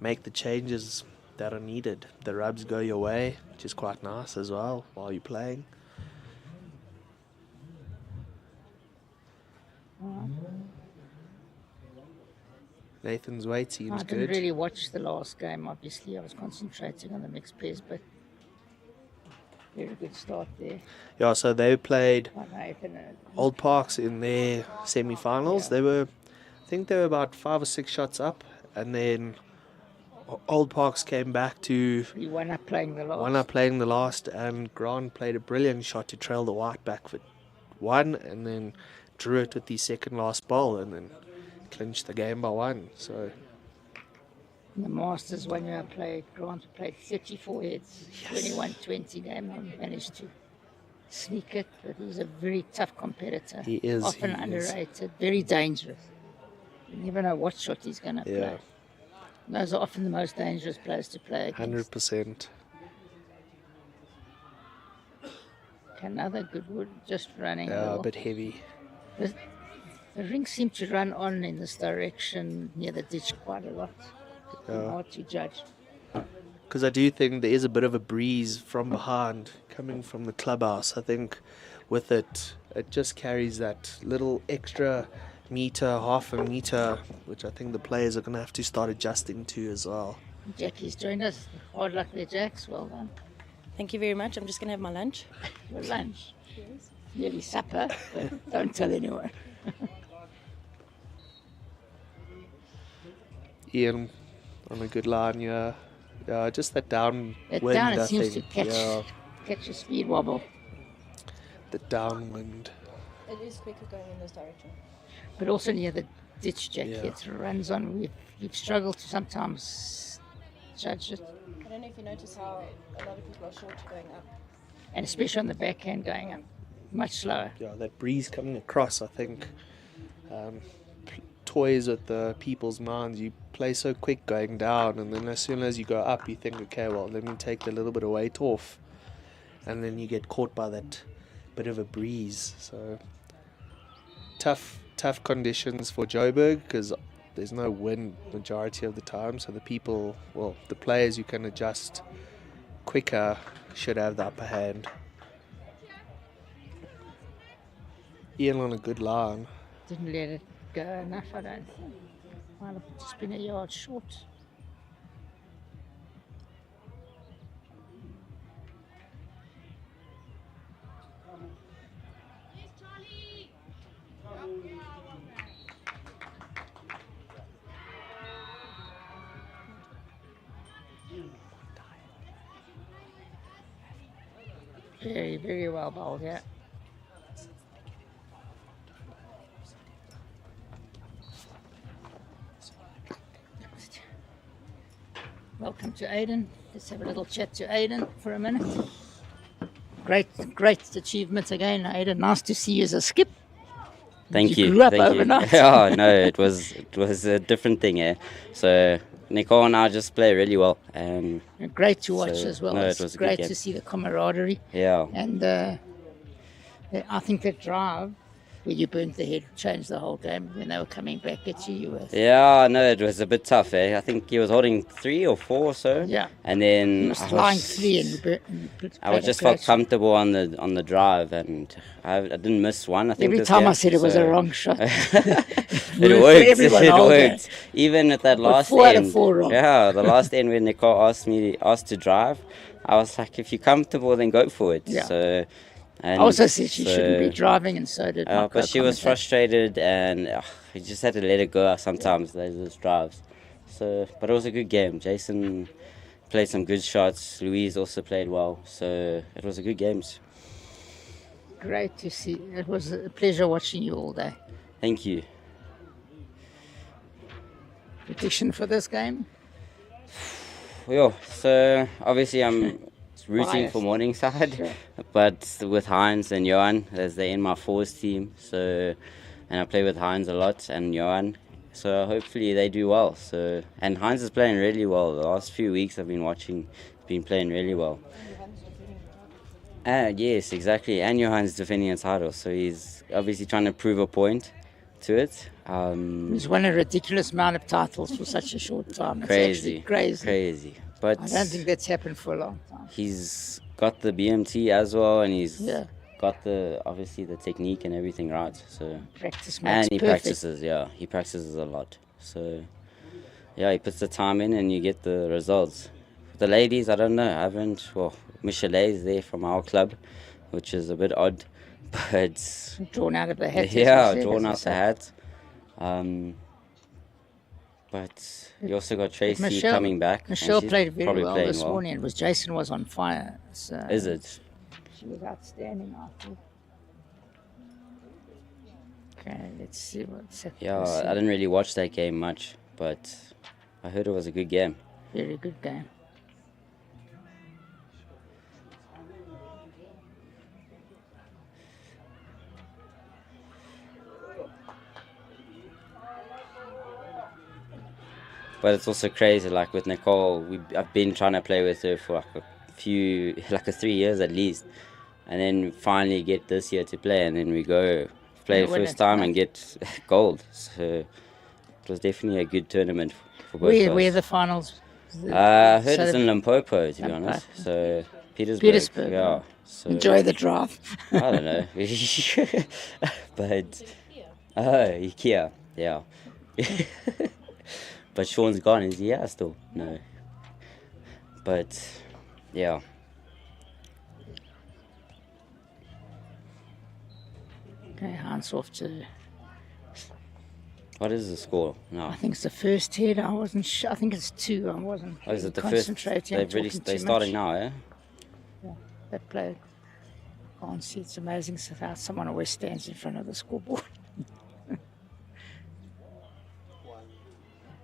make the changes that are needed. The rubs go your way, which is quite nice as well while you're playing. Nathan's weight seems I good. didn't really watch the last game, obviously. I was concentrating on the mixed pairs, but very good start there. Yeah, so they played Nathan, Old Parks in their semi-finals. They were, I think they were about 5 or 6 shots up, and then Old Parks came back to he won up playing the last. And Grant played a brilliant shot to trail the white back for 1, and then drew it with the second last bowl, and then clinched the game by 1. So In the Masters, one year Grant played 34 heads, 21-20 game, and managed to sneak it. But he's a very tough competitor. He is. Often underrated, very dangerous. You never know what shot he's going to play. Those are often the most dangerous players to play against. 100%. Another good wood, just running. A bit heavy. The rings seem to run on in this direction near the ditch quite a lot. Hard to judge. Because I do think there is a bit of a breeze from behind coming from the clubhouse. I think with it just carries that little extra meter, half a meter, which I think the players are going to have to start adjusting to as well. Jackie's joined us. Hard luck there, Jacks. Well done. Thank you very much. I'm just going to have my lunch. Your lunch? Yes. Nearly supper, but don't tell anyone. Ian on a good line, yeah. Just that downwind, Down, it I seems think. to catch a speed wobble. The downwind. It is quicker going in this direction. But also near the ditch, Jackie, it runs on. We've struggled to sometimes judge it. I don't know if you notice how a lot of people are short going up. And especially on the backhand going up, much slower. Yeah, that breeze coming across, I think, toys with the people's minds. You play so quick going down, and then as soon as you go up, you think, okay, well, let me take the little bit of weight off. And then you get caught by that bit of a breeze. So tough conditions for Joburg because there's no wind majority of the time. So the players who can adjust quicker should have the upper hand. Ian on a good line. Didn't let it go enough, I don't think. Might have just been a yard short. Yes, Charlie. Very, very well bowled, yeah. Welcome to Aiden. Let's have a little chat to Aiden for a minute. Great achievement again, Aiden. Nice to see you as a skip. Thank you. Grew up Thank overnight. You. Oh no, it was a different thing, eh? So Nicole and I just play really well. Great to watch as well. No, It's it was a great good game. to see the camaraderie. Yeah. And I think that drive where you burnt the head changed the whole game when they were coming back at you. Yeah, no, it was a bit tough, eh? I think he was holding 3 or 4 or so. Yeah. And then He was flying 3 and I just felt comfortable on the drive, and I didn't miss one. I think every this time year, I said it was a wrong shot. It worked. It worked. Even at that last 4 out end. of 4 wrong. Yeah, the last end when Nicole asked to drive, I was like, if you're comfortable, then go for it. Yeah. So. I also said she shouldn't be driving, and so did my but she was co-commentator. frustrated, and you just had to let it go sometimes, those drives. So, but it was a good game. Jason played some good shots. Louise also played well. So it was a good games. Great to see. It was a pleasure watching you all day. Thank you. Prediction for this game? Yeah, so obviously I'm rooting Biased. for Morningside, Sure. but with Heinz and Johan, as they're in my fours team, so, and I play with Heinz a lot and Johan, so hopefully they do well. So, and Heinz is playing really well. The last few weeks I've been watching, he's been playing really well. Yes, exactly, and Johan's defending a title, so he's obviously trying to prove a point to it. He's won a ridiculous amount of titles for such a short time. It's actually crazy. But I don't think that's happened for a long time. He's got the BMT as well, and he's Yeah. got obviously the technique and everything right. So Practice makes and he perfect. practices. Yeah, he practices a lot. So yeah, he puts the time in, and you get the results. The ladies, I don't know. I haven't. Well, Michelet is there from our club, which is a bit odd, but drawn out of the hat. Yeah, drawn out the hat. But you also got Tracy coming back. and Michelle she's played very probably well playing this morning. It was Jason was on fire. So Is it? She was outstanding, I thought. Okay, let's see what's happening. Yeah, I didn't really watch that game much, but I heard it was a good game. Very good game. But it's also crazy, like with Nicole, I've been trying to play with her for like 3 years at least. And then finally get this year to play, and then we go play Yeah, the win first it, time yeah. and get gold. So it was definitely a good tournament for both of us. Where are the finals? I heard So it's the- in Limpopo, to be Limpopo. honest. So Petersburg. Petersburg, Yeah. So Enjoy the drive. I don't know. But IKEA, yeah. But Sean's gone, is he? Yeah, still no. But yeah. Okay, hands off to. What is the score now? I think it's the first hit. I wasn't sure. I think it's 2. I wasn't Oh, is it the first? concentrating. They're starting now, eh? Yeah, they play. Can't see. It's amazing how someone always stands in front of the scoreboard.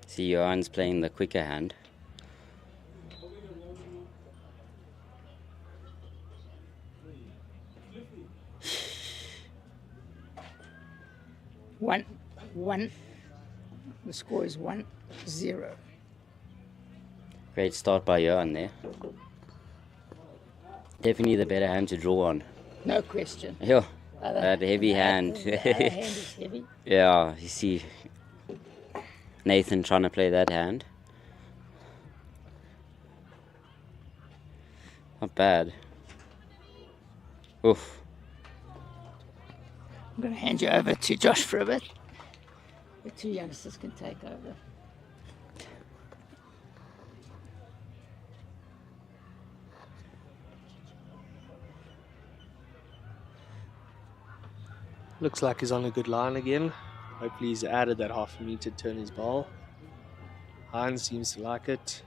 See, Johan's playing the quicker hand. One. The score is 1-0. Great start by Johan there. Definitely the better hand to draw on. No question. Yeah, Other- that heavy hand. The other hand is heavy. Yeah, you see Nathan trying to play that hand. Not bad. Oof. I'm going to hand you over to Josh for a bit. The two youngsters can take over. Looks like he's on a good line again. Hopefully he's added that half a meter to turn his ball. Hines seems to like it.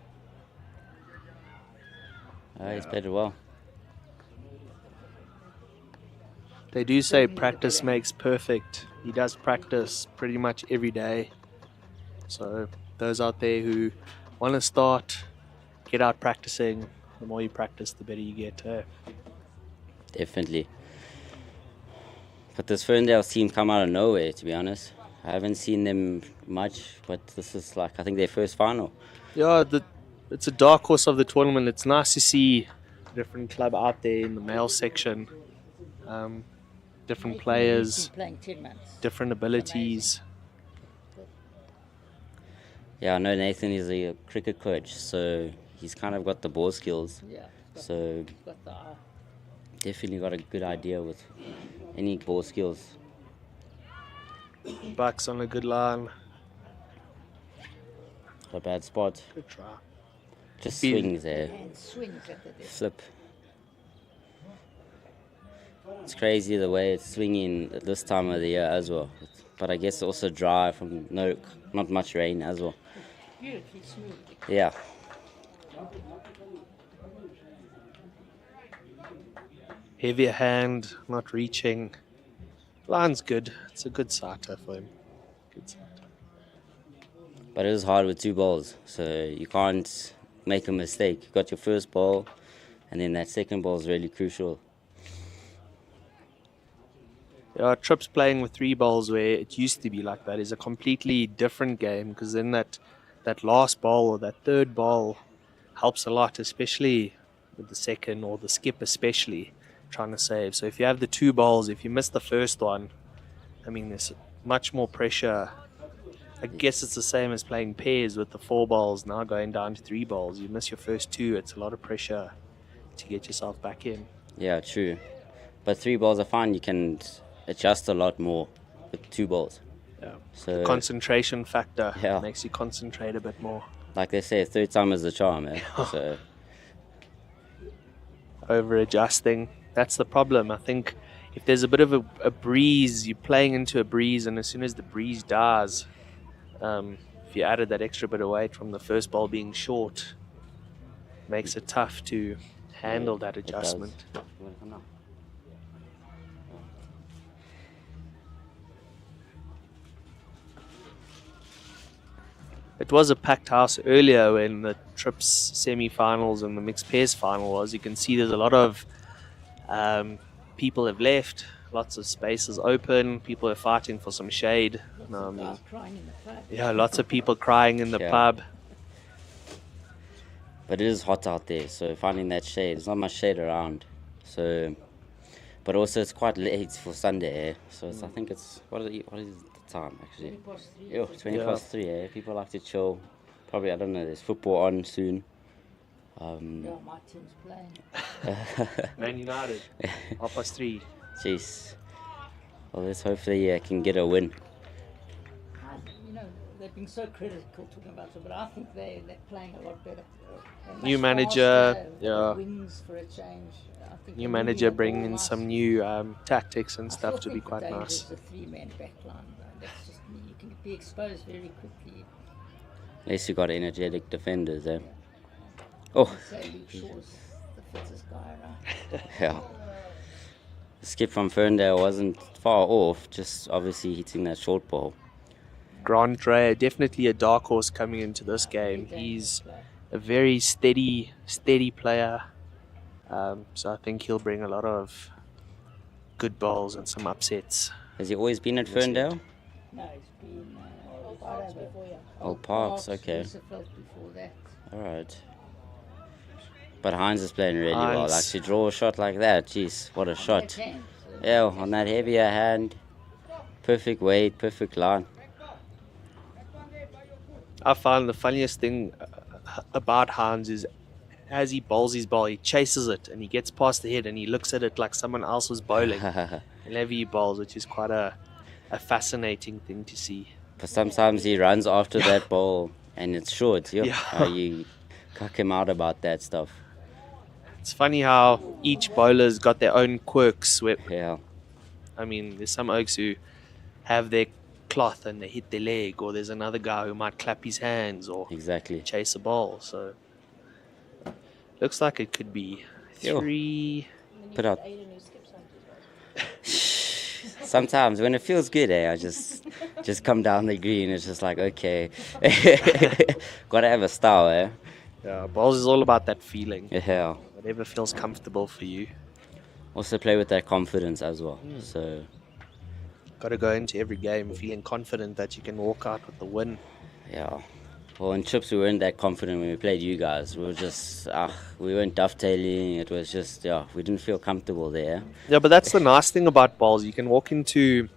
He's played it well. They do say practice makes perfect. He does practice pretty much every day. So those out there who want to start, get out practicing. The more you practice, the better you get. Definitely. But this Ferndale team come out of nowhere, to be honest. I haven't seen them much, but this is like, I think, their first final. Yeah, it's a dark horse of the tournament. It's nice to see a different club out there in the male section. Different players, Playing 10 months. different abilities. Yeah, I know Nathan is a cricket coach, so he's kind of got the ball skills. Yeah. So Got the eye. definitely got a good idea with any ball skills. Bucks on a good line. Not a bad spot. Good try. Just Be- swings there. And swings at the desk. Flip. It's crazy the way it's swinging at this time of the year as well. But I guess also dry from not much rain as well. Beautifully smooth. Yeah. Heavier hand, not reaching. Line's good. It's a good sighter for him. Good sighter. But it is hard with two balls, so you can't make a mistake. You got your first ball, and then that second ball is really crucial. Yeah, Trips playing with three balls where it used to be like that is a completely different game, because then that last ball or that third ball helps a lot, especially with the second or the skip especially, trying to save. So if you have the two balls, if you miss the first one, I mean, there's much more pressure. I guess it's the same as playing pairs with the four balls now going down to three balls. You miss your first two, it's a lot of pressure to get yourself back in. Yeah, true. But three balls are fine. You can adjust a lot more with two balls. Yeah. So Concentration factor Yeah. makes you concentrate a bit more. like they say, third time is the charm, eh? So Over adjusting. That's the problem. I think if there's a bit of a breeze, you're playing into a breeze, and as soon as the breeze dies, if you added that extra bit of weight from the first ball being short, makes it tough to handle that it does. adjustment. You wanna come now? It was a packed house earlier when the Trips semi-finals and the mixed pairs final was. You can see there's a lot of people have left, lots of spaces open, people are fighting for some shade. No, I mean, Guys crying in the pub. yeah, lots of people crying in the Yeah. pub. But it is hot out there, so finding that shade, there's not much shade around. So, but also it's quite late for Sunday, eh? So it's, I think it's what is the time actually? 20 past 3. Yo, 20 Yeah. past 3, eh? People like to chill. Probably, I don't know, there's football on soon. Yeah, my team's playing. Man United, 3:30. Jeez. Well, let's hopefully can get a win. You know, they've been so critical talking about it, but I think they're playing a lot better. They're New much manager, faster, yeah. Wins for a change. I think New they manager really bringing have in nice- some new tactics and I stuff still to be think the quite danger nice. is the three-man backline. Though. That's just me. You can be exposed very quickly. At least you got energetic defenders, eh? Oh, I'd say Luke Shaw's the fittest guy around. yeah. The skip from Ferndale wasn't far off, just obviously hitting that short ball. Grant Dreyer, definitely a dark horse coming into this game. He's a very steady player. So I think he'll bring a lot of good bowls and some upsets. Has he always been at Yes, he Ferndale? No, it's been right over. Old Parks, okay. Roosevelt before that. Alright. But Hines is playing really well. Hines. Like to draw a shot like that, jeez, what a shot. Yeah, on that heavier hand, perfect weight, perfect line. I find the funniest thing about Hans is as he bowls his ball, he chases it and he gets past the head and he looks at it like someone else was bowling whenever he bowls, which is quite a fascinating thing to see. But sometimes he runs after that ball and it's short. Yeah. You cuck him out about that stuff. It's funny how each bowler's got their own quirks. Yeah. I mean, there's some oaks who have their cloth and they hit their leg, or there's another guy who might clap his hands or chase a ball. So looks like it could be 3. Put out. Sometimes when it feels good, I just come down the green. It's just like, okay, gotta have a style, Yeah, bowls is all about that feeling. Yeah. Whatever feels comfortable for you. Also play with that confidence as well. So got to go into every game feeling confident that you can walk out with the win. Yeah. Well, in Chips, we weren't that confident when we played you guys. We were just, we weren't dovetailing. It was just, we didn't feel comfortable there. Yeah, but that's the nice thing about bowls. You can walk into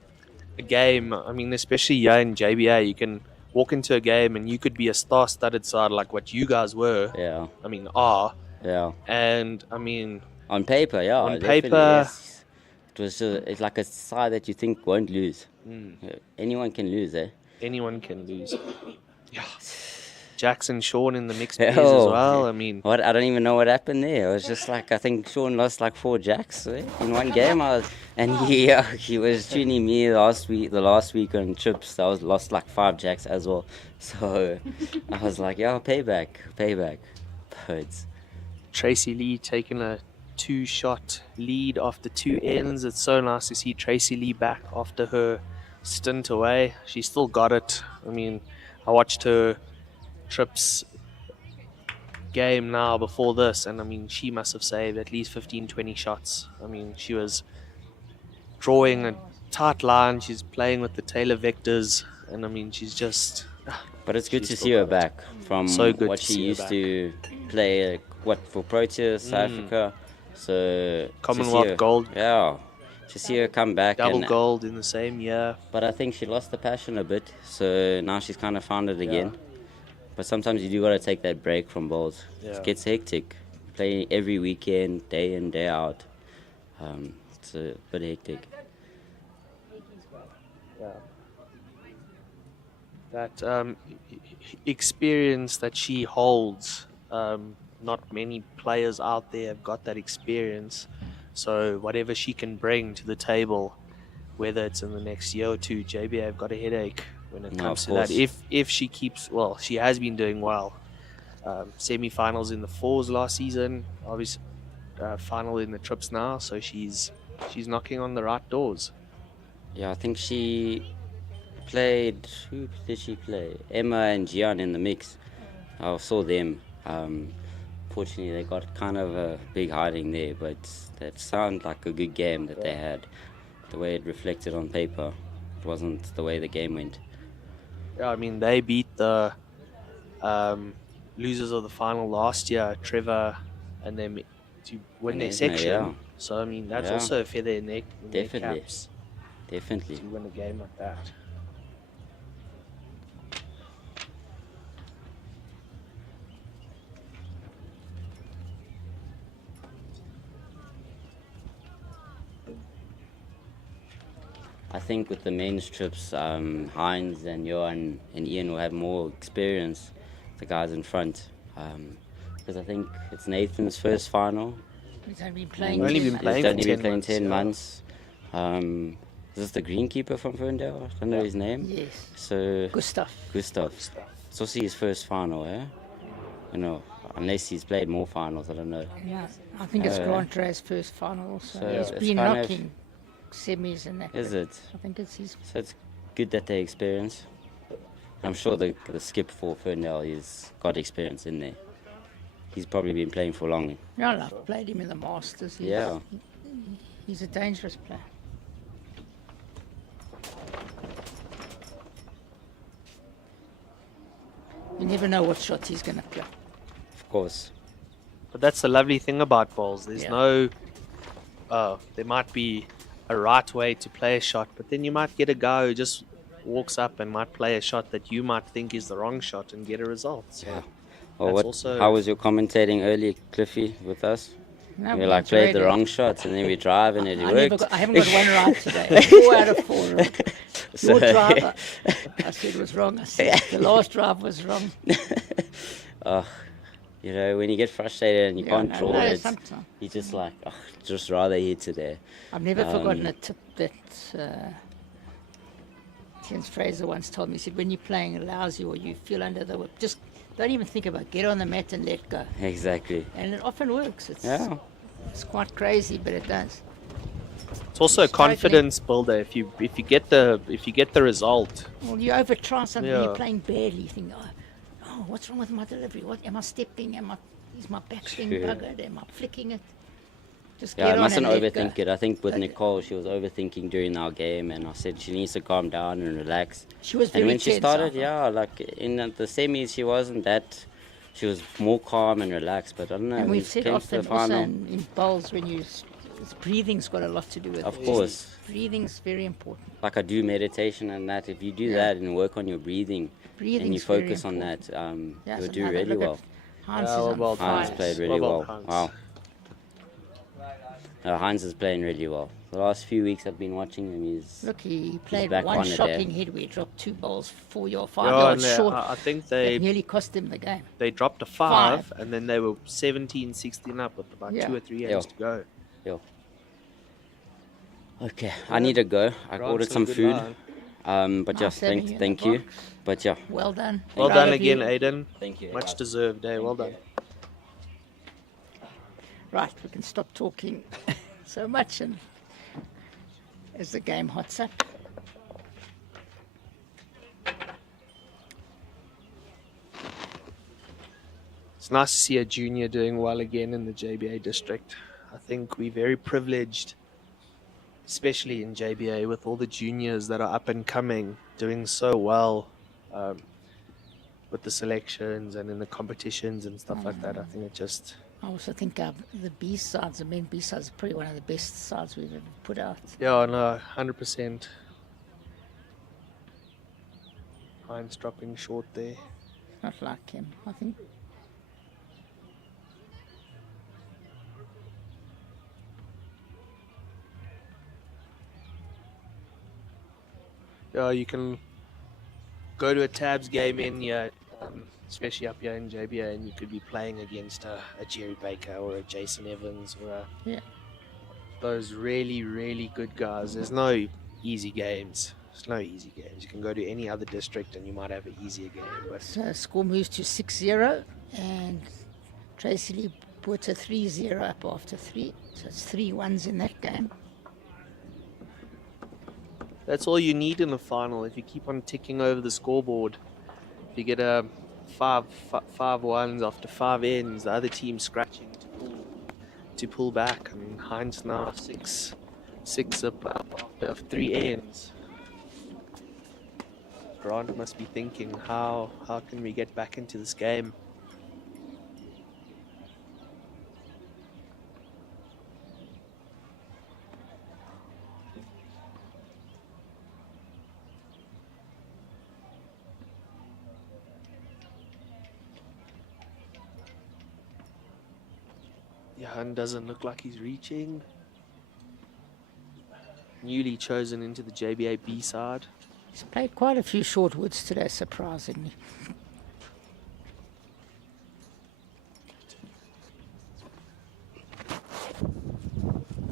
a game, I mean, especially here in JBA, you can walk into a game and you could be a star-studded side like what you guys were. Yeah. I mean, are. Yeah. And, I mean... On paper, yeah. On paper... Yes. It was it's like a side that you think won't lose. Mm. Anyone can lose, Anyone can lose. Yeah. Jackson, Sean in the mixed pairs as well. I mean... What? I don't even know what happened there. It was just like, I think Sean lost like 4 jacks in one game. He was tuning me the last week on Chips. I lost like 5 jacks as well. So I was like, payback. Birds. Tracy Lee taking a 2-shot lead after 2 ends. It's so nice to see Tracy Lee back after her stint away. She still got it. I mean, I watched her Trips game now before this, and I mean, she must have saved at least 15-20 shots. I mean, she was drawing a tight line. She's playing with the Taylor vectors, and I mean, she's just... But it's good to see her back from what she used to play, for Proteas, South Africa. So Commonwealth gold. Yeah, to see her come back. Double gold in the same year. But I think she lost the passion a bit, so now she's kind of found it again. But sometimes you do got to take that break from bowls. It gets hectic. Play every weekend, day in, day out. It's a bit hectic. Yeah. That experience that she holds, not many players out there have got that experience. So whatever she can bring to the table, whether it's in the next year or two, JBA have got a headache when it comes to that. If she keeps, well, she has been doing well. Semi-finals in the 4s last season, obviously final in the Trips now, so she's knocking on the right doors. Yeah, I think she played, who did she play? Emma and Gian in the mix. I saw them. Fortunately, they got kind of a big hiding there, but that sounded like a good game that they had. The way it reflected on paper, it wasn't the way the game went. Yeah, I mean, they beat the losers of the final last year, Trevor, and them to win their section. Yeah. So, I mean, that's also a feather in their caps. Definitely. To win a game like that. I think with the men's Trips, Hines and Johan and Ian will have more experience, the guys in front. Because I think it's Nathan's first final. He's only been playing. He's only been playing 10 months. Is this the greenkeeper from Ferndale? I don't know his name. Yes. So Gustav. It's also his first final, You know, unless he's played more finals, I don't know. Yeah, I think it's Grantre's first final also. So He's been knocking semis and that. Is it? I think it's his. So it's good that they experience. I'm sure the skip for Ferndale, he's got experience in there. He's probably been playing for long. Yeah, I've played him in the Masters. He's a dangerous player. You never know what shot he's going to play. Of course. But that's the lovely thing about bowls. There's no, there might be a right way to play a shot, but then you might get a guy who just walks up and might play a shot that you might think is the wrong shot and get a result. So Or that's what? How was your commentating earlier, Cliffy, with us? No, we we like played enjoyed the it. wrong shots and then we drive and it worked. I haven't got one right today. 4 out of 4 wrong. Your So- drive, I said was wrong. I said the last drive was wrong. You know, when you get frustrated and you can't no, draw no, it, sometimes. you just like, just rather hit today. I've never forgotten a tip that Jens Fraser once told me. He said, when you're playing lousy or you feel under the whip, just don't even think about it. Get on the mat and let go. Exactly. And it often works. It's quite crazy, but it does. it's also a confidence builder. If you get the result. Well, you overtry something, Yeah. you're playing badly. You think, oh, what's wrong with my delivery? What am I stepping? Is my backswing Sure. buggered? Am I flicking it? Just Yeah, get I on mustn't and let go. overthink it. I think with Nicole, she was overthinking during our game, and I said she needs to calm down and relax. She was And very when she tense, started, I thought. like in the semis, she wasn't that. She was more calm and relaxed. But I don't know. And when we've it said came to often the also final, in bowls when breathing's got a lot to do with it. Of course. Breathing's very important. like I do meditation and that. If you do that and work on your breathing, and you Breathing's very focus on that, important. Yes, you'll do another really look at well. Hans is on Hans fire. played really Well well. done, Hans. Wow. Hans is playing really well. The last few weeks I've been watching him. Look, he played back one on it shocking there. head where he dropped 2 balls 5 Yeah, yards and short. I think That nearly cost him the game. they dropped a 5 and then they were 17-16 up with about 2 or 3 games to go. Okay, I need to go. I Grant's ordered a some good food. line. But Nice just having you in thank the you. box. But yeah. Well done. Well Proud done of again, you. Aiden. Thank you. Much deserved, eh? Well done. Right, we can stop talking so much and as the game hots up. It's nice to see a junior doing well again in the JBA district. I think we're very privileged, especially in JBA, with all the juniors that are up and coming, doing so well with the selections and in the competitions and stuff like that. I think it just... I also think the B-sides, the main B-sides, are probably one of the best sides we've ever put out. Yeah, no, 100%. Heinz dropping short there. Not like him, I think. Yeah, you can go to a Tabs game in here, especially up here in JBA, and you could be playing against a Jerry Baker or a Jason Evans or those really, really good guys. There's no easy games. There's no easy games. You can go to any other district and you might have an easier game. But So score moves to 6-0 and Tracy Lee puts a 3-0 up after 3. So it's 3-1s in that game. that's all you need in a final. If you keep on ticking over the scoreboard, if you get a 5-1s after 5 ends, the other team scratching to pull back, and Heinz now 6 up after 3 ends. Grant must be thinking, how can we get back into this game? Johan doesn't look like he's reaching. Newly chosen into the JBA B side. He's played quite a few short woods today, surprisingly.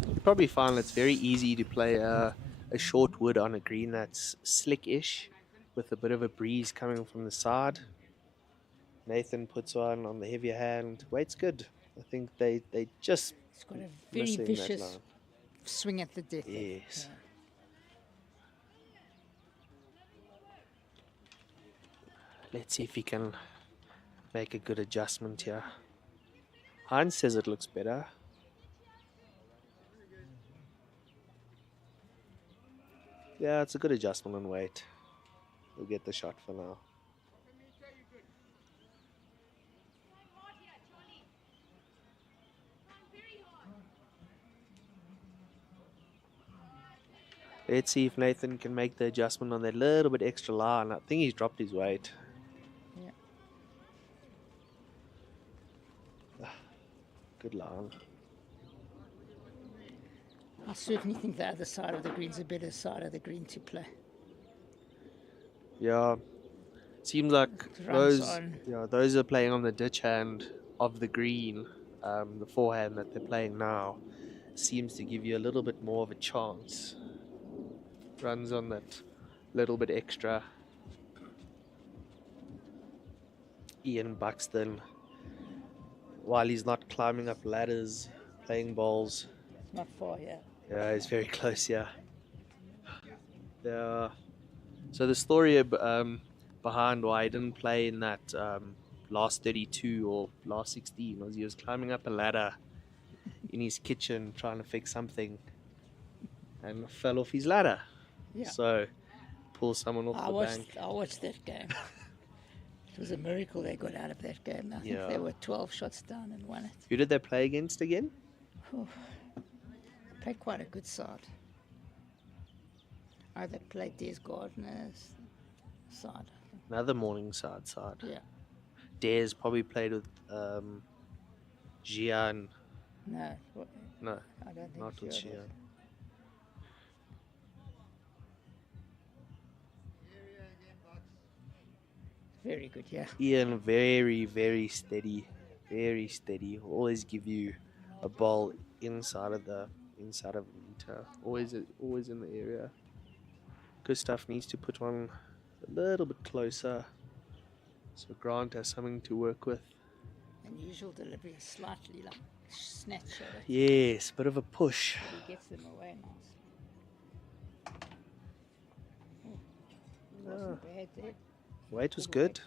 You probably find it's very easy to play a short wood on a green that's slick-ish with a bit of a breeze coming from the side. Nathan puts on the heavier hand. Weight's good. I think they just He's got a very missing that vicious line. swing at the death. Yes. Let's see if he can make a good adjustment here. Heinz says it looks better. Yeah, it's a good adjustment on weight. We'll get the shot for now. Let's see if Nathan can make the adjustment on that little bit extra line. I think he's dropped his weight. Yeah. Good line. I certainly think the other side of the green's a better side of the green to play. Yeah. Seems like Runs those on. those are playing on the ditch hand of the green. The forehand that they're playing now seems to give you a little bit more of a chance. Runs on that little bit extra. Ian Buxton, while he's not climbing up ladders, playing bowls. It's not far, yeah. Yeah, he's very close, yeah. Yeah. So the story behind why he didn't play in that last 32 or last 16 was he was climbing up a ladder in his kitchen trying to fix something and fell off his ladder. Yeah. So pull someone off the bank. I watched that game. It was a miracle they got out of that game. I think they were 12 shots down and won it. Who did they play against again? Played quite a good side. They played Des Gardner's side, I think. Another Morningside side. Yeah. Des probably played with Gian. No, I don't think not with Gian. Gian. Very good, yeah. Ian, very, very steady. Very steady. Always give you a ball inside of the meter. Always in the area. Gustav needs to put one a little bit closer so Grant has something to work with. Unusual delivery, slightly like snatch at it. Yes, bit of a push. But he gets them away nice. Wasn't bad there. Weight was good.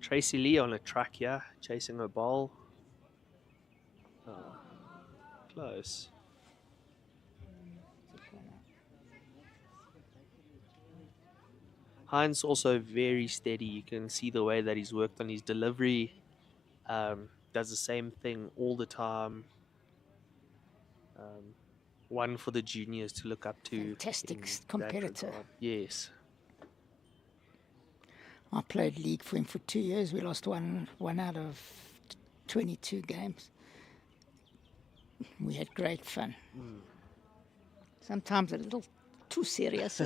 Tracy Lee on a track here, chasing a ball. Oh, close. Heinz also very steady. You can see the way that he's worked on his delivery. Does the same thing all the time. One for the juniors to look up to. Fantastic competitor. Yes. I played league for him for 2 years. We lost one out of 22 games. We had great fun. Sometimes a little too serious,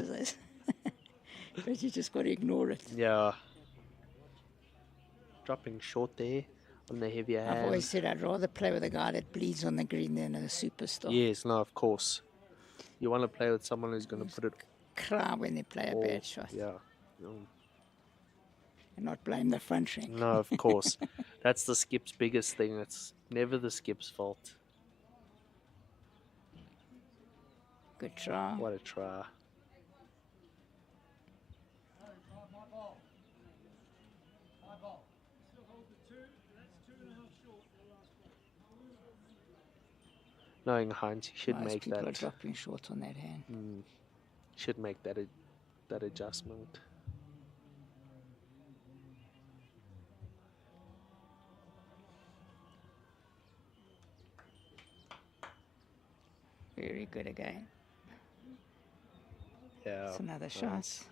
but you just got to ignore it. Yeah. Dropping short there on the heavier hand. I've always said I'd rather play with a guy that bleeds on the green than a superstar. Yes, no, of course. You want to play with someone who's going to put it... Cry when they play a bad shot. Yeah. And not blame the front rank. No, of course. That's the skip's biggest thing. It's never the skip's fault. Good try. What a try. Knowing Heinz, he should Most make people that. are dropping short on that hand. Should make that adjustment. Very good again. Yeah. It's another shot. Nice.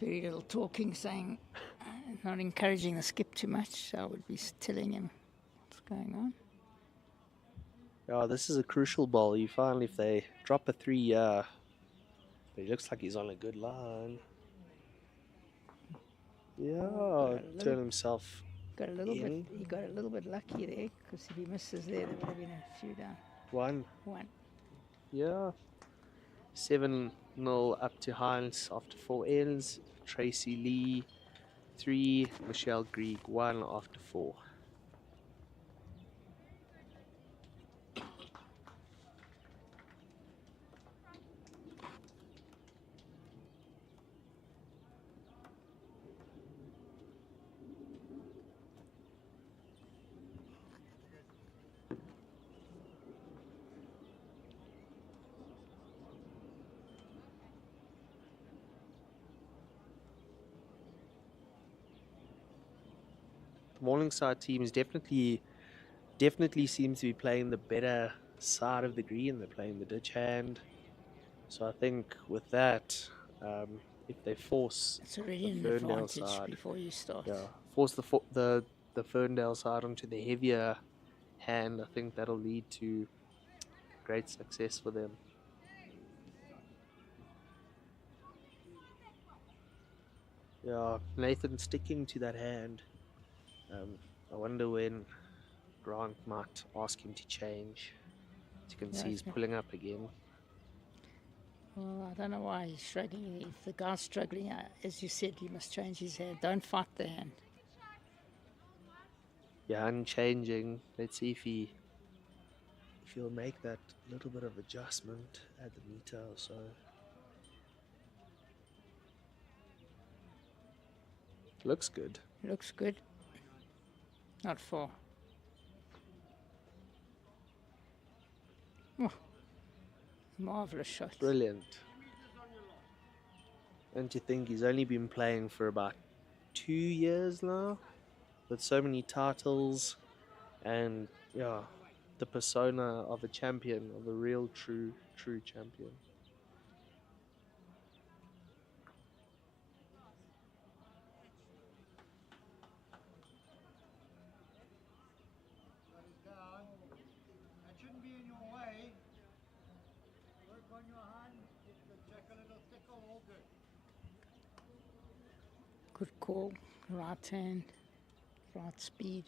Very little talking, saying, not encouraging the skip too much. I would be telling him what's going on. Yeah, this is a crucial ball. You find if they drop a 3, but it looks like he's on a good line. Yeah, turn himself. Got a little bit. He got a little bit lucky there because if he misses there, there would have been a few down. One. Yeah. 7-0 up to Heinz after 4 ends. Tracy Lee 3. Michelle Grieg 1 after 4. Morningside team is definitely seems to be playing the better side of the green. They're playing the ditch hand. So I think with that, if they force It's already the an Ferndale advantage side, before you start. force the Ferndale side onto the heavier hand, I think that'll lead to great success for them. Yeah, Nathan sticking to that hand. I wonder when Grant might ask him to change. As you can see, he's pulling up again. Well, I don't know why he's struggling. If the guy's struggling, as you said, he must change his hand. Don't fight the hand. Yeah, and changing. Let's see if he'll make that little bit of adjustment at the meter or so. Looks good. Looks good. Not far. Oh, marvelous shot. Brilliant. Don't you think he's only been playing for about 2 years now? With so many titles and, yeah, the persona of a champion, of a real, true champion. That is down. That shouldn't be in your way. Work on your hand. Get the check a little tickle. All good. Good call. Right hand. Right speed.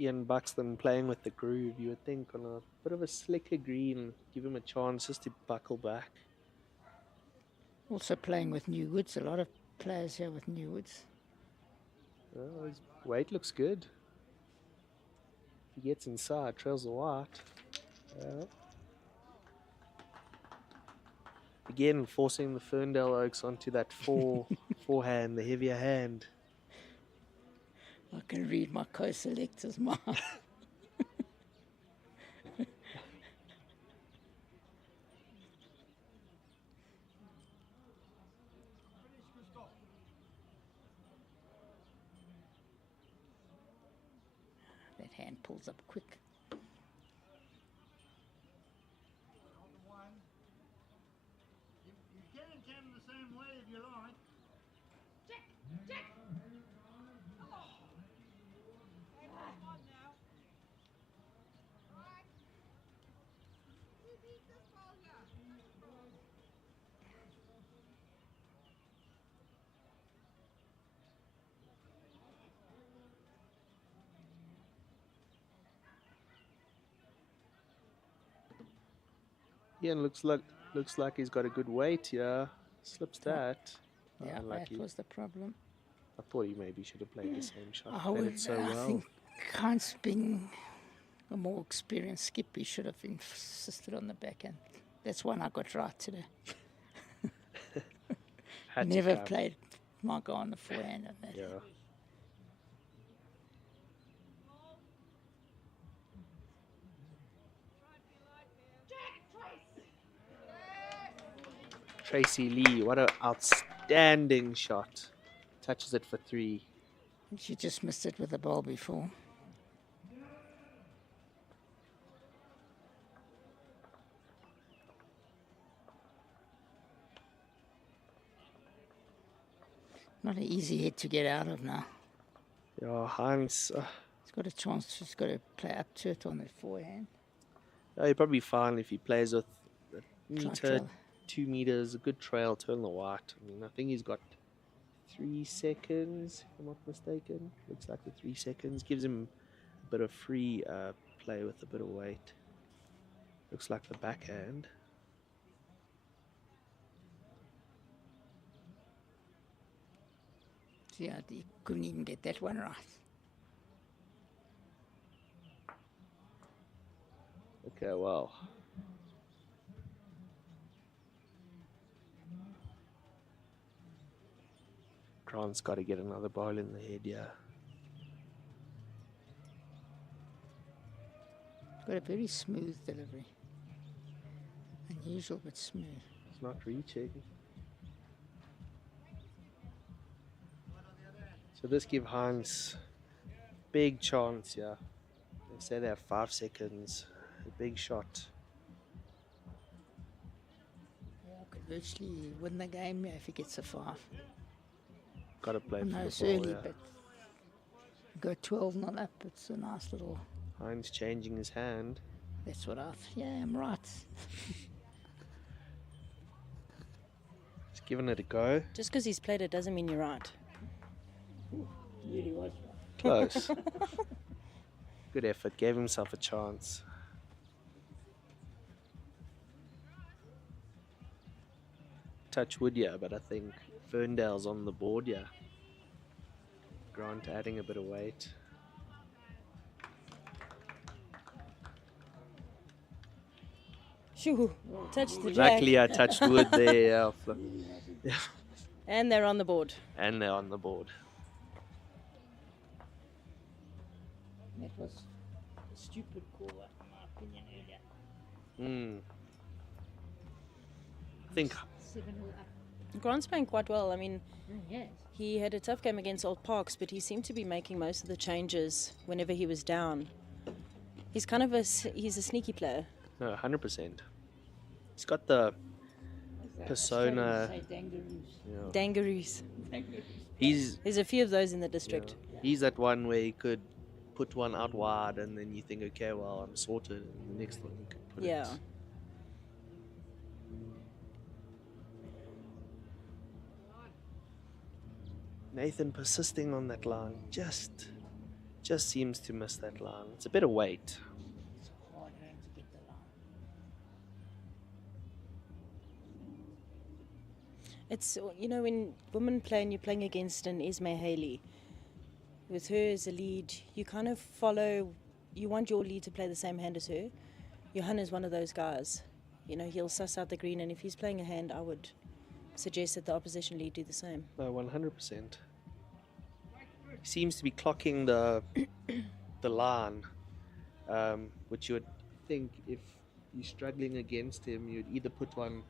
Ian Buxton playing with the groove, you would think on a bit of a slicker green, give him a chance just to buckle back. Also playing with new woods. A lot of players here with new woods. Well, his weight looks good. If he gets inside, trails the white. Again, forcing the Ferndale Oaks onto that forehand, the heavier hand. I can read my co-selector's mind. That hand pulls up quick. You can jam the same way if you like. Check, check. Come on. Hey, come on now. Right. Who beat this bowler? Ian looks like he's got a good weight here. Slips that. Yeah, unlucky. that was the problem. I thought he maybe should have played the same shot. I Played it so well. think Heinz being a more experienced skip, he should have insisted on the backhand. That's one I got right today. Never played my guy on the forehand on that. Yeah. Tracy Lee, what an outstanding shot. Touches it for 3. And she just missed it with the ball before. Not an easy hit to get out of now. Yeah, Heinz. He's got a chance. He's got to play up to it on the forehand. He'll probably be fine if he plays with a Try meter, trail. 2 meters, a good trail, turn the white. I mean, I think he's got 3 seconds, if I'm not mistaken. Looks like the 3 seconds. Gives him a bit of free play with a bit of weight. Looks like the backhand. Yeah, he couldn't even get that one right. Okay, well. Grant's got to get another ball in the head, yeah. Got a very smooth delivery. Unusual but smooth. It's not reaching. So this gives Heinz big chance, yeah. They say they have 5 seconds. A big shot. Yeah, could virtually win the game if he gets a 5. Got to play I for know the it's ball, early, yeah. but go 12-0 up. It's a nice little. Heinz changing his hand. That's what yeah, I'm right. He's giving it a go. Just because he's played it doesn't mean you're right. Really was. Close. Good effort. Gave himself a chance. Touch wood, yeah, but I think Ferndale's on the board, yeah. Grant adding a bit of weight. Shoo, touch the jack. Luckily, I touched wood there. Yeah. And they're on the board. And they're on the board. That was a stupid call, in my opinion, earlier. I think 7-0 up. Grant's playing quite well. I mean, Yes. he had a tough game against Old Parks, but he seemed to be making most of the changes whenever he was down. He's kind of he's a sneaky player. no, 100%. He's got the persona. Dangaroos. He's There's a few of those in the district. he's that one where he could put one out wide, and then you think, okay, well, I'm sorted. And the next one you can put Yeah. it. Nathan persisting on that line, just seems to miss that line. It's a bit of weight. It's hard hand to get the line. It's, when women play and you're playing against an Esme Haley, with her as a lead, you kind of follow, you want your lead to play the same hand as her. Johan is one of those guys. He'll suss out the green, and if he's playing a hand, I would suggest that the opposition lead do the same. No, 100%. He seems to be clocking the line, which you would think if you're struggling against him, you'd either put one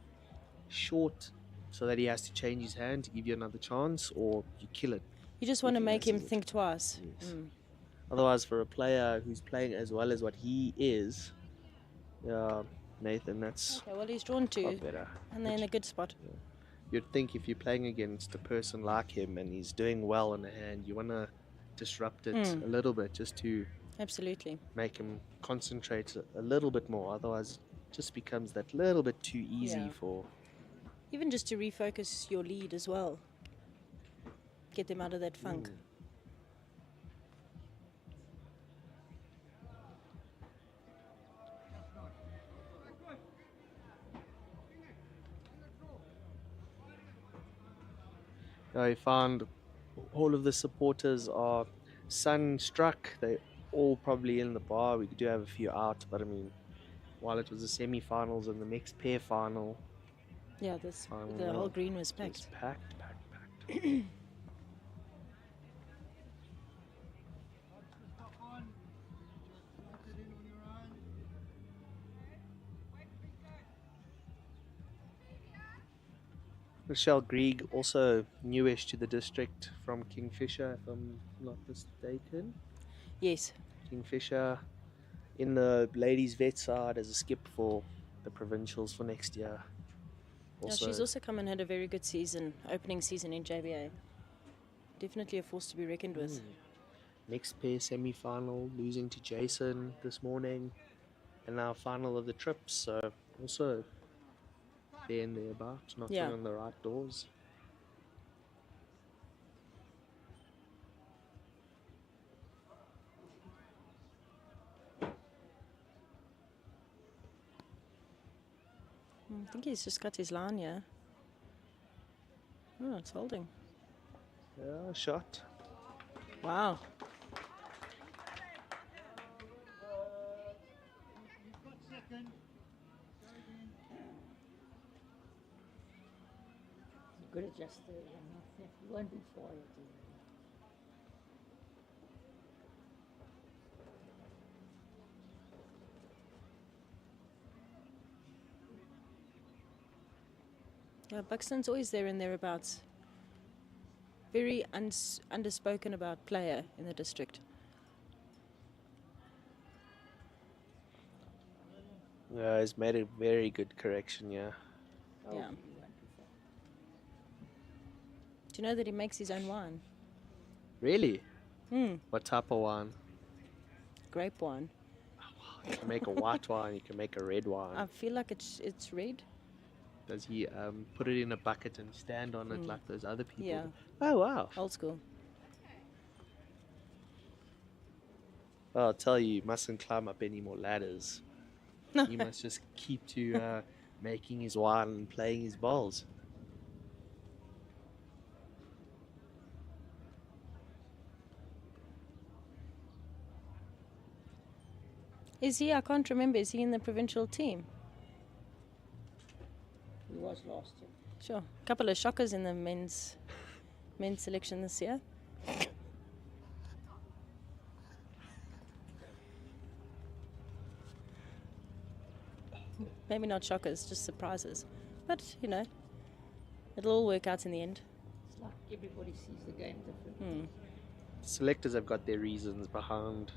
short so that he has to change his hand to give you another chance, or you kill it. You just want to If he make him messes it. think twice. Yes. Otherwise, for a player who's playing as well as what he is, Nathan, that's Okay, well, he's drawn a two, lot better. and they're in a good spot. You'd think if you're playing against a person like him and he's doing well in the hand, you want to disrupt it a little bit just to Absolutely. make him concentrate a little bit more. Otherwise, it just becomes that little bit too easy Yeah. for... Even just to refocus your lead as well. Get them out of that funk. I found all of the supporters are sun-struck. They're all probably in the bar. We do have a few out, but I mean, while it was the semi-finals and the next pair final, Yeah, the whole green was it was packed. packed. Rochelle Grieg, also newish to the district from Kingfisher, if I'm not mistaken. Yes. Kingfisher in the ladies' vet side as a skip for the provincials for next year. Yeah, she's also come and had a very good season, opening season in JBA. Definitely a force to be reckoned with. Next pair semi-final, losing to Jason this morning, and now final of the trip. So also there and thereabouts, knocking on the right doors. I think he's just got his line, yeah. Oh, it's holding. Yeah, shot. Wow. Good adjuster. He won't be far yet. Yeah, Buxton's always there and thereabouts. very underspoken about player in the district. Yeah, he's made a very good correction, yeah. Yeah. Do you know that he makes his own wine? Really? Hmm. What type of wine? Grape wine. You can make a white wine, you can make a red wine. I feel like it's red. Does he put it in a bucket and stand on it like those other people? Yeah. Oh, wow. Old school. Well, I'll tell you, you mustn't climb up any more ladders. You must just keep to making his wine and playing his bowls. Is he? I can't remember. Is he in the provincial team? He was last year. Sure. A couple of shockers in the men's selection this year. Maybe not shockers, just surprises. But, you know, it'll all work out in the end. It's like everybody sees the game differently. Selectors have got their reasons behind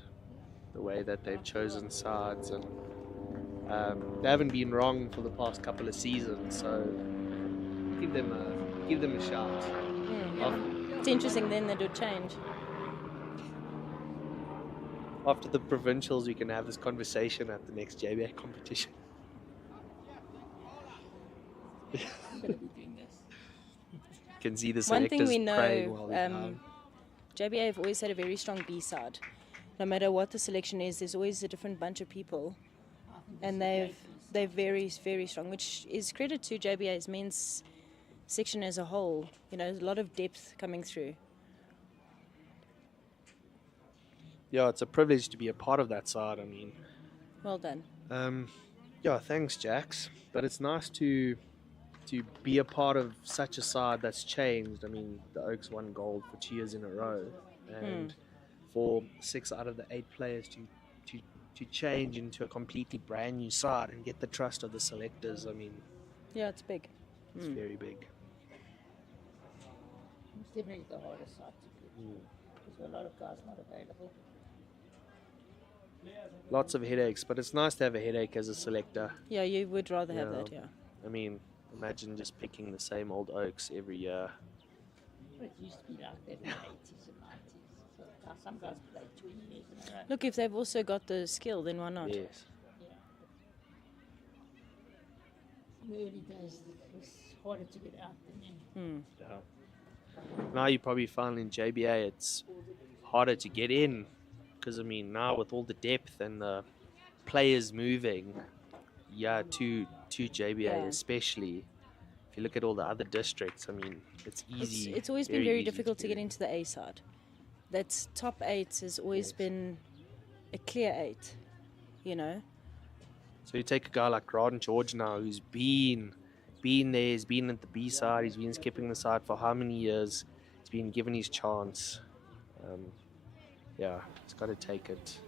the way that they've chosen sides, and they haven't been wrong for the past couple of seasons, so give them a shout. It's interesting then that it would change. After the provincials, we can have this conversation at the next JBA competition. I'm going to be doing this. Can see the One thing selectors we praying while know, we down. JBA have always had a very strong B side. No matter what the selection is, there's always a different bunch of people, and they're very, very strong, which is credit to JBA's men's section as a whole. You know, there's a lot of depth coming through. Yeah, it's a privilege to be a part of that side. I mean, Well done. yeah, thanks, Jax. But it's nice to be a part of such a side that's changed. I mean, the Oaks won gold for 2 years in a row, and for 6 out of the 8 players to change into a completely brand new side and get the trust of the selectors. I mean, Yeah, it's big. it's very big. It's definitely the hardest side to get. Because there are a lot of guys not available. Lots of headaches, but it's nice to have a headache as a selector. Yeah, you would rather have that, yeah. I mean, imagine just picking the same old Oaks every year. But it used to be like that in the 80s and 90s. So some guys played 20 years in a row. Look, if they've also got the skill, then why not? Yes. In the early days, it was harder to get out than in. Yeah. Now you probably find in JBA it's harder to get in, because I mean now with all the depth and the players moving, to JBA especially. If you look at all the other districts, I mean it's easy. It's always been very difficult to get into the A side. That's top 8 has always been a clear 8, you know. So you take a guy like Ron George now, who's been there, he's been at the B side, he's been skipping the side for how many years? He's been given his chance. He's got to take it,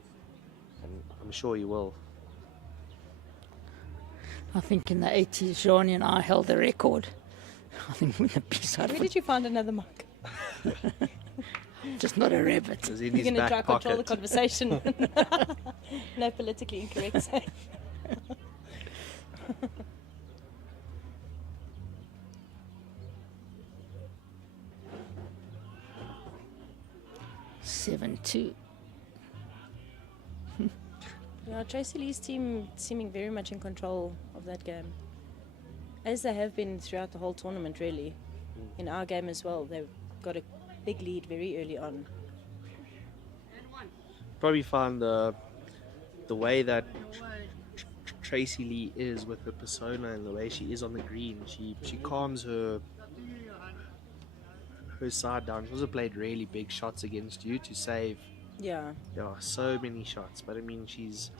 and I'm sure he will. I think in the 80s, Johnny and I held the record. I think with the B side. Where did you find another mug? Just not a rabbit. It was in You're his going to back try to control the pocket. conversation. No politically incorrect saying. Seven two. Yeah, Tracy Lee's team seeming very much in control of that game, as they have been throughout the whole tournament, really. In our game as well, they've got a big lead very early on. Probably find the way that Tracy Lee is with her persona and the way she is on the green. She calms her side down. She also played really big shots against you to save. Yeah. So many shots. But I mean, she's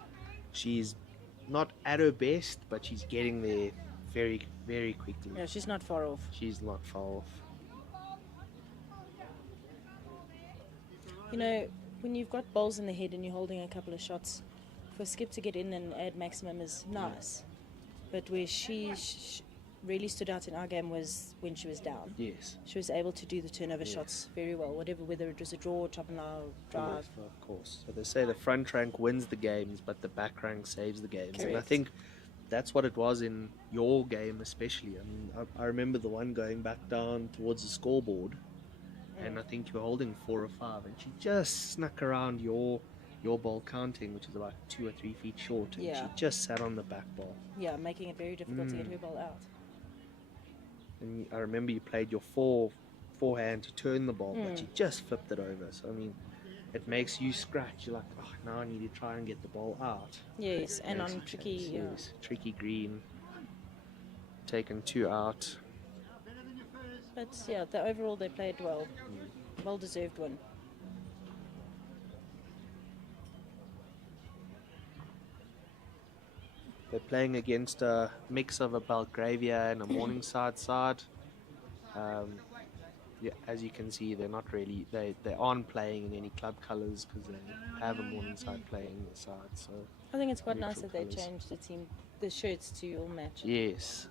not at her best, but she's getting there very, very quickly. Yeah, she's not far off. She's not far off. You know, when you've got balls in the head and you're holding a couple of shots, for Skip to get in and add maximum is nice. But where really stood out in our game was when she was down. Yes. She was able to do the turnover shots very well, whether it was a draw, chop and now drive. Yes, of course. So they say the front rank wins the games, but the back rank saves the games. And I Correct. think that's what it was in your game especially. I mean, I remember the one going back down towards the scoreboard, and I think you were holding 4 or 5, and she just snuck around your ball counting, which is about 2 or 3 feet short, and she just sat on the back ball. Yeah, making it very difficult to get her ball out. And I remember you played your forehand to turn the ball, but you just flipped it over. So I mean, it makes you scratch. You're like, oh, now I need to try and get the ball out. Yes, and Makes on a tricky, chance, yeah. yes. Tricky green. Taken 2 out. But yeah, overall they played well. Well deserved win. They're playing against a mix of a Belgravia and a Morningside side. Yeah, as you can see, they're not really, they aren't playing in any club colours because they have a Morningside playing their side. So I think it's quite nice neutral that they colours. changed the shirts to all match. Yes.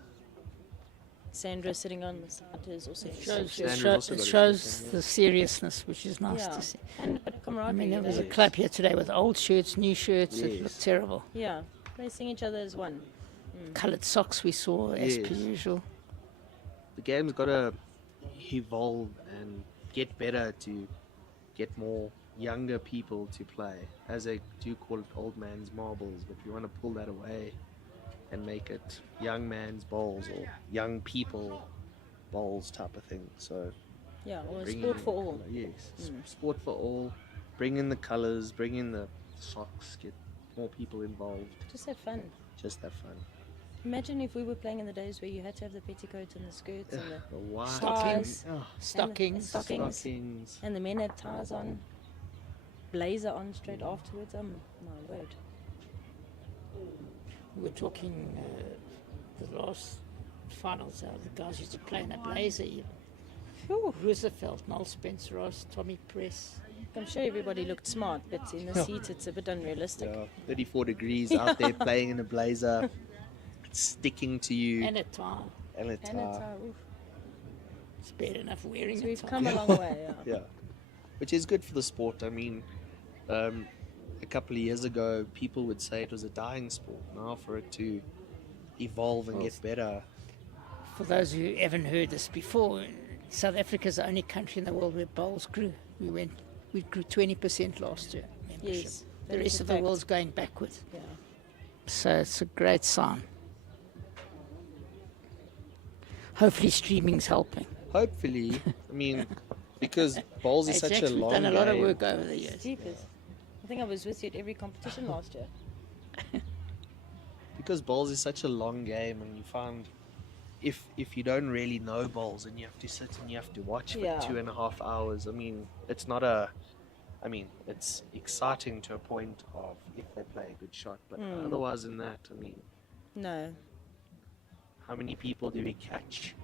Sandra sitting on the side is also It shows the seriousness, which is nice Yeah. to see. And a bit of I camaraderie. mean, there was a Yes. club here today with old shirts, new shirts. It Yes. looked terrible. Yeah, placing each other as one. Coloured socks we saw as per Yes. usual. The game's got to evolve and get better to get more younger people to play. As they do call it old man's marbles, but we want to pull that away and make it young man's bowls or young people bowls type of thing. So Yeah, or a bring sport in for all. colour, yes, sport for all. Bring in the colours, bring in the socks, get more people involved. Just have fun. Just have fun. Imagine if we were playing in the days where you had to have the petticoat and the skirts and the Why? ties, Stockings. Stockings. and the men had ties on, blazer on straight afterwards. Oh my word! We were talking the last finals, the guys used to play in a blazer even. Roosevelt, Noel Spencer Ross, Tommy Press. I'm sure everybody looked smart, but in the seat it's a bit unrealistic. Yeah, 34 degrees out there playing in a blazer. It's sticking to you. And a tie. And a And tie. it's, oof. It's better enough wearing So a we've tie. come a long way. Yeah. Yeah, which is good for the sport. I mean, a couple of years ago, people would say it was a dying sport. Now, for it to evolve and get better, For those who haven't heard this before, South Africa is the only country in the world where bowls grew. We grew 20% last year. Membership. Yes, The that is rest a of the fact. world's going backwards. Yeah. So it's a great sign. Hopefully streaming's helping. hopefully, I mean, because bowls is Hey, such Jax, a we've long done a lot of game. work over the years. Jeepers. I think I was with you at every competition last year. Because bowls is such a long game, and you find if you don't really know bowls and you have to sit and you have to watch for Yeah. 2.5 hours, I mean, it's exciting to a point of if they play a good shot, but otherwise than that, I mean, No. how many people do we catch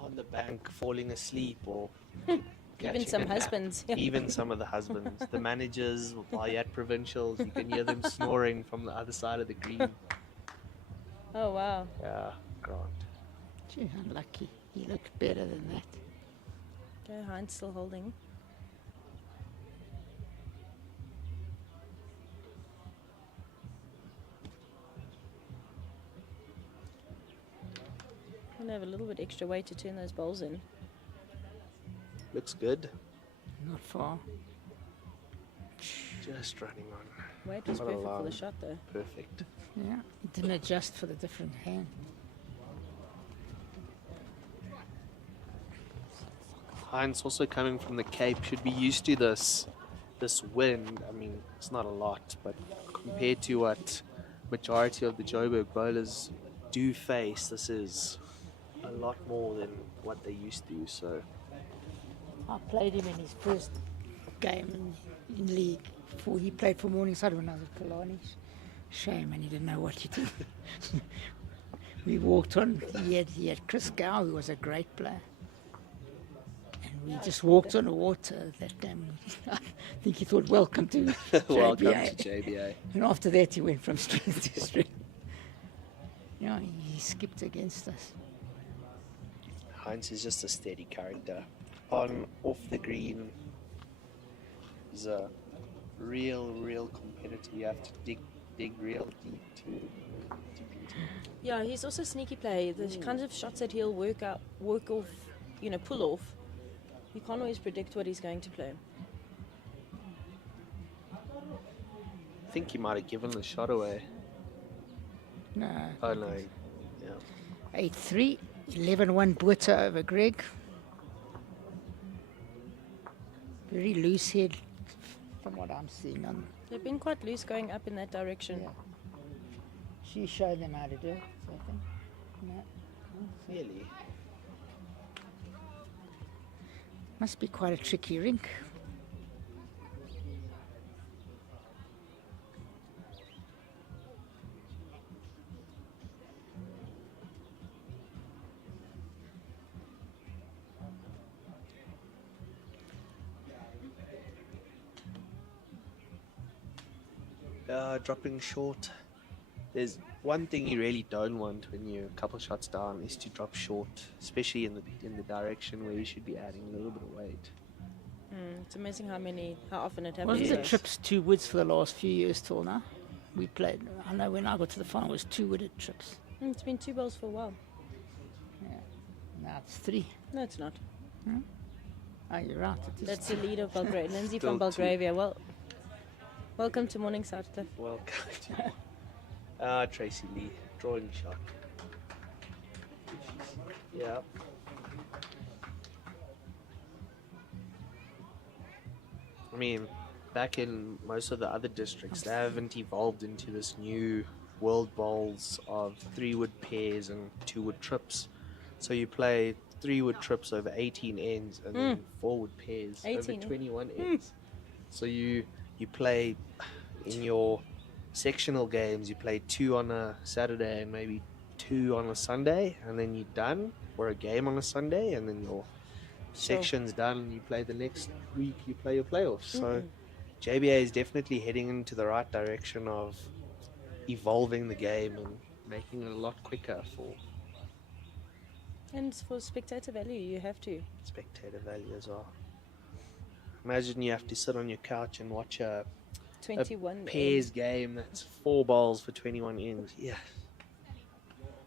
on the bank falling asleep or Even catching some a nap? husbands. Even some of the husbands, the managers, while you're at provincials, you can hear them snoring from the other side of the green. Oh wow. Yeah, Grant. Gee, unlucky. He looked better than that. Okay, Heinz still holding. Gonna have a little bit extra weight to turn those bowls in. Looks good. Not far. Just running on. Weight was What a perfect for the line. shot though. Perfect. Yeah, he didn't adjust for the different hand. Heinz also coming from the Cape should be used to this wind. I mean, it's not a lot, but compared to what majority of the Joburg bowlers do face, this is a lot more than what they used to. So I played him in his first game in league. Before he played for Morningside when I was at Kalani. Shame, and he didn't know what to do. We walked on. He had Chris Gow, who was a great player. And we just walked on the water that game. I think he thought, welcome to JBA. welcome to JBA. And after that, he went from strength to strength. You know, he skipped against us. Heinz is just a steady character. On, off the green, he's a real competitor. You have to dig real deep to beat him. Yeah, he's also a sneaky play. The kinds of shots that he'll work off, pull off. You can't always predict what he's going to play. I think he might have given the shot away. No. Oh no, yeah. 8-3, 11-1 Buerta over Greg. Very loose head from what I'm seeing on. They've been quite loose going up in that direction. Yeah. She showed them how to do it, so I think. No. Really? Must be quite a tricky rink. Dropping short. There's one thing you really don't want when you're a couple shots down is to drop short, especially in the direction where you should be adding a little bit of weight. It's amazing how often it happens. Wasn't the trips 2 woods for the last few years till now? We played, I know when I got to the final it was 2 wooded trips. It's been 2 balls for a while. Yeah. Now it's 3. No, it's not. Hmm? Oh, you're right. It is That's the lead of Belgravia. Lindsay Still from Belgravia. Well, welcome to Morningside, Cliff. Welcome to Tracy Lee, drawing shot. Yeah. I mean, back in most of the other districts, they haven't evolved into this new world bowls of 3-wood pairs and 2-wood trips. So you play 3-wood trips over 18 ends and then 4-wood pairs over 21 ends. So you play in your sectional games, you play 2 on a Saturday and maybe 2 on a Sunday, and then you're done, or a game on a Sunday, and then your section's done, and you play the next week, you play your playoffs. So JBA is definitely heading into the right direction of evolving the game and making it a lot quicker for And for spectator value, you have to. spectator value as well. Imagine you have to sit on your couch and watch a 21 pairs game that's 4 balls for 21 ends. Yeah.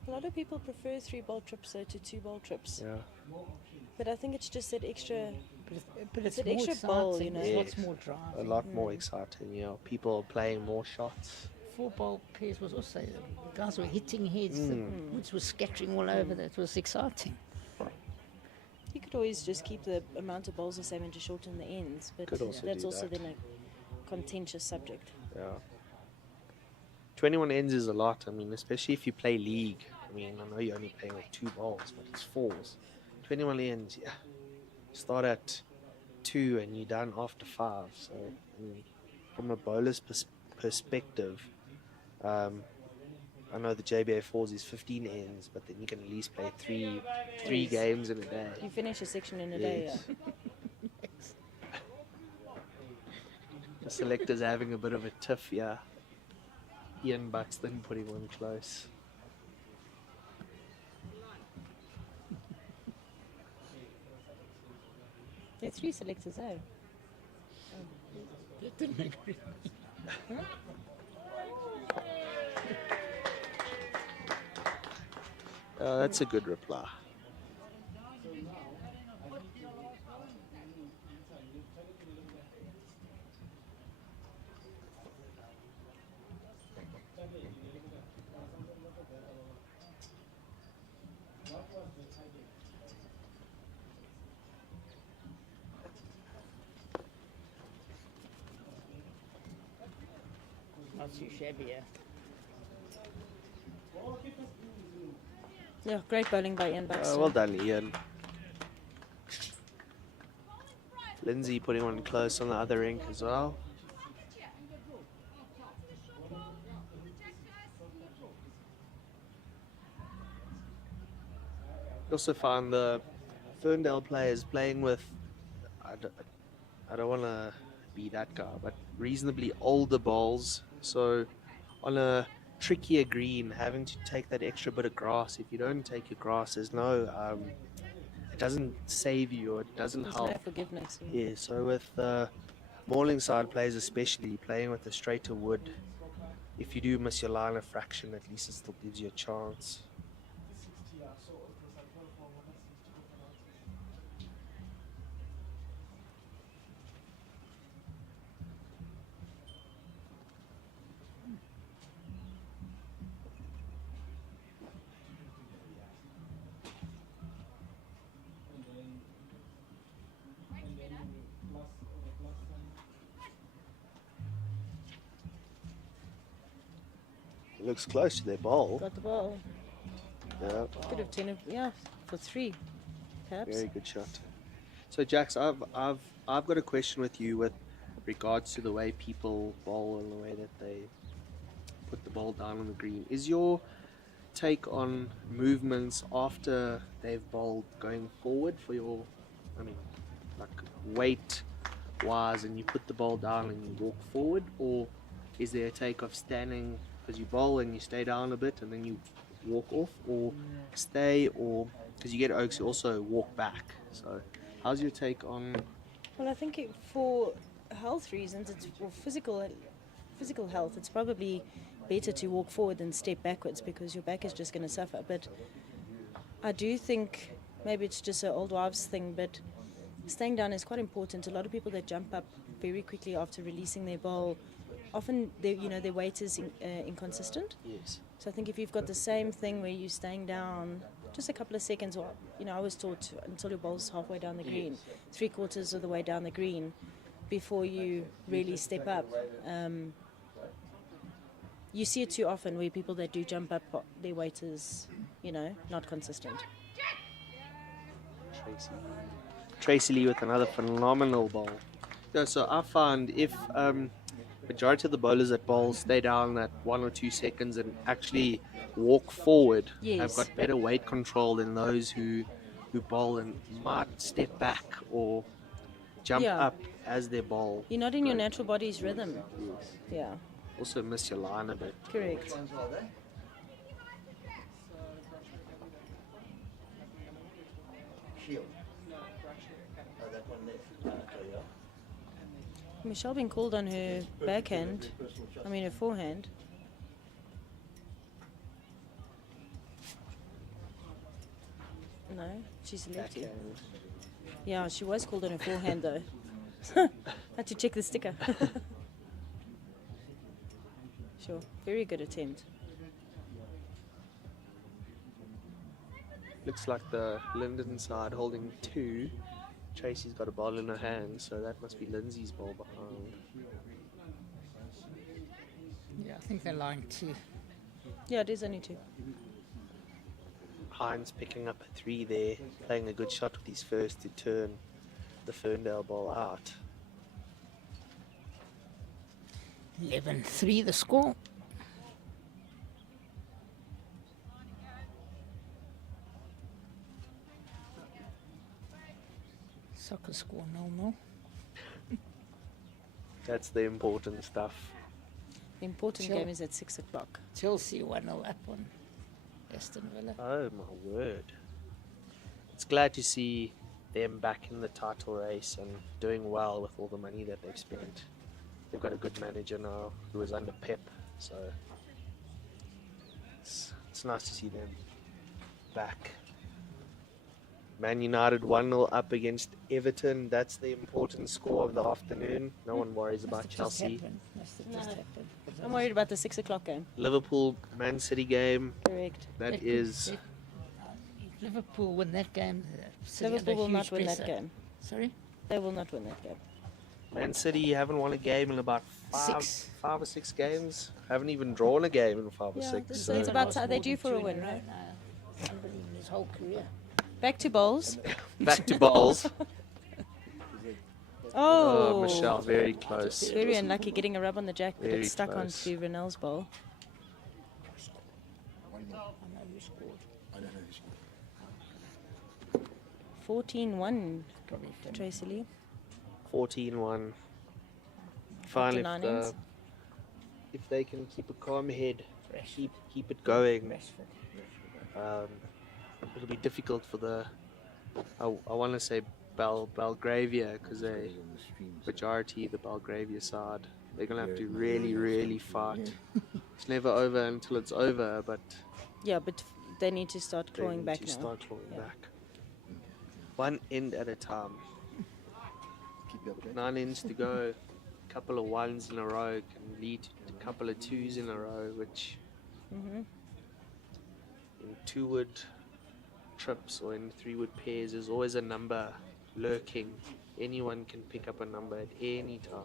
A lot of people prefer 3-ball trips though to 2-ball trips. Yeah. But I think it's just that extra. But it's that more extra exciting. ball, you know. There's lots more drive. A lot more exciting, you know. People are playing more shots. 4-ball pairs was also, the guys were hitting heads, the woods were scattering all over. That was exciting. You could always just keep the amount of balls the same and just shorten the ends, but Could also that's do also that. then a contentious subject. Yeah. 21 ends is a lot. I mean, especially if you play league. I mean, I know you're only playing with 2 balls, but it's 4s. 21 ends, yeah. Start at 2 and you're done after 5. So, I mean, from a bowler's perspective, I know the JBA 4s is 15 ends, but then you can at least play three games in a day. You finish a section in a day, Yes. yeah. The selector's having a bit of a tiff, yeah. Ian Buxton putting one close. There are 3 selectors, eh? That didn't agree. That's a good reply. Not too shabby, yeah. Yeah, great bowling by Ian Buxton. Well done, Ian. Lindsay putting one close on the other rink as well. Also found the Ferndale players playing with, I don't want to be that guy, but reasonably older bowls. So on a trickier green, having to take that extra bit of grass. If you don't take your grass, there's no, it doesn't save you or it doesn't There's help. no forgiveness. Yeah, so with Morningside players especially, playing with a straighter wood, if you do miss your line of fraction, at least it still gives you a chance. It looks close to their ball. Got the ball. Yeah. Could have 10, for 3, perhaps. Very good shot. So Jax, I've got a question with you with regards to the way people bowl and the way that they put the ball down on the green. Is your take on movements after they've bowled going forward for your, like weight wise, and you put the ball down and you walk forward, or is there a take of standing because you bowl and you stay down a bit and then you walk off, or stay, or because you get oaks you also walk back? So how's your take on? Well, I think for health reasons, it's for physical health, it's probably better to walk forward than step backwards because your back is just going to suffer. But I do think maybe it's just an old wives thing, but staying down is quite important. A lot of people that jump up very quickly after releasing their bowl, often their weight is inconsistent. Yes. So I think if you've got the same thing where you're staying down just a couple of seconds, or I was taught until your bowl's halfway down the green, 3/4 of the way down the green, before you really step up. You see it too often where people that do jump up, their weight is, not consistent. Tracy Lee with another phenomenal bowl. Yeah, so I found if majority of the bowlers that bowl stay down that 1 or 2 seconds and actually walk forward, have got better weight control than those who bowl and might step back or jump up as they bowl. You're not in your natural body's rhythm. Yes. Yeah. Also miss your line a bit. Correct. Michelle been called on her backhand, her forehand. No, she's a lefty. Yeah, she was called on her forehand though. Had to check the sticker. Sure, very good attempt. Looks like the Linden side holding 2. Tracy's got a ball in her hand, so that must be Lindsay's ball behind. Yeah, I think they're lying 2. Yeah, it is only 2. Hines picking up a 3 there, playing a good shot with his first to turn the Ferndale ball out. 11-3 the score. Soccer score 0-0. That's the important stuff. The important game is at 6 o'clock. Chelsea 1-0 up on Aston Villa. Oh my word. It's glad to see them back in the title race and doing well with all the money that they've spent. They've got a good manager now who is under Pep, so it's nice to see them back. Man United 1-0 up against Everton. That's the important score of the afternoon. No one worries about Chelsea. I'm worried about the 6 o'clock game. Liverpool Man City game. Correct. That is. If Liverpool win that game, Liverpool will not win that game. Sorry? They will not win that game. Man City haven't won a game in about 5 or 6 games. Haven't even drawn a game in 5 or 6. So it's about they're due for a win, right? Somebody in his whole career. Back to bowls. Back to bowls. Oh, Michelle, very close. Very unlucky getting a rub on the jack, but Very it's stuck close. onto Renell's bowl. I don't know who scored. 14-1, Tracy Lee. 14-1. Fine After 9 innings. if they can keep a calm head keep it going. Rashford. It'll be difficult for the I want to say Belgravia, because they majority the Belgravia side. They're gonna have to really fight. It's never over until it's over, but Yeah, but they need to start clawing back now. Start clawing back. One end at a time. 9 ends to go. A couple of ones in a row can lead to a couple of twos in a row, which in 2-wood trips or in 3-wood pairs, there's always a number lurking. Anyone can pick up a number at any time.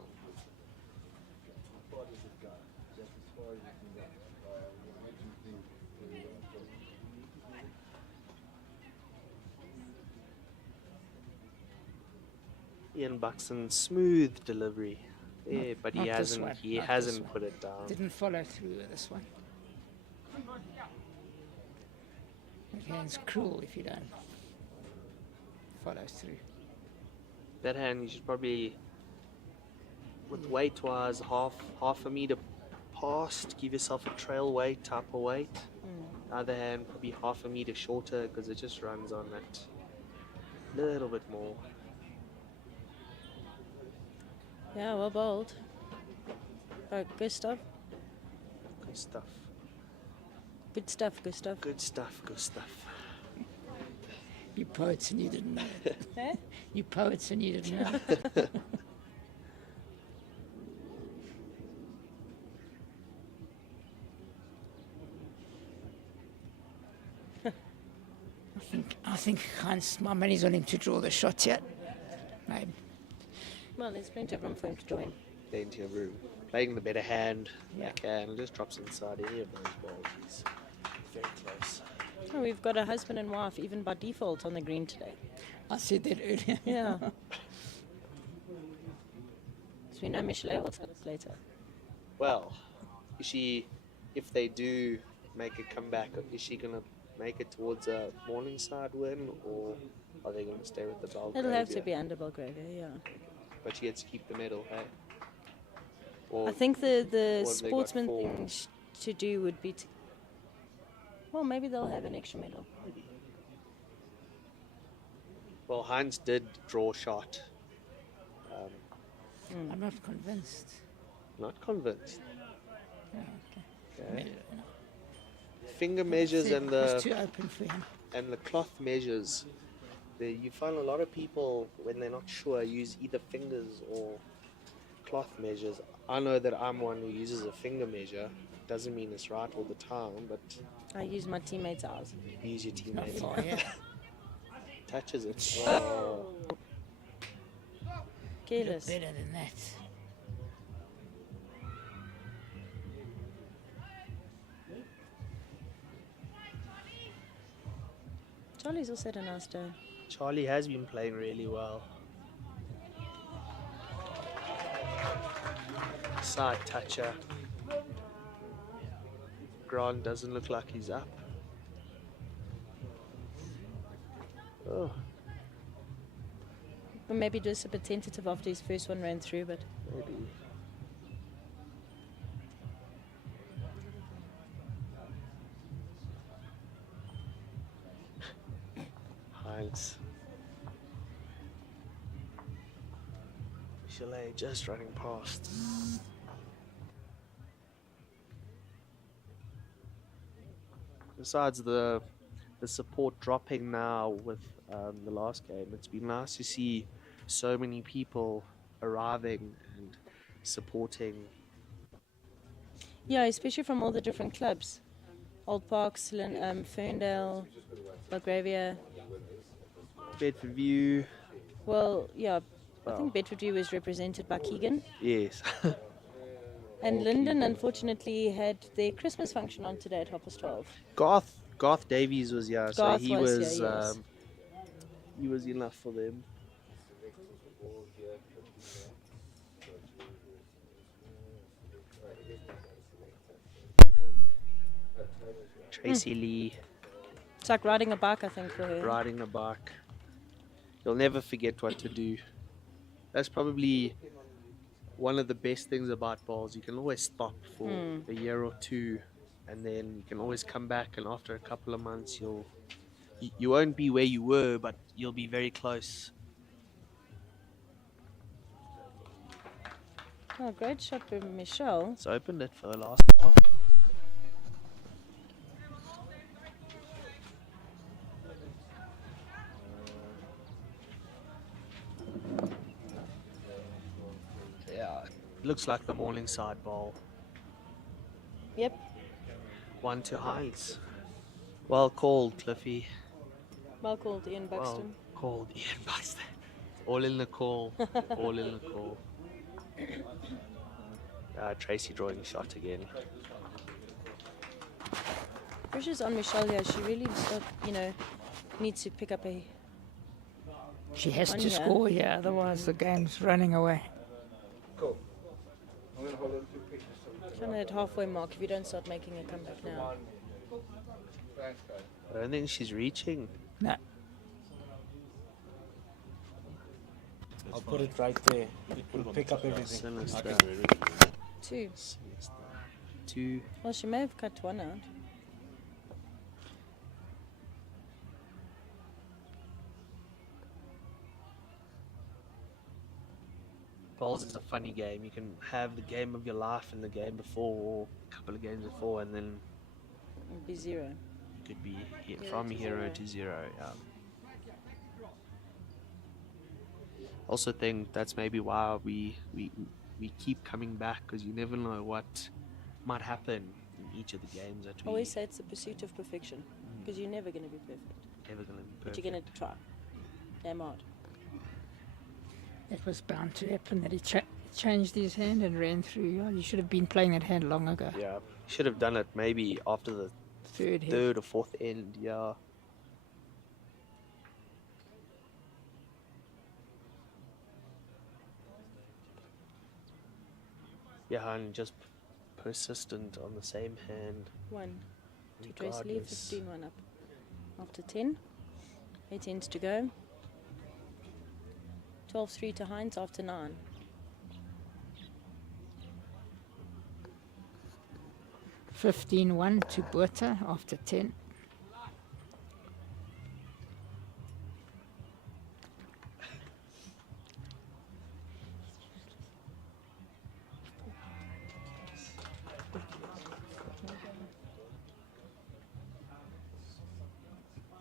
Ian Buxton, smooth delivery there, but he hasn't put it down. Didn't follow through with this one. That hand's cruel if you don't follow through. That hand you should probably, with weight wise, half a meter past, give yourself a trail weight type of weight. The other hand probably half a meter shorter, because it just runs on that little bit more. Yeah, well bowled. Good stuff. Good stuff. Good stuff, good stuff. Good stuff, good stuff. You poets and you didn't know it. Eh? You poets and you didn't know it. I think Hans, my money's on him to draw the shot yet. Maybe. Well, there's plenty of room for him to join. Plenty of room. Playing the better hand, backhand, just drops inside any of those balls. He's very close. Oh, we've got a husband and wife, even by default, on the green today. I said that earlier. Yeah. So we know Michelle will tell us later. Well, is she, if they do make a comeback, is she going to make it towards a Morningside win, or are they going to stay with the Belgravia? It'll have to be under Belgravia, yeah. But she gets to keep the medal, hey? Or I think the what have they got sportsman for? thing to do would be to... Well, maybe they'll have an extra medal. Well, Heinz did draw shot. I'm not convinced. Not convinced. Oh, Okay. Finger measures and It's too the open for him. cloth measures. You find a lot of people, when they're not sure, use either fingers or cloth measures. I know that I'm one who uses a finger measure. Doesn't mean it's right all the time, but I use my teammates' ours. you use your Not teammates. far, yeah. Touches it. Oh. Careless. Better than that. Charlie's also had a nice day. Charlie has been playing really well. Side toucher. Grant doesn't look like he's up. Oh, But maybe just a bit tentative after his first one ran through, but maybe. Heinz. Chalet just running past. Besides the support dropping now with the last game, it's been nice to see so many people arriving and supporting. yeah, especially from all the different clubs. Old Parks, Ferndale, Belgravia. Bedford View. Well, yeah, I think Bedfordview was represented by Keegan. Yes. And Linden, unfortunately, had their Christmas function on today at 12:30. Garth Davies was here, so Garth he was was here, yes. he was enough for them. Tracy Lee It's like riding a bike, I think, for her. riding a bike. You'll never forget what to do. That's probably one of the best things about bowls. You can always stop for a year or two and then you can always come back, and after a couple of months you won't be where you were, but you'll be very close. Oh, great shot from Michelle. It's opened it for the last half. Yeah, it looks like the Morningside ball. Yep. 1 to Hines. Well called, Cliffy. Well called, Ian Buxton. Well called, Ian Buxton. All in the call. All in the call. Tracy drawing shot again. Pressure's on Michelle here. She really needs to pick up a... She has on to here. score, yeah, otherwise the game's running away. Cool. I'm going to hold on to pictures. Kind of at halfway mark if you don't start making a comeback now. Thanks, guys. I don't think she's reaching. No. I'll put it right there. It will pick up everything. Sinister. 2. Sinister. 2. Well, she may have cut one out. Bowls is a funny game. You can have the game of your life in the game before, or a couple of games before, and then It'd be 0. it could be Hero from to hero zero. to 0. Also think that's maybe why we keep coming back, because you never know what might happen in each of the games that I we always say it's the pursuit of perfection because you're never going to be perfect, never going to be but perfect. you're going to try. Damn hard. It was bound to happen that he changed his hand and ran through. Oh, you should have been playing that hand long ago. Yeah, should have done it maybe after the Third hit. third or fourth end. Yeah. Yeah, and just persistent on the same hand. 1. To Tracy Lee, regardless. 15, 1 up. After 10. 8 ends to go. 12-3 to Hines after 9. $15-1 to Buerta after 10.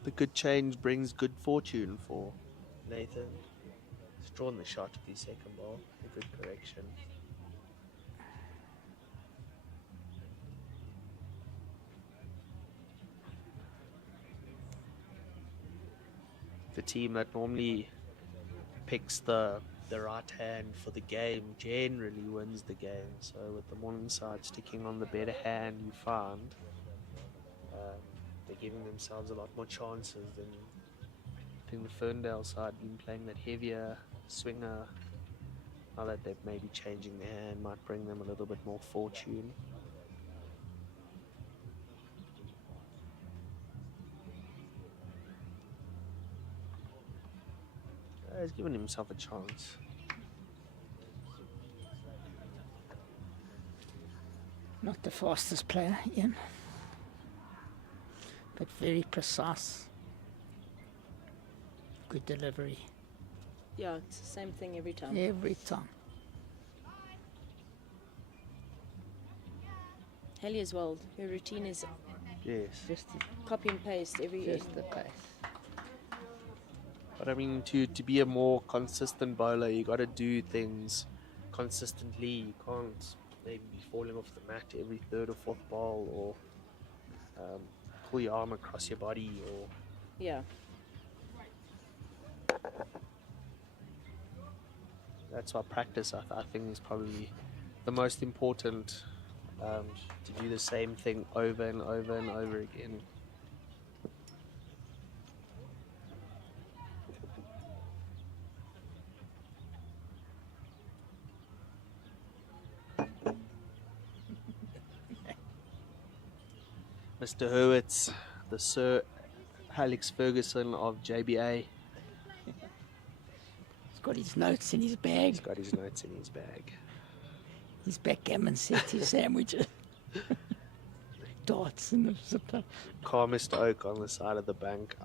The good change brings good fortune for Nathan. He's drawn the shot at the second ball. A good correction. The team that normally picks the right hand for the game generally wins the game. So with the Morningside sticking on the better hand, you find they're giving themselves a lot more chances than I think the Ferndale side been playing that heavier swinger. Now that they're maybe changing their hand might bring them a little bit more fortune. He's given himself a chance. Not the fastest player, Ian. But very precise. Good delivery. Yeah, it's the same thing every time. Every time. Haley as well. Her routine is Yes. Just copy and paste every Just the pace. But I mean, to be a more consistent bowler, you got to do things consistently. You can't maybe be falling off the mat every third or fourth ball, or pull your arm across your body, or Yeah. that's why practice I think is probably the most important. To do the same thing over and over and over again. Mr. Hurwitz, the Sir Alex Ferguson of JBA. He's got his notes in his bag. He's got his notes in his bag. His backgammon set, his sandwiches. darts in the zipper. Calmest oak on the side of the bank.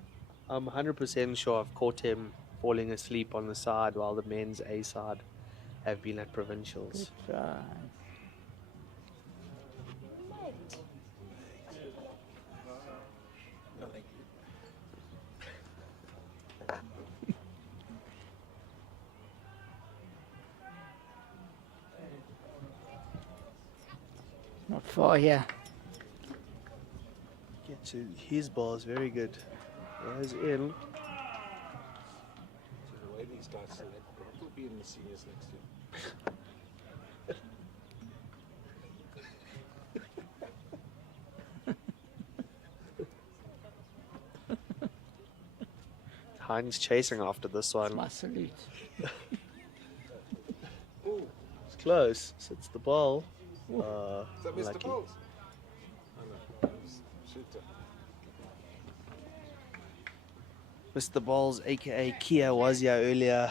I'm 100% sure I've caught him falling asleep on the side while the men's A side have been at provincials. Good try. Not far here. Get to his ball is very good. Goes in. So the way these guys select, Grant will be in the seniors next year. Heinz chasing after this one. My salute. It's close. Sits the ball. Is that Mr. Lucky. Bowles? Oh no, shooter. Mr. Balls, aka Kia, was here earlier.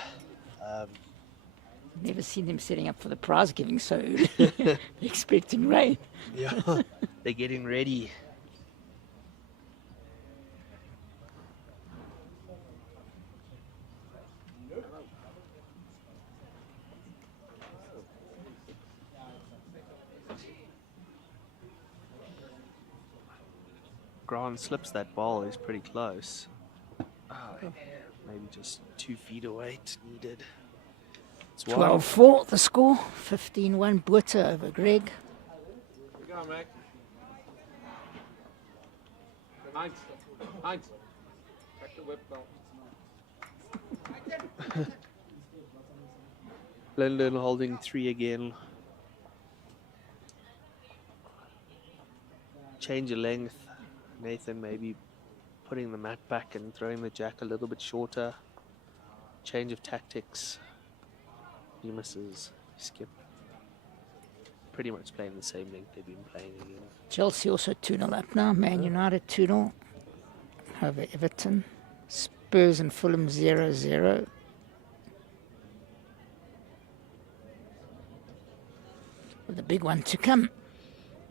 Never seen them setting up for the prize giving so early. Expecting rain. Yeah, they're getting ready. Grant slips that ball, he's pretty close. Maybe just 2 feet away, it's needed. It's 12-4 the score. 15-1 Buerta over Greg. Here we go, Mac. Heinz. Back the whip belt. Lyndon holding 3 again. Change of length. Nathan maybe putting the mat back and throwing the jack a little bit shorter. Change of tactics. He misses. Skip. Pretty much playing the same length they've been playing again. Chelsea also 2-0 up now. Man United 2-0 over Everton. Spurs and Fulham 0-0. With a big one to come.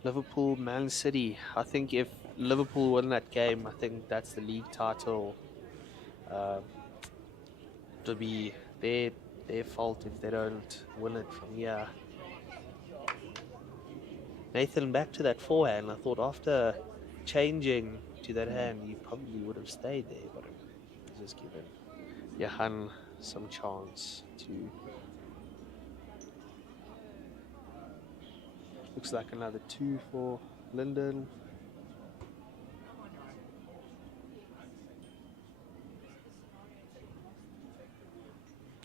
Liverpool, Man City. I think if Liverpool win that game, I think that's the league title. It'll be their fault if they don't win it from here. Nathan, back to that forehand. I thought after changing to that hand, he probably would have stayed there, but just given Johan some chance to. Looks like another 2 for Lyndon.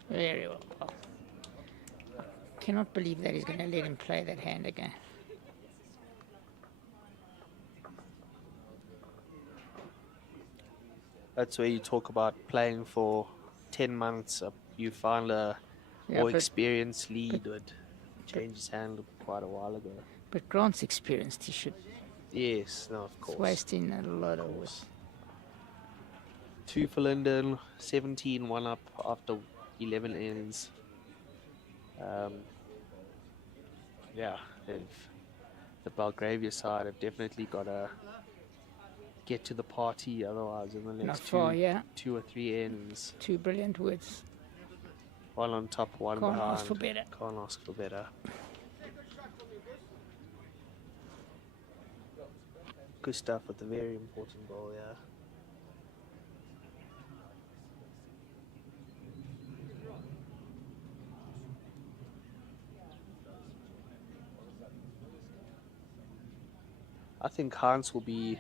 Very well. I cannot believe that he's going to let him play that hand again. That's where you talk about playing for 10 months. You find a Yeah, more but- experienced lead would change his hand quite a while ago. But Grant's experienced. He should. Yes, no, of He's course. wasting a lot of wood. 2 for Lyndon, 17, 1 up after 11 ends. Yeah, the Belgravia side have definitely got to get to the party, otherwise in the Not next far, yeah. 2 or 3 ends. 2 brilliant woods. One on top, one Can't behind. ask for better. Can't ask for better. Good stuff with a very important ball, yeah. I think Hans will be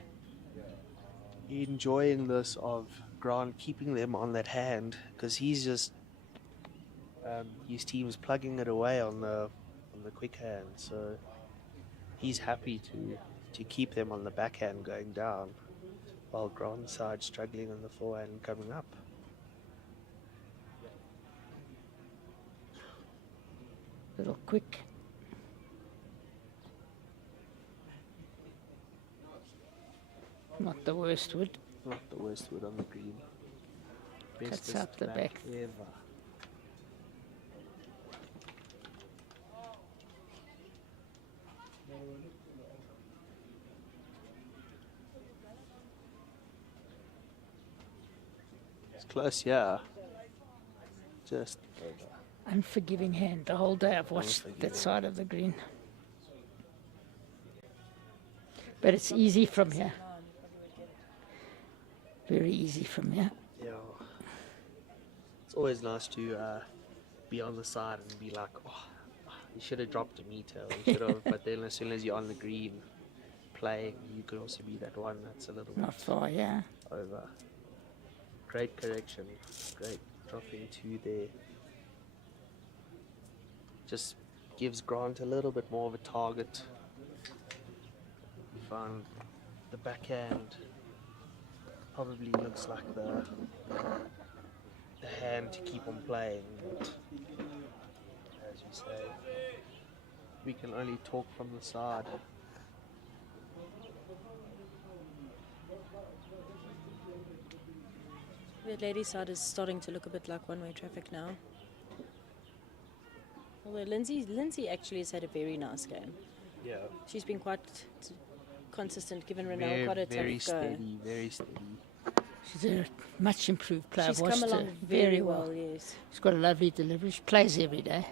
enjoying this of Grant keeping them on that hand, because he's just his team's plugging it away on the quick hand, so he's happy to keep them on the backhand going down, while Grant's side struggling on the forehand coming up. Little quick. Not the worst wood. Not the worst wood on the green. Cuts Bestest up the back. ever. close, yeah. Just over. Unforgiving hand. The whole day I've watched that side of the green. But it's easy from here. Very easy from here. Yeah. It's always nice to be on the side and be like, oh, you should have dropped a meter. You should have. But then as soon as you're on the green playing, you could also be that one that's a little Not bit far, yeah. over. Great correction. Great dropping 2 there. Just gives Grant a little bit more of a target. Found the backhand probably looks like the hand to keep on playing, but as you say, we can only talk from the side. The ladies' side is starting to look a bit like one-way traffic now. Although Lindsay actually has had a very nice game. Yeah. She's been quite consistent, given Renelle quite a tough very go. steady, very steady. She's a much improved player. She's I've come watched her along very well. yes. She's got a lovely delivery. She plays every day.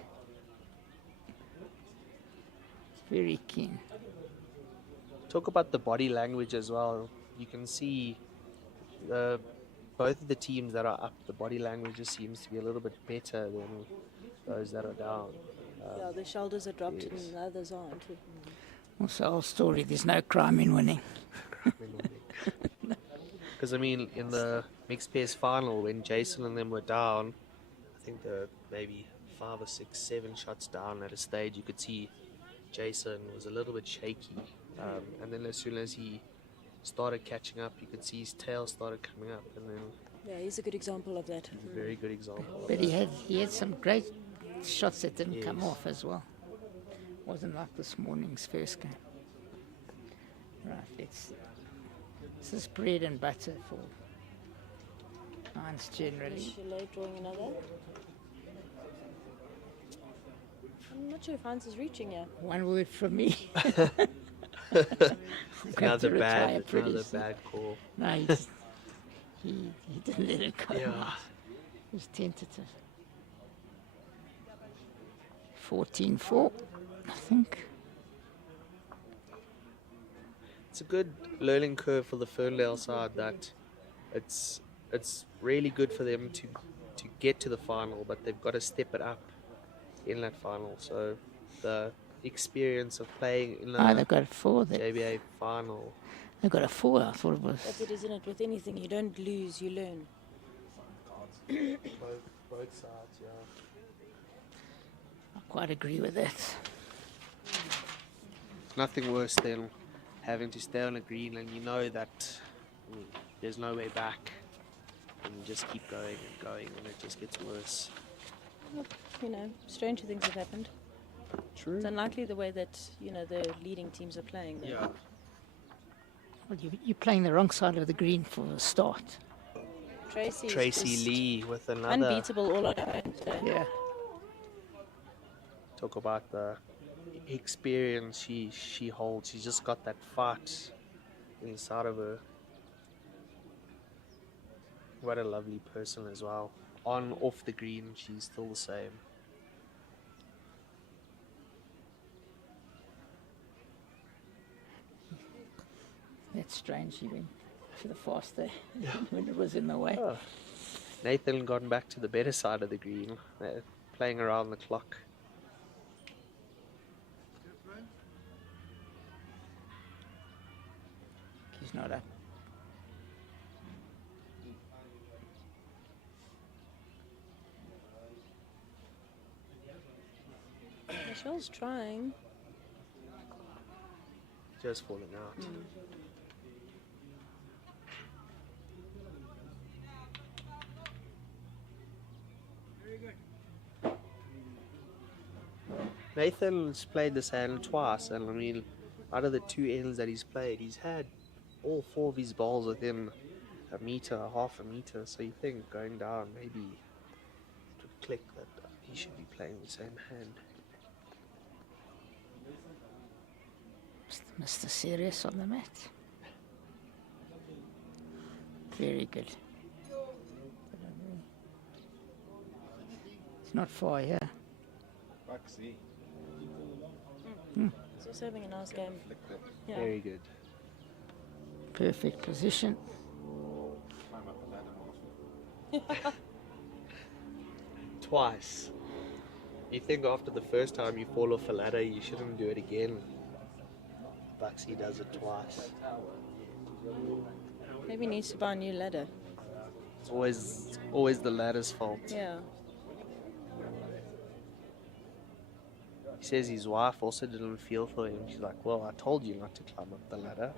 Very keen. Talk about the body language as well. You can see both of the teams that are up, the body language just seems to be a little bit better than those that are down. Yeah, the shoulders are dropped yes. and the others aren't. Also, whole story, there's no crime in winning. Because, I mean, in the mixed pairs final, when Jason and them were down, I think they're maybe 5 or 6, 7 shots down at a stage, you could see Jason was a little bit shaky. And then as soon as he started catching up, you could see his tail started coming up. And then Yeah, he's a good example of that. a very good example. But he had some great shots that didn't come Yes. off as well. Wasn't like this morning's first game. Right, this is bread and butter for Heinz generally. Is Chile drawing another? I'm not sure if Hans is reaching here. One word from me. Another bad call. No, he didn't let it go. Yeah. He was tentative. 14-4, I think. It's a good learning curve for the Ferndale side that it's really good for them to get to the final, but they've got to step it up in that final. So the experience of playing in the They've got a 4 there. JBA final. They've got a 4, I thought it was. That's it, isn't it? With anything, you don't lose, you learn. Both sides, yeah. I quite agree with that. Nothing worse than having to stay on a green and you know that there's no way back, and you just keep going and going, and it just gets worse. Well, you know, stranger things have happened. True. It's unlikely the way that, you know, the leading teams are playing. Though. Yeah. Well, you're playing the wrong side of the green for a start. Tracy Lee with another. unbeatable all on her own today. Yeah. Talk about the experience she holds. She's just got that fight inside of her. What a lovely person as well. On, off the green, she's still the same. That's strange. He went for the fast there when it was in the way. Oh. Nathan gone back to the better side of the green. They're playing around the clock. He's not up. Michelle's trying. Just falling out. Nathan's played this hand twice, and I mean, out of the 2 ends that he's played, he's had all 4 of his balls within a meter, half a meter. So you think going down, maybe it would click that he should be playing the same hand. Mr. Serious on the mat. Very good. not far, yeah. Backseat. He's also having a nice game. Yeah. Very good. Perfect position. Climb up the ladder more. Twice. You think after the first time you fall off a ladder, you shouldn't do it again. Bucksy does it twice. Maybe he needs to buy a new ladder. It's always the ladder's fault. Yeah. He says his wife also didn't feel for him. She's like, well, I told you not to climb up the ladder.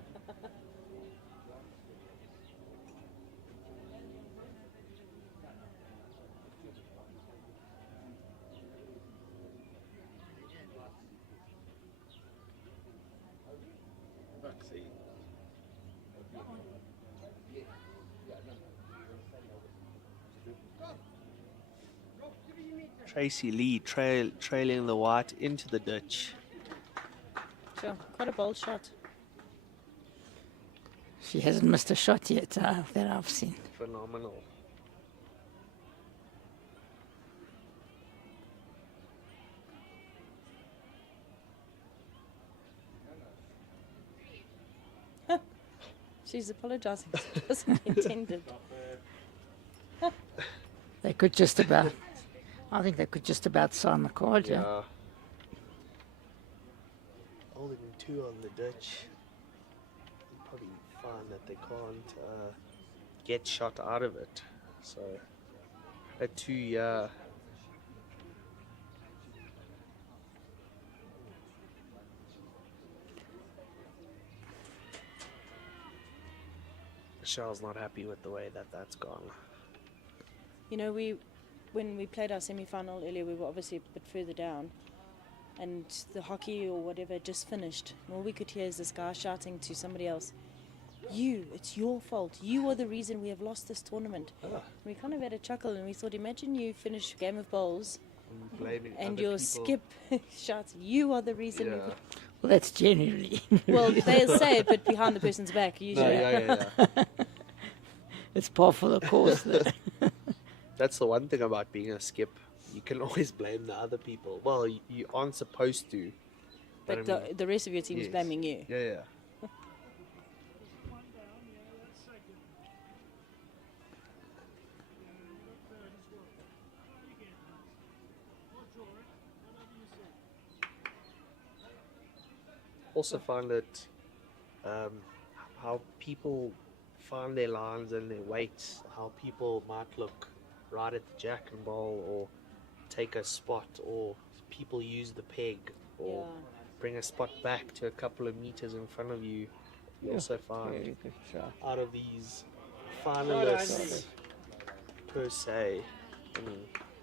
Backseat. Tracy Lee trailing the white into the ditch. Sure. Quite a bold shot. She hasn't missed a shot yet that I've seen. Phenomenal. She's apologising. It wasn't intended. They could just about, I think they could just about sign the card, yeah. Holding two on the ditch. You probably find that they can't get shot out of it. So, a 2, yeah. Michelle's not happy with the way that that's gone. You know, when we played our semi-final earlier, we were obviously a bit further down, and the hockey or whatever just finished. And all we could hear is this guy shouting to somebody else, it's your fault. You are the reason we have lost this tournament. And we kind of had a chuckle, and we thought, imagine you finish a game of bowls, and your skip shouts, you are the reason. Yeah. Well, that's generally. Well, they'll say it, but behind the person's back, usually. Yeah. It's par for the course. That's the one thing about being a skip. You can always blame the other people. Well, you aren't supposed to. But I mean, the rest of your team is blaming you. Yeah. Also find it how people find their lines and their weights, how people might look right at the jack and bowl or take a spot, or people use the peg or bring a spot back to a couple of meters in front of you. You also find out of these finalists per se, I mean,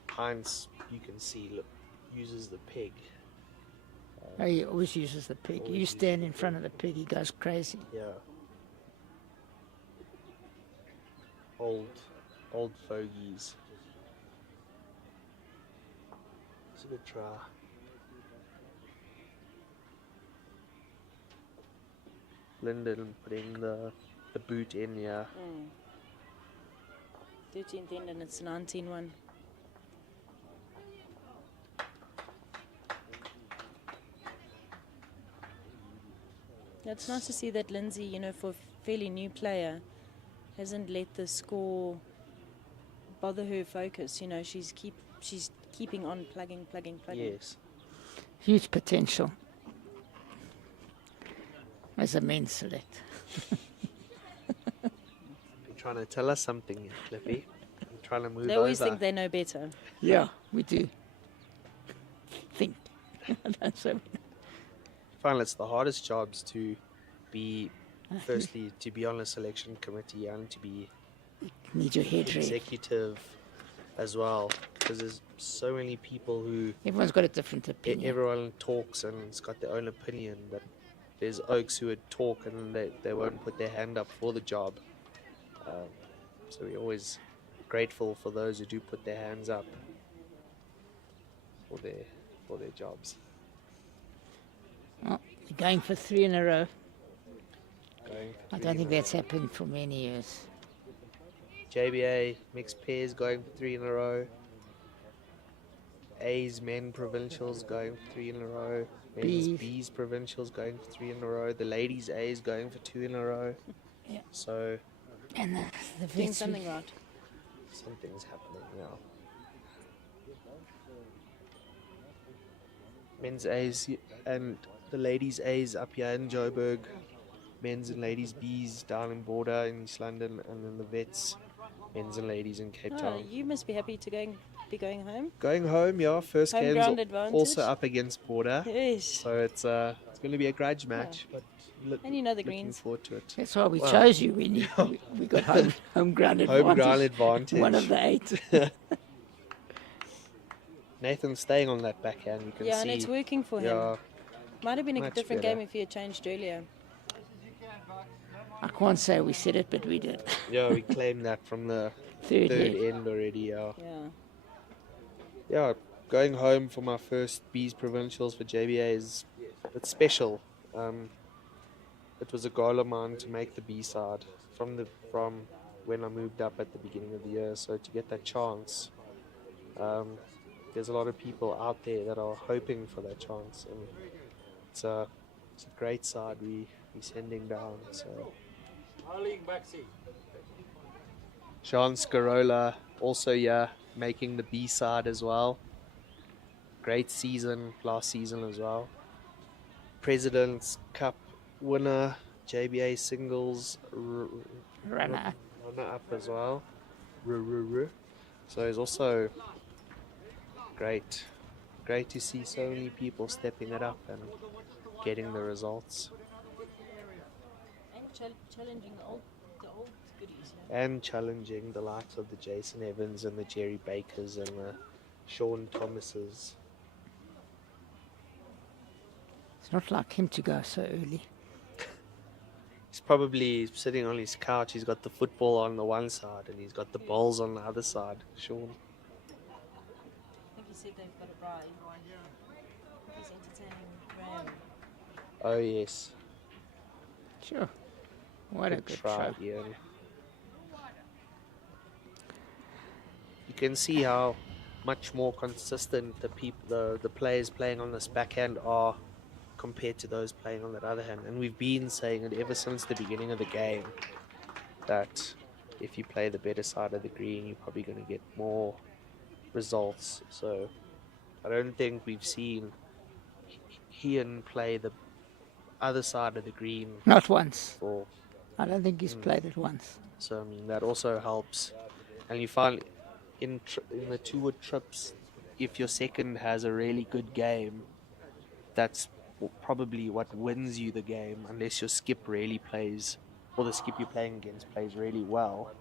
Heinz, you can see, uses the peg. Oh, he always uses the pig. You stand in front of the pig, he goes crazy. Yeah. Old fogies. It's a good try. Lyndon putting the boot in, yeah. 13th end, and it's 19-1. It's nice to see that Lindsay, you know, for a fairly new player, hasn't let the score bother her focus. You know, she's keeping on plugging. Yes. Huge potential as a men's select. You're trying to tell us something, Clippy. I'm trying to move They always over. think they know better. Yeah, we do. Think. That's what I find it's the hardest jobs to be, firstly, to be on a selection committee and to be need your head ready. executive as well, because there's so many people who Everyone's got a different opinion. everyone talks and has got their own opinion, but there's oaks who would talk and they won't put their hand up for the job. So we're always grateful for those who do put their hands up for their jobs. Oh, we're going for 3 in a row. Going for I 3 don't in think a that's row. happened for many years. JBA mixed pairs going for 3 in a row. A's men provincials going for 3 in a row. Men's B's. B's provincials going for 3 in a row. The ladies A's going for 2 in a row. Yeah. So And the Doing vets something right. something's happening now. Men's A's and the ladies A's up here in Joburg. Men's and ladies B's down in Border in East London, and then the vets, men's and ladies in Cape Oh, Town. you must be happy to be going home. Going home, yeah. First Home game's ground advantage. also up against Border. Yes. So it's going to be a grudge match, but And you know the looking Greens. forward to it. That's why we Well, chose you. We got home ground advantage. Home ground advantage. One of the 8. Nathan's staying on that backhand. You can Yeah, see. and it's working for him. Yeah, Might have been a much different better. game if he had changed earlier. I can't say we said it, but we did. yeah, we claimed that from the Third third head. end already. Yeah. Yeah. Yeah, going home for my first B's provincials for JBA it's special. It was a goal of mine to make the B side from when I moved up at the beginning of the year. So to get that chance, there's a lot of people out there that are hoping for that chance, and it's a great side we're sending down. So Jean Scarola also making the B side as well. Great season last season as well. President's Cup winner, JBA singles Runner up as well. So it's also great to see so many people stepping it up and getting the results. And challenging the old goodies. And challenging the likes of the Jason Evans and the Jerry Bakers and the Sean Thomases. It's not like him to go so early. He's probably sitting on his couch. He's got the football on the one side and he's got the bowls on the other side. Sean. I think he said they've got a bride. He's entertaining Graham. Oh yes. Sure. What a good try, try. Ian. You can see how much more consistent the players playing on this backhand are compared to those playing on that other hand. And we've been saying it ever since the beginning of the game that if you play the better side of the green, you're probably going to get more results. So I don't think we've seen Ian play the other side of the green. Not once. For, I don't think he's played it once. So I mean that also helps. And you find in the 2-wood trips, if your second has a really good game, that's probably what wins you the game, unless your skip really plays, or the skip you're playing against plays really well.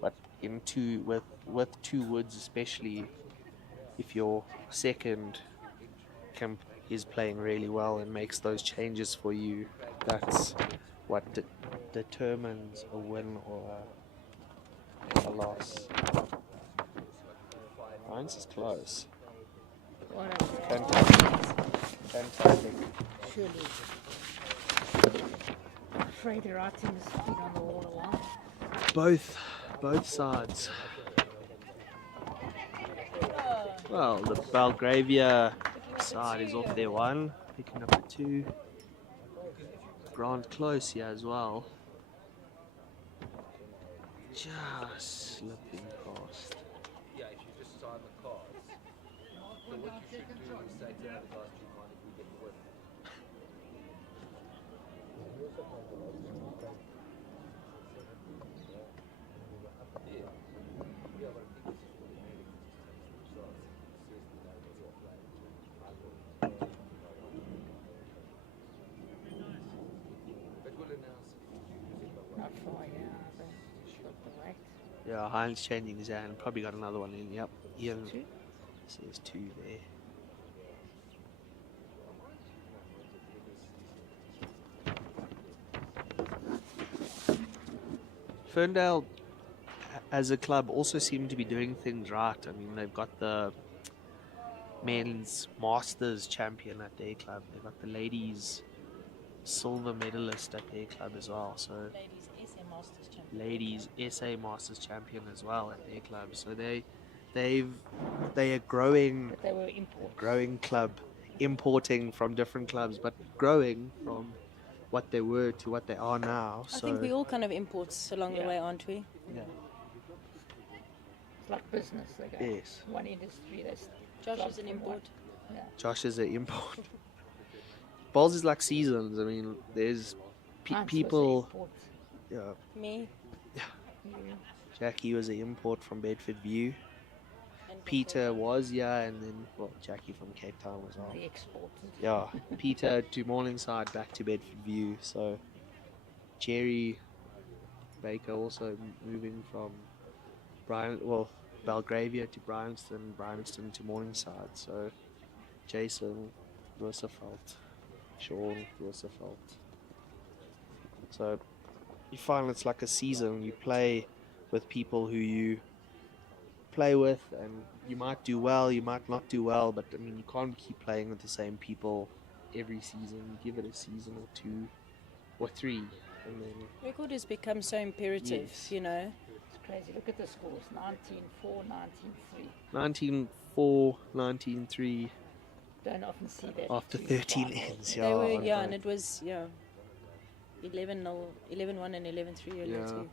But with 2 woods especially, if your second is playing really well and makes those changes for you, that's what determines a win or a loss. Mine's is close. Fantastic. Surely. I'm afraid the right team has been on the wall a while. Both sides. Well, the Belgravia side is off their 1, picking up a 2. Grant close here as well. Just slipping past. Yeah, if you just sign the cards. So what you should do is say to the other guys, do you mind if we get the win? Not far, yeah. But the right. Yeah, Heinz changing his hand. Probably got another one in. Yep. Ian Two? says 2 there. Ferndale, as a club, also seem to be doing things right. I mean, they've got the men's Masters champion at their club. They've got the ladies silver medalist at their club as well. So Ladies SA Masters champion. ladies SA Masters champion as well at their club. So They are growing. But they were imports. Growing club, importing from different clubs, but growing from what they were to what they are now. I think we all kind of imports along the way, aren't we? Yeah. It's like business. They go Yes. one industry. That's Josh is an import. Yeah. Josh is an import. Bowls is like seasons. I mean, there's Hans was people. an import. Yeah. Me. You. Jackie was an import from Bedford View. Peter was, and then, well, Jackie from Cape Town as well. The exported. Yeah, Peter to Morningside, back to Bedford View. So, Jerry Baker also moving from Belgravia to Bryanston, Bryanston to Morningside. So, Jason Roosevelt, Sean Roosevelt. So, you find it's like a season. You play with people who you play with, and you might do well, you might not do well, but I mean, you can't keep playing with the same people every season. Give it a season or 2 or 3, and then Record has become so imperative, Yes. you know. It's crazy. Look at the scores: 19-4, 19-3. 19-4, 19-3 Don't often see that. after two 13 finals. ends. They were, I know. and it was 11-0, 11-1 and 11-3 earlier Yeah. too.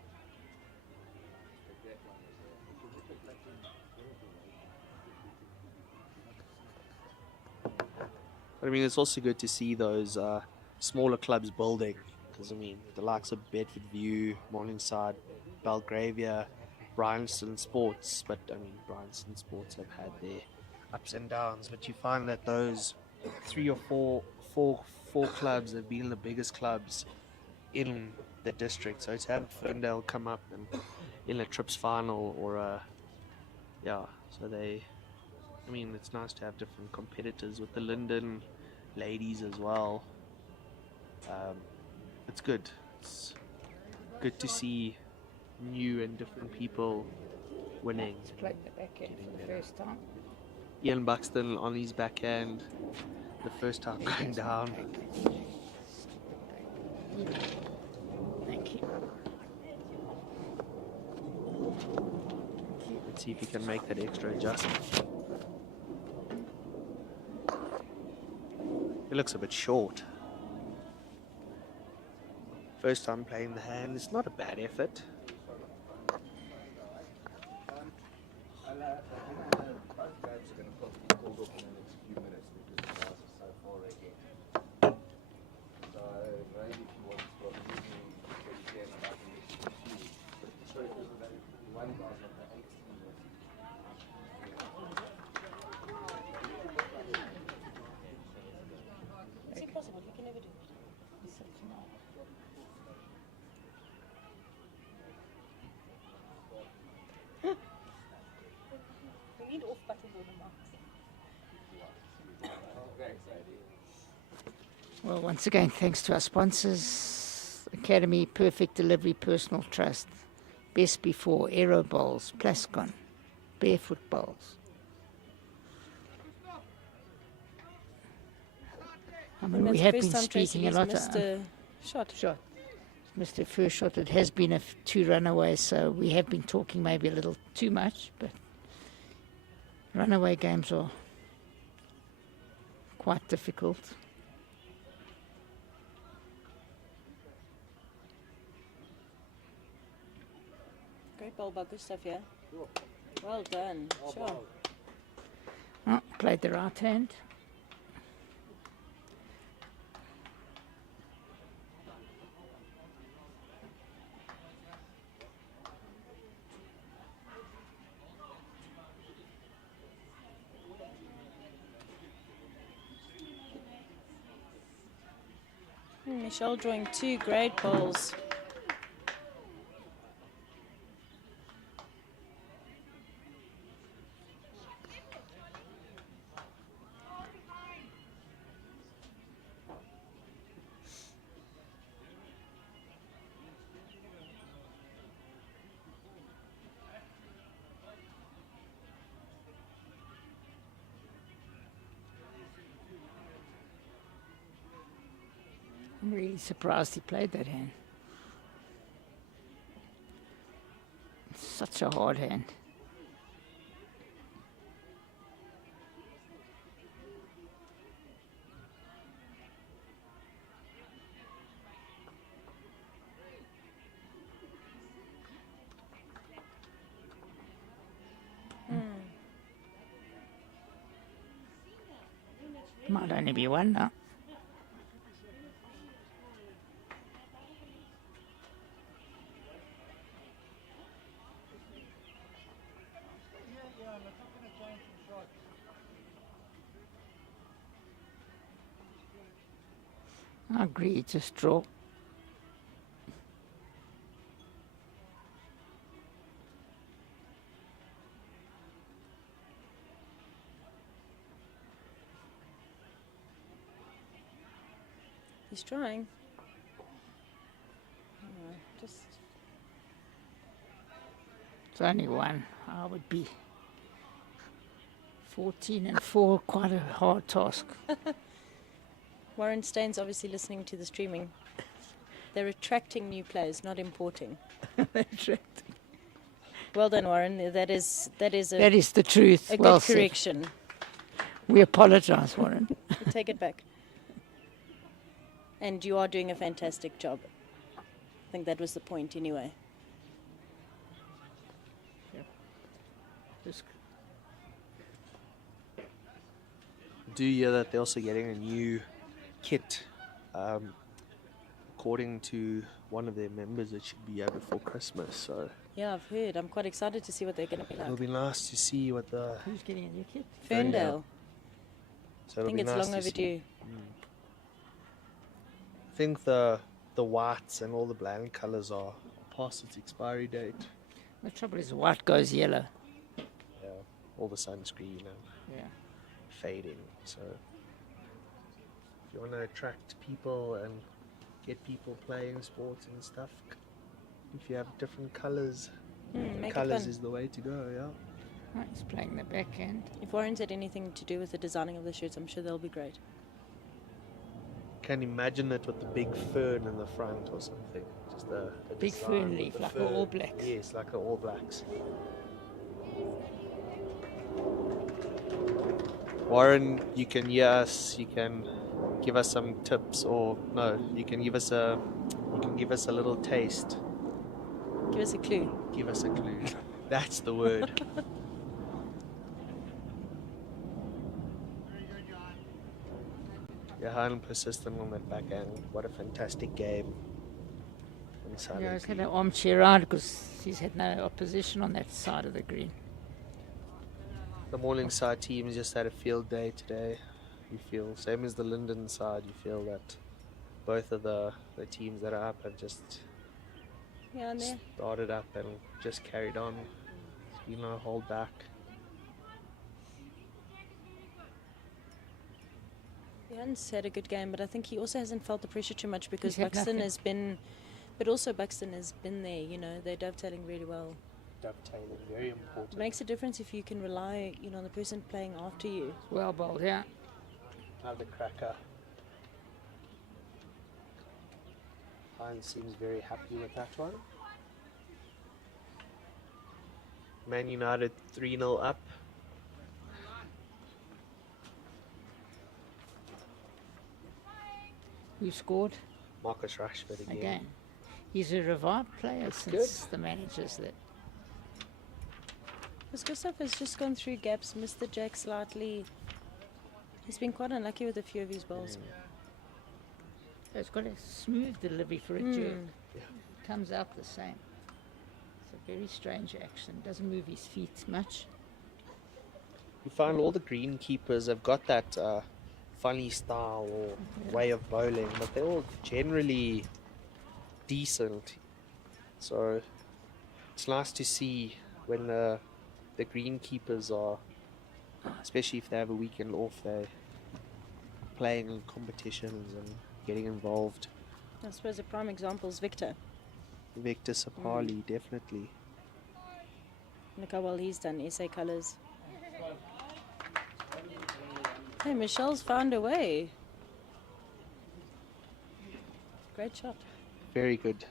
But I mean, it's also good to see those smaller clubs building, because I mean, the likes of Bedford View, Morningside, Belgravia, Bryanston Sports. But I mean, Bryanston Sports have had their ups and downs. But you find that those 3 or 4 clubs have been the biggest clubs in the district. So to have Ferndale come up and in a trips final or a so they. I mean, it's nice to have different competitors with the Linden ladies as well. It's good. It's good to see new and different people winning. He's played the backhand for the first time. Ian Buxton on his backhand, the first time going down. Thank you. Let's see if he can make that extra adjustment. It looks a bit short. First time playing the hand, it's not a bad effort. It's impossible, we can never do it. We need off buttons on the marks. Well, once again, thanks to our sponsors, Academy, Perfect Delivery, Personal Trust, Best Before, Aero Bowls, Plascon, Barefoot Bowls. I mean, we have been speaking a lot. Mr. Shot. Mr. First Shot, it has been 2 runaways, so we have been talking maybe a little too much, but runaway games are quite difficult. Great ball by Gustav, yeah? Well done. Sure. Oh, played the right hand. Michelle drawing 2 great balls. I'm really surprised he played that hand. It's such a hard hand. Might only be one now. I agree, just draw. He's trying. No, just It's only one. I would be 14 and 4, quite a hard task. Warren Staines obviously listening to the streaming. They're attracting new players, not importing. Attracting. Well done, Warren. That is That is the truth. a Well good said. correction. We apologize, Warren. We take it back. And you are doing a fantastic job. I think that was the point anyway. Just Do you hear that they're also getting a new kit? According to one of their members, it should be out before Christmas. So Yeah, I've heard. I'm quite excited to see what they're going to be it'll like. be nice to see what the. Who's getting a new kit? Ferndale. So I it'll think be it's nice long to see. overdue. I think the whites and all the bland colours are past its expiry date. The trouble is, white goes yellow. Yeah, all the sunscreen and Yeah. fading. So if you want to attract people and get people playing sports and stuff, if you have different colours, Make it colours fun. is the way to go. Yeah. Right, he's playing the backhand. If Warren's had anything to do with the designing of the shirts, I'm sure they'll be great. Can imagine it with the big fern in the front or something. Just the Big design fern with leaf, the like the fern. All Blacks. Yes, like the All Blacks. Warren, you can hear us. You can give us some tips, or no, you can give us a little taste. Give us a clue. Give us a clue. That's the word. Johan persistent on that backhand. What a fantastic game. And Yeah, he's had silently. an armchair ride because he's had no opposition on that side of the green. The Morningside team just had a field day today. You feel, same as the Linden side, you feel that both of the teams that are up have just Yeah, and there. started up and just carried on. You know, hold back. Johan's had a good game, but I think he also hasn't felt the pressure too much because He's had Buxton nothing. has been, but also Buxton has been there. You know, they're dovetailing really well. Dovetailing, very important. It makes a difference if you can rely, you know, on the person playing after you. Well bowled, yeah. Another cracker. Hines seems very happy with that one. Man United 3-0 up. Who scored? Marcus Rashford again. Again. He's a revived player since the managers that. Because Gustav has just gone through gaps, missed the jack slightly. He's been quite unlucky with a few of his balls. It's got a smooth delivery for a Mm. jerk. Yeah. Comes out the same. It's a very strange action. Doesn't move his feet much. You find all the greenkeepers have got that funny style or way of bowling, but they're all generally decent. So it's nice to see when the greenkeepers are, especially if they have a weekend off, they're playing in competitions and getting involved. I suppose a prime example is Victor. Victor Sapali, definitely. Look how well he's done, SA colours. Hey, Michelle's found a way. Great shot. Very good.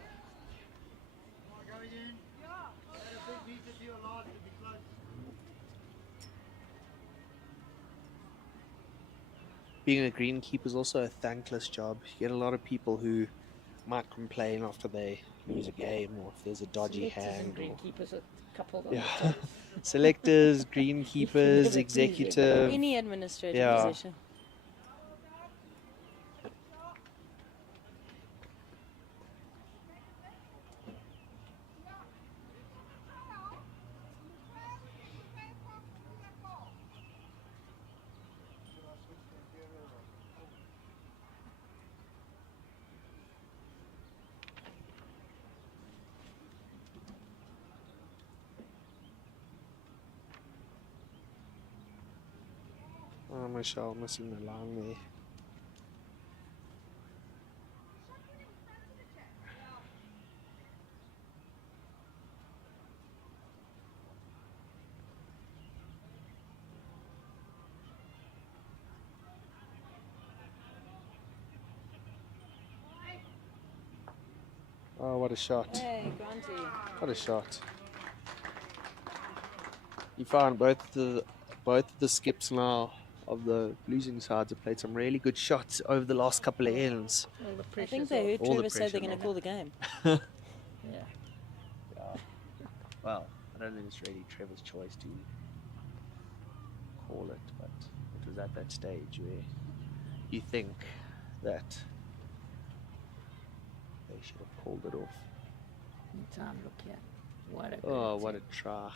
Being a greenkeeper is also a thankless job. You get a lot of people who might complain after they lose a game or if there's a dodgy Selectors hand. and greenkeepers are coupled on Yeah. the top. Selectors, greenkeepers, never executive. Any administrative yeah. position. Oh, Michelle missing the line there. Oh, what a shot. Hey, Granty. What a shot. You find both the skips now of the losing sides have played some really good shots over the last couple of ends. All the I pressure's think they heard All the Trevor say they're pressure's going to on. call the game. Yeah. Well, I don't think it's really Trevor's choice to call it, but it was at that stage where you think that they should have called it off. In time, look here. What a Oh, good what a attempt. try.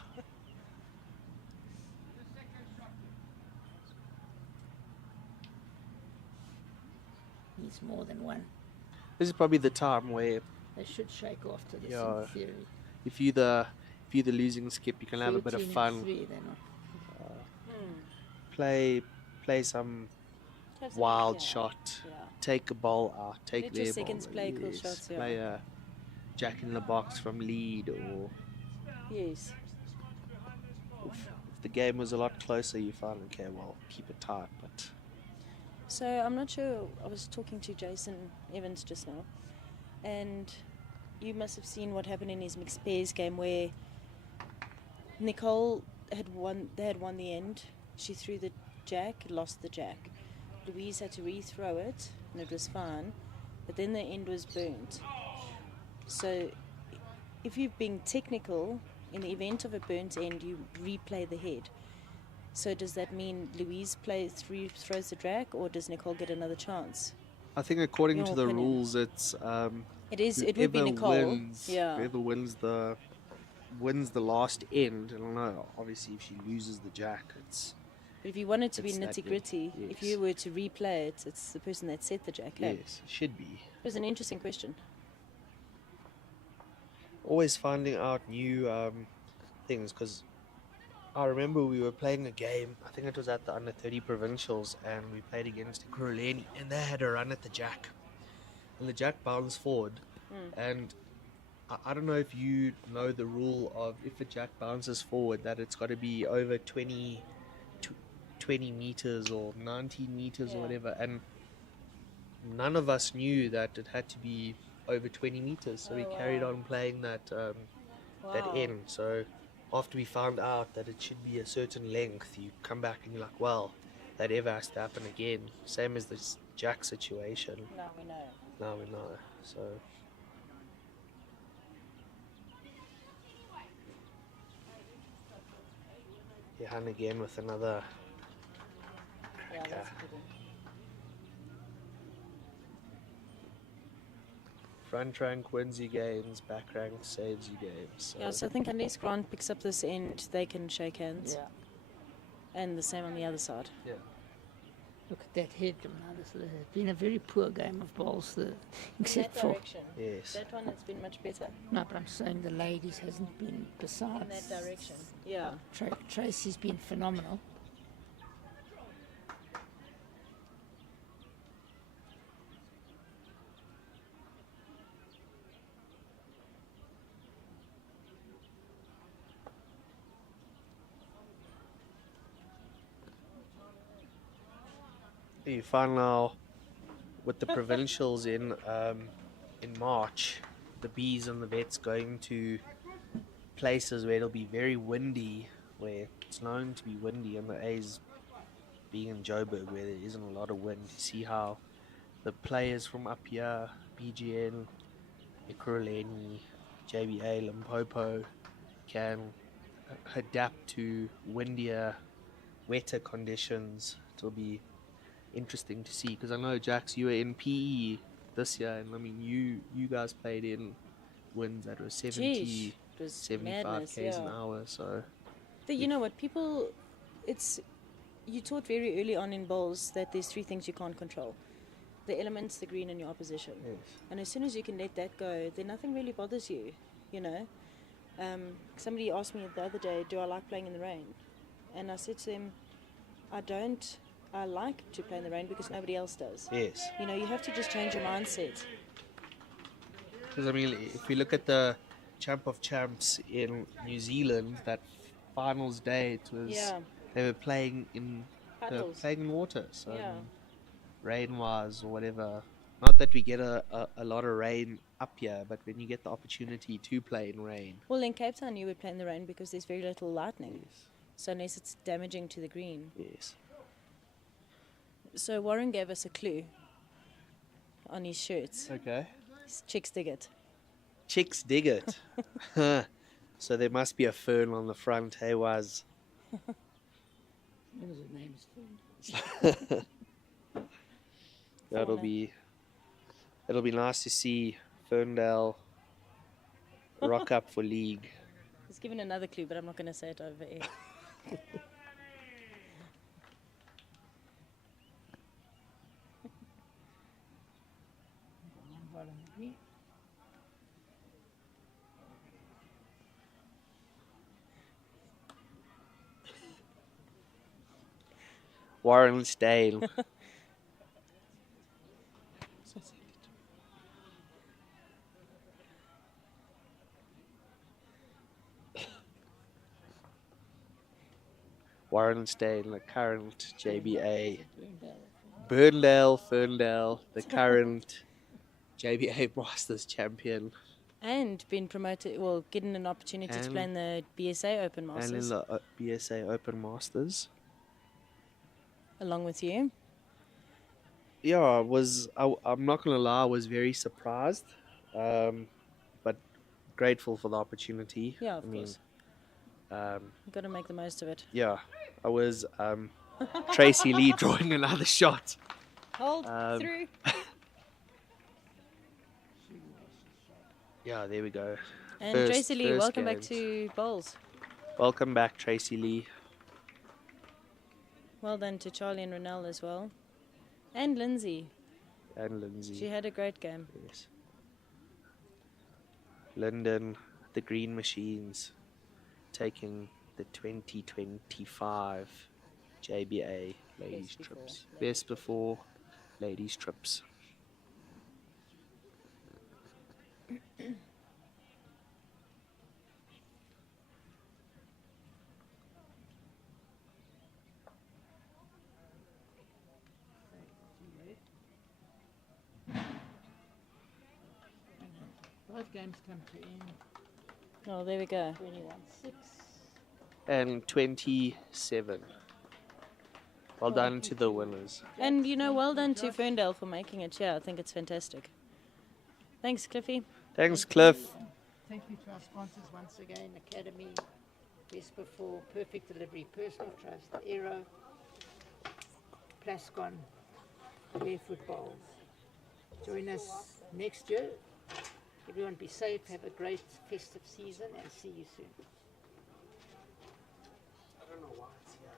He's more than one. This is probably the time where They should shake off to this Yeah. in theory. if you're the losing skip, you can have a bit of 13 and fun. 3, they're not. Play some Have some- wild yeah, shot. yeah. Take a ball out. Take Let your their seconds ball. play cool Yes, shots, yeah. play a jack in the box from lead, or Yes. if the game was a lot closer, you find, okay, well, keep it tight. But So I'm not sure. I was talking to Jason Evans just now, and you must have seen what happened in his mixed pairs game where Nicole had won. They had won the end. She threw the jack, lost the jack. Louise had to rethrow it, and it was fine. But then the end was burnt. So if you're being technical, in the event of a burnt end, you replay the head. So does that mean Louise throws the jack, or does Nicole get another chance? I think according Your to the opinion. rules, it's It would be whoever Nicole. wins, Yeah. whoever wins the last end. I don't know. Obviously, if she loses the jack, it's But if you want it to be It's that nitty gritty, big, if yes. you were to replay it, it's the person that set the jack. Hey? yes, it should be. It was an interesting question. Always finding out new things, because I remember we were playing a game, I think it was at the under 30 provincials, and we played against Kuruleni, and they had a run at the jack, and the jack bounced forward, and I don't know if you know the rule of if a jack bounces forward that it's got to be over 20 meters or 19 meters or whatever, and none of us knew that it had to be over 20 meters, so we carried on playing that that end. So after we found out that it should be a certain length, you come back and you're like, well, that ever has to happen again. Same as this jack situation. Now we know. Now we know. So Johan again with another Yeah, cracker. that's a good one. Front rank wins you games, back rank saves you games. Yeah, so I think unless Grant picks up this end, they can shake hands. Yeah. And the same on the other side. Yeah. Look at that head. Now, this has been a very poor game of bowls, except for. Yes. That one has been much better. No, but I'm saying the ladies hasn't been besides. In that direction. Yeah. Tracy's been phenomenal. You find now with the provincials in March, the bees and the vets going to places where it'll be very windy, where it's known to be windy, and the A's being in Joburg where there isn't a lot of wind. You see how the players from up here, BGN, Ekurhuleni, JBA, Limpopo, can adapt to windier, wetter conditions. It'll be interesting to see, because I know, Jax, you were in PE this year, and I mean you guys played in winds that were 70, Jeez, it was 75 madness, k's an yeah. hour. So But you know what, you taught very early on in bowls that there's three things you can't control: the elements, the green, and your opposition. yes. And as soon as you can let that go, then nothing really bothers you, you know. Somebody asked me the other day, do I like playing in the rain? And I said to them, I don't I like to play in the rain because nobody else does. Yes. You know, you have to just change your mindset. Because, I mean, if we look at the Champ of Champs in New Zealand, that finals day, it was Yeah. they were playing in Puddles. water. So Yeah. rain-wise or whatever. Not that we get a lot of rain up here, but when you get the opportunity to play in rain. Well, in Cape Town, you would play in the rain because there's very little lightning. Yes. So unless it's damaging to the green. Yes. So Warren gave us a clue on his shirts. Okay. Chicks dig it. Chicks dig it. So there must be a fern on the front, hey, was. His name is Fern. It'll be nice to see Ferndale rock up for league. He's given another clue, but I'm not going to say it over air. Warrensdale. Warrensdale, the current JBA. Ferndale, the current JBA Masters champion. And been promoted, well, getting an opportunity to play in the BSA Open Masters. And in the BSA Open Masters. Along with you. Yeah, I'm not going to lie, I was very surprised. But grateful for the opportunity. Yeah, of course. You've got to make the most of it. Yeah, I was Tracy Lee drawing another shot. Hold through. Yeah, there we go. And Tracy Lee, welcome back to bowls. Welcome back, Tracy Lee. Well done to Charlie and Ronell as well. And Lindsay. She had a great game. Yes. London, the Green Machines, taking the 2025 JBA Ladies Trips. Best before Ladies Trips. Both games come to end. Oh, there we go. 21-6. And 27. Well done to the winners. And, you know, well done to Ferndale for making it. Yeah, I think it's fantastic. Thanks, Cliffy. Thanks, Cliff. Thank you to our sponsors once again, Academy, Best Before, Perfect Delivery, Personal Trust, Aero, Plascon, Barefoot Bowls. Join us next year. Everyone be safe, have a great festive season, and see you soon. I don't know why it's here.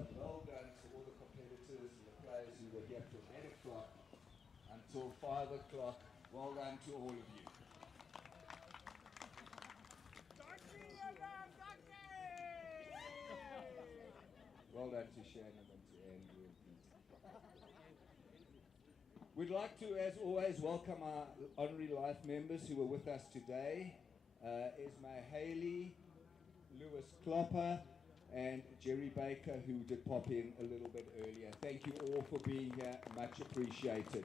So well done to all the competitors and the players who were here from 8 o'clock until 5 o'clock. Well done to all of you. Well done to Shannon and to Andrew and Peter. We'd like to, as always, welcome our honorary life members who were with us today. Esme Haley, Lewis Klopper, and Jerry Baker, who did pop in a little bit earlier. Thank you all for being here. Much appreciated.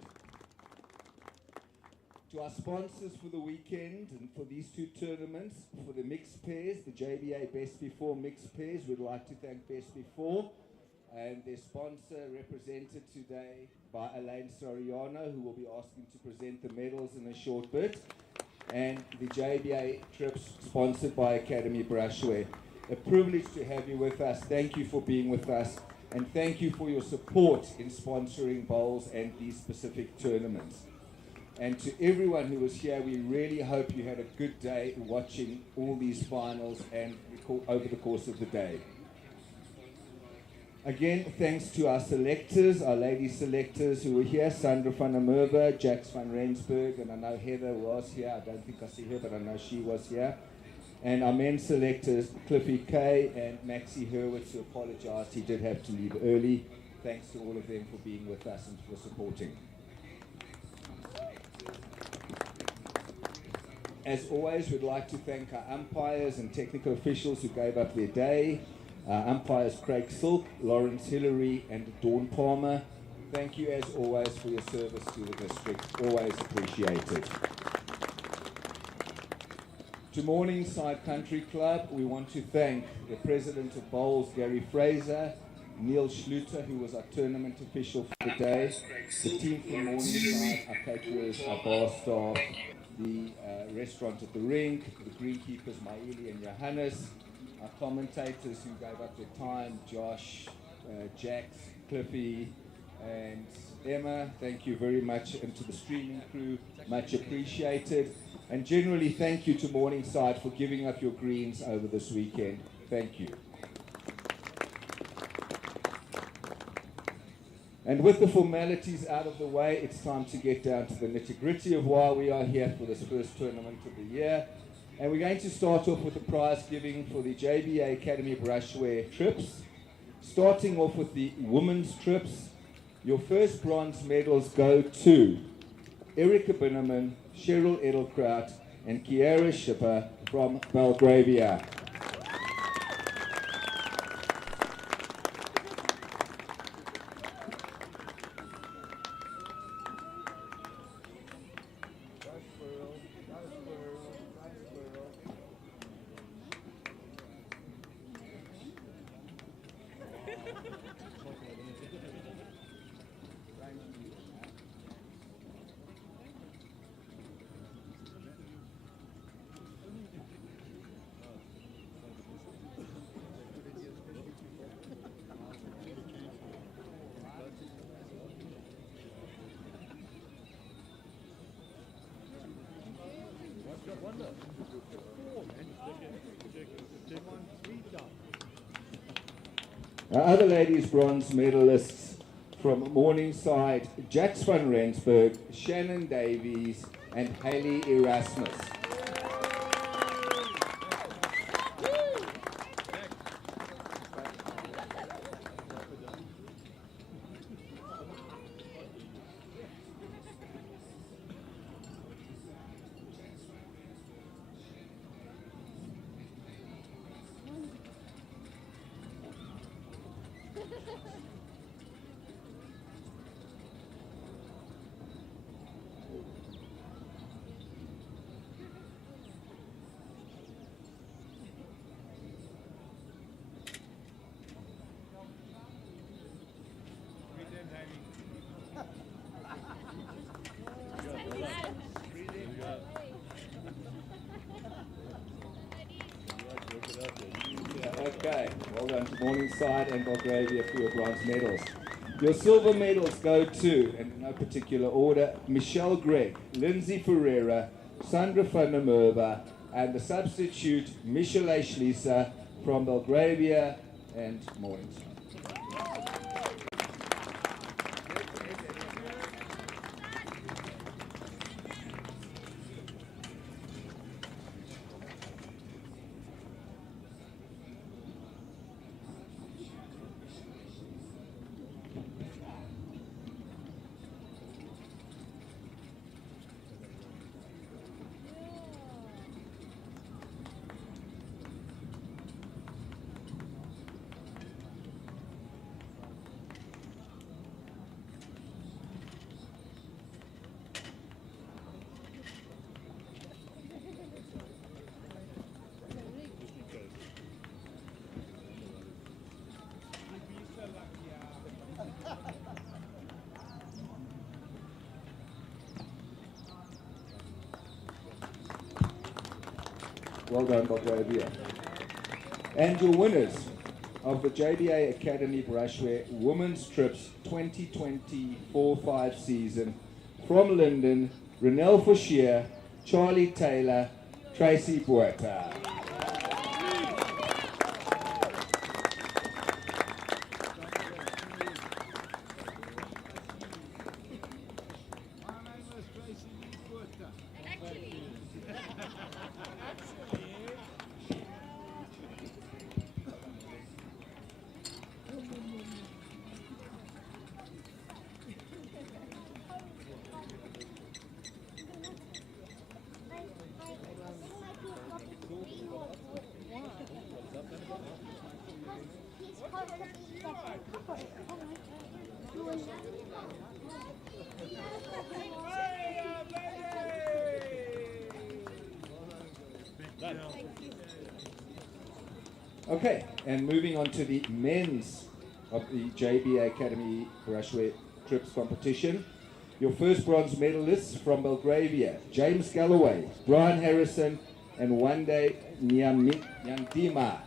To our sponsors for the weekend and for these two tournaments, for the mixed pairs, the JBA Best Before mixed pairs, we'd like to thank Best Before and their sponsor, represented today by Elaine Soriano, who will be asking to present the medals in a short bit, and the JBA trips sponsored by Academy Brushware. A privilege to have you with us. Thank you for being with us, and thank you for your support in sponsoring bowls and these specific tournaments. And to everyone who was here, we really hope you had a good day watching all these finals and over the course of the day. Again, thanks to our selectors, our lady selectors who were here, Sandra van der Merwe, Jax van Rensburg, and I know Heather was here. I don't think I see her, but I know she was here. And our men selectors, Cliffy Kay and Maxie Hurwitz, who apologized. He did have to leave early. Thanks to all of them for being with us and for supporting. As always, we'd like to thank our umpires and technical officials who gave up their day. Umpires Craig Silk, Lawrence Hillary, and Dawn Palmer. Thank you, as always, for your service to the district. Always appreciated. To Morningside Country Club, we want to thank the President of Bowls, Gary Fraser, Neil Schluter, who was our tournament official for the day, the team from Morningside, our caterers, our bar staff, the restaurant at the rink, the greenkeepers, Maili and Johannes, our commentators who gave up their time, Josh, Jax, Cliffy, and Emma. Thank you very much, and to the streaming crew, much appreciated. And generally, thank you to Morningside for giving up your greens over this weekend. Thank you. And with the formalities out of the way, it's time to get down to the nitty-gritty of why we are here for this first tournament of the year. And we're going to start off with the prize giving for the JBA Academy Brushware trips. Starting off with the women's trips, your first bronze medals go to Erica Binneman, Cheryl Edelkraut, and Kiara Schipper from Belgravia. Our other ladies' bronze medalists from Morningside, Jax van Rensburg, Shannon Davies, and Hayley Erasmus. Okay, well done to Morningside and Belgravia for your bronze medals. Your silver medals go to, in no particular order, Michelle Gregg, Lindsay Ferreira, Sandra van der Merwe, and the substitute Michelle Schlieser from Belgravia and Morningside. Well done, Bulgaria. And your winners of the JBA Academy Brushware Women's Trips 2024-5 season from Linden, Renelle Fouchier, Charlie Taylor, Tracy Buerta. Okay, and moving on to the men's of the JBA Academy Brushware Trips competition. Your first bronze medalists from Belgravia, James Galloway, Brian Harrison, and Wande Nyandima.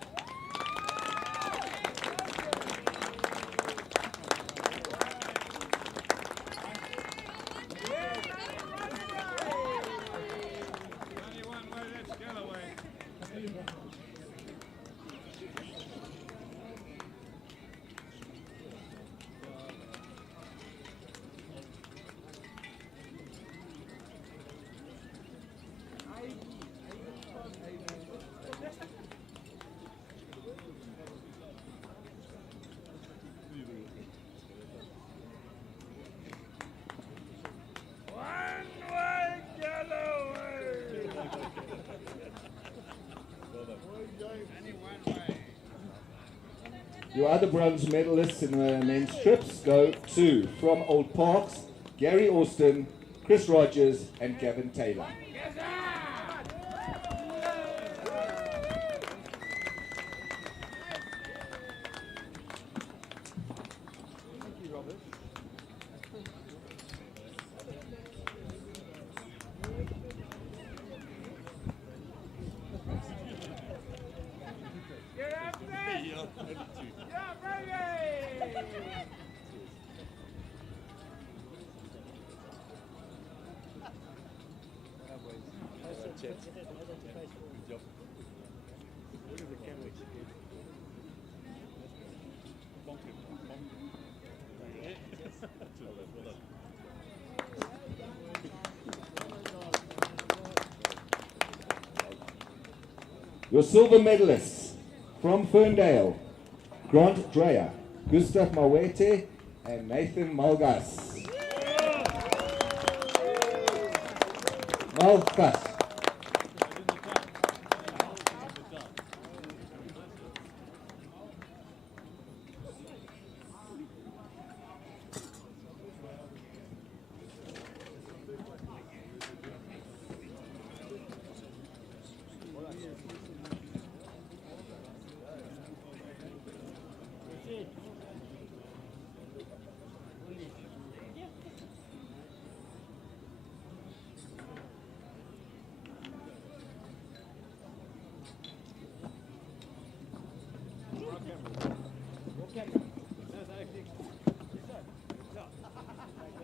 Your other bronze medalists in the men's trips go to, from Old Parks, Gary Austin, Chris Rogers, and Gavin Taylor. Your silver medalists from Ferndale, Grant Dreyer, Gustav Mawete, and Nathan Malgas. Malgas.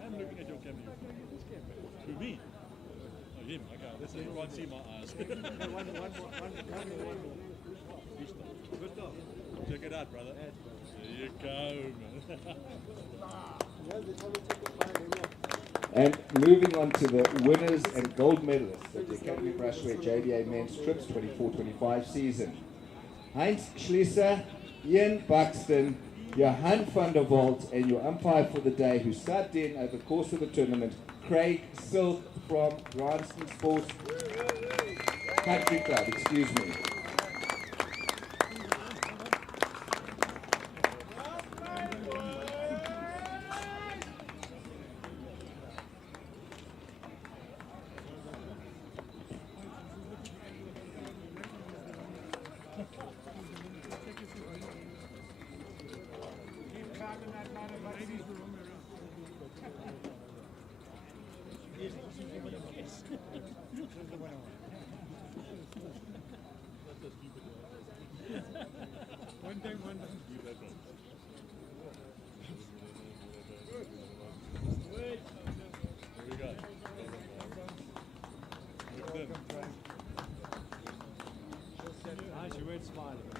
I'm looking at your camera. To me? Oh, him. Okay, let's everyone see my eyes. Check it out, brother. There you go, man. And moving on to the winners and gold medalists of the Academy Brushware JBA Men's Trips 24-25 season. Heinz Schlieser, Ian Buxton, Johan van der Walt, and your umpire for the day who sat in over the course of the tournament, Craig Silk from Granston Sports Country Club, excuse me.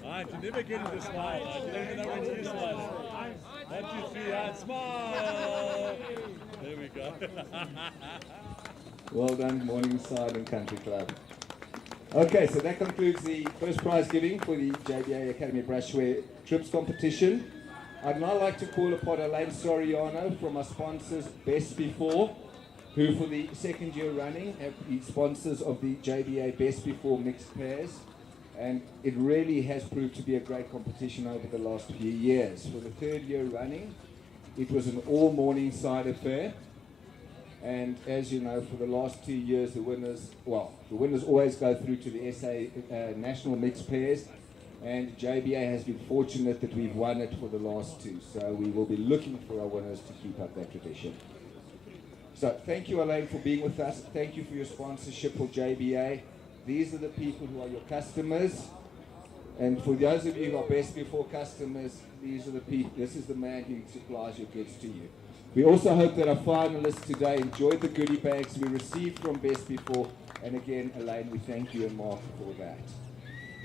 Heinz, you never get into smile. You don't even know when to use smile. 1, 2, 3, Heinz, smile. There we go. Well done, Morningside and Country Club. Okay, so that concludes the first prize giving for the JBA Academy Brushware Trips competition. I'd now like to call upon Elaine Soriano from our sponsors Best Before, who for the second year running have been sponsors of the JBA Best Before Mixed Pairs. And it really has proved to be a great competition over the last few years. For the third year running, it was an all Morningside affair. And as you know, for the last 2 years, the winners always go through to the SA National Mixed Pairs. And JBA has been fortunate that we've won it for the last 2. So we will be looking for our winners to keep up that tradition. So thank you, Elaine, for being with us. Thank you for your sponsorship for JBA. These are the people who are your customers. And for those of you who are Best Before customers, these are the people. This is the man who supplies your goods to you. We also hope that our finalists today enjoyed the goodie bags we received from Best Before. And again, Elaine, we thank you and Mark for that.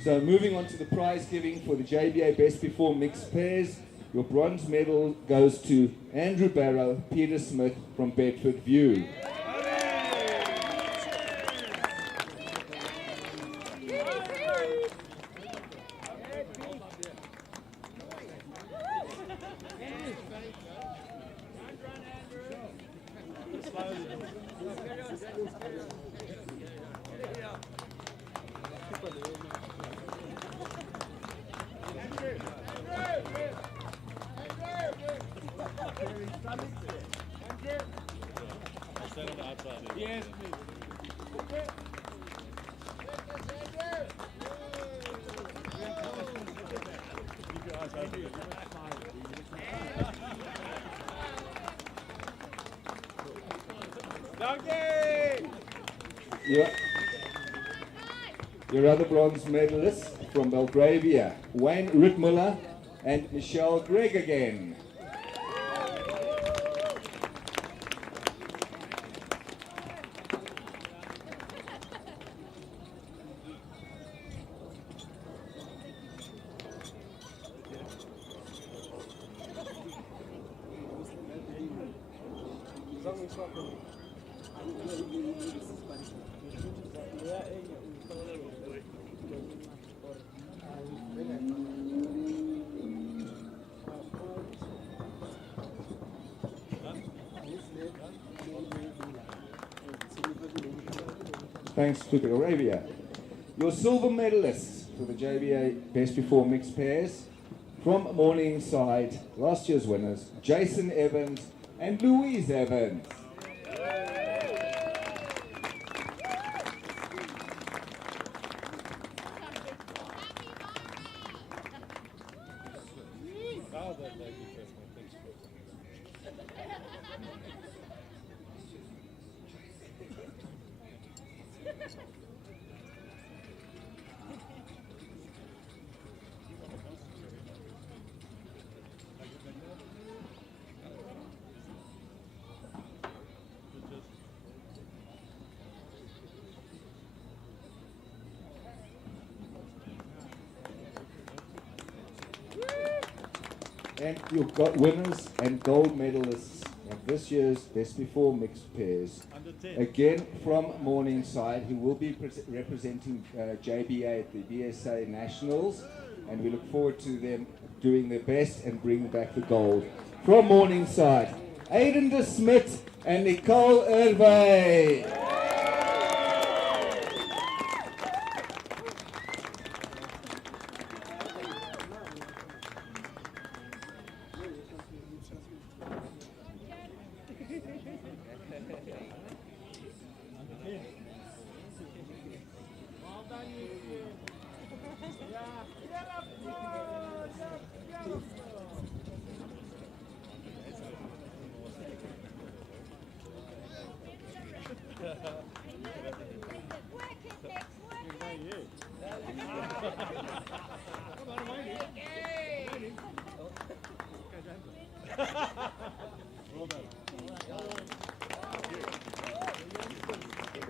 So moving on to the prize giving for the JBA Best Before Mixed Pairs. Your bronze medal goes to Andrew Barrow, Peter Smith from Bedford View. Yes, Your other bronze medalists from Belgravia, Wayne Rittmuller and Michelle Gregg again. Thanks to Belgravia. Your silver medalists for the JBA Best Before Mixed Pairs from Morningside, last year's winners, Jason Evans and Louise Evans. And you've got winners and gold medalists of this year's Best Before Mixed Pairs. Again from Morningside, who will be representing JBA at the BSA Nationals. And we look forward to them doing their best and bringing back the gold. From Morningside, Aiden de Smit and Nicole Hervé.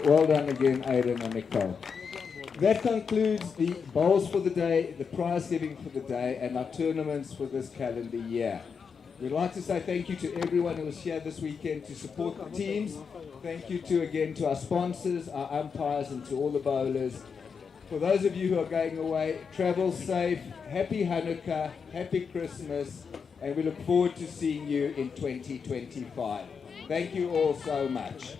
Well done again, Aiden and Nicole. That concludes the bowls for the day, the prize giving for the day, and our tournaments for this calendar year. We'd like to say thank you to everyone who was here this weekend to support the teams. Thank you again to our sponsors, our umpires, and to all the bowlers. For those of you who are going away, travel safe, happy Hanukkah, happy Christmas, and we look forward to seeing you in 2025. Thank you all so much.